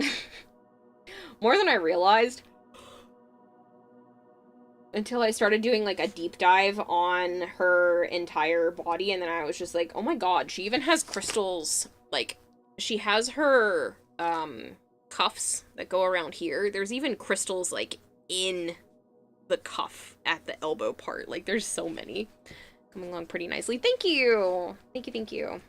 More than I realized. Until I started doing, like, a deep dive on her entire body, and then I was just like, oh my god, she even has crystals. Like, she has her, cuffs that go around here. There's even crystals, like, in the cuff at the elbow part. Like, there's so many. Coming along pretty nicely. Thank you! Thank you, thank you.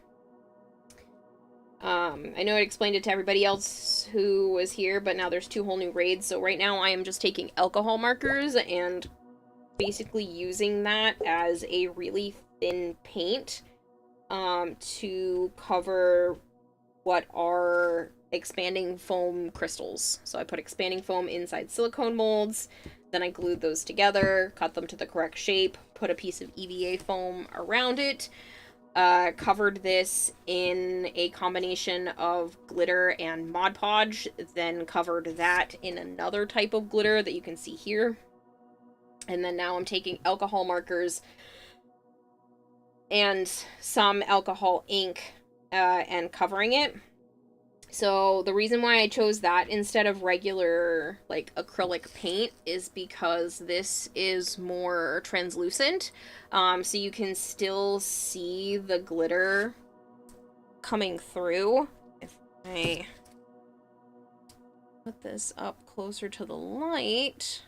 I know I explained it to everybody else who was here, but now there's 2 whole new raids, so right now I am just taking alcohol markers and basically using that as a really thin paint, to cover what are expanding foam crystals. So I put expanding foam inside silicone molds, then I glued those together, cut them to the correct shape, put a piece of EVA foam around it, covered this in a combination of glitter and Mod Podge, then covered that in another type of glitter that you can see here. And then now I'm taking alcohol markers and some alcohol ink and covering it. So the reason why I chose that instead of regular, like, acrylic paint is because this is more translucent. So you can still see the glitter coming through. If I put this up closer to the light,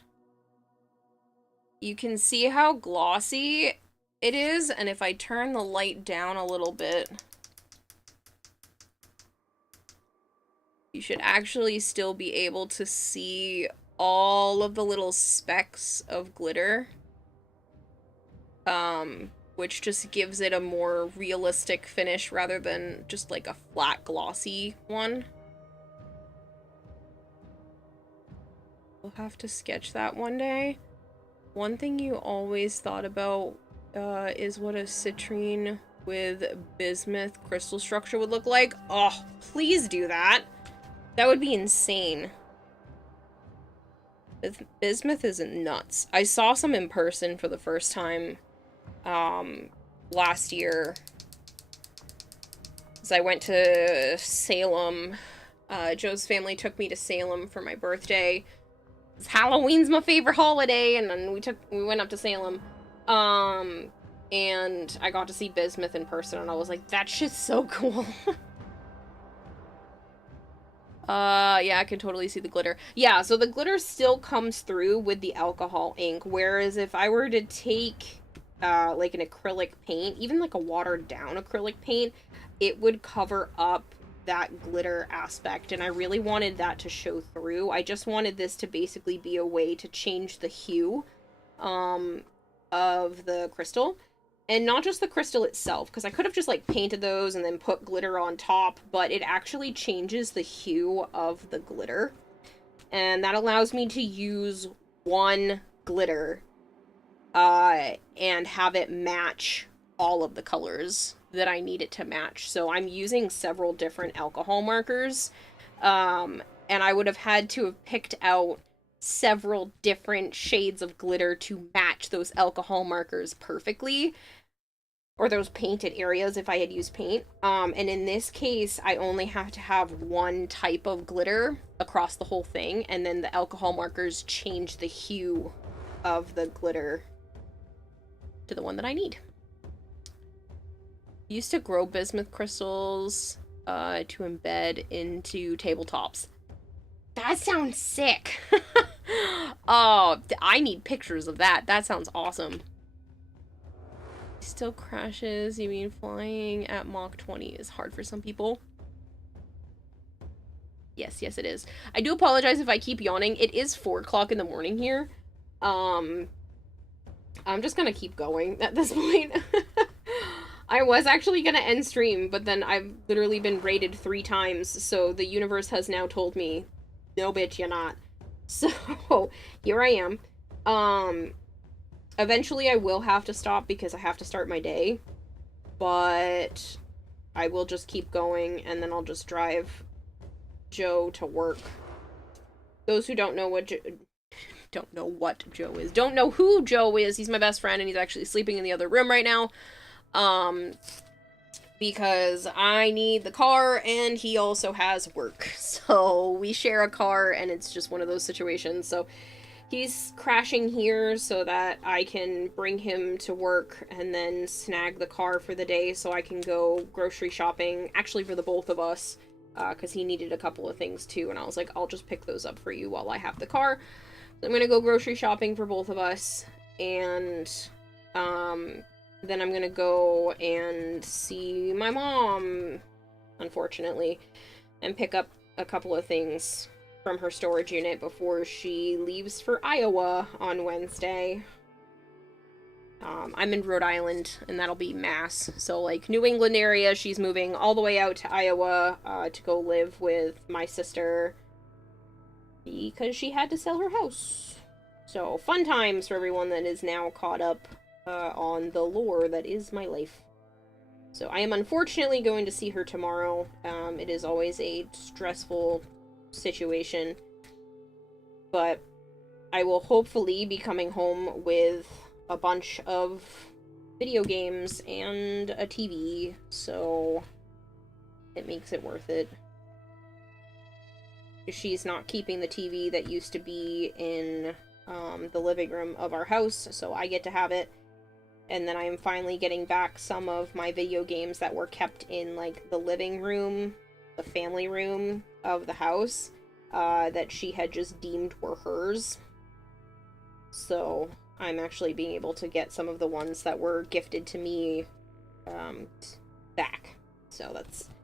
you can see how glossy it is. And if I turn the light down a little bit, you should actually still be able to see all of the little specks of glitter. Which just gives it a more realistic finish rather than just like a flat glossy one. We'll have to sketch that one day. One thing you always thought about is what a citrine with bismuth crystal structure would look like. Oh, please do that. That would be insane. Bismuth is nuts. I saw some in person for the first time last year. As I went to Salem. Joe's family took me to Salem for my birthday. Halloween's my favorite holiday, and then we went up to Salem. And I got to see bismuth in person, and I was like, that shit's so cool. Yeah, I can totally see the glitter. Yeah, so the glitter still comes through with the alcohol ink, whereas if I were to take, like an acrylic paint, even like a watered down acrylic paint, it would cover up that glitter aspect, and I really wanted that to show through. I just wanted this to basically be a way to change the hue, of the crystal. And not just the crystal itself, because I could have just, like, painted those and then put glitter on top, but it actually changes the hue of the glitter. And that allows me to use one glitter, and have it match all of the colors that I need it to match. So I'm using several different alcohol markers, and I would have had to have picked out several different shades of glitter to match those alcohol markers perfectly, or those painted areas if I had used paint. And in this case, I only have to have one type of glitter across the whole thing, and then the alcohol markers change the hue of the glitter to the one that I need. Used to grow bismuth crystals to embed into tabletops. That sounds sick. Oh, I need pictures of that. That sounds awesome. Still crashes. You mean flying at Mach 20 is hard for some people? Yes, yes it is. I do apologize if I keep yawning. It is 4 o'clock in the morning here. I'm just gonna keep going at this point. I was actually gonna end stream, but then I've literally been raided 3 times, so the universe has now told me, no bitch, you're not. So, here I am. Eventually I will have to stop because I have to start my day, but I will just keep going, and then I'll just drive Joe to work. Those who don't know what Joe is, don't know who Joe is, he's my best friend, and he's actually sleeping in the other room right now. Because I need the car, and he also has work. So, we share a car, and it's just one of those situations. So, he's crashing here so that I can bring him to work, and then snag the car for the day so I can go grocery shopping, actually for the both of us, because he needed a couple of things too, and I was like, I'll just pick those up for you while I have the car. So I'm gonna go grocery shopping for both of us, and, then I'm gonna go and see my mom, unfortunately, and pick up a couple of things from her storage unit before she leaves for Iowa on Wednesday. I'm in Rhode Island, and that'll be Mass. So, like, New England area, she's moving all the way out to Iowa to go live with my sister because she had to sell her house. So, fun times for everyone that is now caught up on the lore that is my life. So, I am unfortunately going to see her tomorrow. It is always a stressful situation, but I will hopefully be coming home with a bunch of video games and a TV, so it makes it worth it. She's not keeping the TV that used to be in the living room of our house, so I get to have it. And then I am finally getting back some of my video games that were kept in, like, the living room, the family room of the house, that she had just deemed were hers. So I'm actually being able to get some of the ones that were gifted to me back. So that's an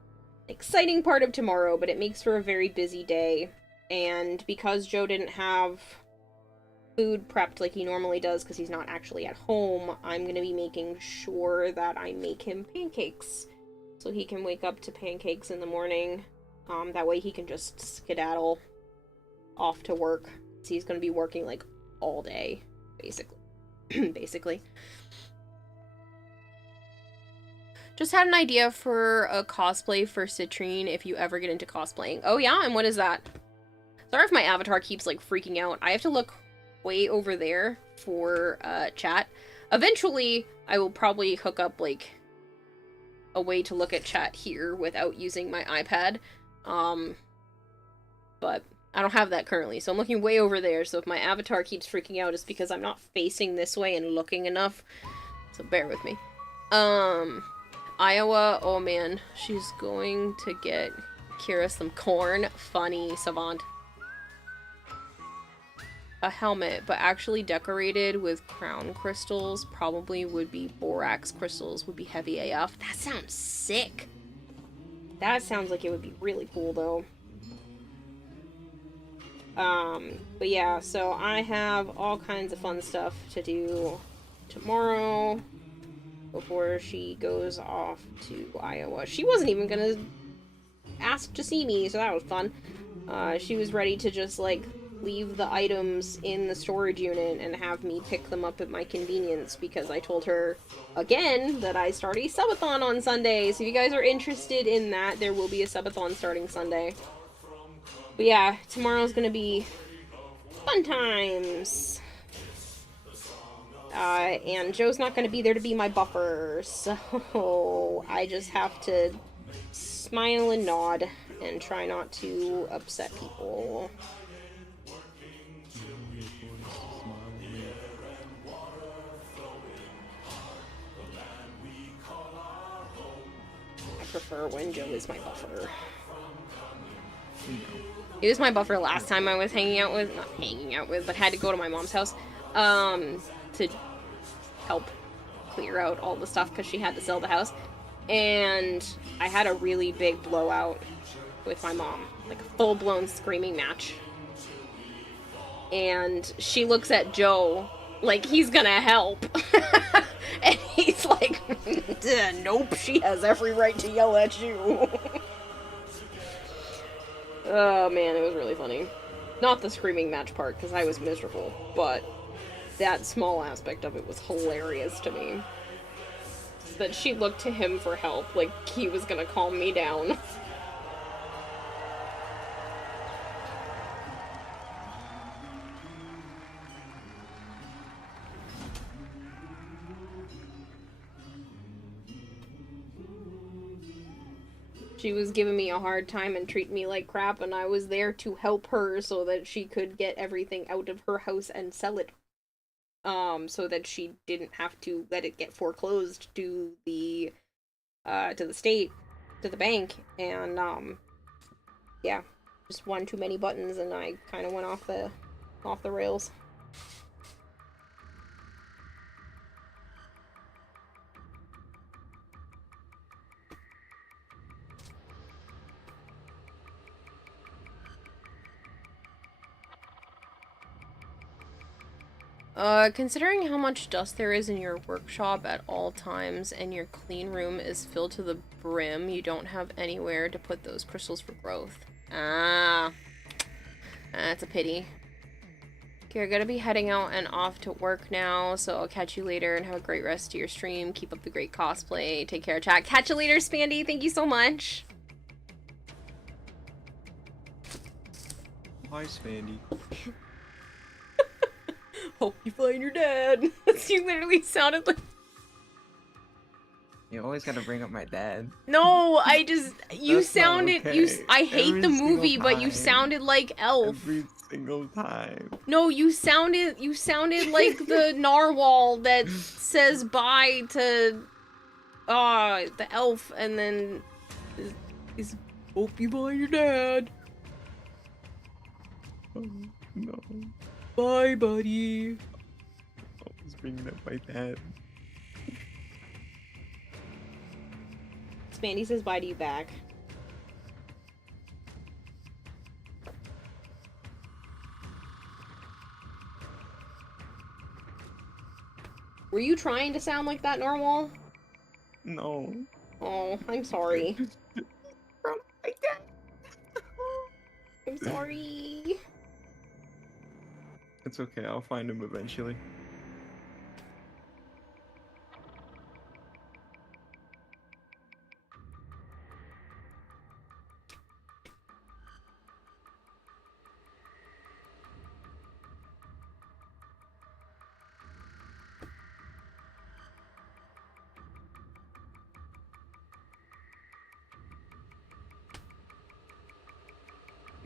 exciting part of tomorrow, but it makes for a very busy day. And because Joe didn't have food prepped like he normally does because he's not actually at home, I'm going to be making sure that I make him pancakes so he can wake up to pancakes in the morning. That way he can just skedaddle off to work. So he's going to be working, like, all day, basically. Just had an idea for a cosplay for Citrine if you ever get into cosplaying. Oh yeah, and what is that? Sorry if my avatar keeps, like, freaking out. I have to look way over there for chat. Eventually, I will probably hook up, like, a way to look at chat here without using my iPad. But I don't have that currently, so I'm looking way over there, so if my avatar keeps freaking out, it's because I'm not facing this way and looking enough. So bear with me. Iowa, oh man, she's going to get Kira some corn. Funny, Savant. A helmet, but actually decorated with crown crystals, probably would be borax crystals, would be heavy AF. That sounds sick. That sounds like it would be really cool, though. But yeah, so I have all kinds of fun stuff to do tomorrow before she goes off to Iowa. She wasn't even gonna ask to see me, so that was fun. She was ready to just, like, leave the items in the storage unit and have me pick them up at my convenience because I told her, again, that I start a subathon on Sunday. So if you guys are interested in that, there will be a subathon starting Sunday. But yeah, tomorrow's gonna be fun times. And Joe's not gonna be there to be my buffer, so I just have to smile and nod and try not to upset people. prefer when Joe is my buffer. He was my buffer last time I was not hanging out with, but had to go to my mom's house, to help clear out all the stuff because she had to sell the house. And I had a really big blowout with my mom, like a full-blown screaming match. And she looks at Joe like he's gonna help. And he's like, nope, she has every right to yell at you. Oh man, it was really funny. Not the screaming match part, because I was miserable, but that small aspect of it was hilarious to me. That she looked to him for help, like he was gonna calm me down. She was giving me a hard time and treating me like crap, and I was there to help her so that she could get everything out of her house and sell it. So that she didn't have to let it get foreclosed to the state, to the bank, and, yeah, just one too many buttons, and I kind of went off the rails. Considering how much dust there is in your workshop at all times and your clean room is filled to the brim, you don't have anywhere to put those crystals for growth. Ah. That's a pity. Okay, I'm gonna be heading out and off to work now, so I'll catch you later and have a great rest of your stream. Keep up the great cosplay. Take care, chat. Catch you later, Spandy. Thank you so much. Hi, Spandy. Hope you find your dad. You literally sounded like... You always gotta bring up my dad. No, I just... You That's not sounded... okay. I hate Every the movie, single but you time. sounded like Elf. Every single time. No, you sounded like the narwhal that says bye to... the elf, and then... He's... Hope you find your dad. Oh, no. Bye, buddy. Always bringing up my dad. Spandy says bye to you back. Were you trying to sound like that, Narwhal? No. Oh, I'm sorry. I'm sorry. It's okay, I'll find him eventually.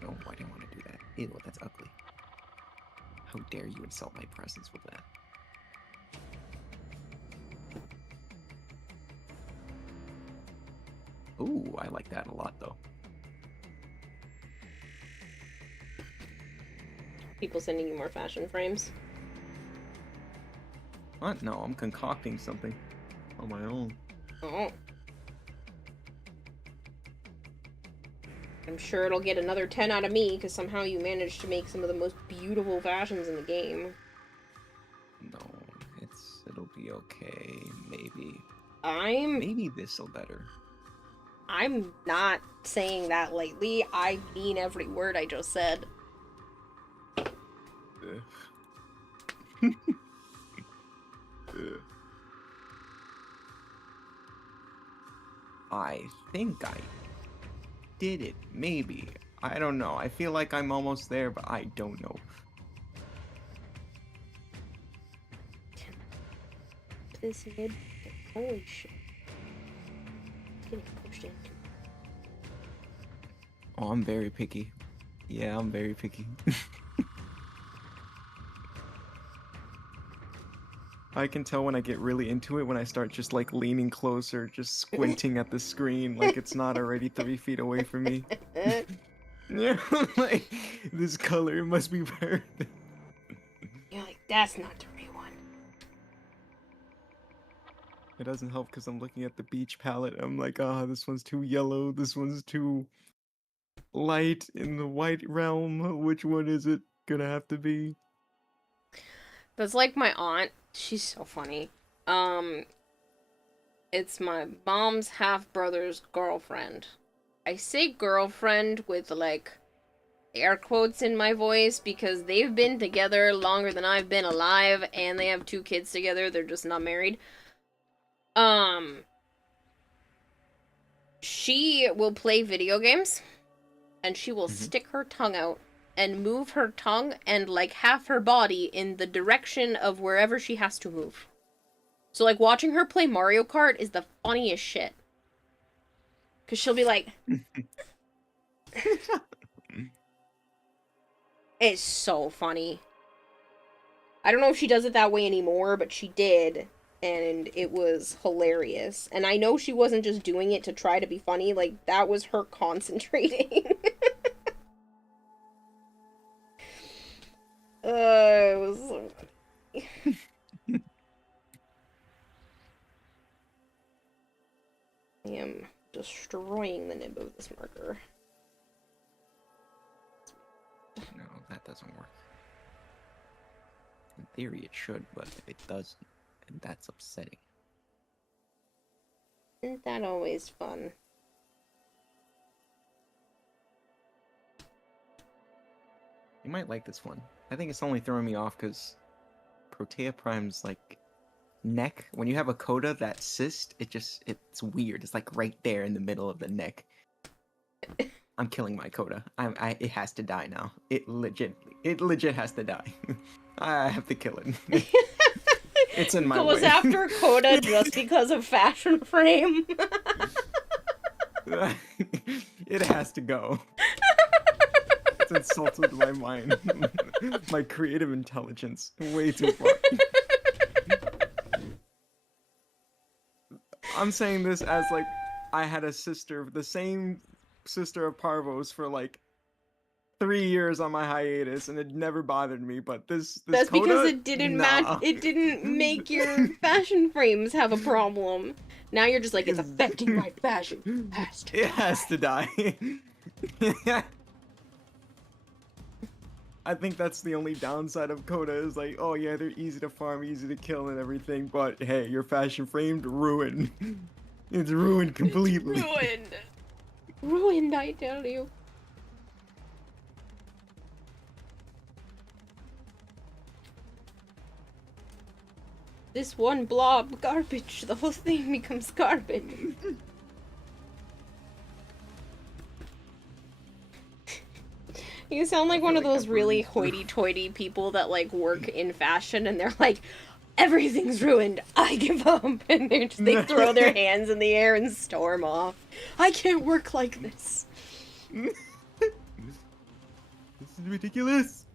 No, I didn't want to do that. Ew, that's ugly. How dare you insult my presence with that? Ooh, I like that a lot, though. People sending you more fashion frames? What? No, I'm concocting something on my own. Oh. I'm sure it'll get another 10 out of me, because somehow you managed to make some of the most beautiful fashions in the game. No, it'll be okay, maybe. Maybe this'll better. I'm not saying that lightly. I mean every word I just said. Ugh. I think I did it, maybe. I don't know. I feel like I'm almost there, but I don't know. This mid. Holy shit. It's getting pushed into. Oh, I'm very picky. Yeah, I'm very picky. I can tell when I get really into it when I start just like leaning closer, just squinting at the screen like it's not already 3 feet away from me. Yeah, like this color must be perfect. You're like, that's not the right one. It doesn't help because I'm looking at the beach palette. I'm like, ah, this one's too yellow. This one's too light in the white realm. Which one is it gonna have to be? That's like my aunt. She's so funny. It's my mom's half-brother's girlfriend. I say girlfriend with, like, air quotes in my voice because they've been together longer than I've been alive, and they have 2 kids together. They're just not married. She will play video games, and she will stick her tongue out and move her tongue and, like, half her body in the direction of wherever she has to move. So, like, watching her play Mario Kart is the funniest shit. Because she'll be like... It's so funny. I don't know if she does it that way anymore, but she did. And it was hilarious. And I know she wasn't just doing it to try to be funny. Like, that was her concentrating. It was so funny. I am destroying the nib of this marker. No, that doesn't work. In theory, it should, but it doesn't, and that's upsetting. Isn't that always fun? You might like this one. I think it's only throwing me off because Protea Prime's like neck. When you have a coda, that cyst, it's weird. It's like right there in the middle of the neck. I'm killing my coda. It has to die now. It legit has to die. I have to kill it. It's in my way. Goes after Coda just because of fashion frame. It has to go. It's insulted my mind. My creative intelligence. Way too far. I'm saying this as like I had a sister, the same sister of Parvo's for like 3 years on my hiatus, and it never bothered me. But this That's Coda, because it didn't match. It didn't make your fashion frames have a problem. Now you're just like, it's affecting my fashion. It has to die. I think that's the only downside of Coda is like, oh yeah, they're easy to farm, easy to kill, and everything. But hey, your fashion framed ruined. It's ruined completely. Ruined. Ruined, I tell you. This one blob, garbage. The whole thing becomes garbage. You sound like one of those really hoity-toity people that, like, work in fashion, and they're like, everything's ruined, I give up, and they throw their hands in the air and storm off. I can't work like this. This is ridiculous.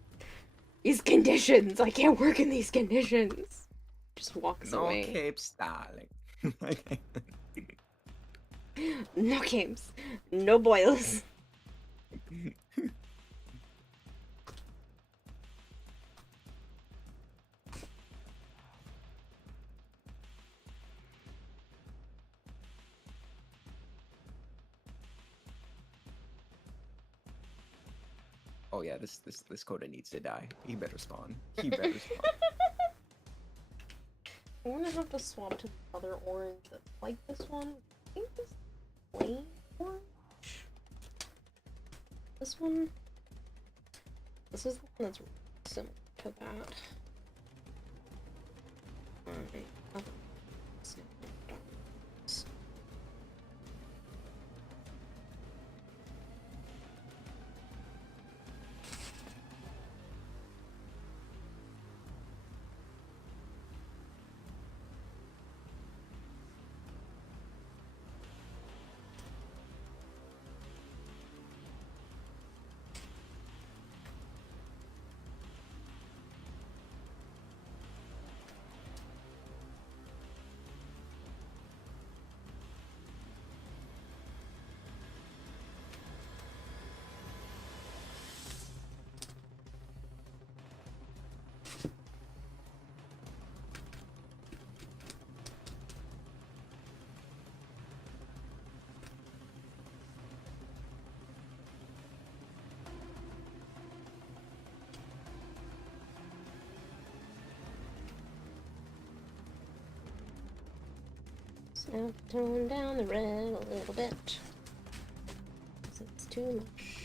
These conditions, I can't work in these conditions. Just walks away. No capes, darling. No capes. No boils. Oh yeah, this Coda needs to die. He better spawn. He better spawn. I'm gonna have to swap to the other orange that's like this one. I think this is plain orange. This one. This is the one that's similar to that. Alright. I'll tone down the red a little bit. 'Cause it's too much.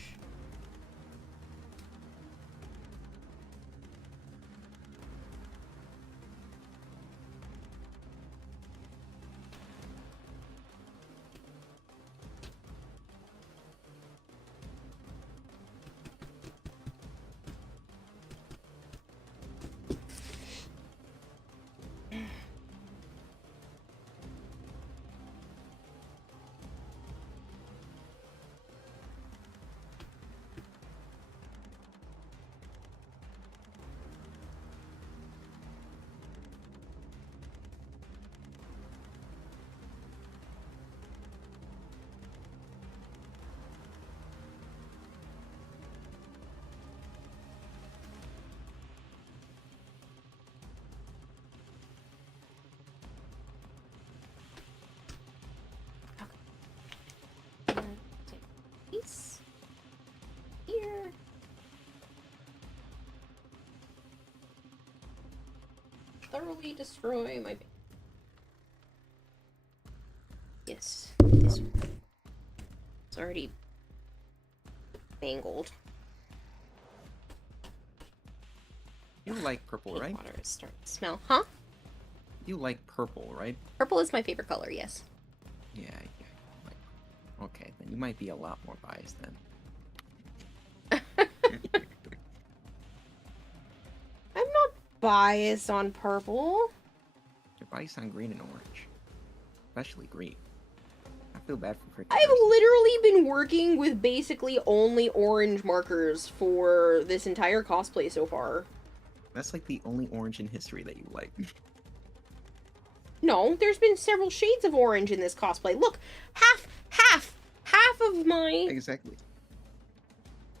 Piece here. Thoroughly destroy my. Yes, this one. It's already mangled. You like purple, right? Water is starting to smell, huh? You like purple, right? Purple is my favorite color. Yes. Yeah. Okay, then you might be a lot more biased then. I'm not biased on purple. You're biased on green and orange. Especially green. I feel bad for freaking I've literally been working with basically only orange markers for this entire cosplay so far. That's like the only orange in history that you like. No, there's been several shades of orange in this cosplay. Look, half of my Exactly.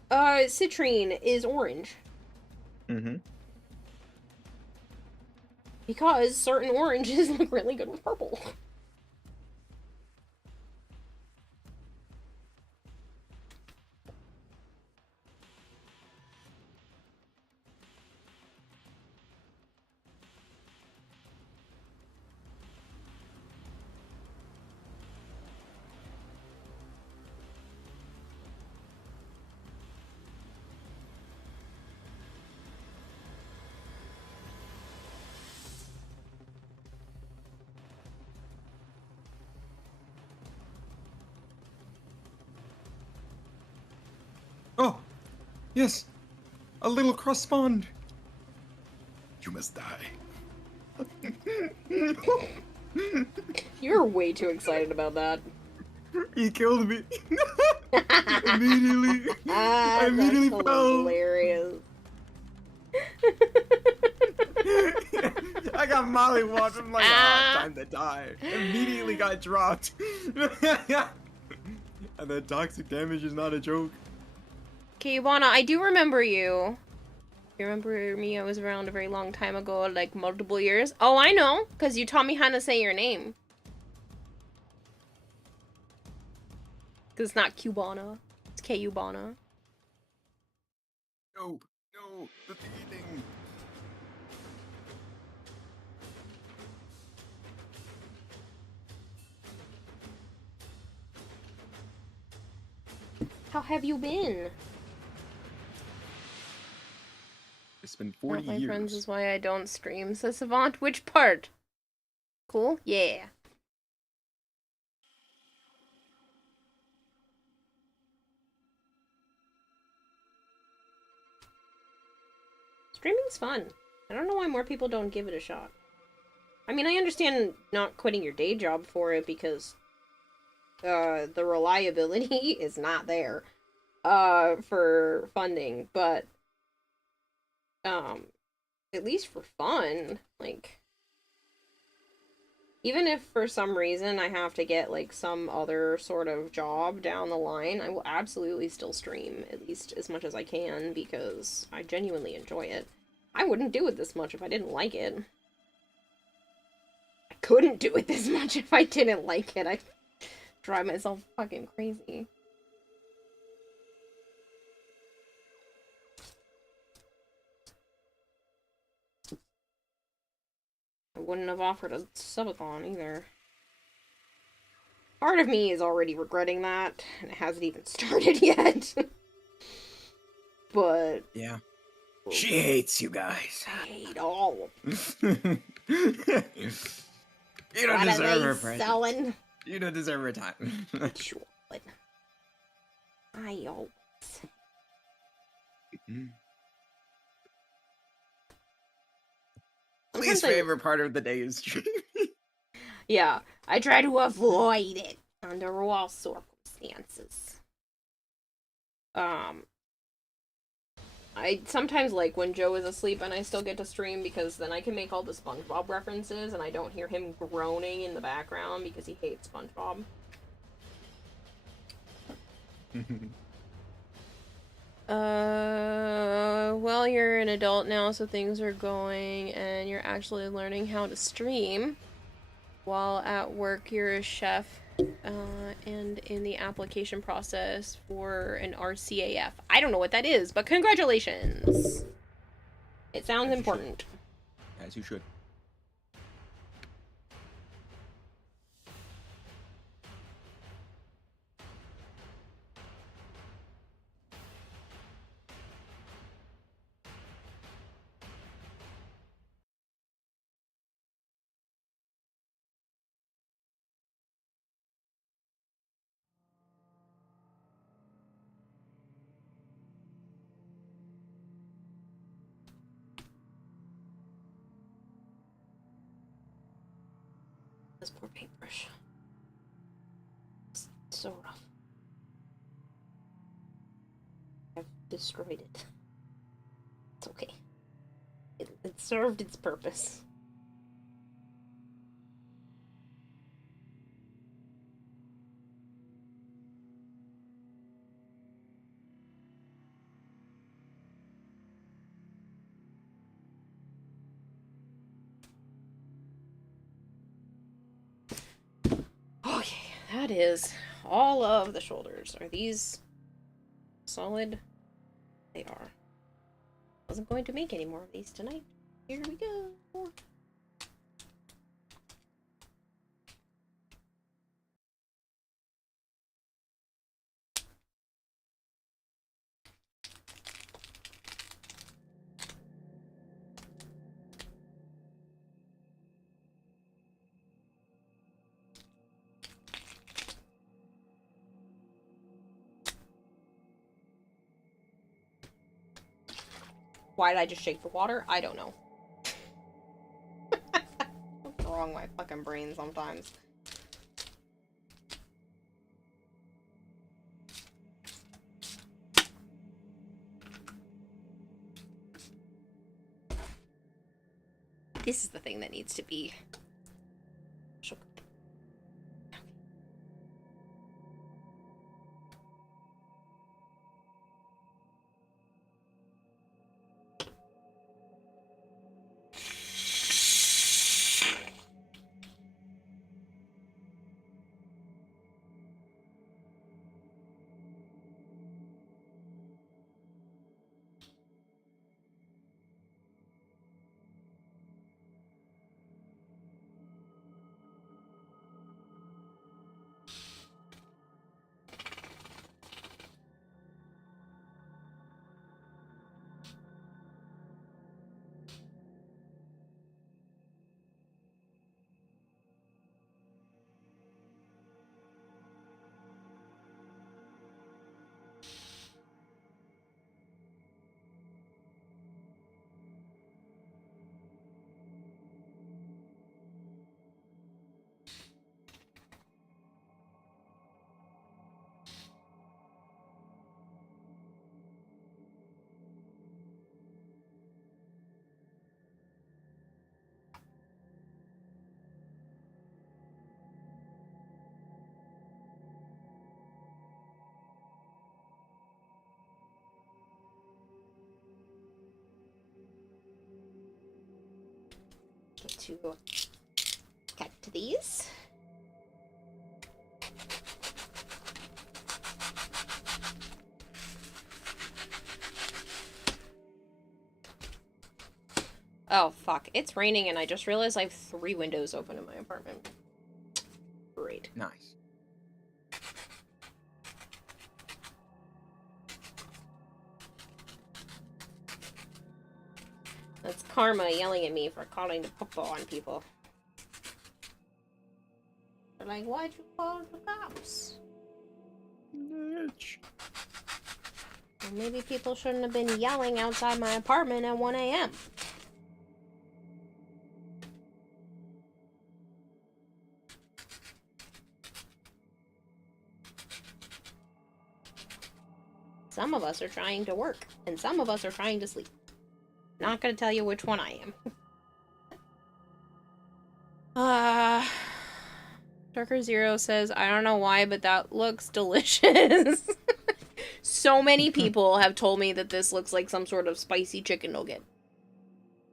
citrine is orange. Mm-hmm. Because certain oranges look really good with purple. Oh! Yes! A little cross spawned! You must die. You're way too excited about that. He killed me. Immediately. I immediately That's fell. hilarious. I got mollywopped. I'm like, ah, time to die. Immediately got dropped. And the toxic damage is not a joke. Okay, Ivana, I do remember you. You remember me? I was around a very long time ago, like multiple years. Oh, I know, because you taught me how to say your name. Because it's not Cubana. It's K-Ubana. No, the thingy thing. How have you been? It's been 40 Not my years. friends is why I don't stream, says Savant. Which part? Cool? Yeah. Streaming's fun. I don't know why more people don't give it a shot. I mean, I understand not quitting your day job for it because the reliability is not there for funding, but at least for fun, like, even if for some reason I have to get like some other sort of job down the line, I will absolutely still stream at least as much as I can because I genuinely enjoy it. I wouldn't do it this much if I didn't like it. I couldn't do it this much if I didn't like it. I'd drive myself fucking crazy. I wouldn't have offered a subathon either. Part of me is already regretting that, and it hasn't even started yet. But... Yeah. She hates you guys. I hate all of You don't What deserve are her they presents. selling? You don't deserve her time. Sure, but... I always... Least favorite part of the day is streaming. Yeah, I try to avoid it under all circumstances. I sometimes like when Joe is asleep and I still get to stream because then I can make all the SpongeBob references and I don't hear him groaning in the background because he hates SpongeBob. Well, you're an adult now, so things are going, and you're actually learning how to stream. While at work, you're a chef, and in the application process for an RCAF. I don't know what that is, but congratulations! It sounds important. As you should. This poor paintbrush. It's so rough. I've destroyed it. It's okay. It served its purpose. Okay, that is all of the shoulders. Are these solid? They are. Wasn't going to make any more of these tonight. Here we go. Why did I just shake the water? I don't know. What's wrong with my fucking brain sometimes? This is the thing that needs to be shook. To get to these. Oh fuck, it's raining and I just realized I have 3 windows open in my apartment. Great. Nice. That's Karma yelling at me for calling the popo on people. They're like, why'd you call the cops? Bitch. Well, maybe people shouldn't have been yelling outside my apartment at 1 a.m. Some of us are trying to work, and some of us are trying to sleep. Not gonna tell you which one I am. Darker Zero says, I don't know why, but that looks delicious. So many people have told me that this looks like some sort of spicy chicken nugget.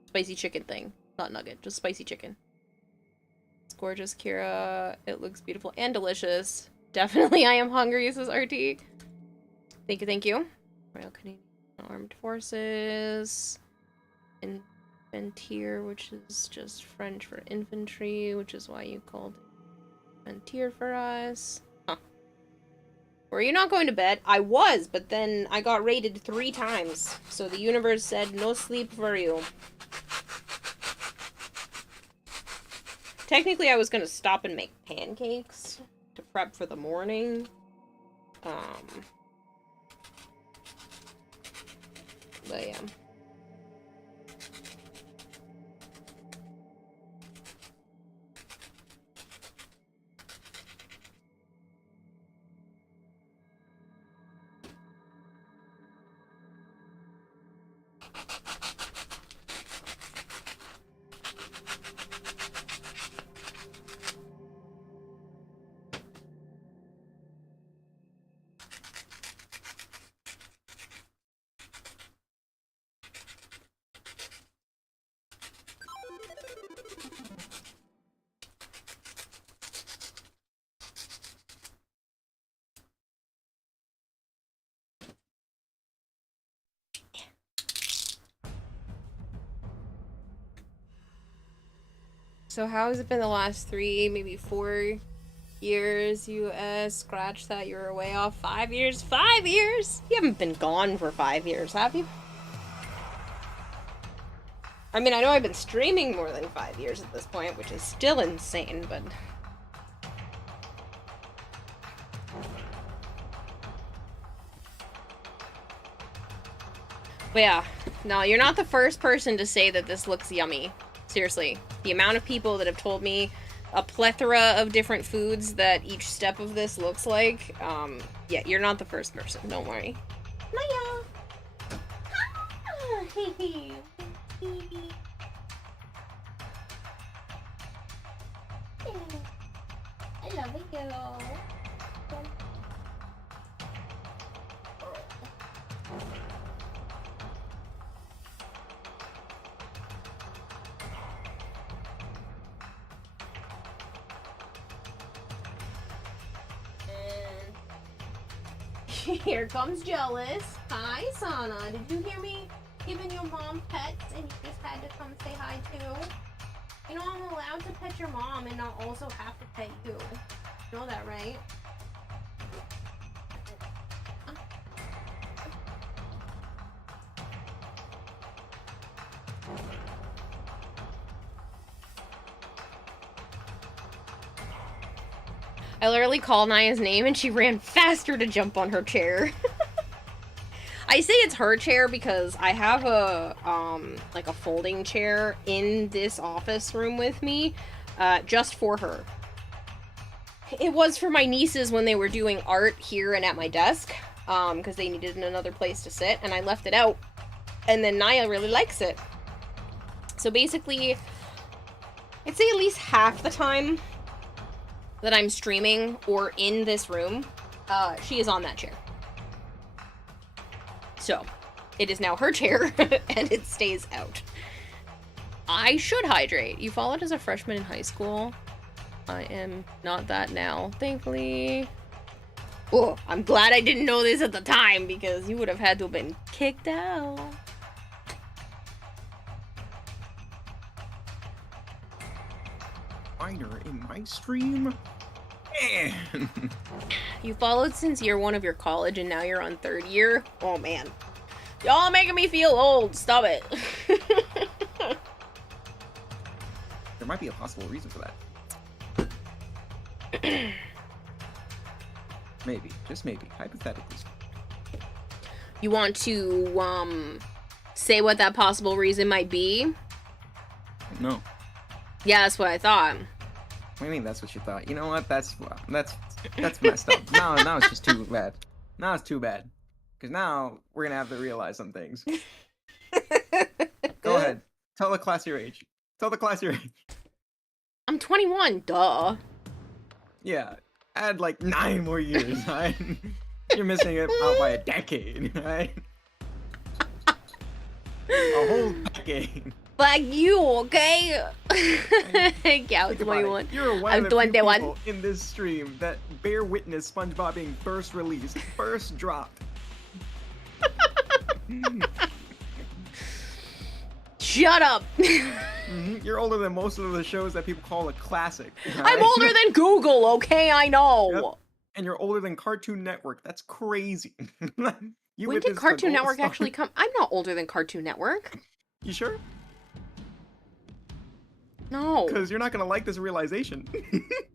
Spicy chicken thing. Not nugget, just spicy chicken. It's gorgeous, Kira. It looks beautiful and delicious. Definitely I am hungry, says RT. Thank you, thank you. Royal Canadian Armed Forces. Infantier, which is just French for infantry, which is why you called it Infantier for us. Huh. Were you not going to bed? I was, but then I got raided 3 times. So the universe said, no sleep for you. Technically, I was going to stop and make pancakes to prep for the morning. But yeah. So how has it been the last 3, maybe 4 years, US? Scratch that, you were away off 5 years. 5 years? You haven't been gone for 5 years, have you? I mean, I know I've been streaming more than 5 years at this point, which is still insane, but... But yeah, no, you're not the first person to say that this looks yummy. Seriously, the amount of people that have told me a plethora of different foods that each step of this looks like, yeah, you're not the first person, don't worry. Maya! I love you. Here comes Jealous. Hi, Sana. Did you hear me giving your mom pets and you just had to come say hi too? You know I'm allowed to pet your mom and not also have to pet you. You know that, right? I literally called Naya's name and she ran faster to jump on her chair. I say it's her chair because I have a, like a folding chair in this office room with me, just for her. It was for my nieces when they were doing art here and at my desk, because they needed another place to sit, and I left it out. And then Naya really likes it. So basically, I'd say at least half the time that I'm streaming or in this room, she is on that chair. So, it is now her chair, and it stays out. I should hydrate. You followed as a freshman in high school. I am not that now, thankfully. Oh, I'm glad I didn't know this at the time, because you would have had to have been kicked out. Minor in my stream? Man. You followed since year 1 of your college and now you're on 3rd year? Oh man. Y'all making me feel old. Stop it. there might be a possible reason for that. Maybe, just maybe, hypothetically. You want to, say what that possible reason might be? No. Yeah, that's what I thought. What do you mean that's what you thought? You know what? That's messed up. Now it's just too bad. Now it's too bad. Because now we're gonna have to realize some things. Go ahead. Tell the class your age. Tell the class your age. I'm 21, duh. Yeah. Add like 9 more years, right? You're missing it out by a decade, right? A whole decade. Fuck you, okay? Yeah, I'm 21. You're one I'm of the few 21. people in this stream that bear witness SpongeBob being first released, first dropped. Shut up. You're older than most of the shows that people call a classic. Right? I'm older than Google, okay? I know. Yep. And you're older than Cartoon Network. That's crazy. When did Cartoon Network actually come? I'm not older than Cartoon Network. You sure? No. Because you're not going to like this realization.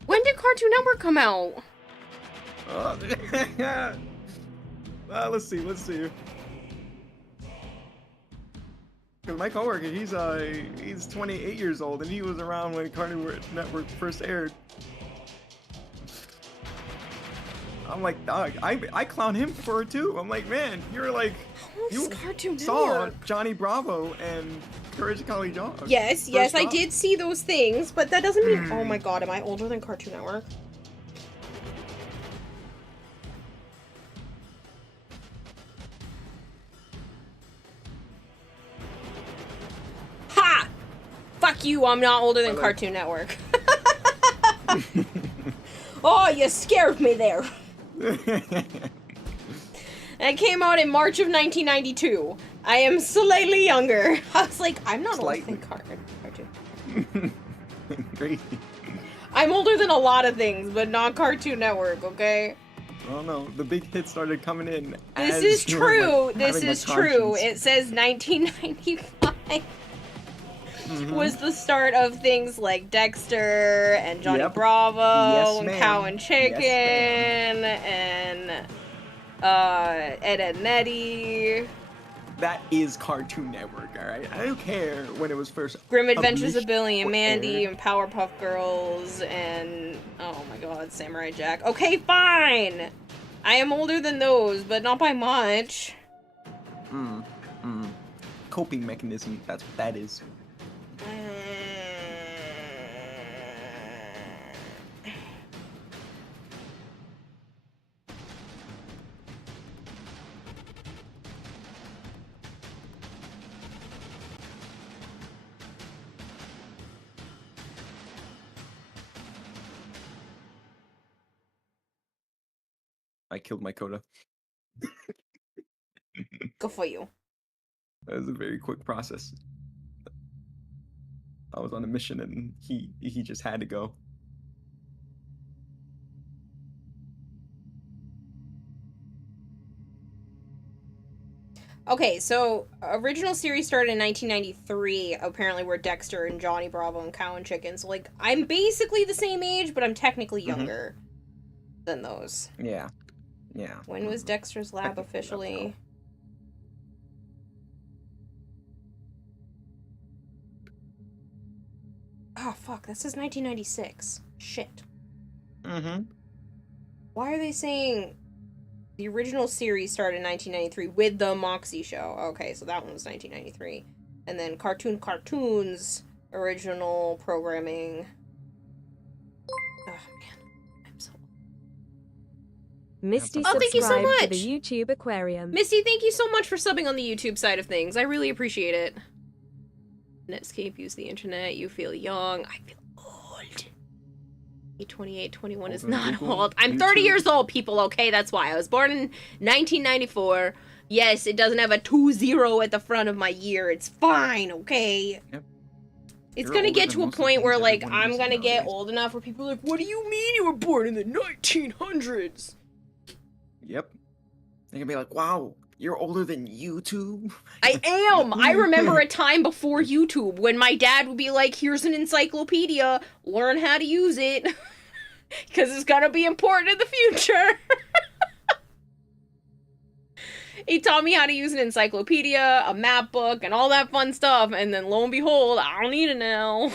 When did Cartoon Network come out? Let's see. Because my coworker, he's 28 years old, and he was around when Cartoon Network first aired. I'm like, dog, I clown him for it too. I'm like, man, you're like, you Cartoon saw Network? Johnny Bravo and Courage the Cowardly Dog. Yes, I did see those things, but that doesn't mean. Oh my god, am I older than Cartoon Network? Ha! Fuck you, I'm not older than Cartoon Network. Oh, you scared me there. And it came out in March of 1992. I am slightly younger. I was like, I'm not older than Cartoon. Crazy. I'm older than a lot of things, but not Cartoon Network, okay? Oh no, the big hits started coming in. This is true. This is true. It says 1995 was the start of things like Dexter and Johnny Bravo and Cow and Chicken and Ed, Ed and Eddie. That is Cartoon Network, alright? I don't care when it was first. Grim Adventures of Billy and Mandy and Powerpuff Girls and, oh my god, Samurai Jack. Okay, fine! I am older than those, but not by much. Coping mechanism, that's what that is. I killed my coda. Good for you. That was a very quick process. I was on a mission and he just had to go. Okay, so original series started in 1993, apparently where Dexter and Johnny Bravo and Cow and Chicken. So, like, I'm basically the same age, but I'm technically younger than those. Yeah. Yeah. When was Dexter's Lab officially? Oh, fuck, this is 1996. Shit. Why are they saying the original series started in 1993 with the Moxie show? Okay, so that one was 1993. And then Cartoons original programming. Oh, man. I'm so... Misty thank you so much! to the YouTube Aquarium. Misty, thank you so much for subbing on the YouTube side of things. I really appreciate it. Netscape, use the internet, you feel young. I feel old. 28, 21 is not old. I'm 30 years old, people, okay? That's why. I was born in 1994. Yes, it doesn't have a 20 at the front of my year. It's fine, okay? Yep. It's gonna get to a point where, like, I'm gonna get old enough where people are like, what do you mean you were born in the 1900s? Yep. They're gonna be like, wow, You're older than YouTube? I am! I remember a time before YouTube when my dad would be like, here's an encyclopedia, learn how to use it. Because it's gonna be important in the future. He taught me how to use an encyclopedia, a map book, and all that fun stuff, and then lo and behold, I don't need it now.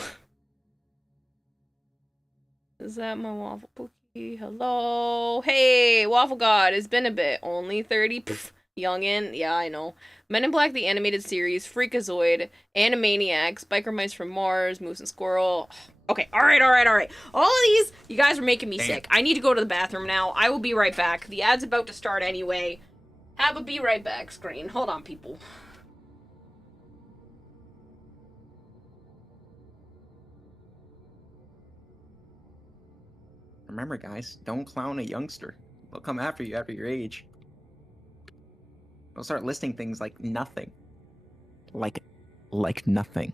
Is that my waffle cookie? Hello? Hey, Waffle God, it's been a bit. Only 30. Pff, youngin'. Yeah, I know. Men in Black, the animated series, Freakazoid, Animaniacs, Biker Mice from Mars, Moose and Squirrel. Okay, alright. All of these, you guys are making me sick. I need to go to the bathroom now. I will be right back. The ad's about to start anyway. Have a be right back screen. Hold on, people. Remember, guys, don't clown a youngster. They'll come after you after your age. They'll start listing things like nothing. Like nothing.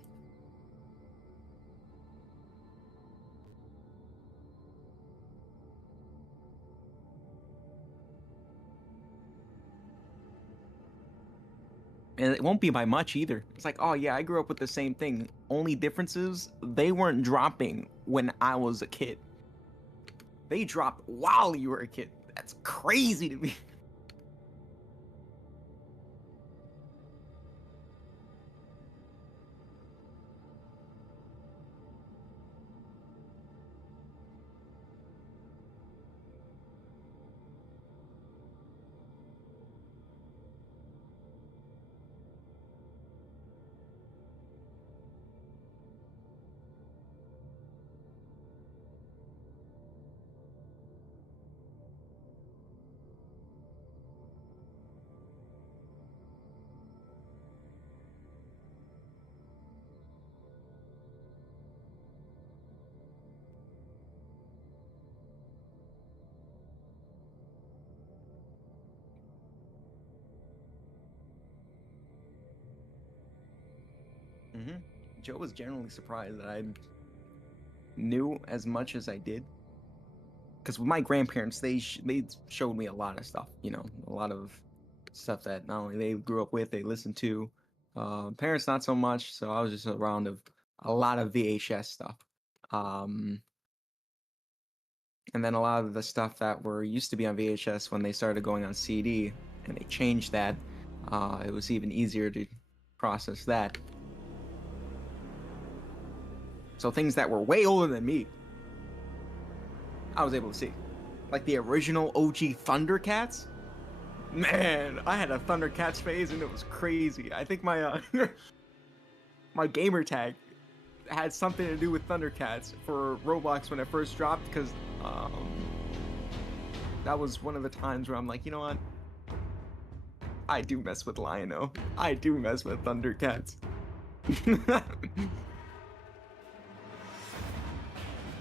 And it won't be by much either. It's like, oh yeah, I grew up with the same thing. Only difference is they weren't dropping when I was a kid. They dropped while you were a kid. That's crazy to me. Joe was generally surprised that I knew as much as I did. Because with my grandparents, they showed me a lot of stuff, you know, a lot of stuff that not only they grew up with, they listened to. Parents not so much, so I was just around of a lot of VHS stuff. And then a lot of the stuff that were used to be on VHS when they started going on CD, and they changed that. It was even easier to process that. So things that were way older than me, I was able to see. Like the original OG Thundercats. Man, I had a Thundercats phase and it was crazy. I think my my gamer tag had something to do with Thundercats for Roblox when it first dropped, because that was one of the times where I'm like, you know what? I do mess with Lion-O. I do mess with Thundercats.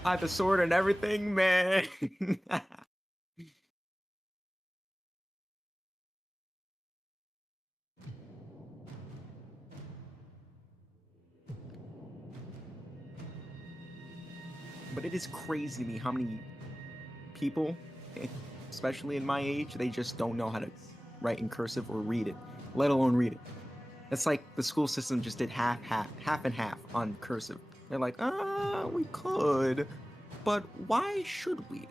I had the sword and everything, man. But it is crazy to me how many people, especially in my age, they just don't know how to write in cursive or read it, let alone read it. It's like the school system just did half and half on cursive. They're like, we could, but why should we?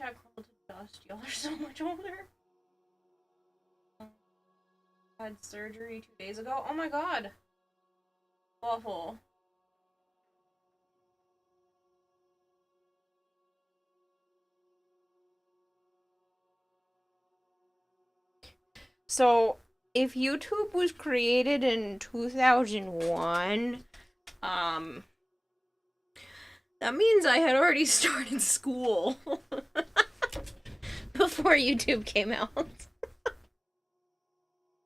chat crumbled to dust. Y'all are so much older. Had surgery 2 days ago. Oh my god. Awful. So, if YouTube was created in 2001, that means I had already started school before YouTube came out.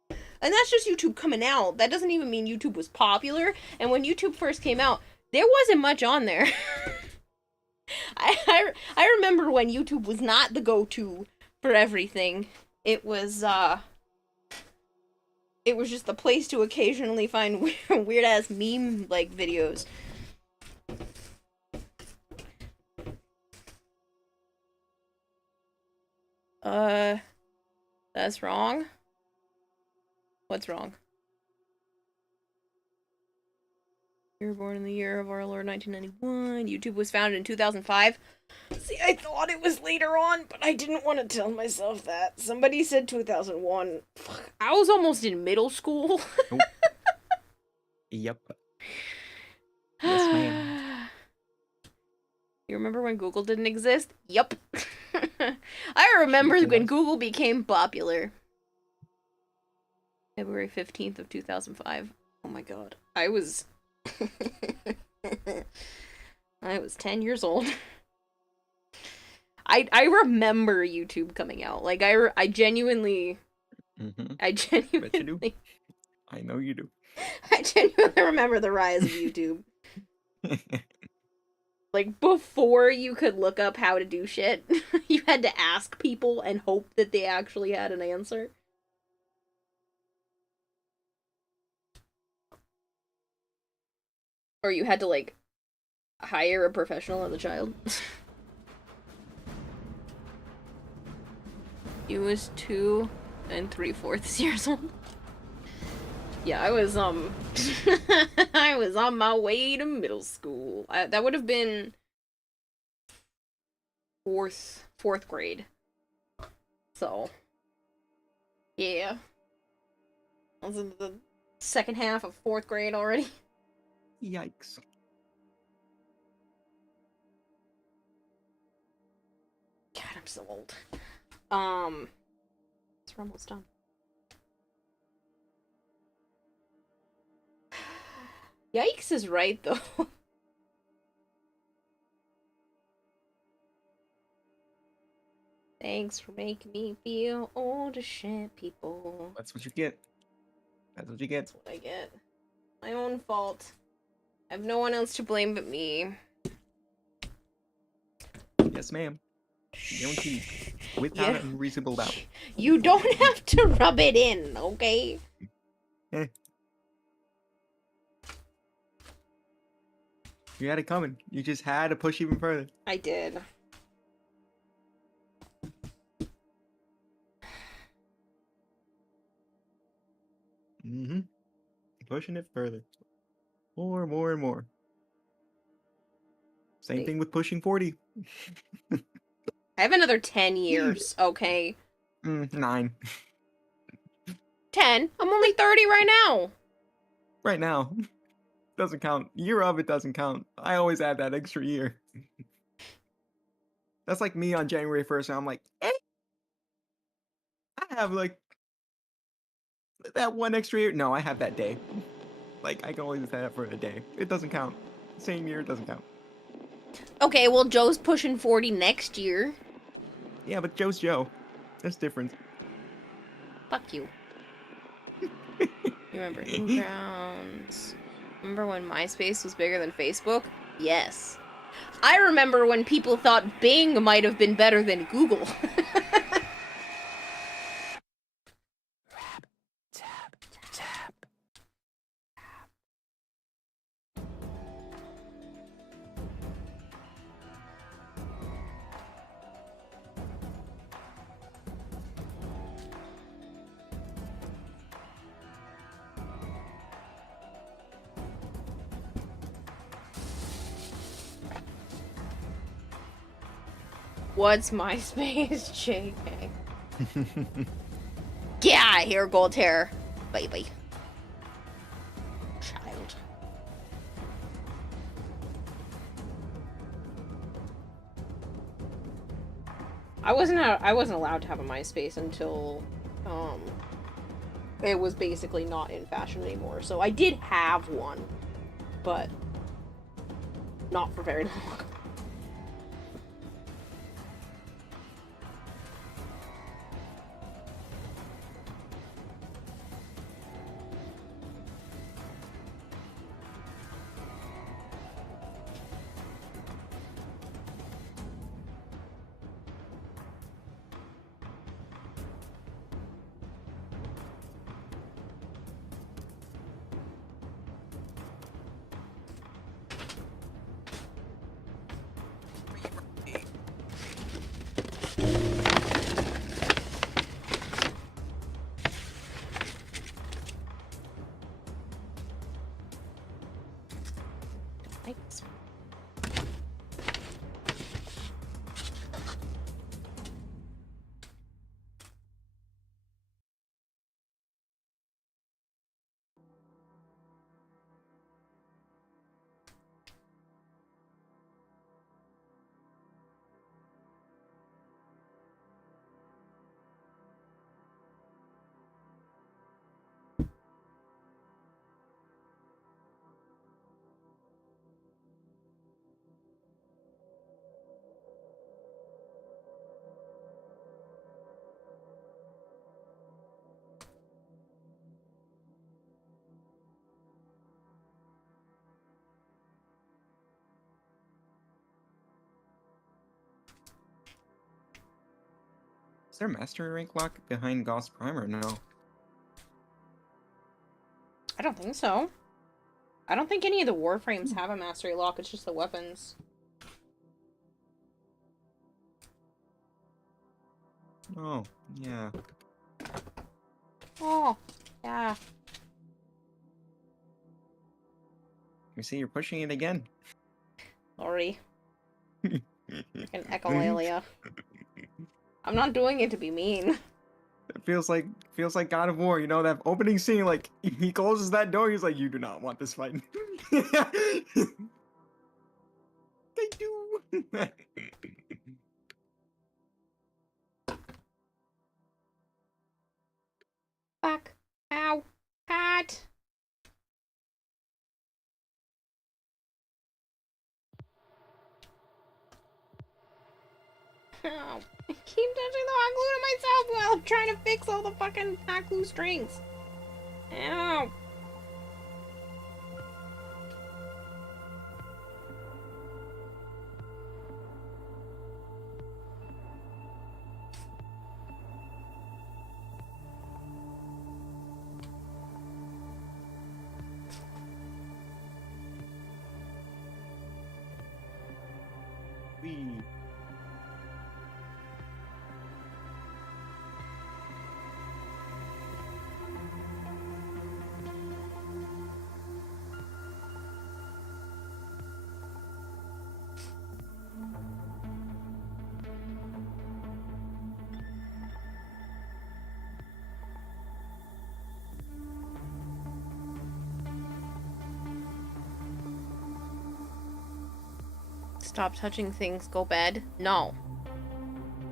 And that's just YouTube coming out. That doesn't even mean YouTube was popular. And when YouTube first came out, there wasn't much on there. I remember when YouTube was not the go-to for everything. It was just the place to occasionally find weird-ass meme-like videos. That's wrong. What's wrong? You were born in the year of our Lord 1991. YouTube was founded in 2005. See, I thought it was later on, but I didn't want to tell myself that. Somebody said 2001. Fuck, I was almost in middle school. Nope. Yep. Yes, ma'am. You remember when Google didn't exist? Yup. I remember when Google became popular. February 15th of 2005. Oh my god. I was 10 years old. I remember YouTube coming out. Like I genuinely I genuinely Bet you do. I know you do. I genuinely remember the rise of YouTube. Like, before you could look up how to do shit, you had to ask people and hope that they actually had an answer. Or you had to, like, hire a professional as a child. He was 2 3/4 years old. Yeah, I was, I was on my way to middle school. That would have been fourth grade. So, yeah. I was in the second half of 4th grade already. Yikes. God, I'm so old. We're almost done. Yikes is right, though. Thanks for making me feel old as shit, people. That's what you get. That's what you get. That's what I get. My own fault. I have no one else to blame but me. Yes, ma'am. Guaranteed. Without a reasonable doubt. You don't have to rub it in, okay? Eh. You had it coming. You just had to push even further. I did. Mm-hmm. Pushing it further. More, more, and more. Same thing with pushing 40. I have another 10 years, okay? 9. 10? I'm only 30 right now. Right now. Doesn't count. Year of it doesn't count. I always add that extra year. That's like me on January 1st, and I'm like, I have like that one extra year. No, I have that day. Like, I can only say that for a day. It doesn't count. Same year, it doesn't count. Okay, well, Joe's pushing 40 next year. Yeah, but Joe's Joe. That's different. Fuck you. You remember Newgrounds? Remember when MySpace was bigger than Facebook? Yes. I remember when people thought Bing might have been better than Google. What's MySpace, JK? Get out of here, gold hair, baby. Child. I wasn't allowed to have a MySpace until it was basically not in fashion anymore. So I did have one, but not for very long. Thanks. Is there mastery rank lock behind Gauss Prime or no? I don't think so. I don't think any of the warframes have a mastery lock, it's just the weapons. Oh, yeah. Oh, yeah. You see, you're pushing it again. Sorry. An echolalia. I'm not doing it to be mean. It feels like God of War, you know, that opening scene, like, he closes that door, he's like, you do not want this fight. They do. Fuck. Ow. Cat. Ow. I keep touching the hot glue to myself while I'm trying to fix all the fucking hot glue strings. Ow. Wee. Stop touching things, go bed. No.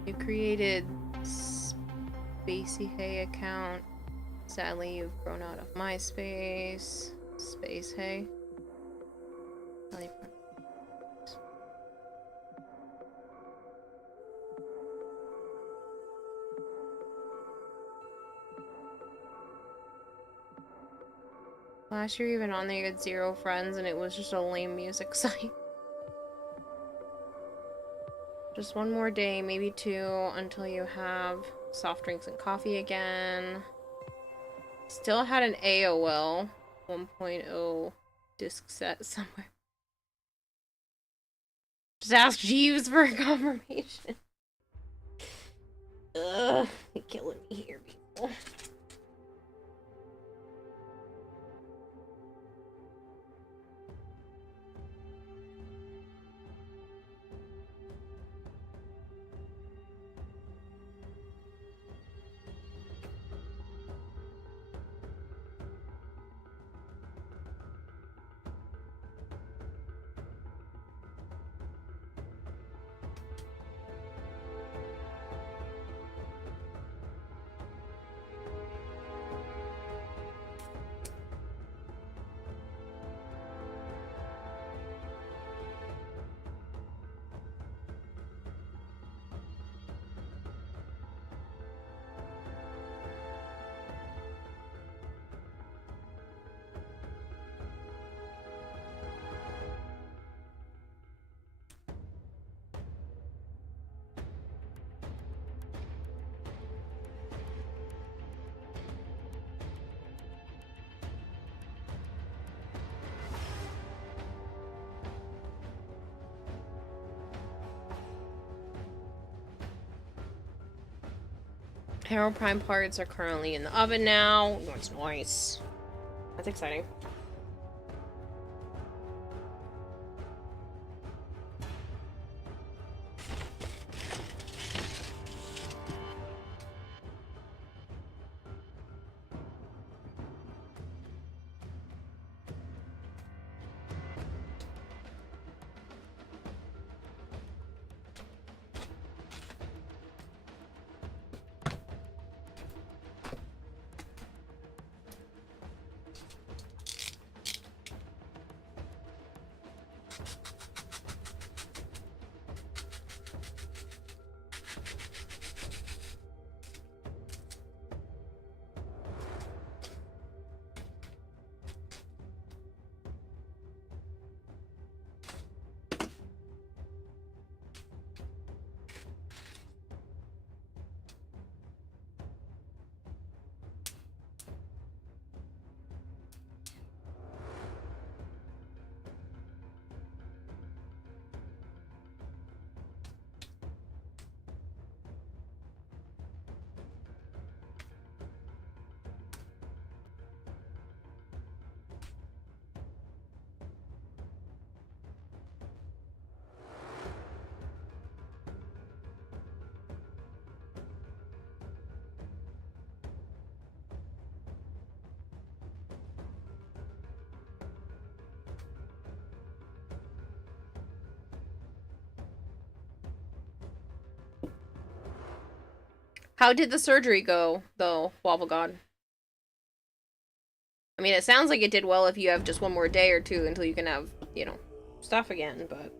You created Spacey Hay account. Sadly, you've grown out of MySpace. Space Hay. Last year, even on there, you had 0 friends, and it was just a lame music site. Just one more day, maybe 2, until you have soft drinks and coffee again. Still had an AOL 1.0 disc set somewhere. Just ask Jeeves for a confirmation. Ugh, you're killing me here, people. Hero Prime parts are currently in the oven now. That's nice. That's exciting. How did the surgery go, though, Waffle God? I mean, it sounds like it did well if you have just one more day or two until you can have, you know, stuff again, but...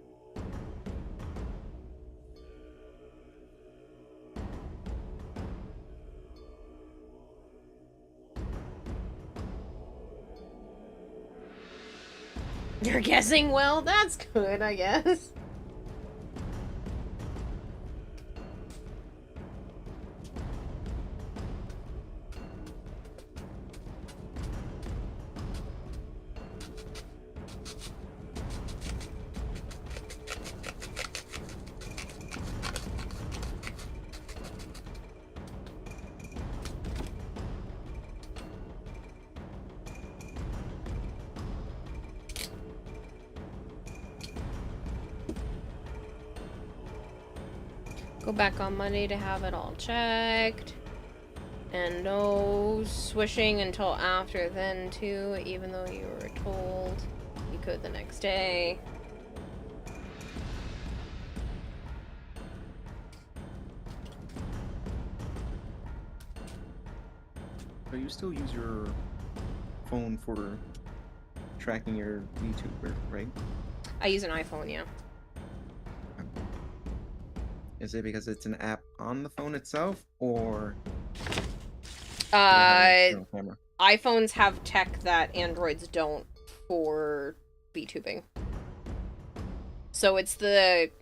You're guessing well? That's good, I guess. Go back on Monday to have it all checked. And no swishing until after then, too, even though you were told you could the next day. So you still use your phone for tracking your VTuber, right? I use an iPhone, yeah. Is it because it's an app on the phone itself, or iPhones have tech that Androids don't for VTubing. So it's the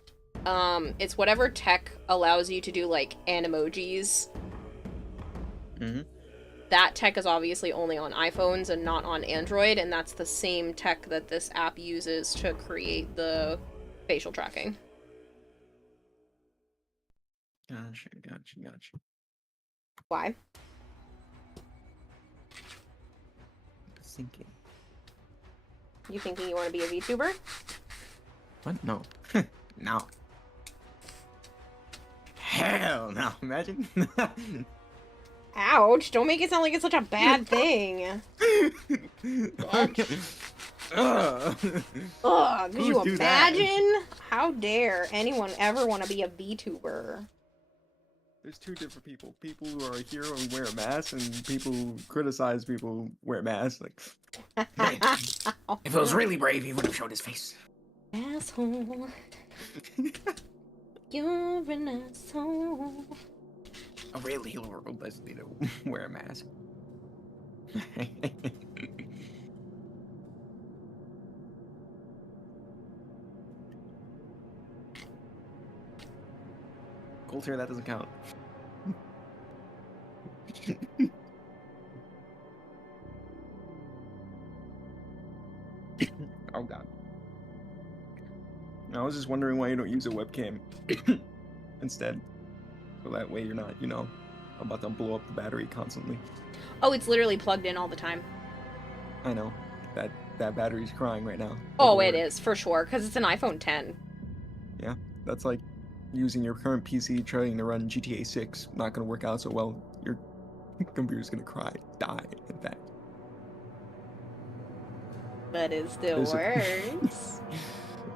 it's whatever tech allows you to do like animojis. Mm-hmm. That tech is obviously only on iPhones and not on Android, and that's the same tech that this app uses to create the facial tracking. Gotcha. Why? Thinking. You thinking you want to be a VTuber? What? No. No. Hell no. Imagine. Ouch, don't make it sound like it's such a bad thing. Ugh, could you imagine? How dare anyone ever want to be a VTuber? There's two different people. People who are a hero and wear a mask, and people who criticize people who wear masks. Like, hey, if it was really brave, he would have showed his face. Asshole. You're an asshole. A real hero doesn't need to wear a mask. Gold hair, that doesn't count. Oh god. I was just wondering why you don't use a webcam instead. So that way you're not, you know, about to blow up the battery constantly. Oh, it's literally plugged in all the time. I know. That battery's crying right now. Oh, it is, for sure, because it's an iPhone 10. Yeah, that's like using your current PC trying to run GTA 6. Not gonna work out so well. Your computer's gonna die, in fact. But it still works.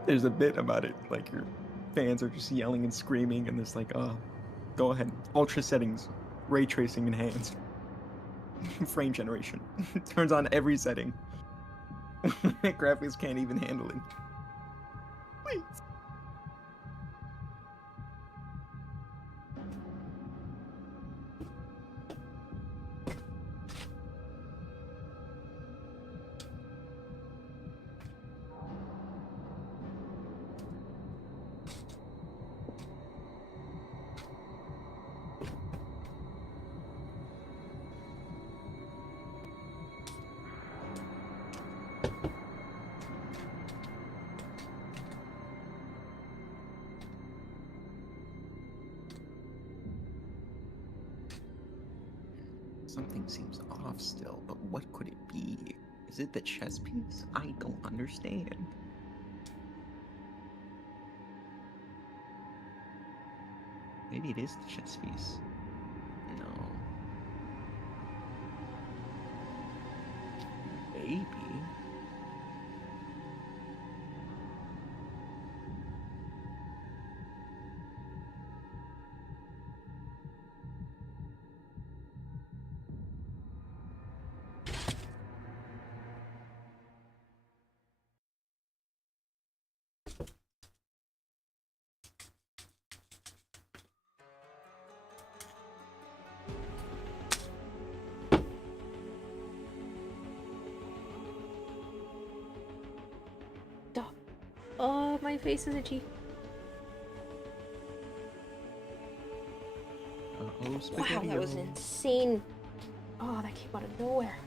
There's a bit about it, like your fans are just yelling and screaming, and there's like, go ahead, ultra settings, ray tracing enhanced, frame generation, turns on every setting. Graphics can't even handle it. Please. Something seems off still, but what could it be? Is it the chess piece? I don't understand. Maybe it is the chess piece. No. Maybe. Oh, my face is itchy. Uh-oh, Wow, that was insane. Oh, that came out of nowhere.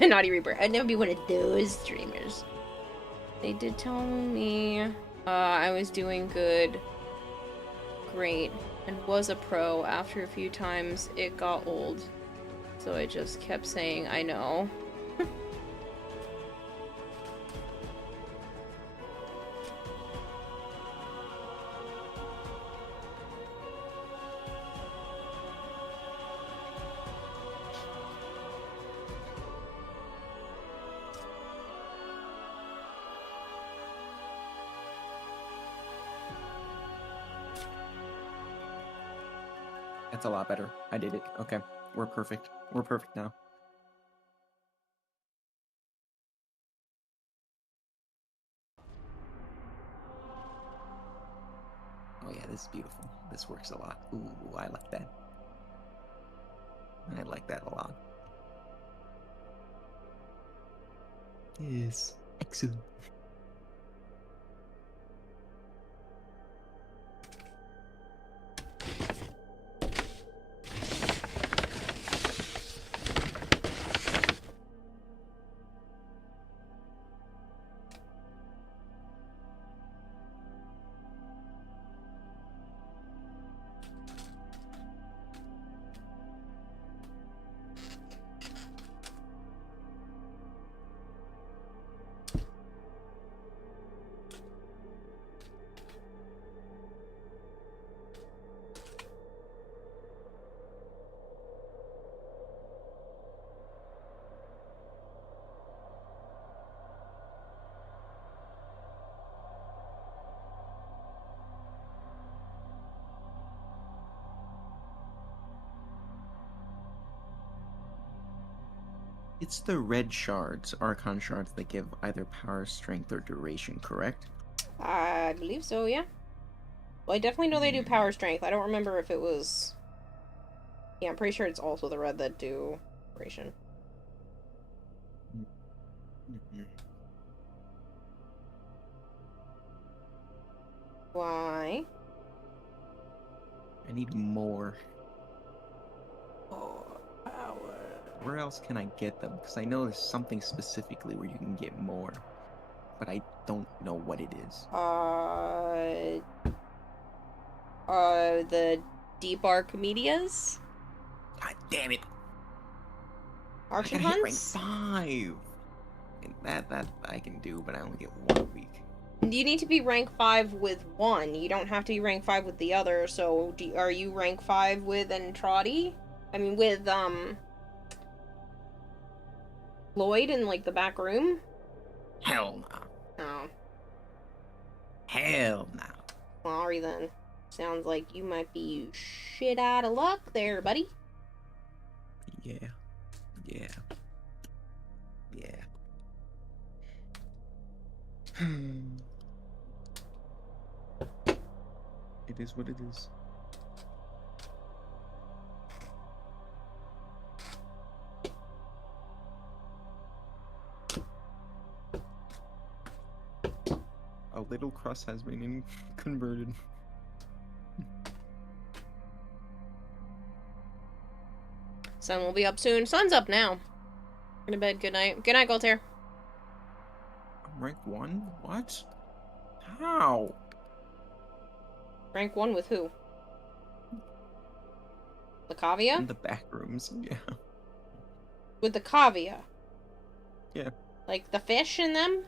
Naughty Reaper. I'd never be one of those streamers. They did tell me I was doing good, great, and was a pro. After a few times, it got old. So I just kept saying, I know. That's a lot better. I did it. Okay. We're perfect. We're perfect now. Oh yeah, this is beautiful. This works a lot. Ooh, I like that. I like that a lot. Yes. Excellent. It's the red shards, Archon shards, that give either power, strength, or duration, correct? I believe so, yeah. Well, I definitely know they do power strength. I don't remember if it was... Yeah, I'm pretty sure it's also the red that do duration. I need more. Oh, power. Where else can I get them? Because I know there's something specifically where you can get more, but I don't know what it is. The deep Archimedias? God damn it! Archie I gotta hit rank hunts? 5! And that I can do, but I only get 1 a week. You need to be rank 5 with one. You don't have to be rank 5 with the other, so are you rank 5 with Entrati? I mean, with, Lloyd in, like, the back room? Hell no. Oh. Hell no. Sorry then. Sounds like you might be shit out of luck there, buddy. Yeah. Yeah. Yeah. It is what it is. A little crust has been converted. Sun will be up soon. Sun's up now. Go to bed. Good night. Good night, Galtier. I'm rank 1? What? How? Rank 1 with who? The Cavia? In the back rooms, yeah. With the Cavia? Yeah. Like the fish in them?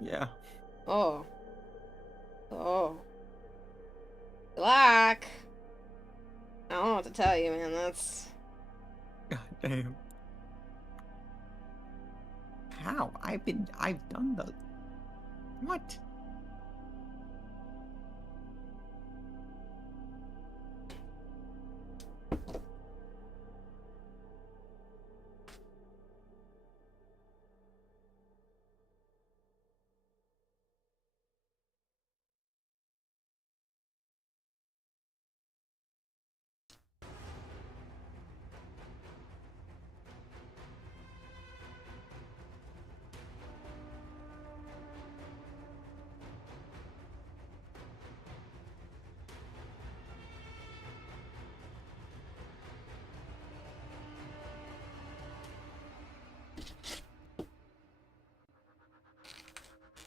Yeah. Oh. Oh. Black. I don't know what to tell you, man. That's... God damn. How? I've done the... What?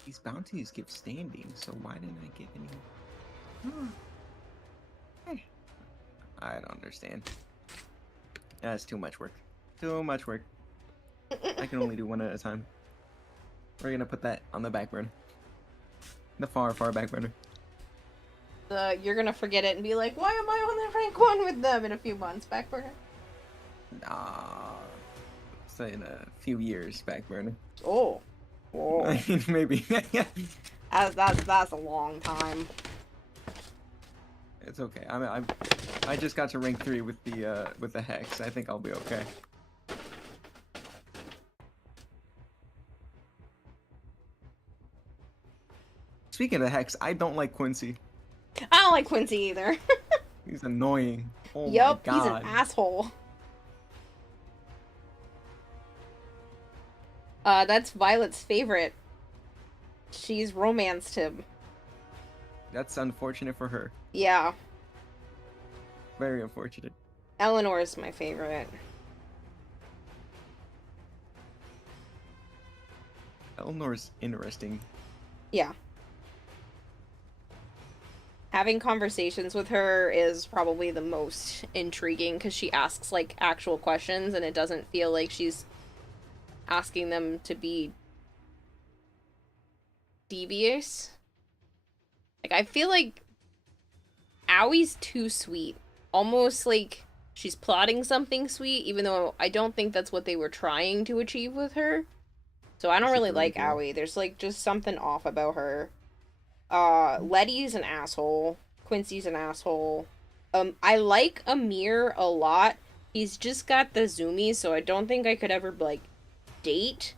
These bounties give standing, so why didn't I get any? Hey. I don't understand. That's too much work. Too much work. I can only do one at a time. We're gonna put that on the back burner. The far, far back burner. You're gonna forget it and be like, why am I on the rank 1 with them in a few months? Back burner? Say in a few years, back burner. Oh. Oh. I mean, maybe. That's a long time. It's okay. I just got to rank 3 with the hex. I think I'll be okay. Speaking of hex, I don't like Quincy. I don't like Quincy either. He's annoying. Oh yup, my God. He's an asshole. That's Violet's favorite. She's romanced him. That's unfortunate for her. Yeah. Very unfortunate. Eleanor's my favorite. Eleanor's interesting. Yeah. Having conversations with her is probably the most intriguing because she asks, like, actual questions and it doesn't feel like she's asking them to be devious. Like, I feel like Awie's too sweet. Almost like she's plotting something sweet, even though I don't think that's what they were trying to achieve with her. So I don't really like Aoi. There's, like, just something off about her. Letty's an asshole. Quincy's an asshole. I like Amir a lot. He's just got the zoomies, so I don't think I could ever, like, date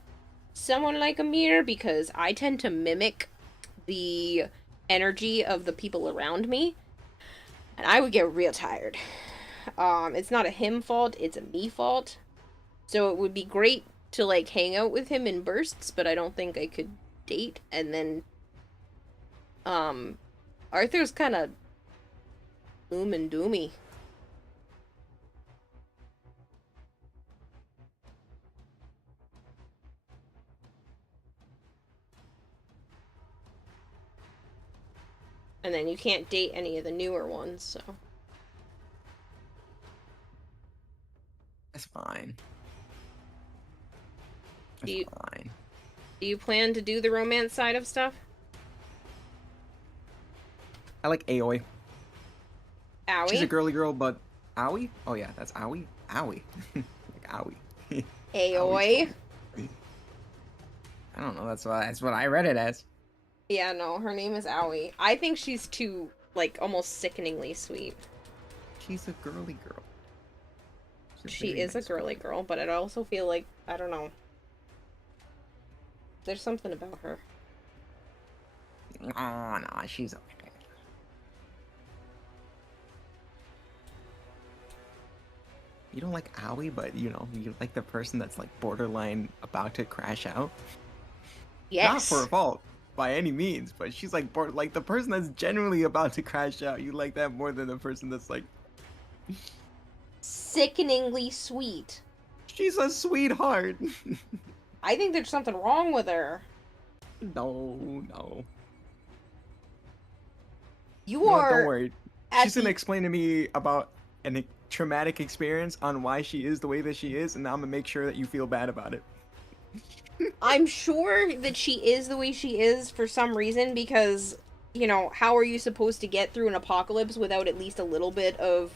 someone like Amir, because I tend to mimic the energy of the people around me, and I would get real tired. It's not a him fault, it's a me fault. So it would be great to, like, hang out with him in bursts, but I don't think I could date. And then, Arthur's kind of Gloom and doomy. And then you can't date any of the newer ones, so. That's fine. Do That's you, fine. do you plan to do the romance side of stuff? I like Aoi. Owie? She's a girly girl, but Aoi? Oh yeah, that's Aoi. Aoi. Like Aoi. Aoi? I don't know. That's what I read it as. Yeah, no, her name is Owie. I think she's too, like, almost sickeningly sweet. She's a girly girl. She is a girly girl, but I also feel like, I don't know. There's something about her. Oh, no, she's okay. You don't like Aoi, but you know, you like the person that's like borderline about to crash out. Yes. Not for her fault by any means, but she's like like the person that's genuinely about to crash out. You like that more than the person that's like Sickeningly sweet. she's a sweetheart. I think there's something wrong with her. No. You No, are. don't worry. at She's gonna the- explain to me about a traumatic experience on why she is the way that she is, and I'm gonna make sure that you feel bad about it. I'm sure that she is the way she is for some reason because, you know, how are you supposed to get through an apocalypse without at least a little bit of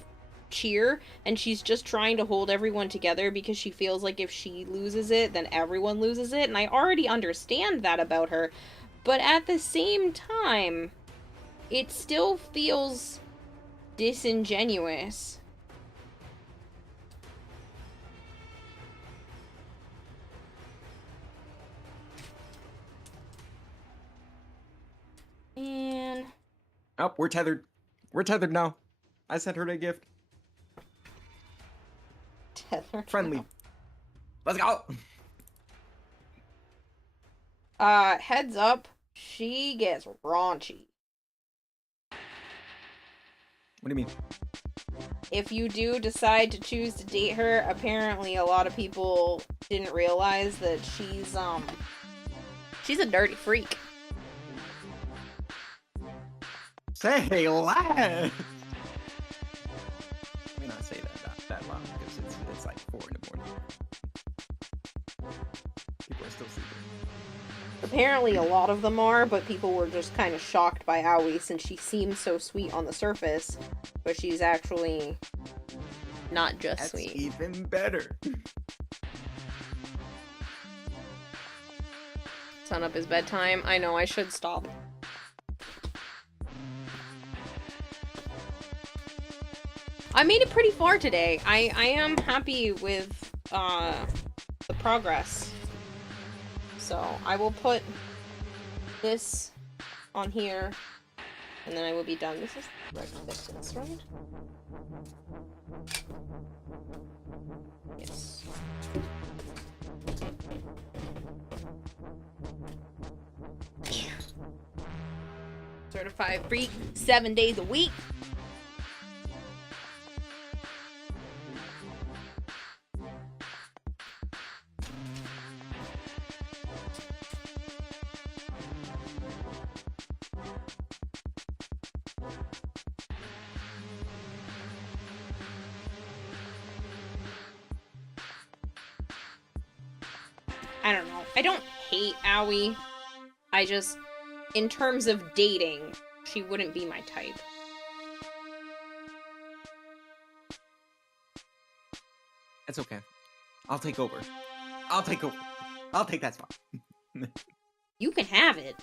cheer? And she's just trying to hold everyone together because she feels like if she loses it, then everyone loses it. And I already understand that about her. But at the same time, it still feels disingenuous. Man. Oh, we're tethered. We're tethered now. I sent her a gift. Tether. Friendly. Let's go. Heads up, she gets raunchy. What do you mean? If you do decide to choose to date her, apparently a lot of people didn't realize that she's a dirty freak. Say less. Let me not say that loud because it's like 4 in the morning. People are still sleeping. Apparently a lot of them are, but people were just kind of shocked by Aoi since she seems so sweet on the surface, but she's actually not just That's sweet. even better. Sun up is bedtime. I know, I should stop. I made it pretty far today. I am happy with the progress. So I will put this on here and then I will be done. This is the right distance, right? Yes. Certified freak, 7 days a week. I don't know. I don't hate Aoi. I just, in terms of dating, she wouldn't be my type. That's okay. I'll take over. I'll take over. I'll take that spot. You can have it.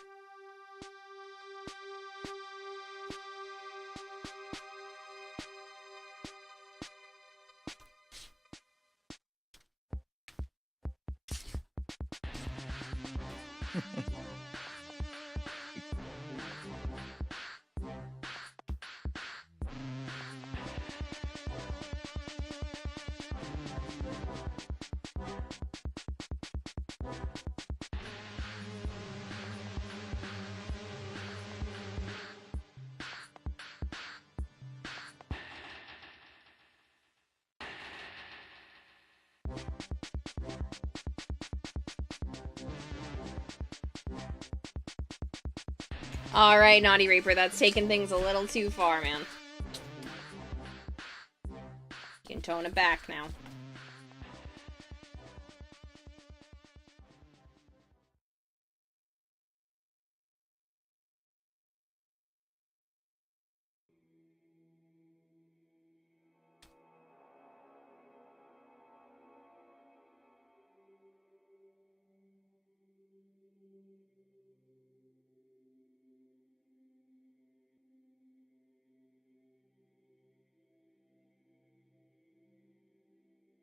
Alright, Naughty Reaper, that's taking things a little too far, man. You can tone it back now.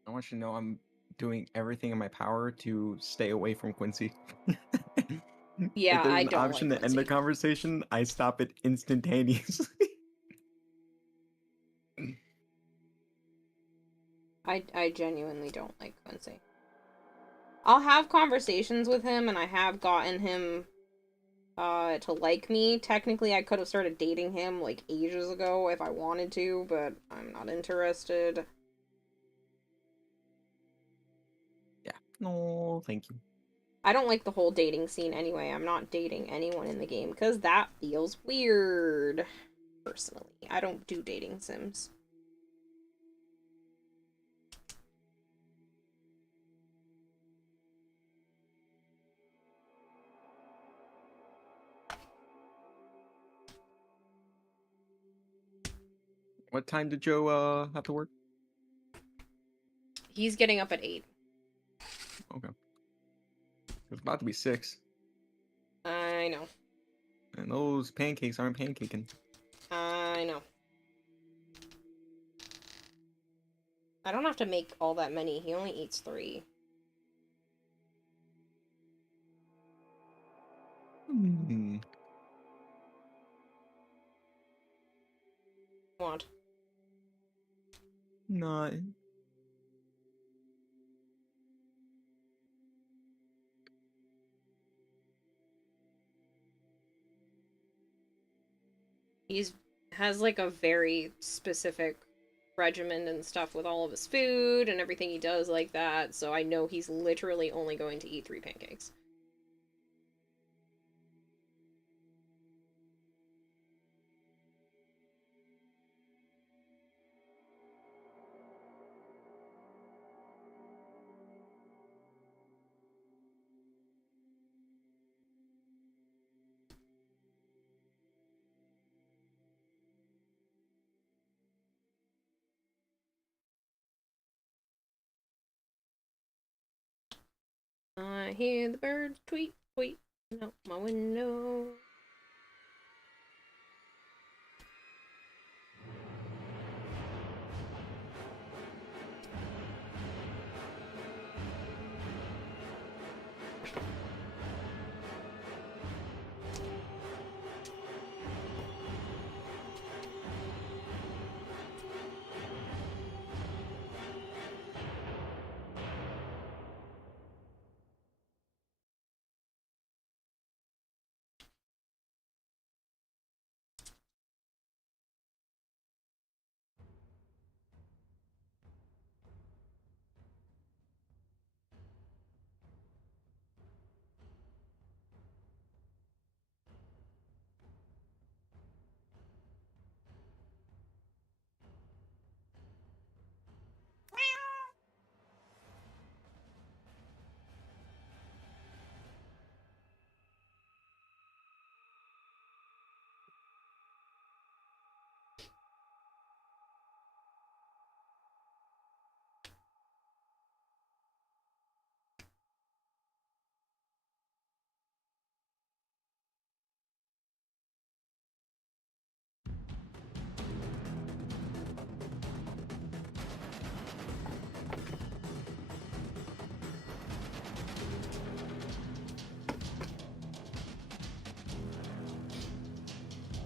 I want you to know I'm doing everything in my power to stay away from Quincy. Yeah, if there's I an don't option like to end the Quincy. conversation, I stop it instantaneously. I genuinely don't like Quincy. I'll have conversations with him, and I have gotten him to like me. Technically, I could have started dating him, like, ages ago if I wanted to, but I'm not interested. Yeah. No, thank you. I don't like the whole dating scene anyway. I'm not dating anyone in the game, because that feels weird. Personally, I don't do dating sims. What time did Joe have to work? He's getting up at 8. Okay. It's about to be 6. I know. And those pancakes aren't pancaking. I know. I don't have to make all that many. He only eats 3. What? Not. He's has like a very specific regimen and stuff with all of his food and everything he does like that, so I know he's literally only going to eat 3 pancakes. I hear the birds tweet, tweet out my window.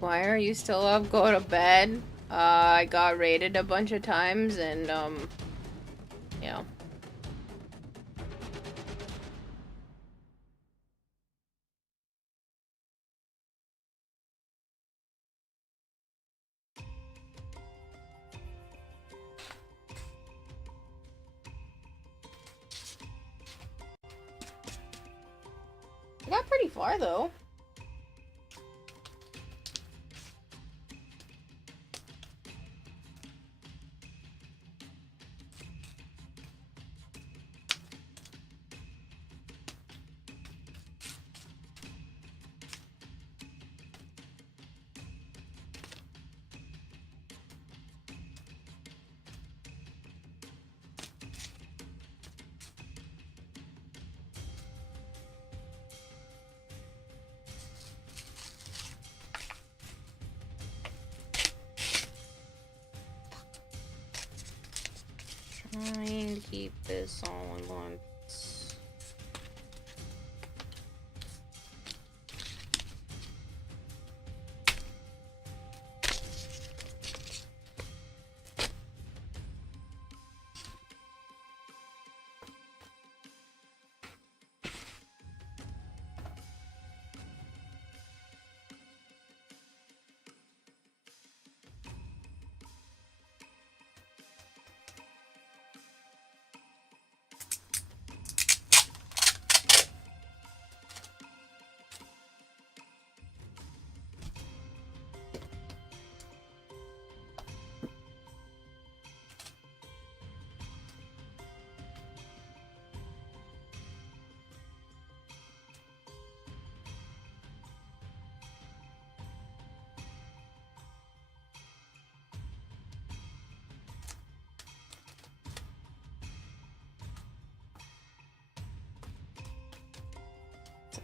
Why are you still up? Go to bed. I got raided a bunch of times and, yeah. I got pretty far, though. Trying to keep this all in one.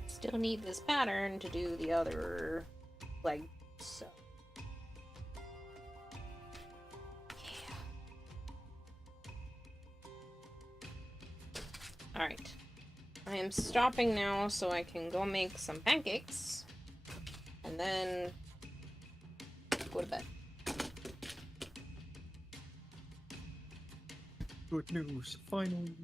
Still need this pattern to do the other leg, so. Yeah. Alright. I am stopping now so I can go make some pancakes. And then go to bed. Good news, finally.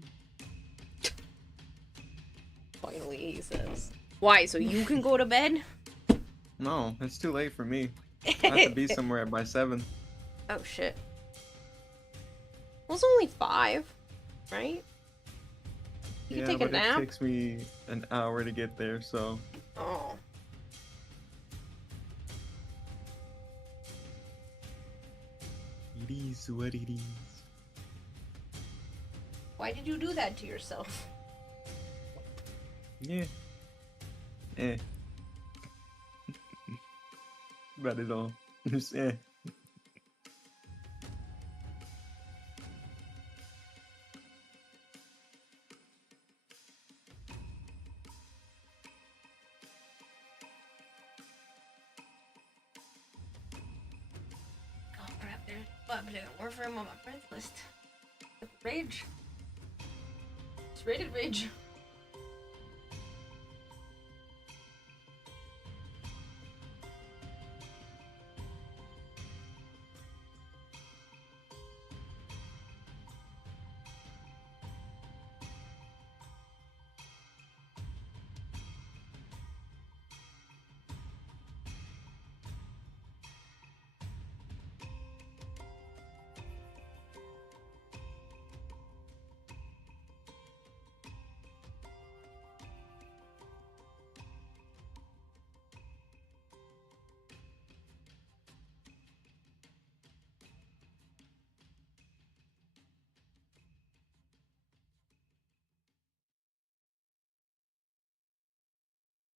Finally, he says. Why, so you can go to bed? No, it's too late for me. I have to be somewhere by 7. Oh, shit. Well, it's only 5, right? You can take a nap? It takes me an hour to get there, so... Oh. It is what it is. Why did you do that to yourself? Yeah. Eh. About it all. Just eh. Oh crap, there's more for him on my friends list. Rage. It's rated rage.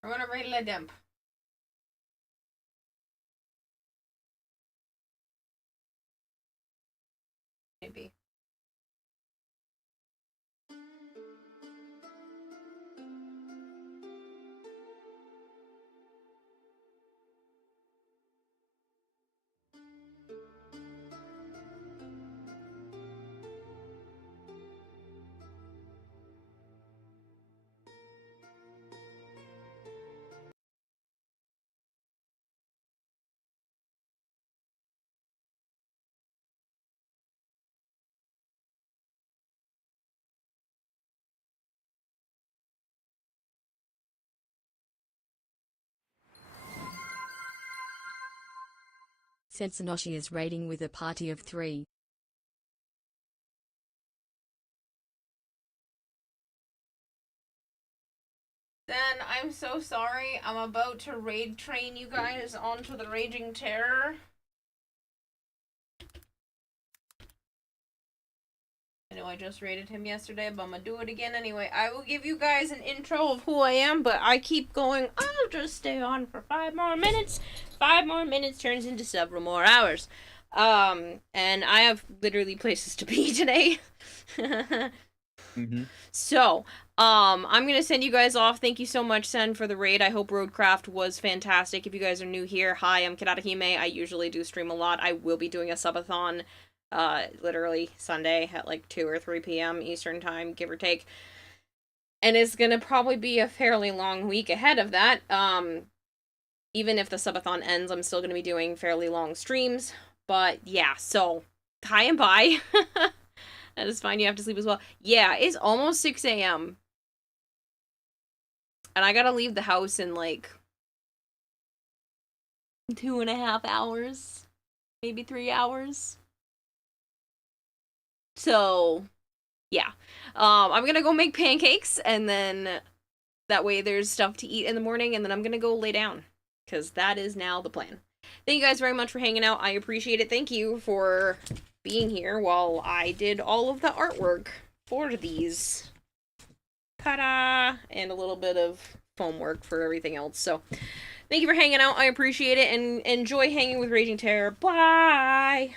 I'm gonna rate a dump. Maybe. Sensanoshi is raiding with a party of 3. Then I'm so sorry. I'm about to raid train you guys onto the Raging Terror. I know I just raided him yesterday, but I'm gonna do it again anyway. I will give you guys an intro of who I am, but I keep going, I'll just stay on for 5 more minutes. 5 more minutes turns into several more hours. And I have literally places to be today. So, I'm gonna send you guys off. Thank you so much, Sen, for the raid. I hope Roadcraft was fantastic. If you guys are new here, hi, I'm Kirarahime. I usually do stream a lot. I will be doing a subathon, literally Sunday at like 2 or 3 p.m. Eastern time, give or take. And it's gonna probably be a fairly long week ahead of that. Even if the subathon ends, I'm still gonna be doing fairly long streams. But yeah, so, hi and bye. That is fine, you have to sleep as well. Yeah, it's almost 6 a.m. And I gotta leave the house in like 2.5 hours. Maybe 3 hours. So, yeah. I'm gonna go make pancakes, and then that way there's stuff to eat in the morning, and then I'm gonna go lay down. Because that is now the plan. Thank you guys very much for hanging out. I appreciate it. Thank you for being here while I did all of the artwork for these. Ta-da! And a little bit of foam work for everything else. So, thank you for hanging out. I appreciate it, and enjoy hanging with Raging Terror. Bye!